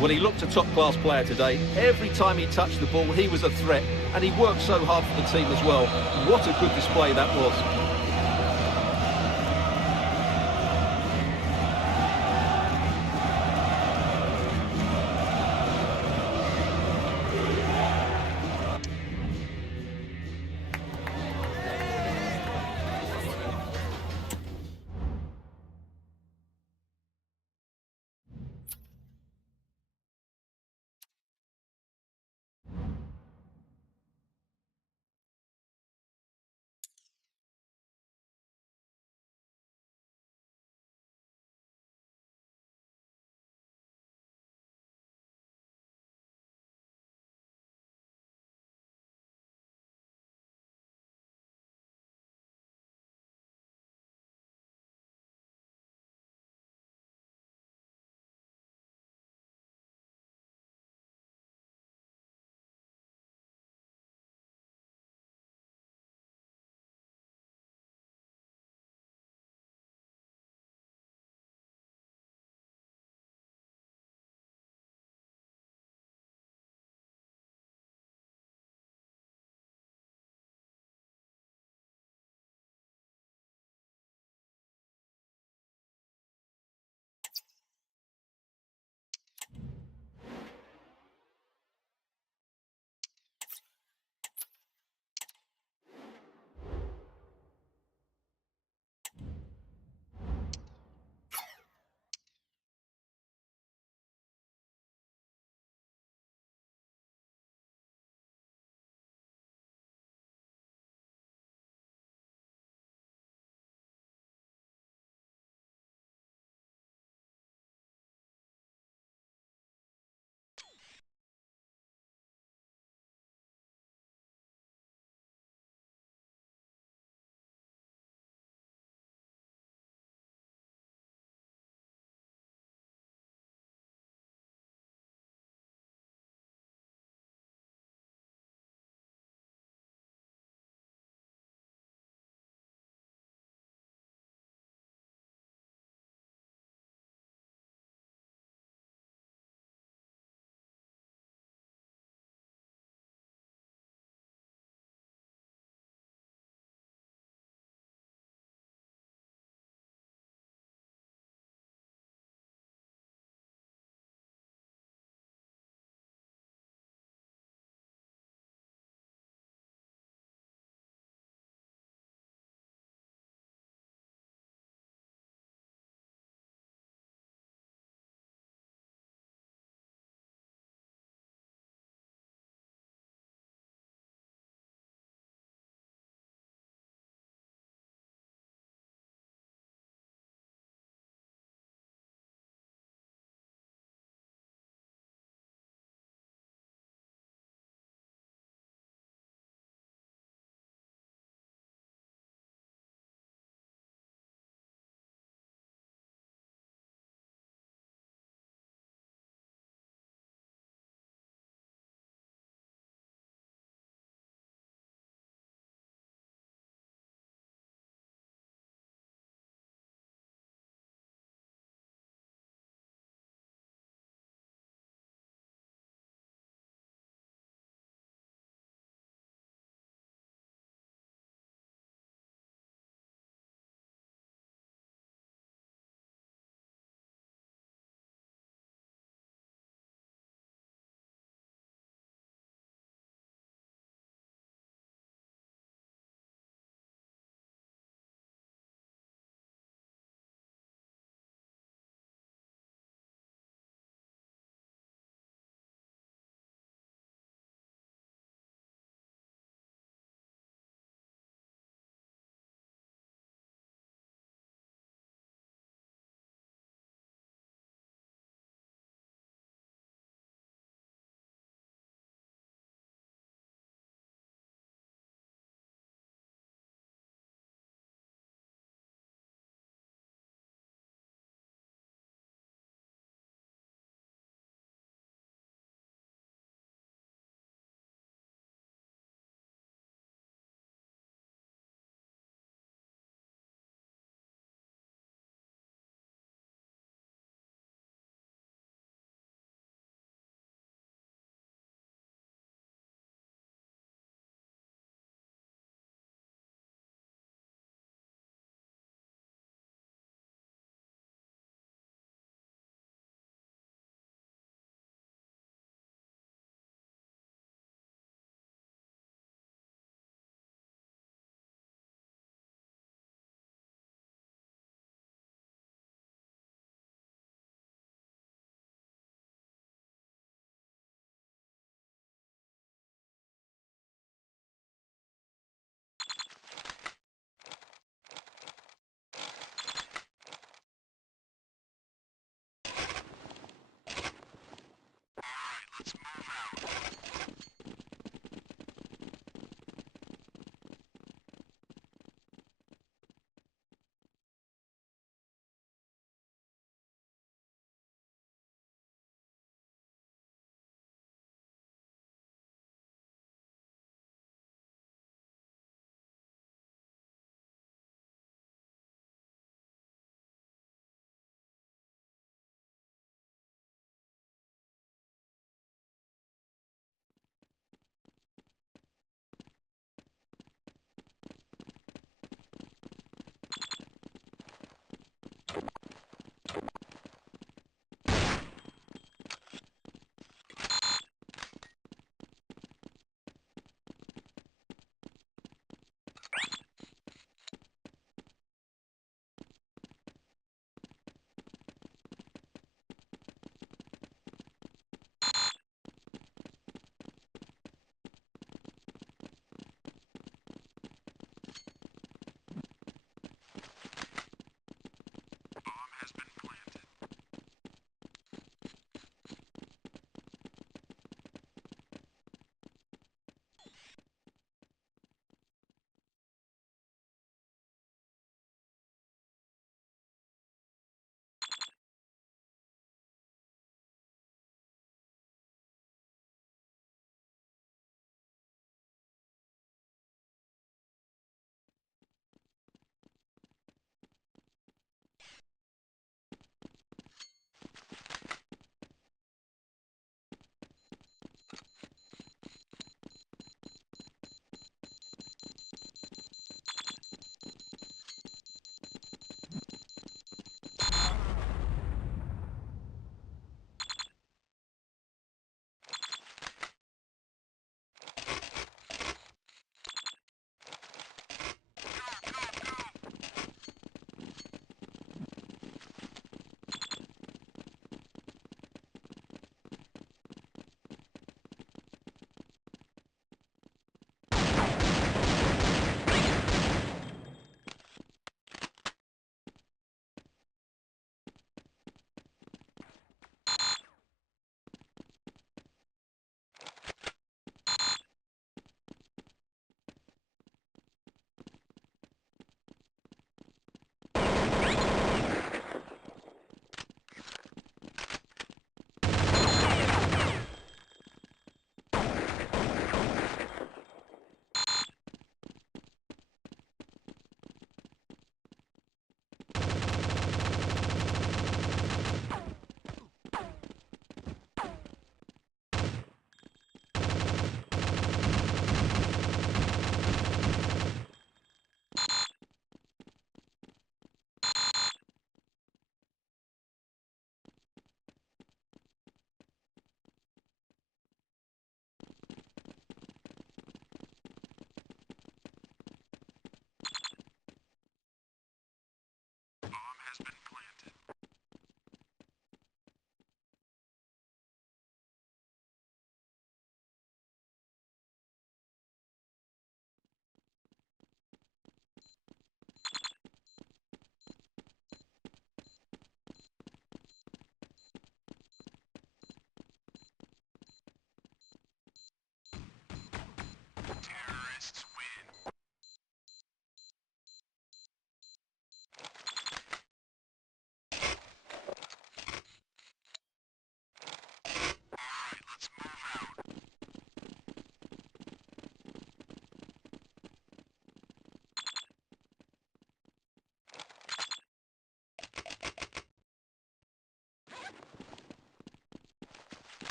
Well, he looked a top-class player today. Every time he touched the ball, he was a threat, and he worked so hard for the team as well. What a good display that was.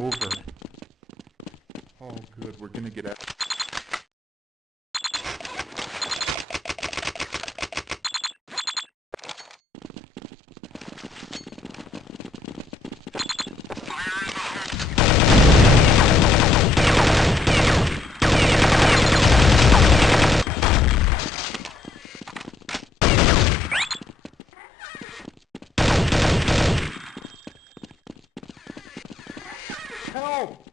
over. Oh, good. We're gonna get out. Help!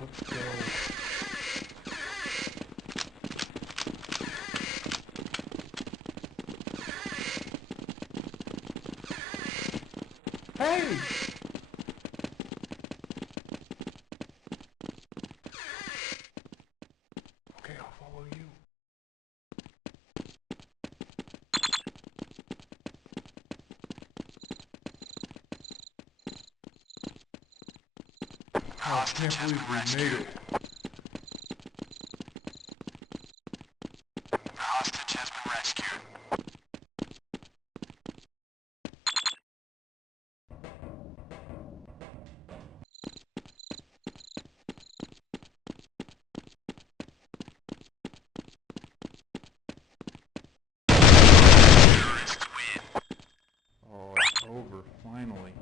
Let's go. Hey! Okay, I'll follow you. Oh, I can't believe we made it. Oh, it's over, finally.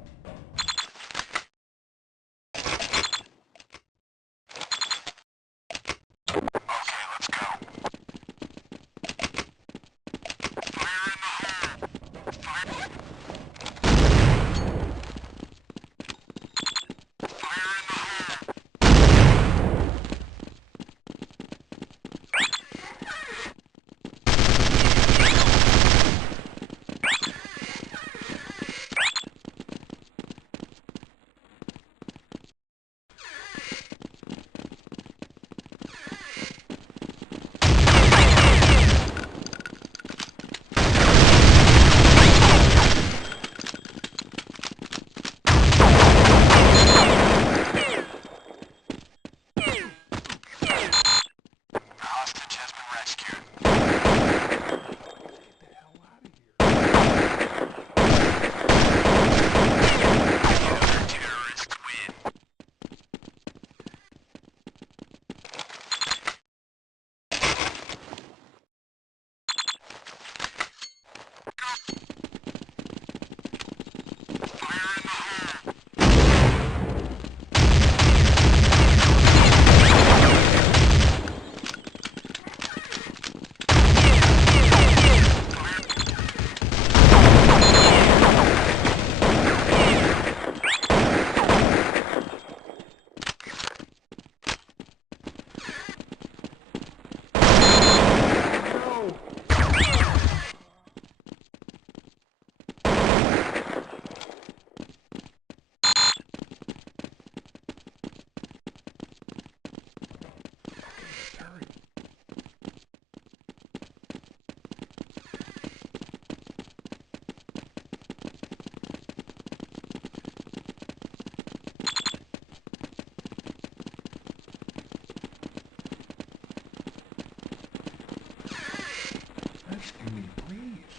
Rescue me, please.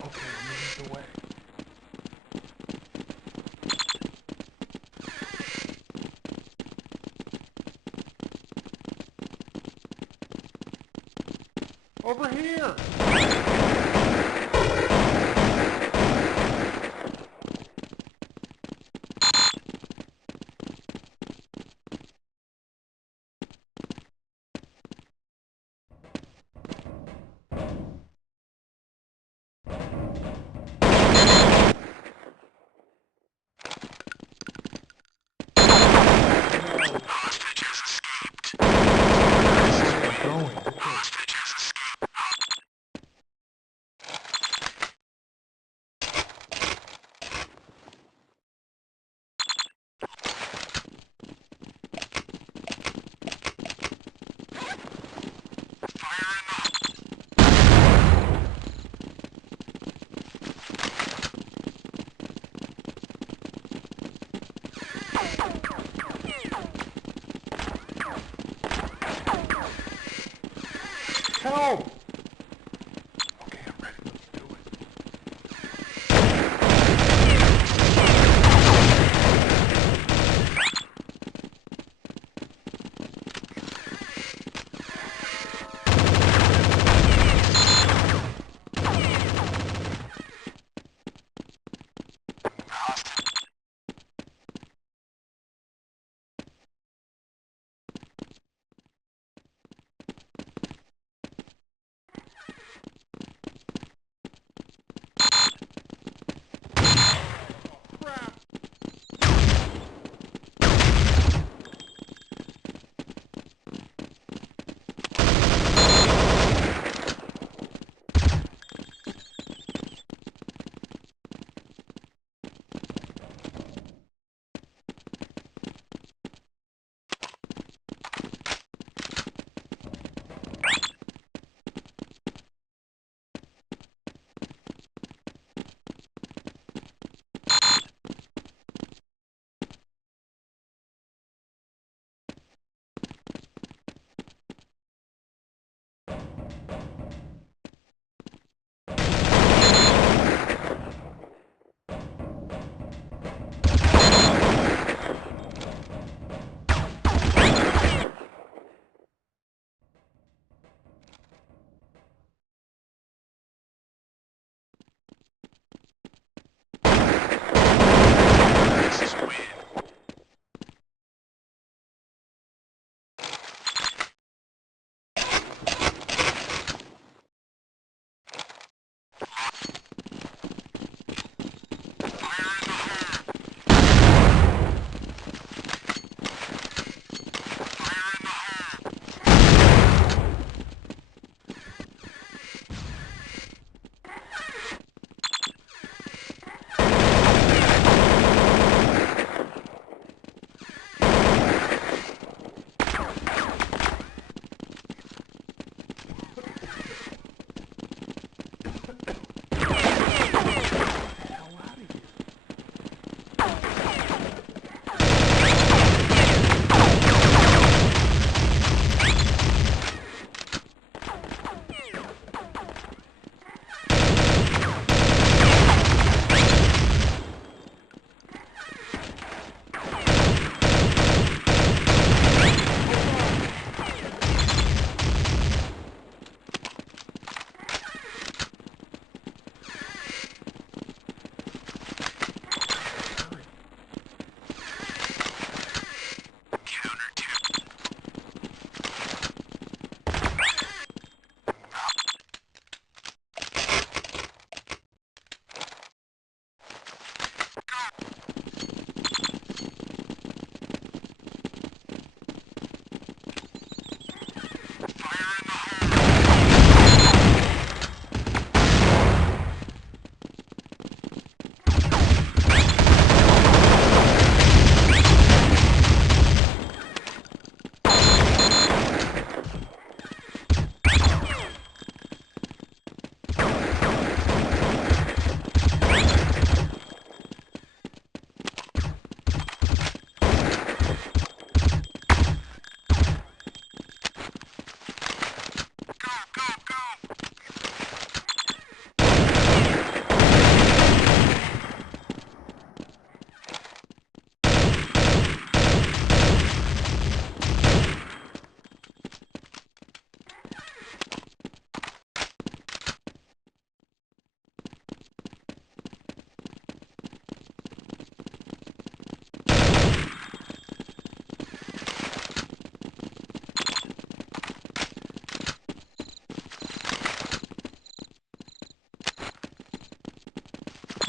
Okay, you lead the way. Over here! Help! Okay, I'm ready. Let's do it.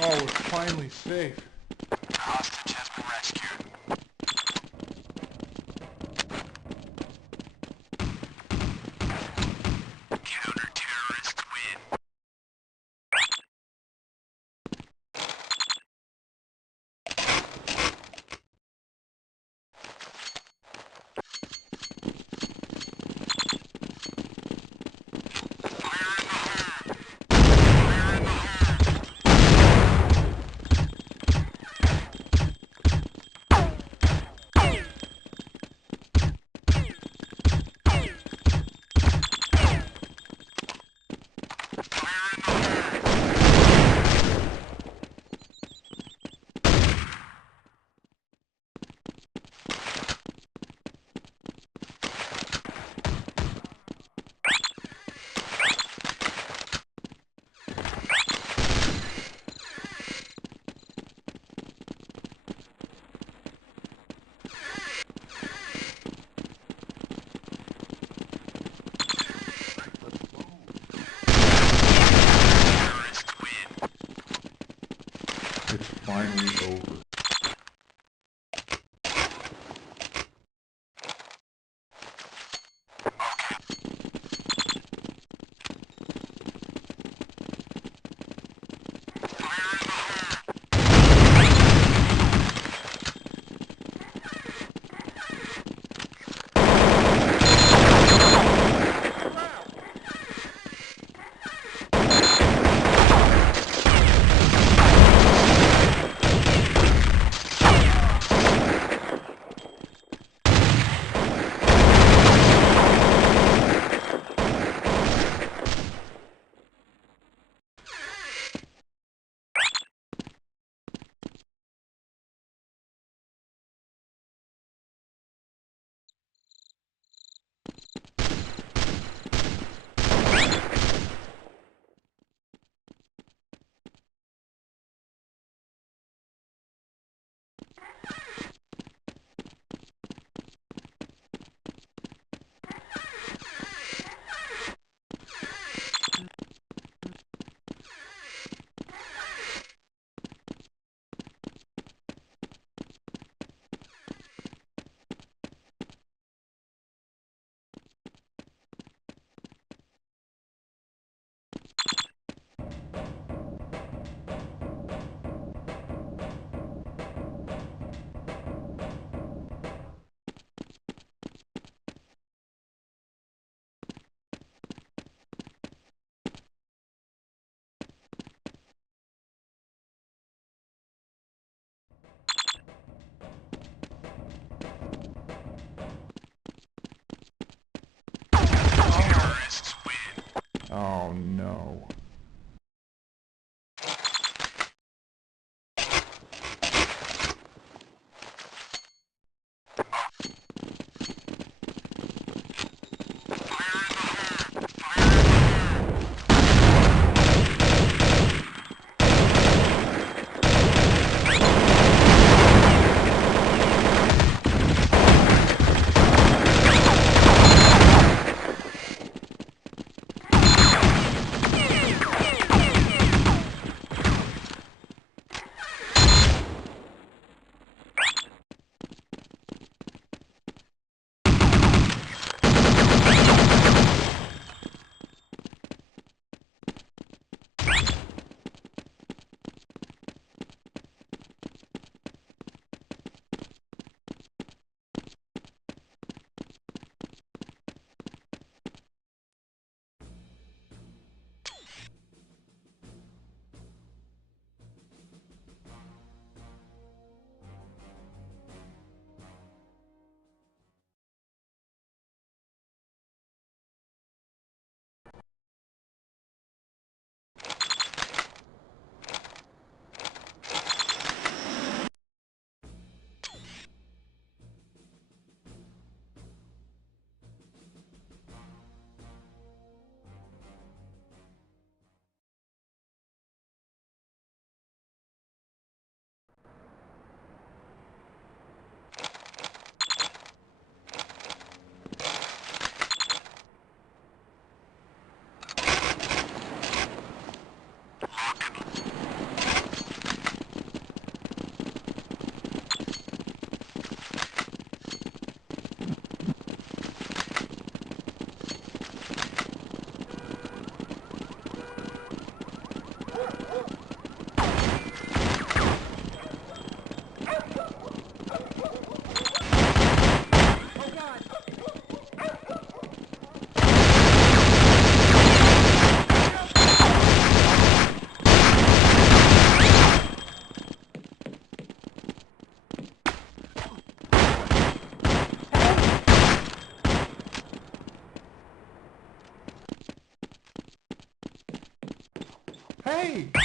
Oh, we're finally safe. Hostage has been rescued. Counter-terrorists win. me!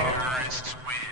Terrorists win.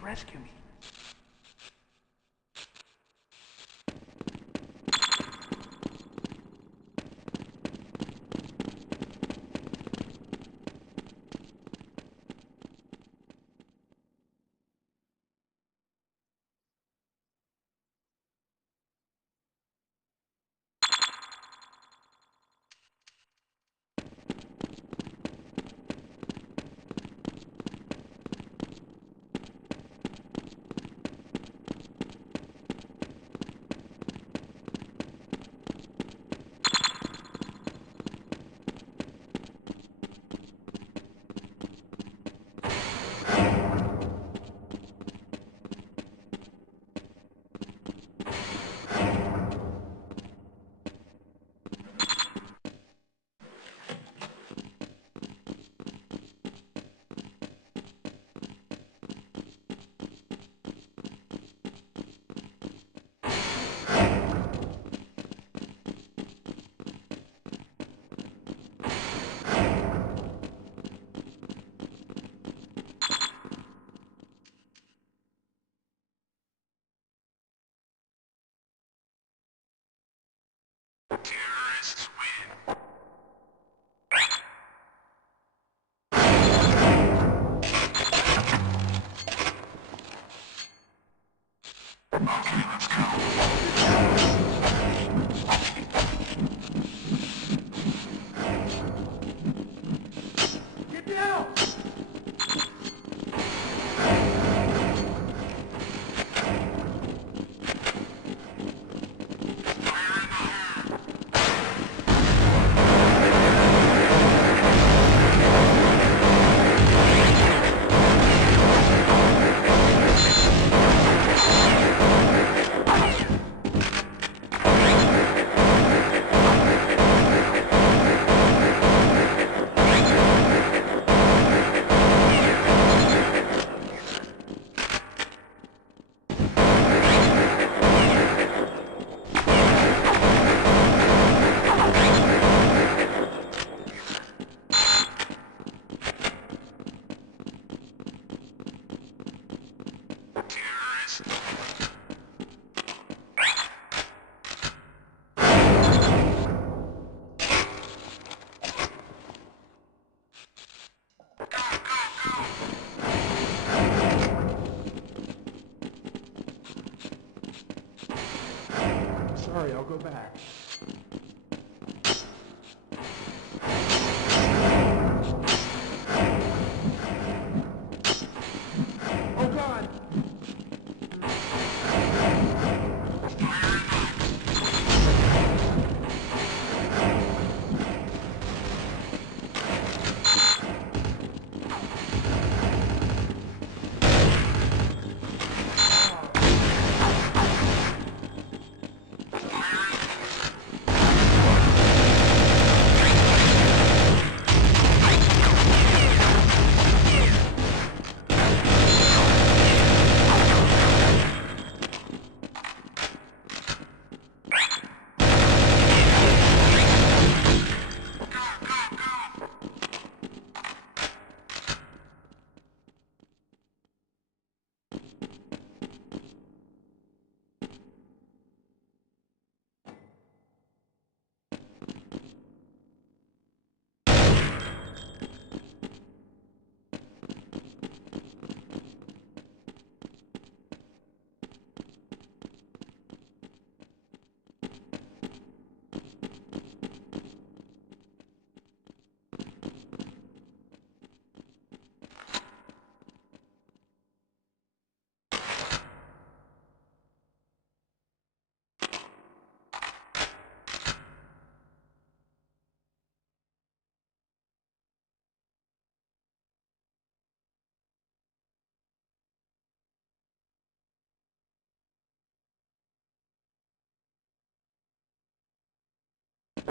Terrorists, rescue me. Terrorists win. Okay, let's go. Get down! Sorry, I'll go back. Oh God!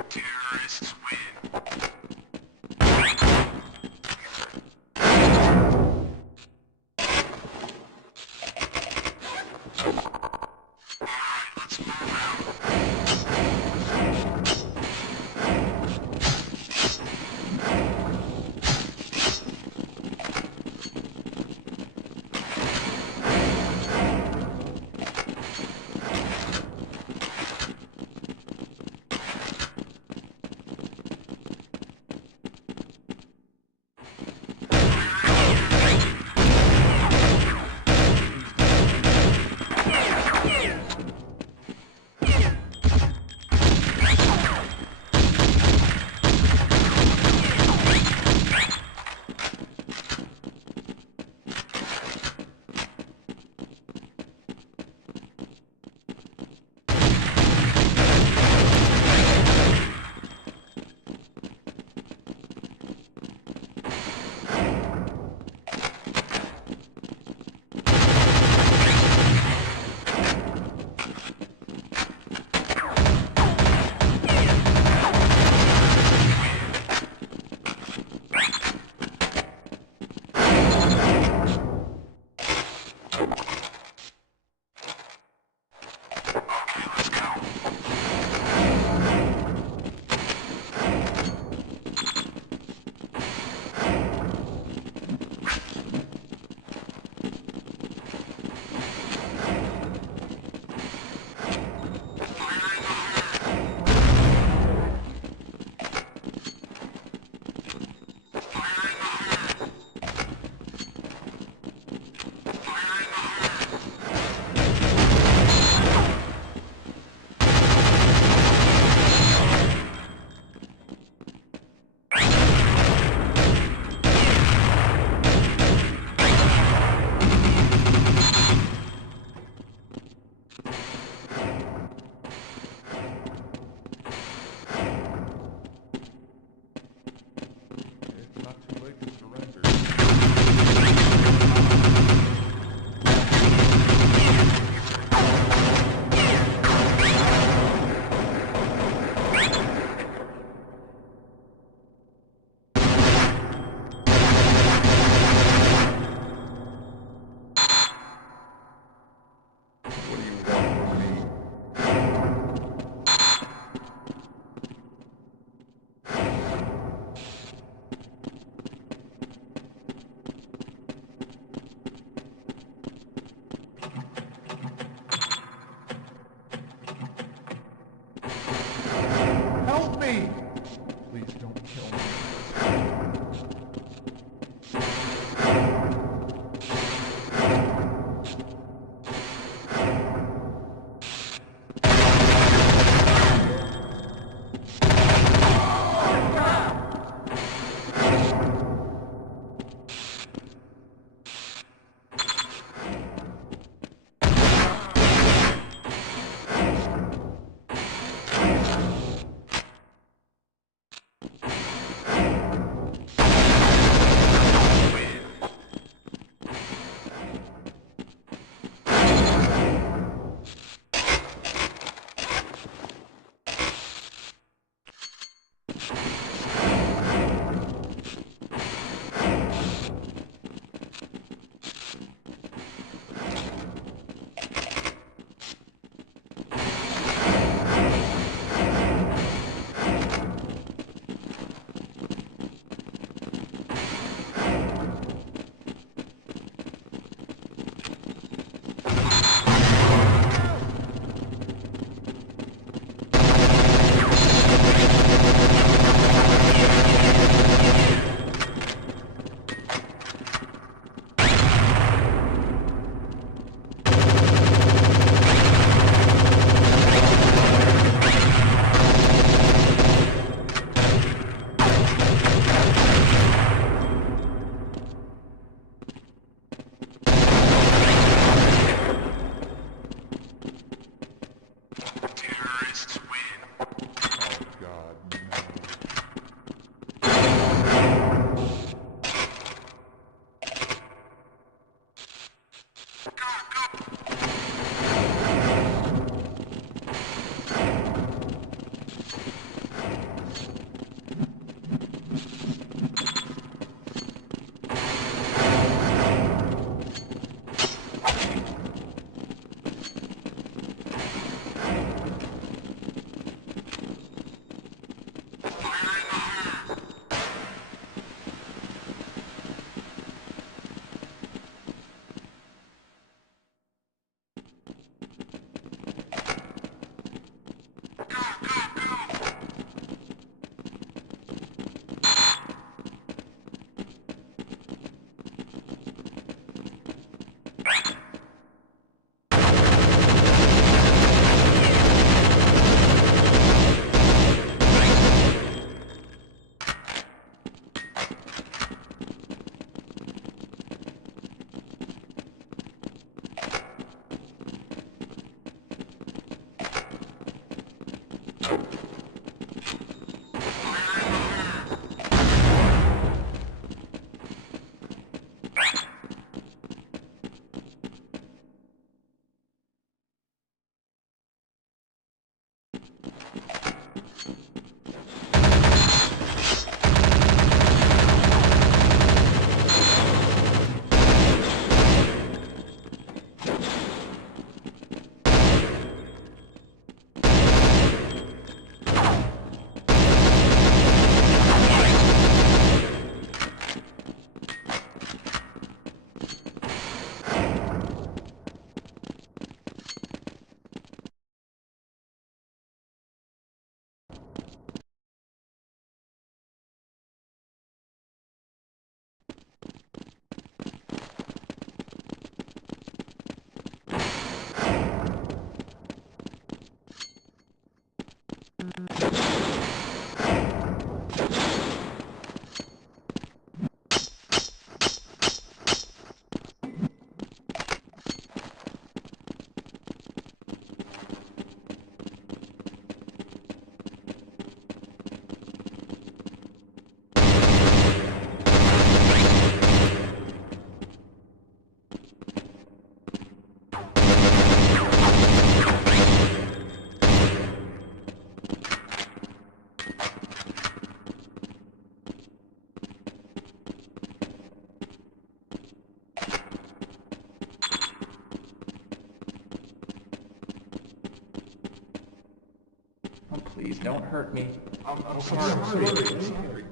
Terrorists win. Alright, let's move out. Please don't hurt me. I'm sorry.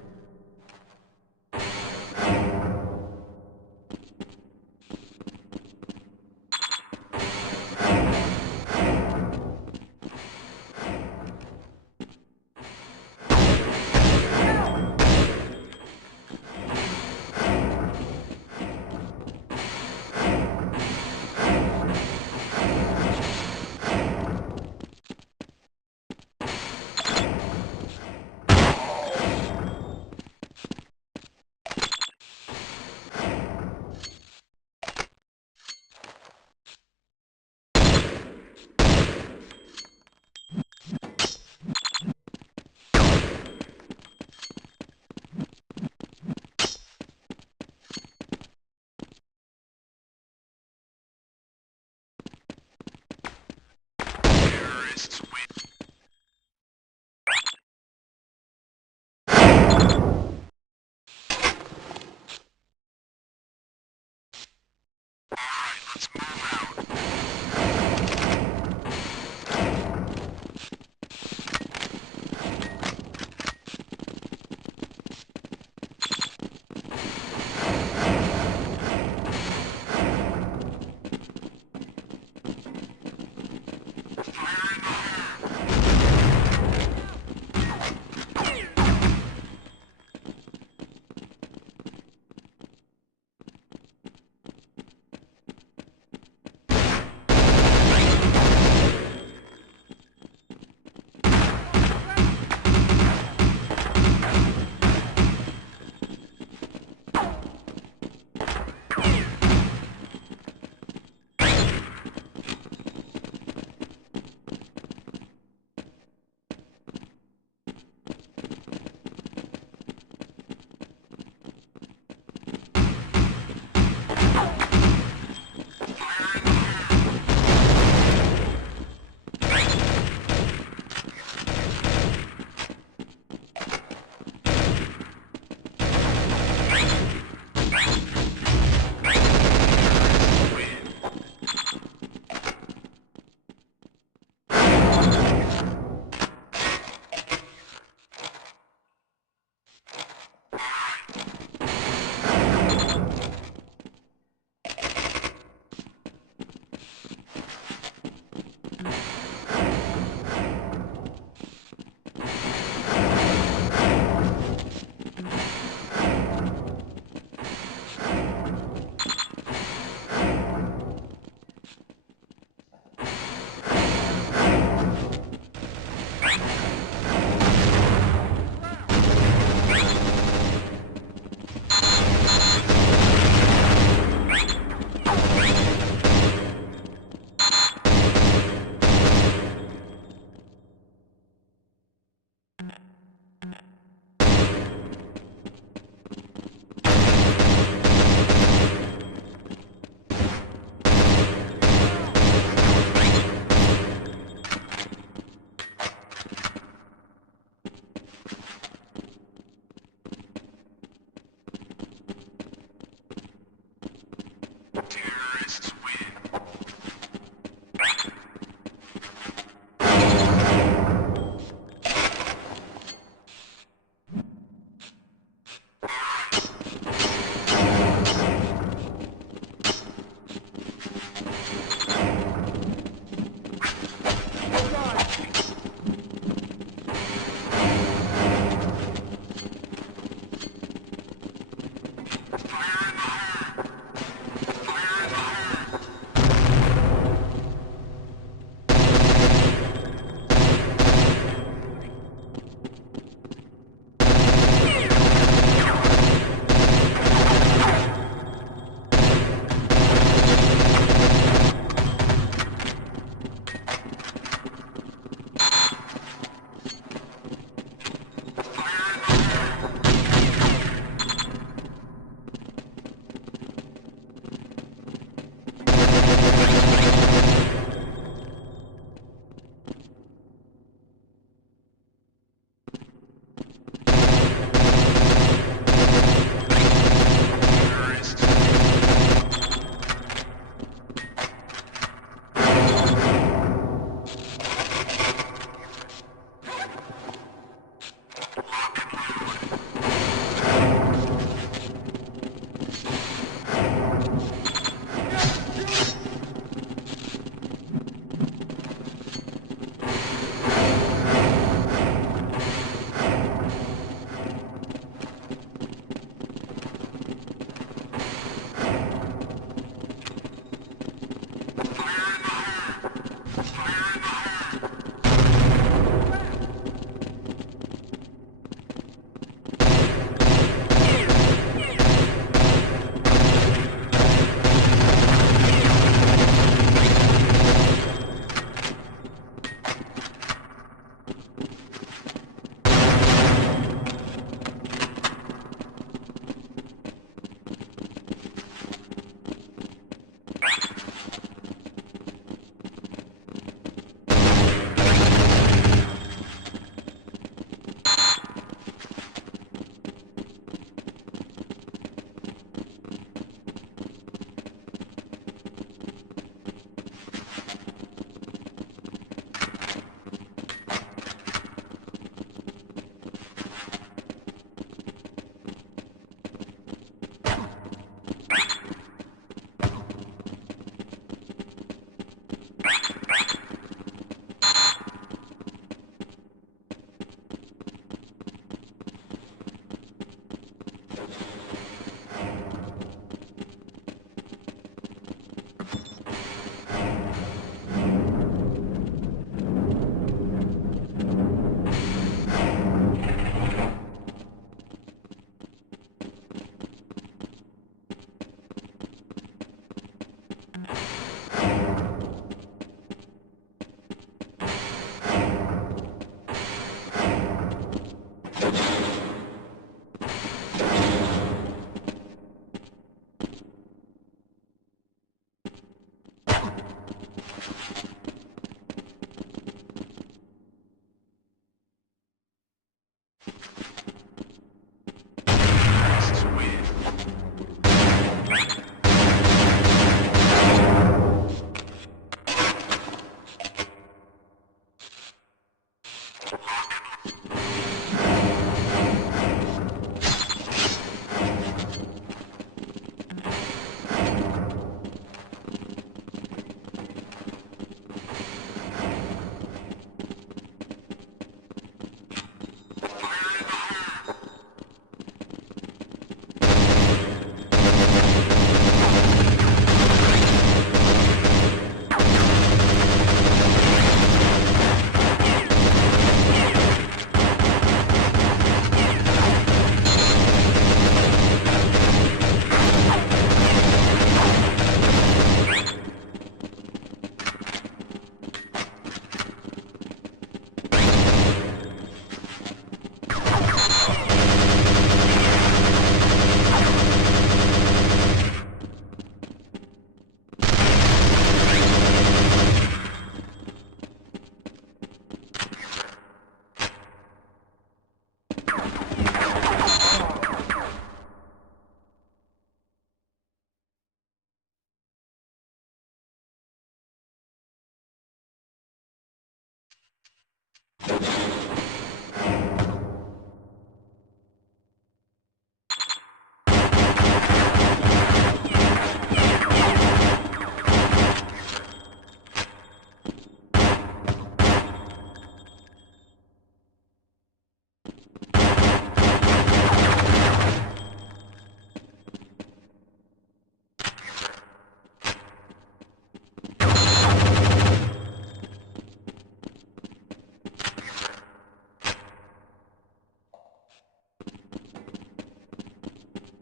Terrorists win. Alright, let's move out. Fire in the hole!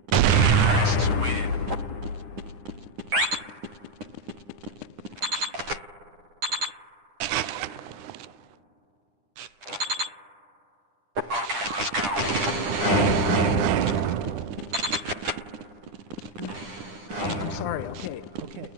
Terrorists win. Okay, let's go. I'm sorry. Okay. Okay.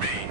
me.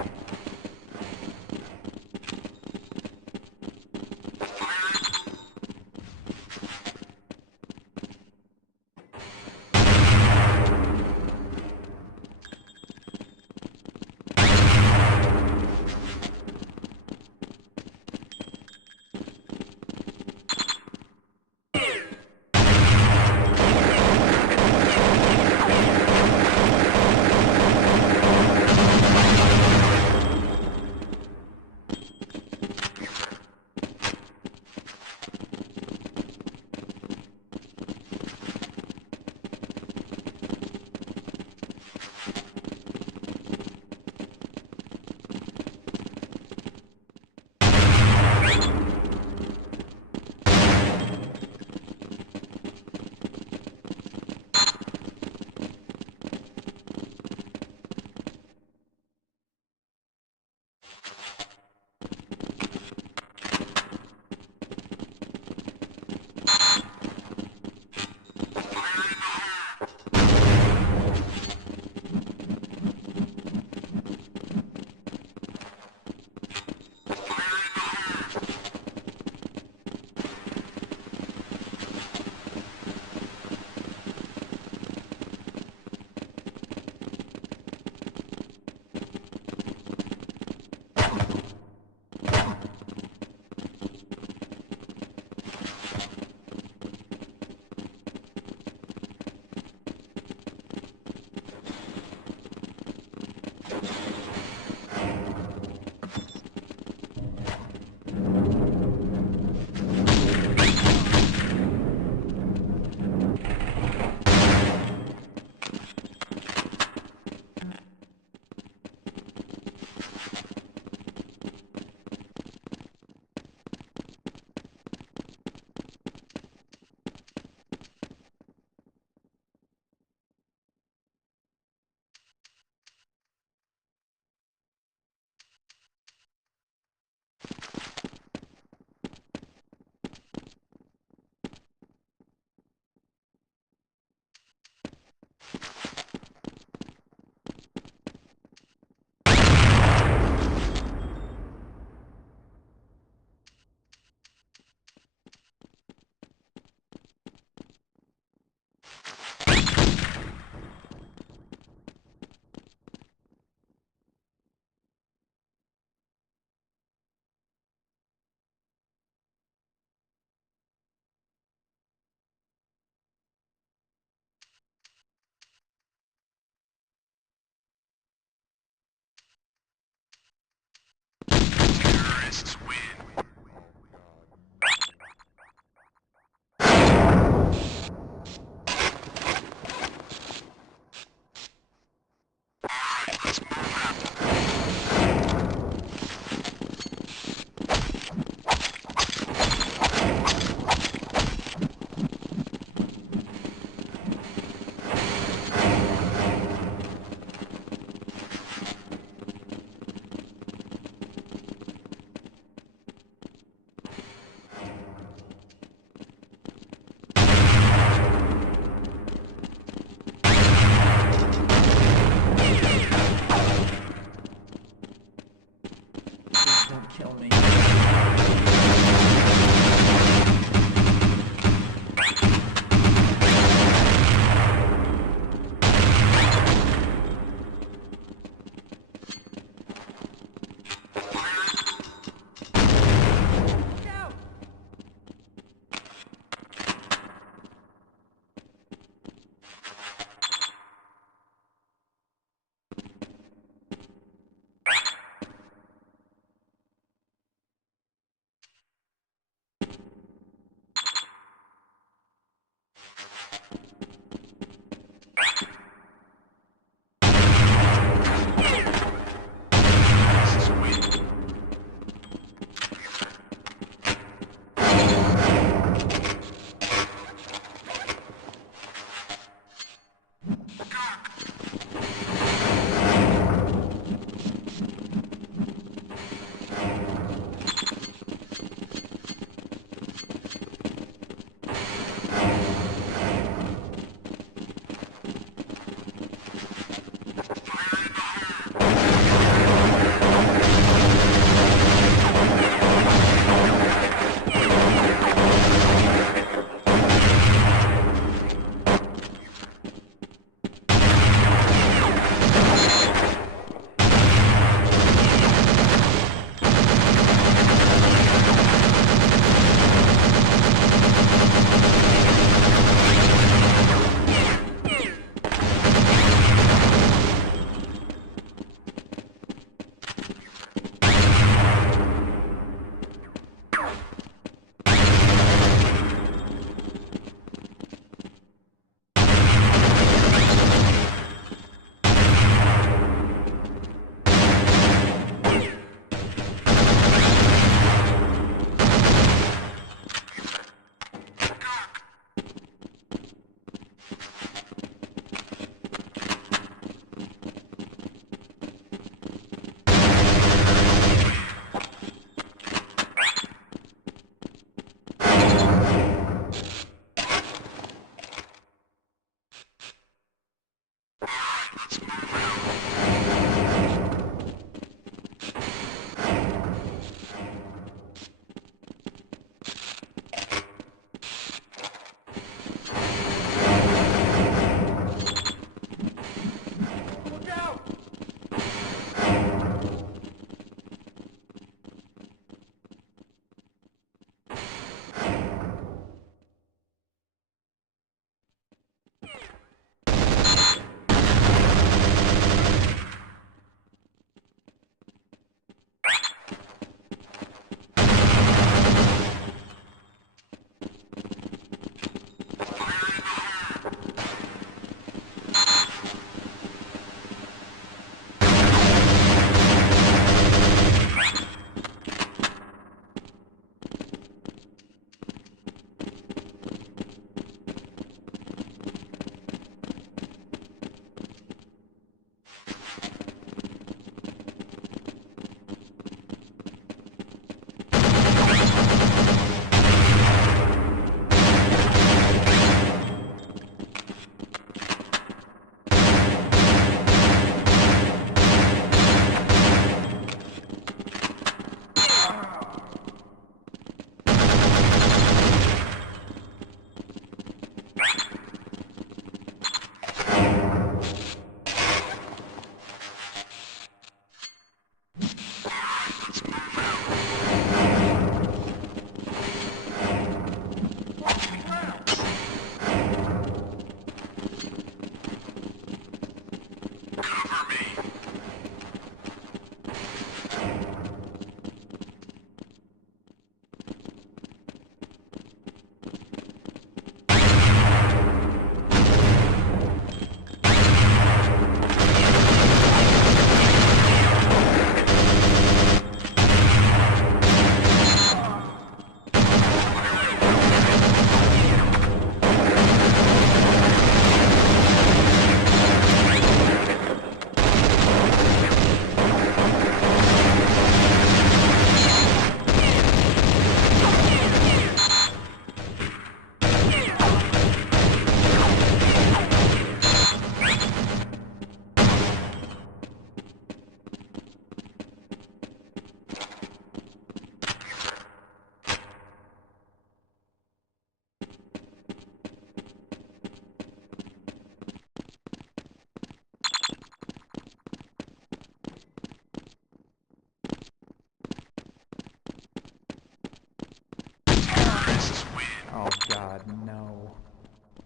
God, no.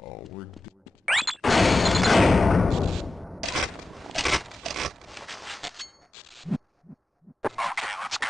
Oh, we're... Okay, let's go.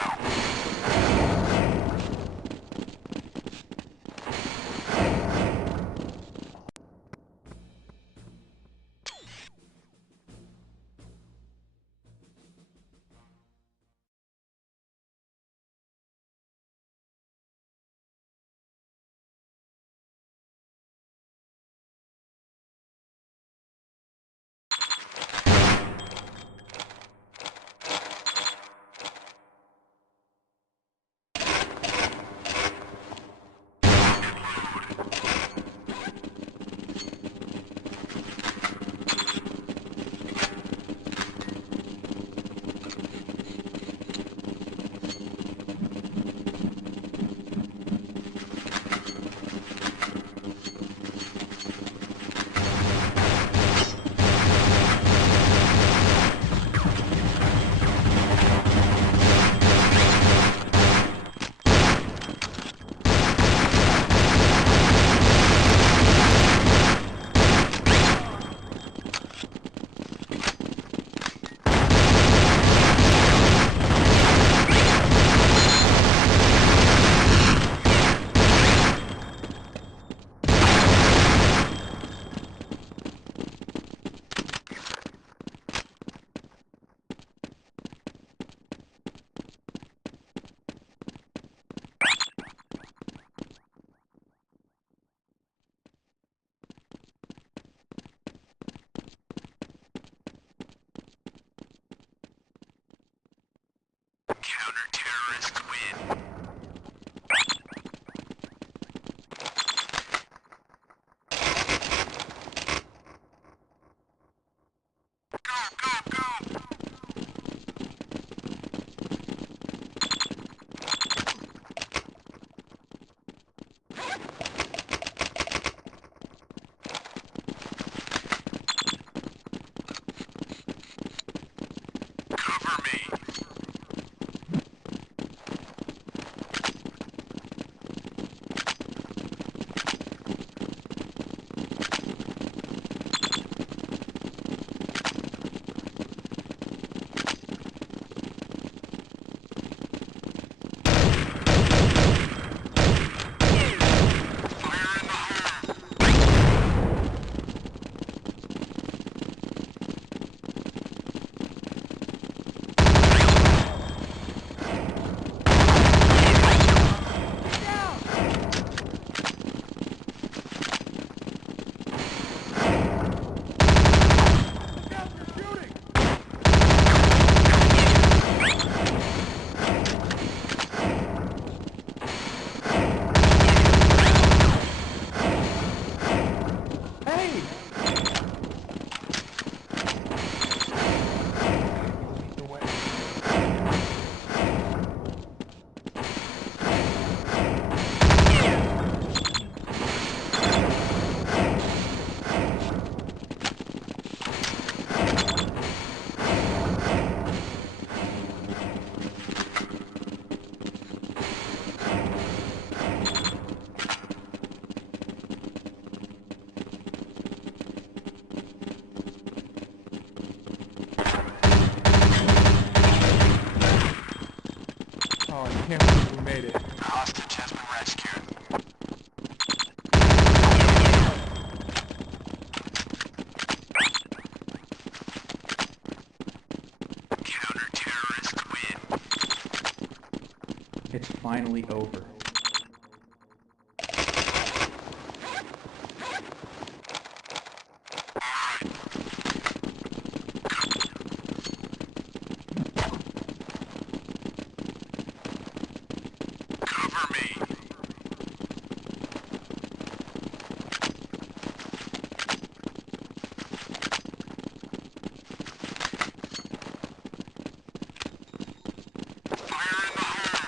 Counter-terrorists win. Cover me. Fire in the hole. Hey! The way. Oh, I can't believe we made it. Hostage has been rescued. Counter-terrorists win. It's finally over. Cover me. Fire in the hole.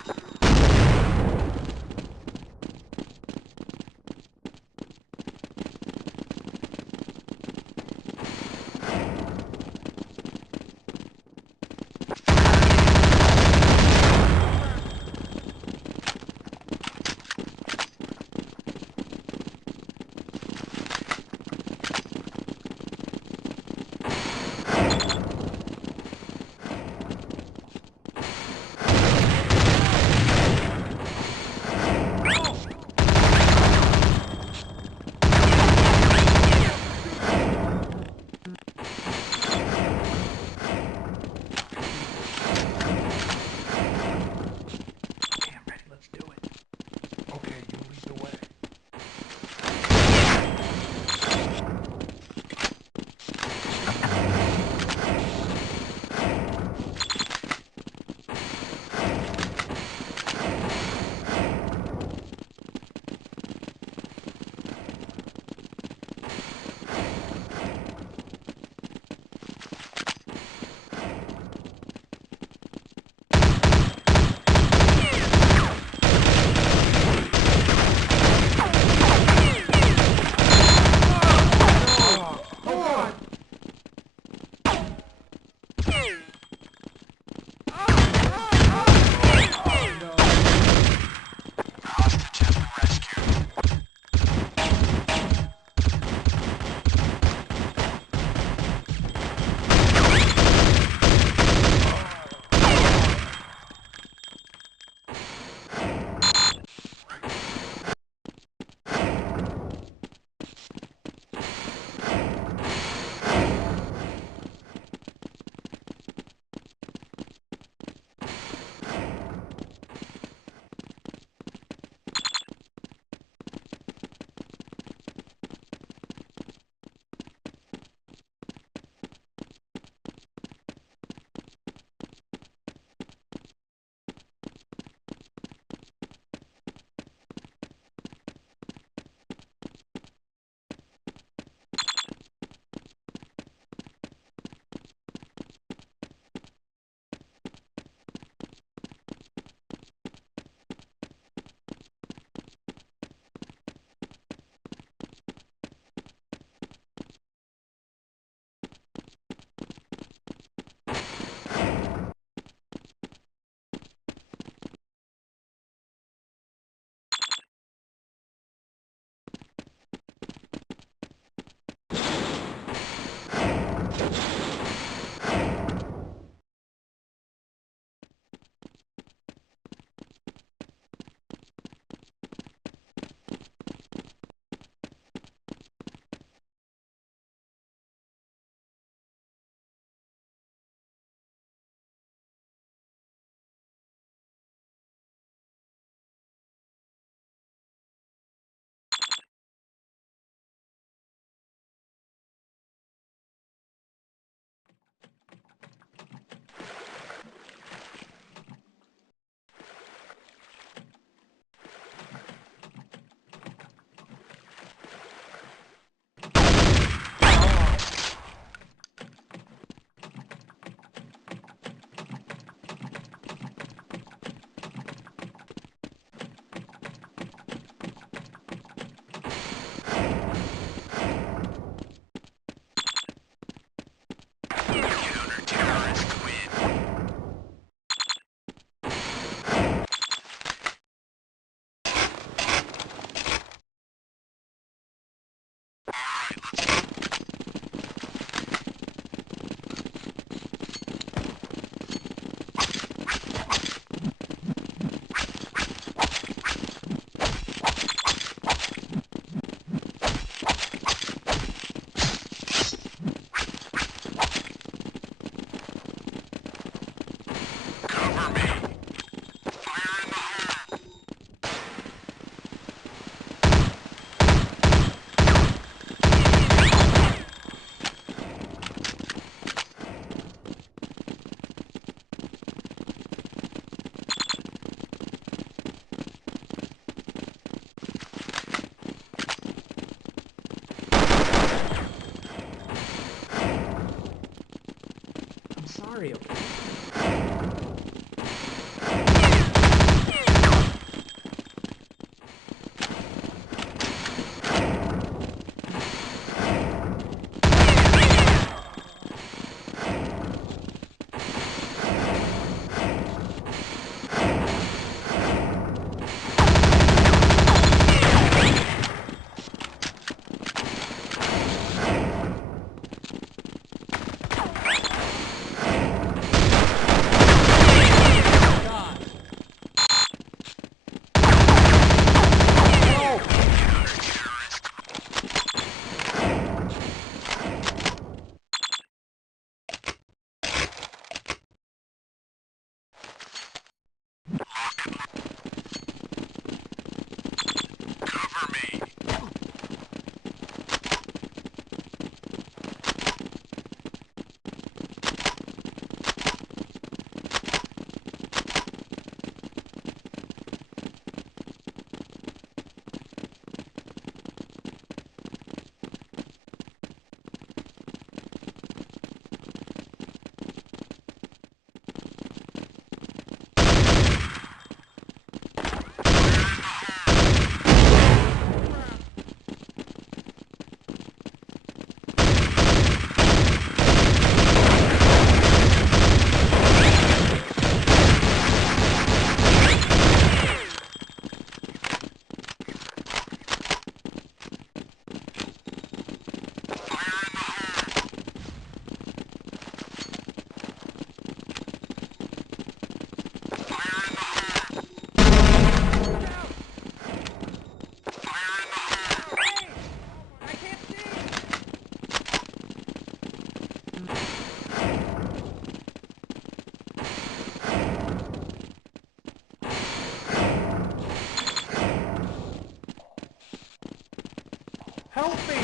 Help me!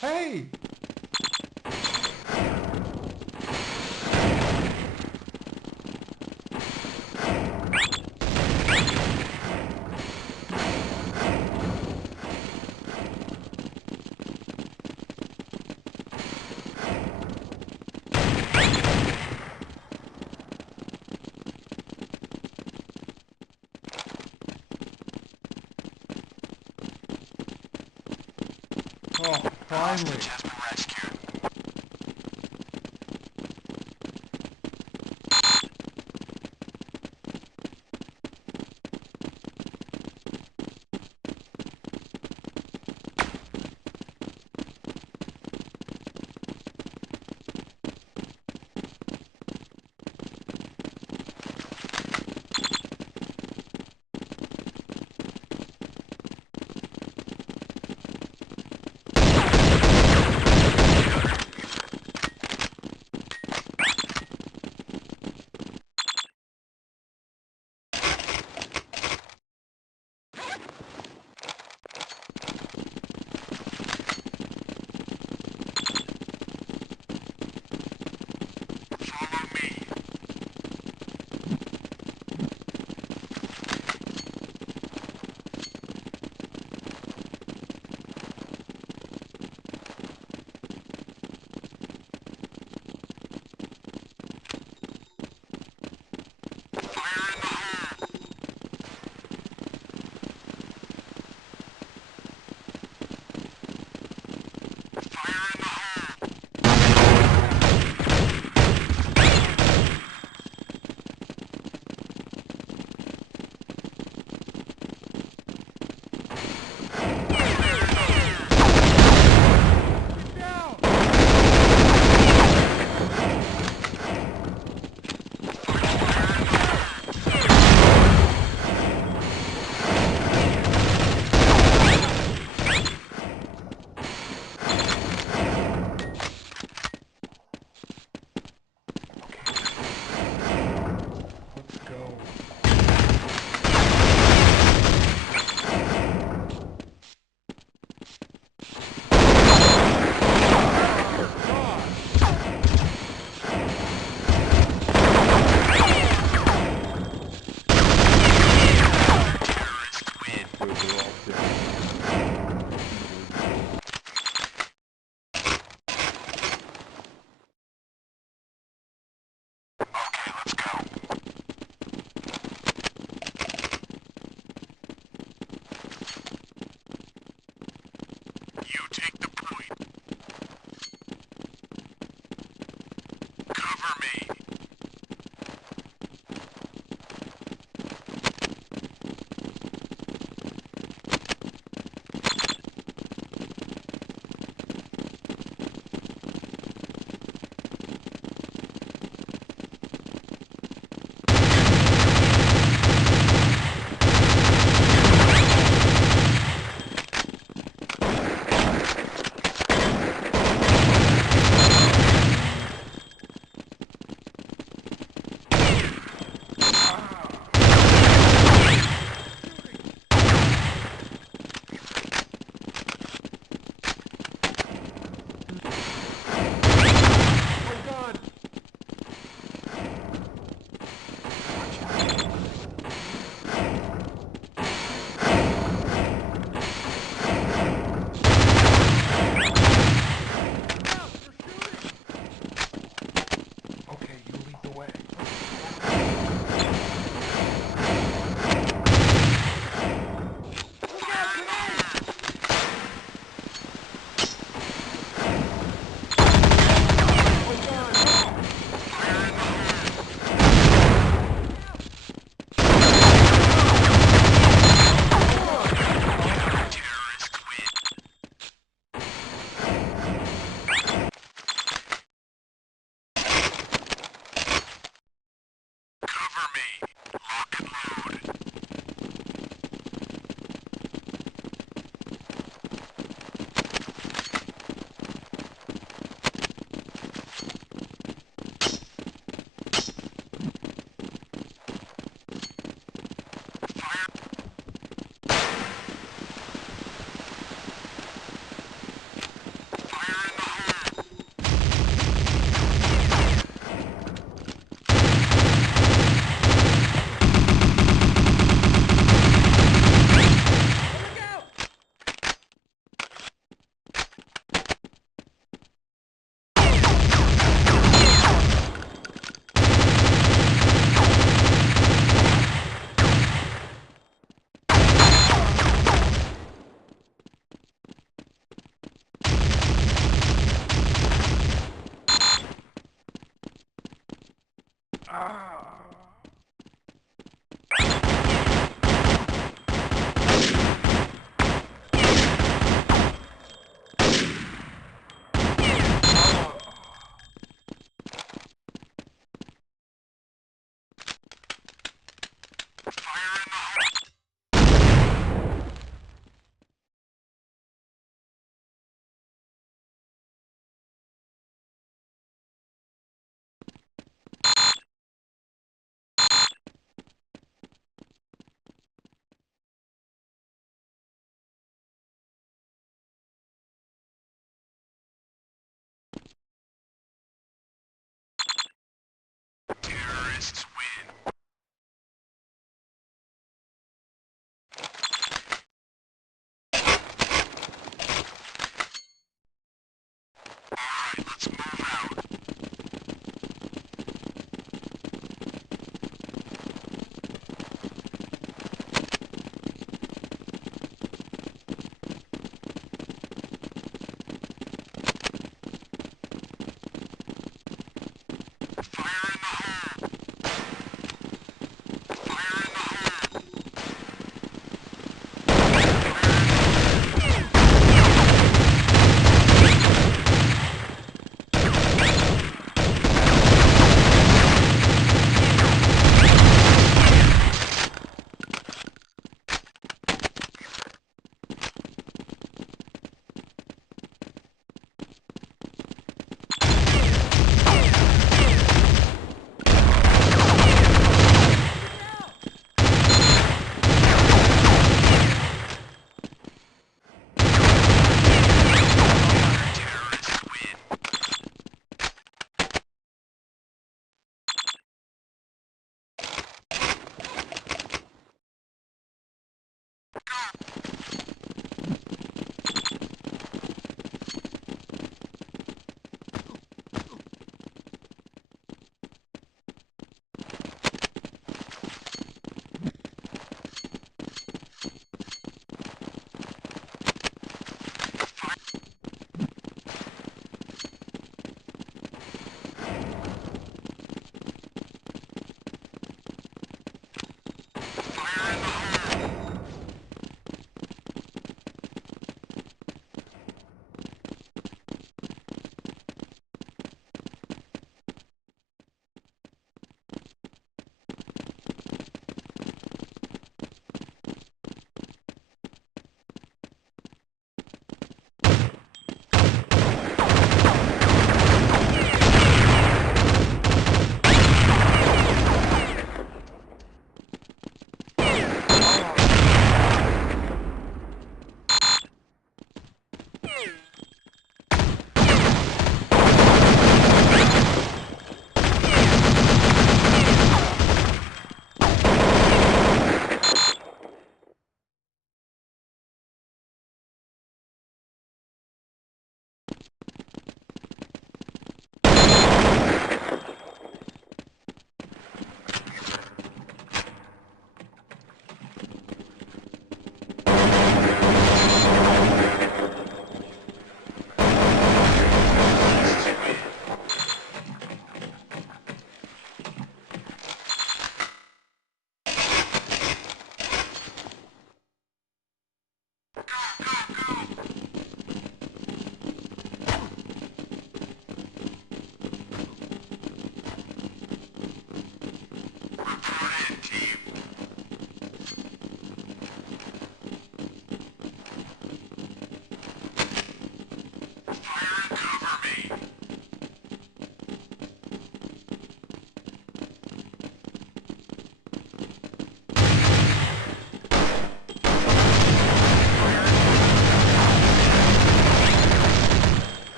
Hey! Oh, finally. Has been rescued. Follow me. Fire in the hole. Fire in the hole. Down! Let's go. Good, they're all dead. Okay, let's go. You take the point. Cover me.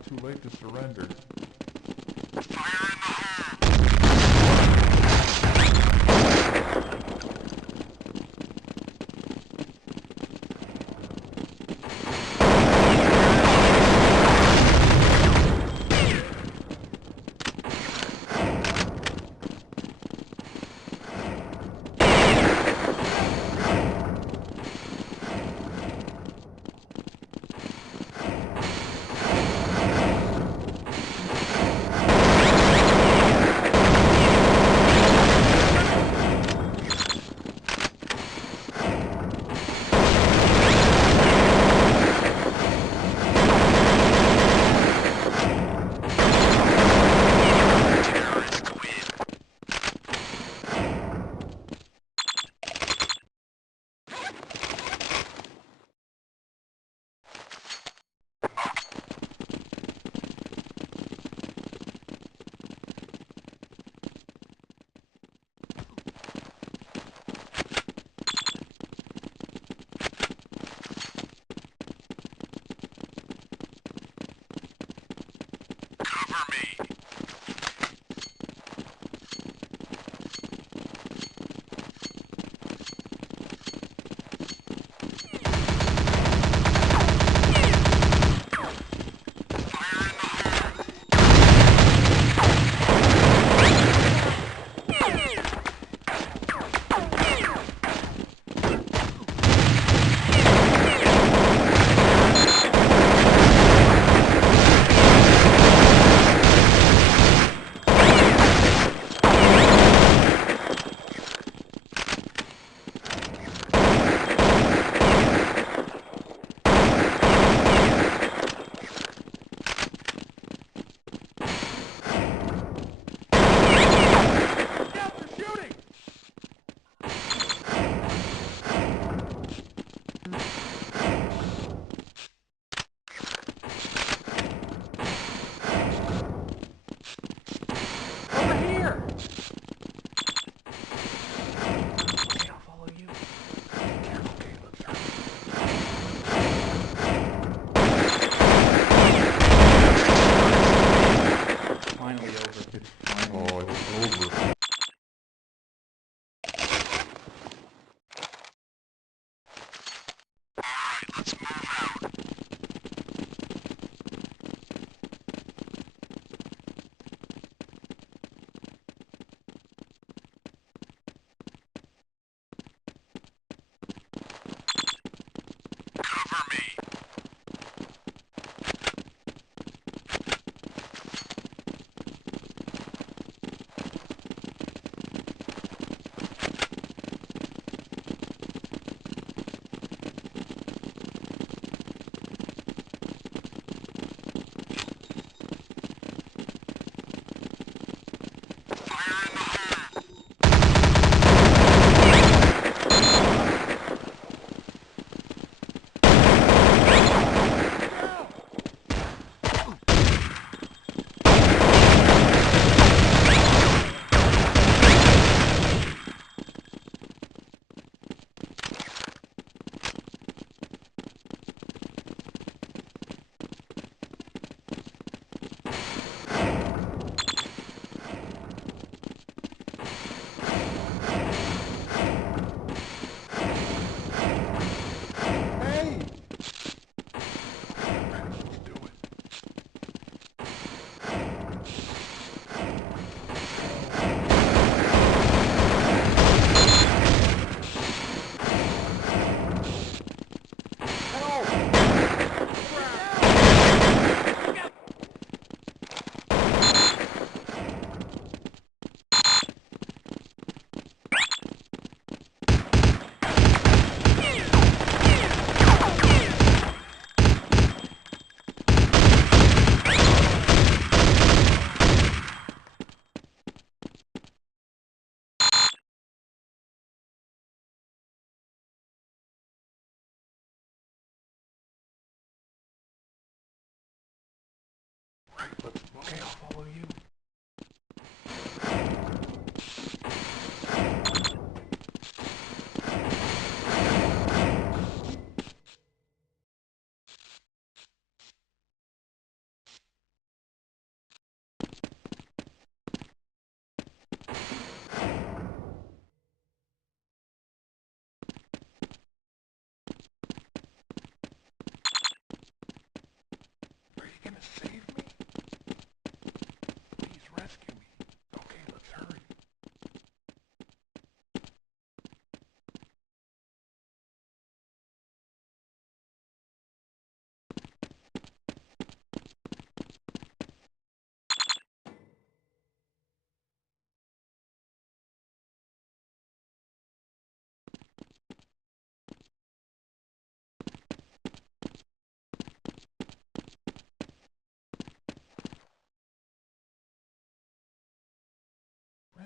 not too late to surrender. Fire in the hole!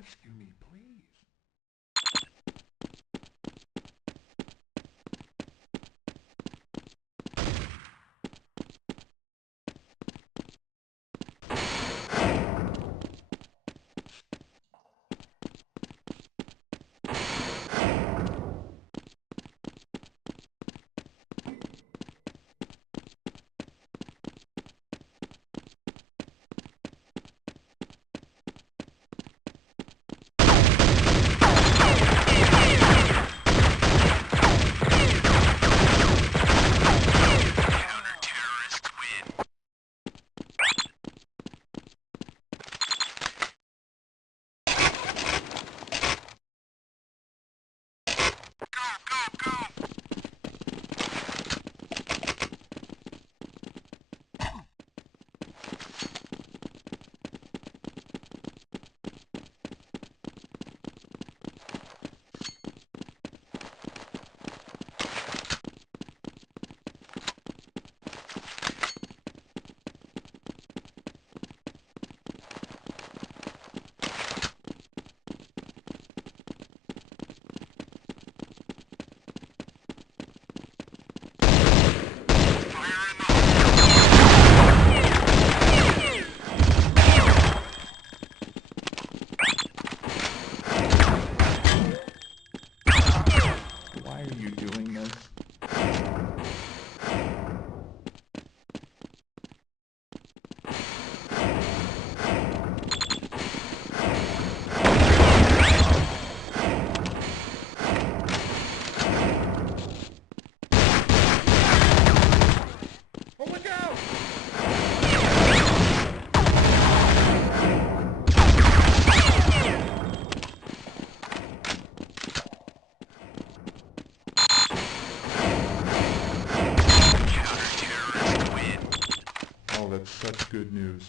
rescue me, please. Why are you doing this? Oh, look out! Oh, that's such good news.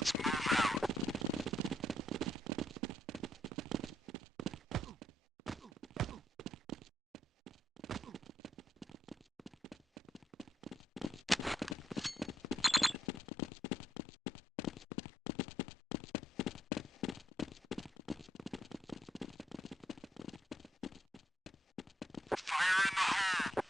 Let's move out. Fire in the hole!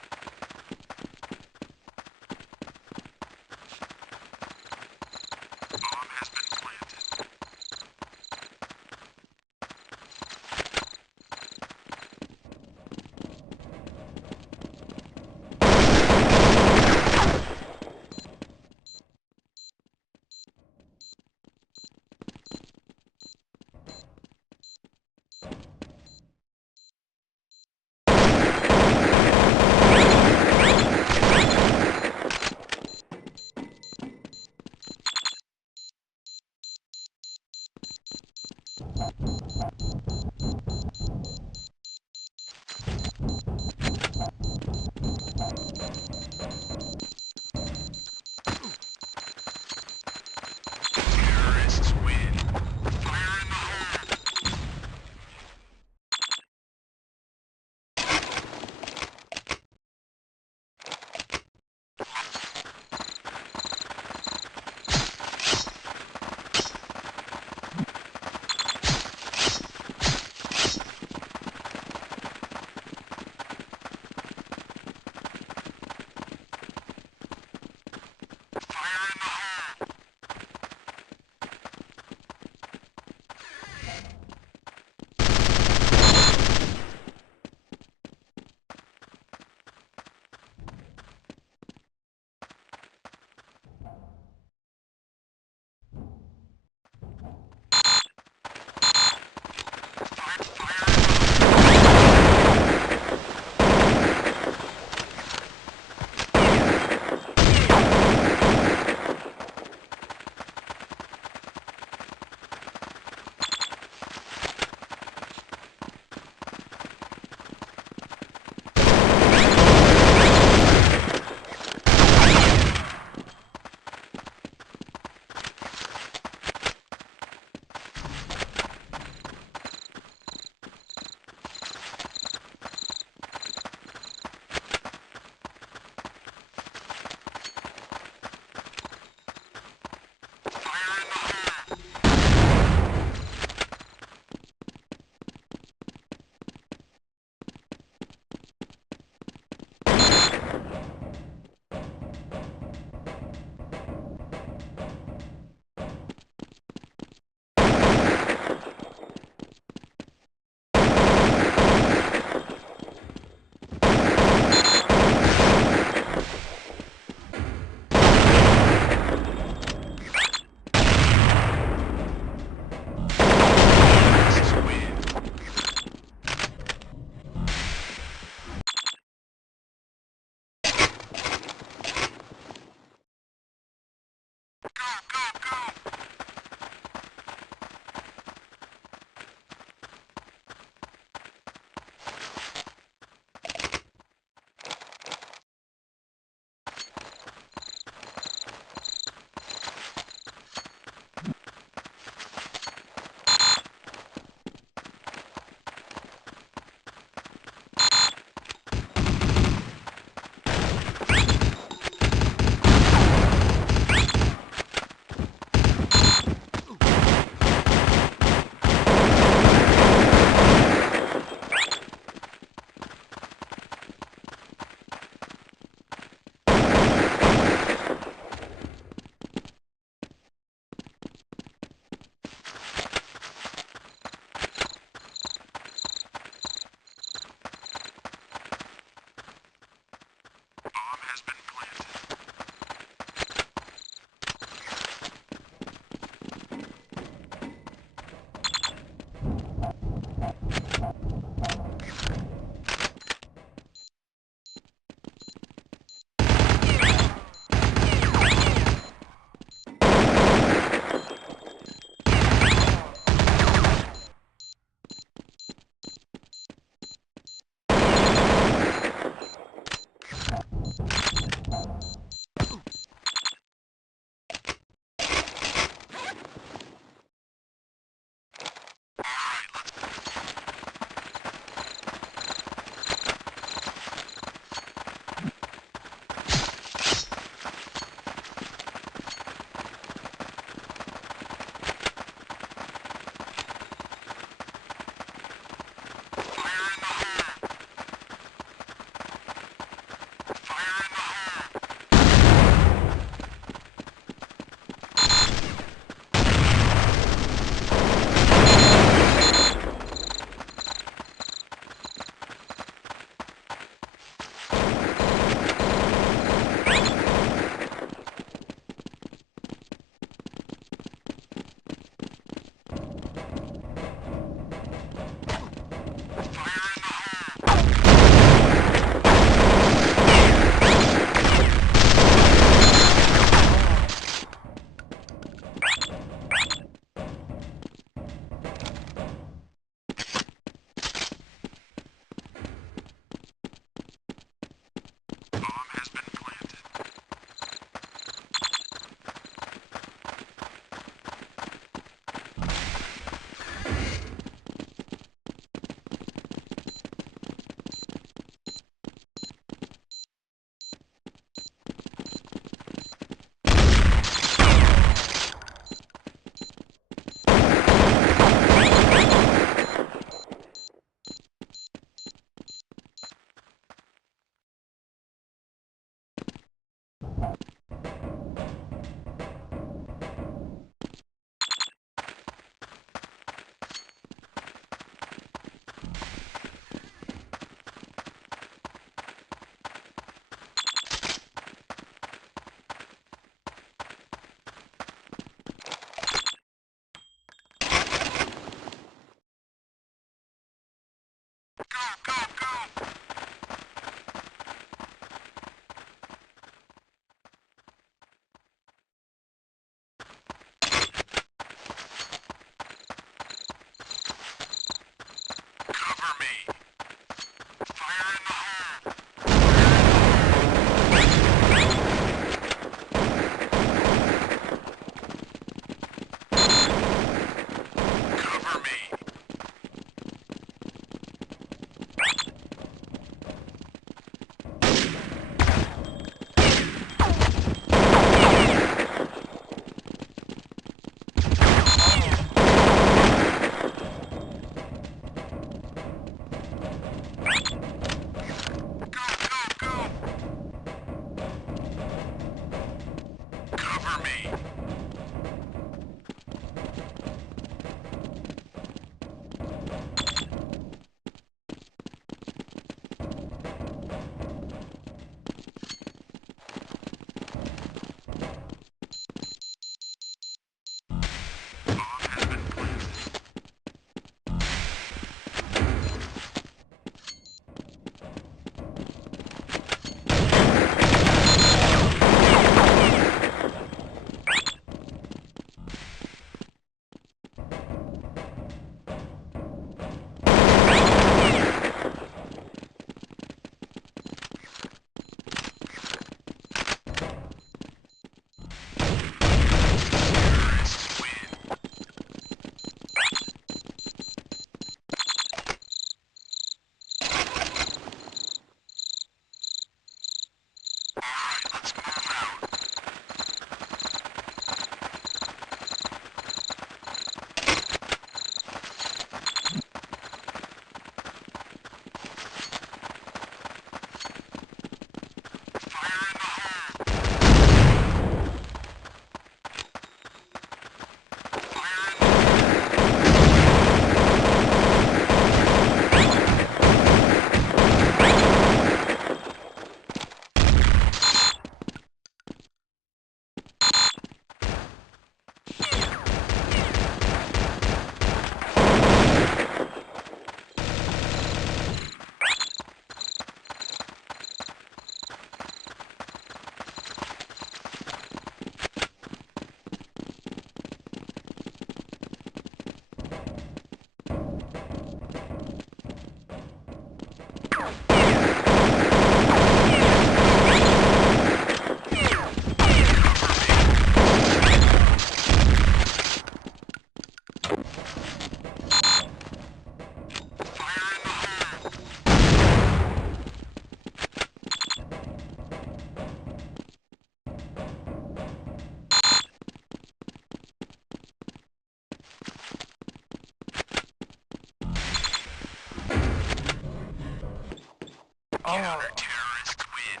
Counter-terrorists win.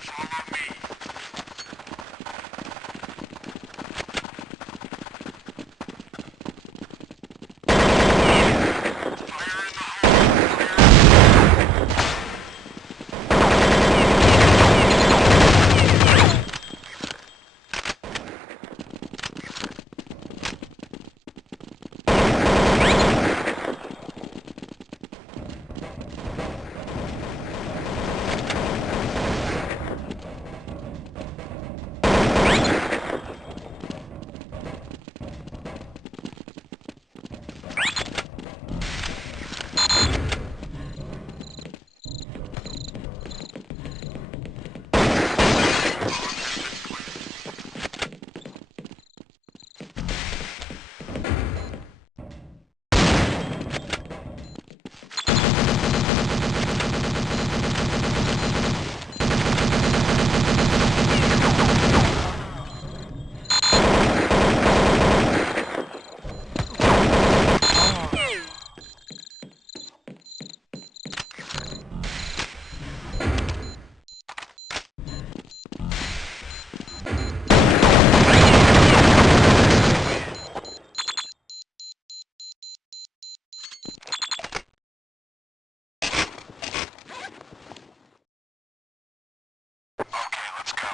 Follow me. Fire in the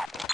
hole.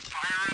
Fire.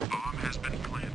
Bomb has been planted.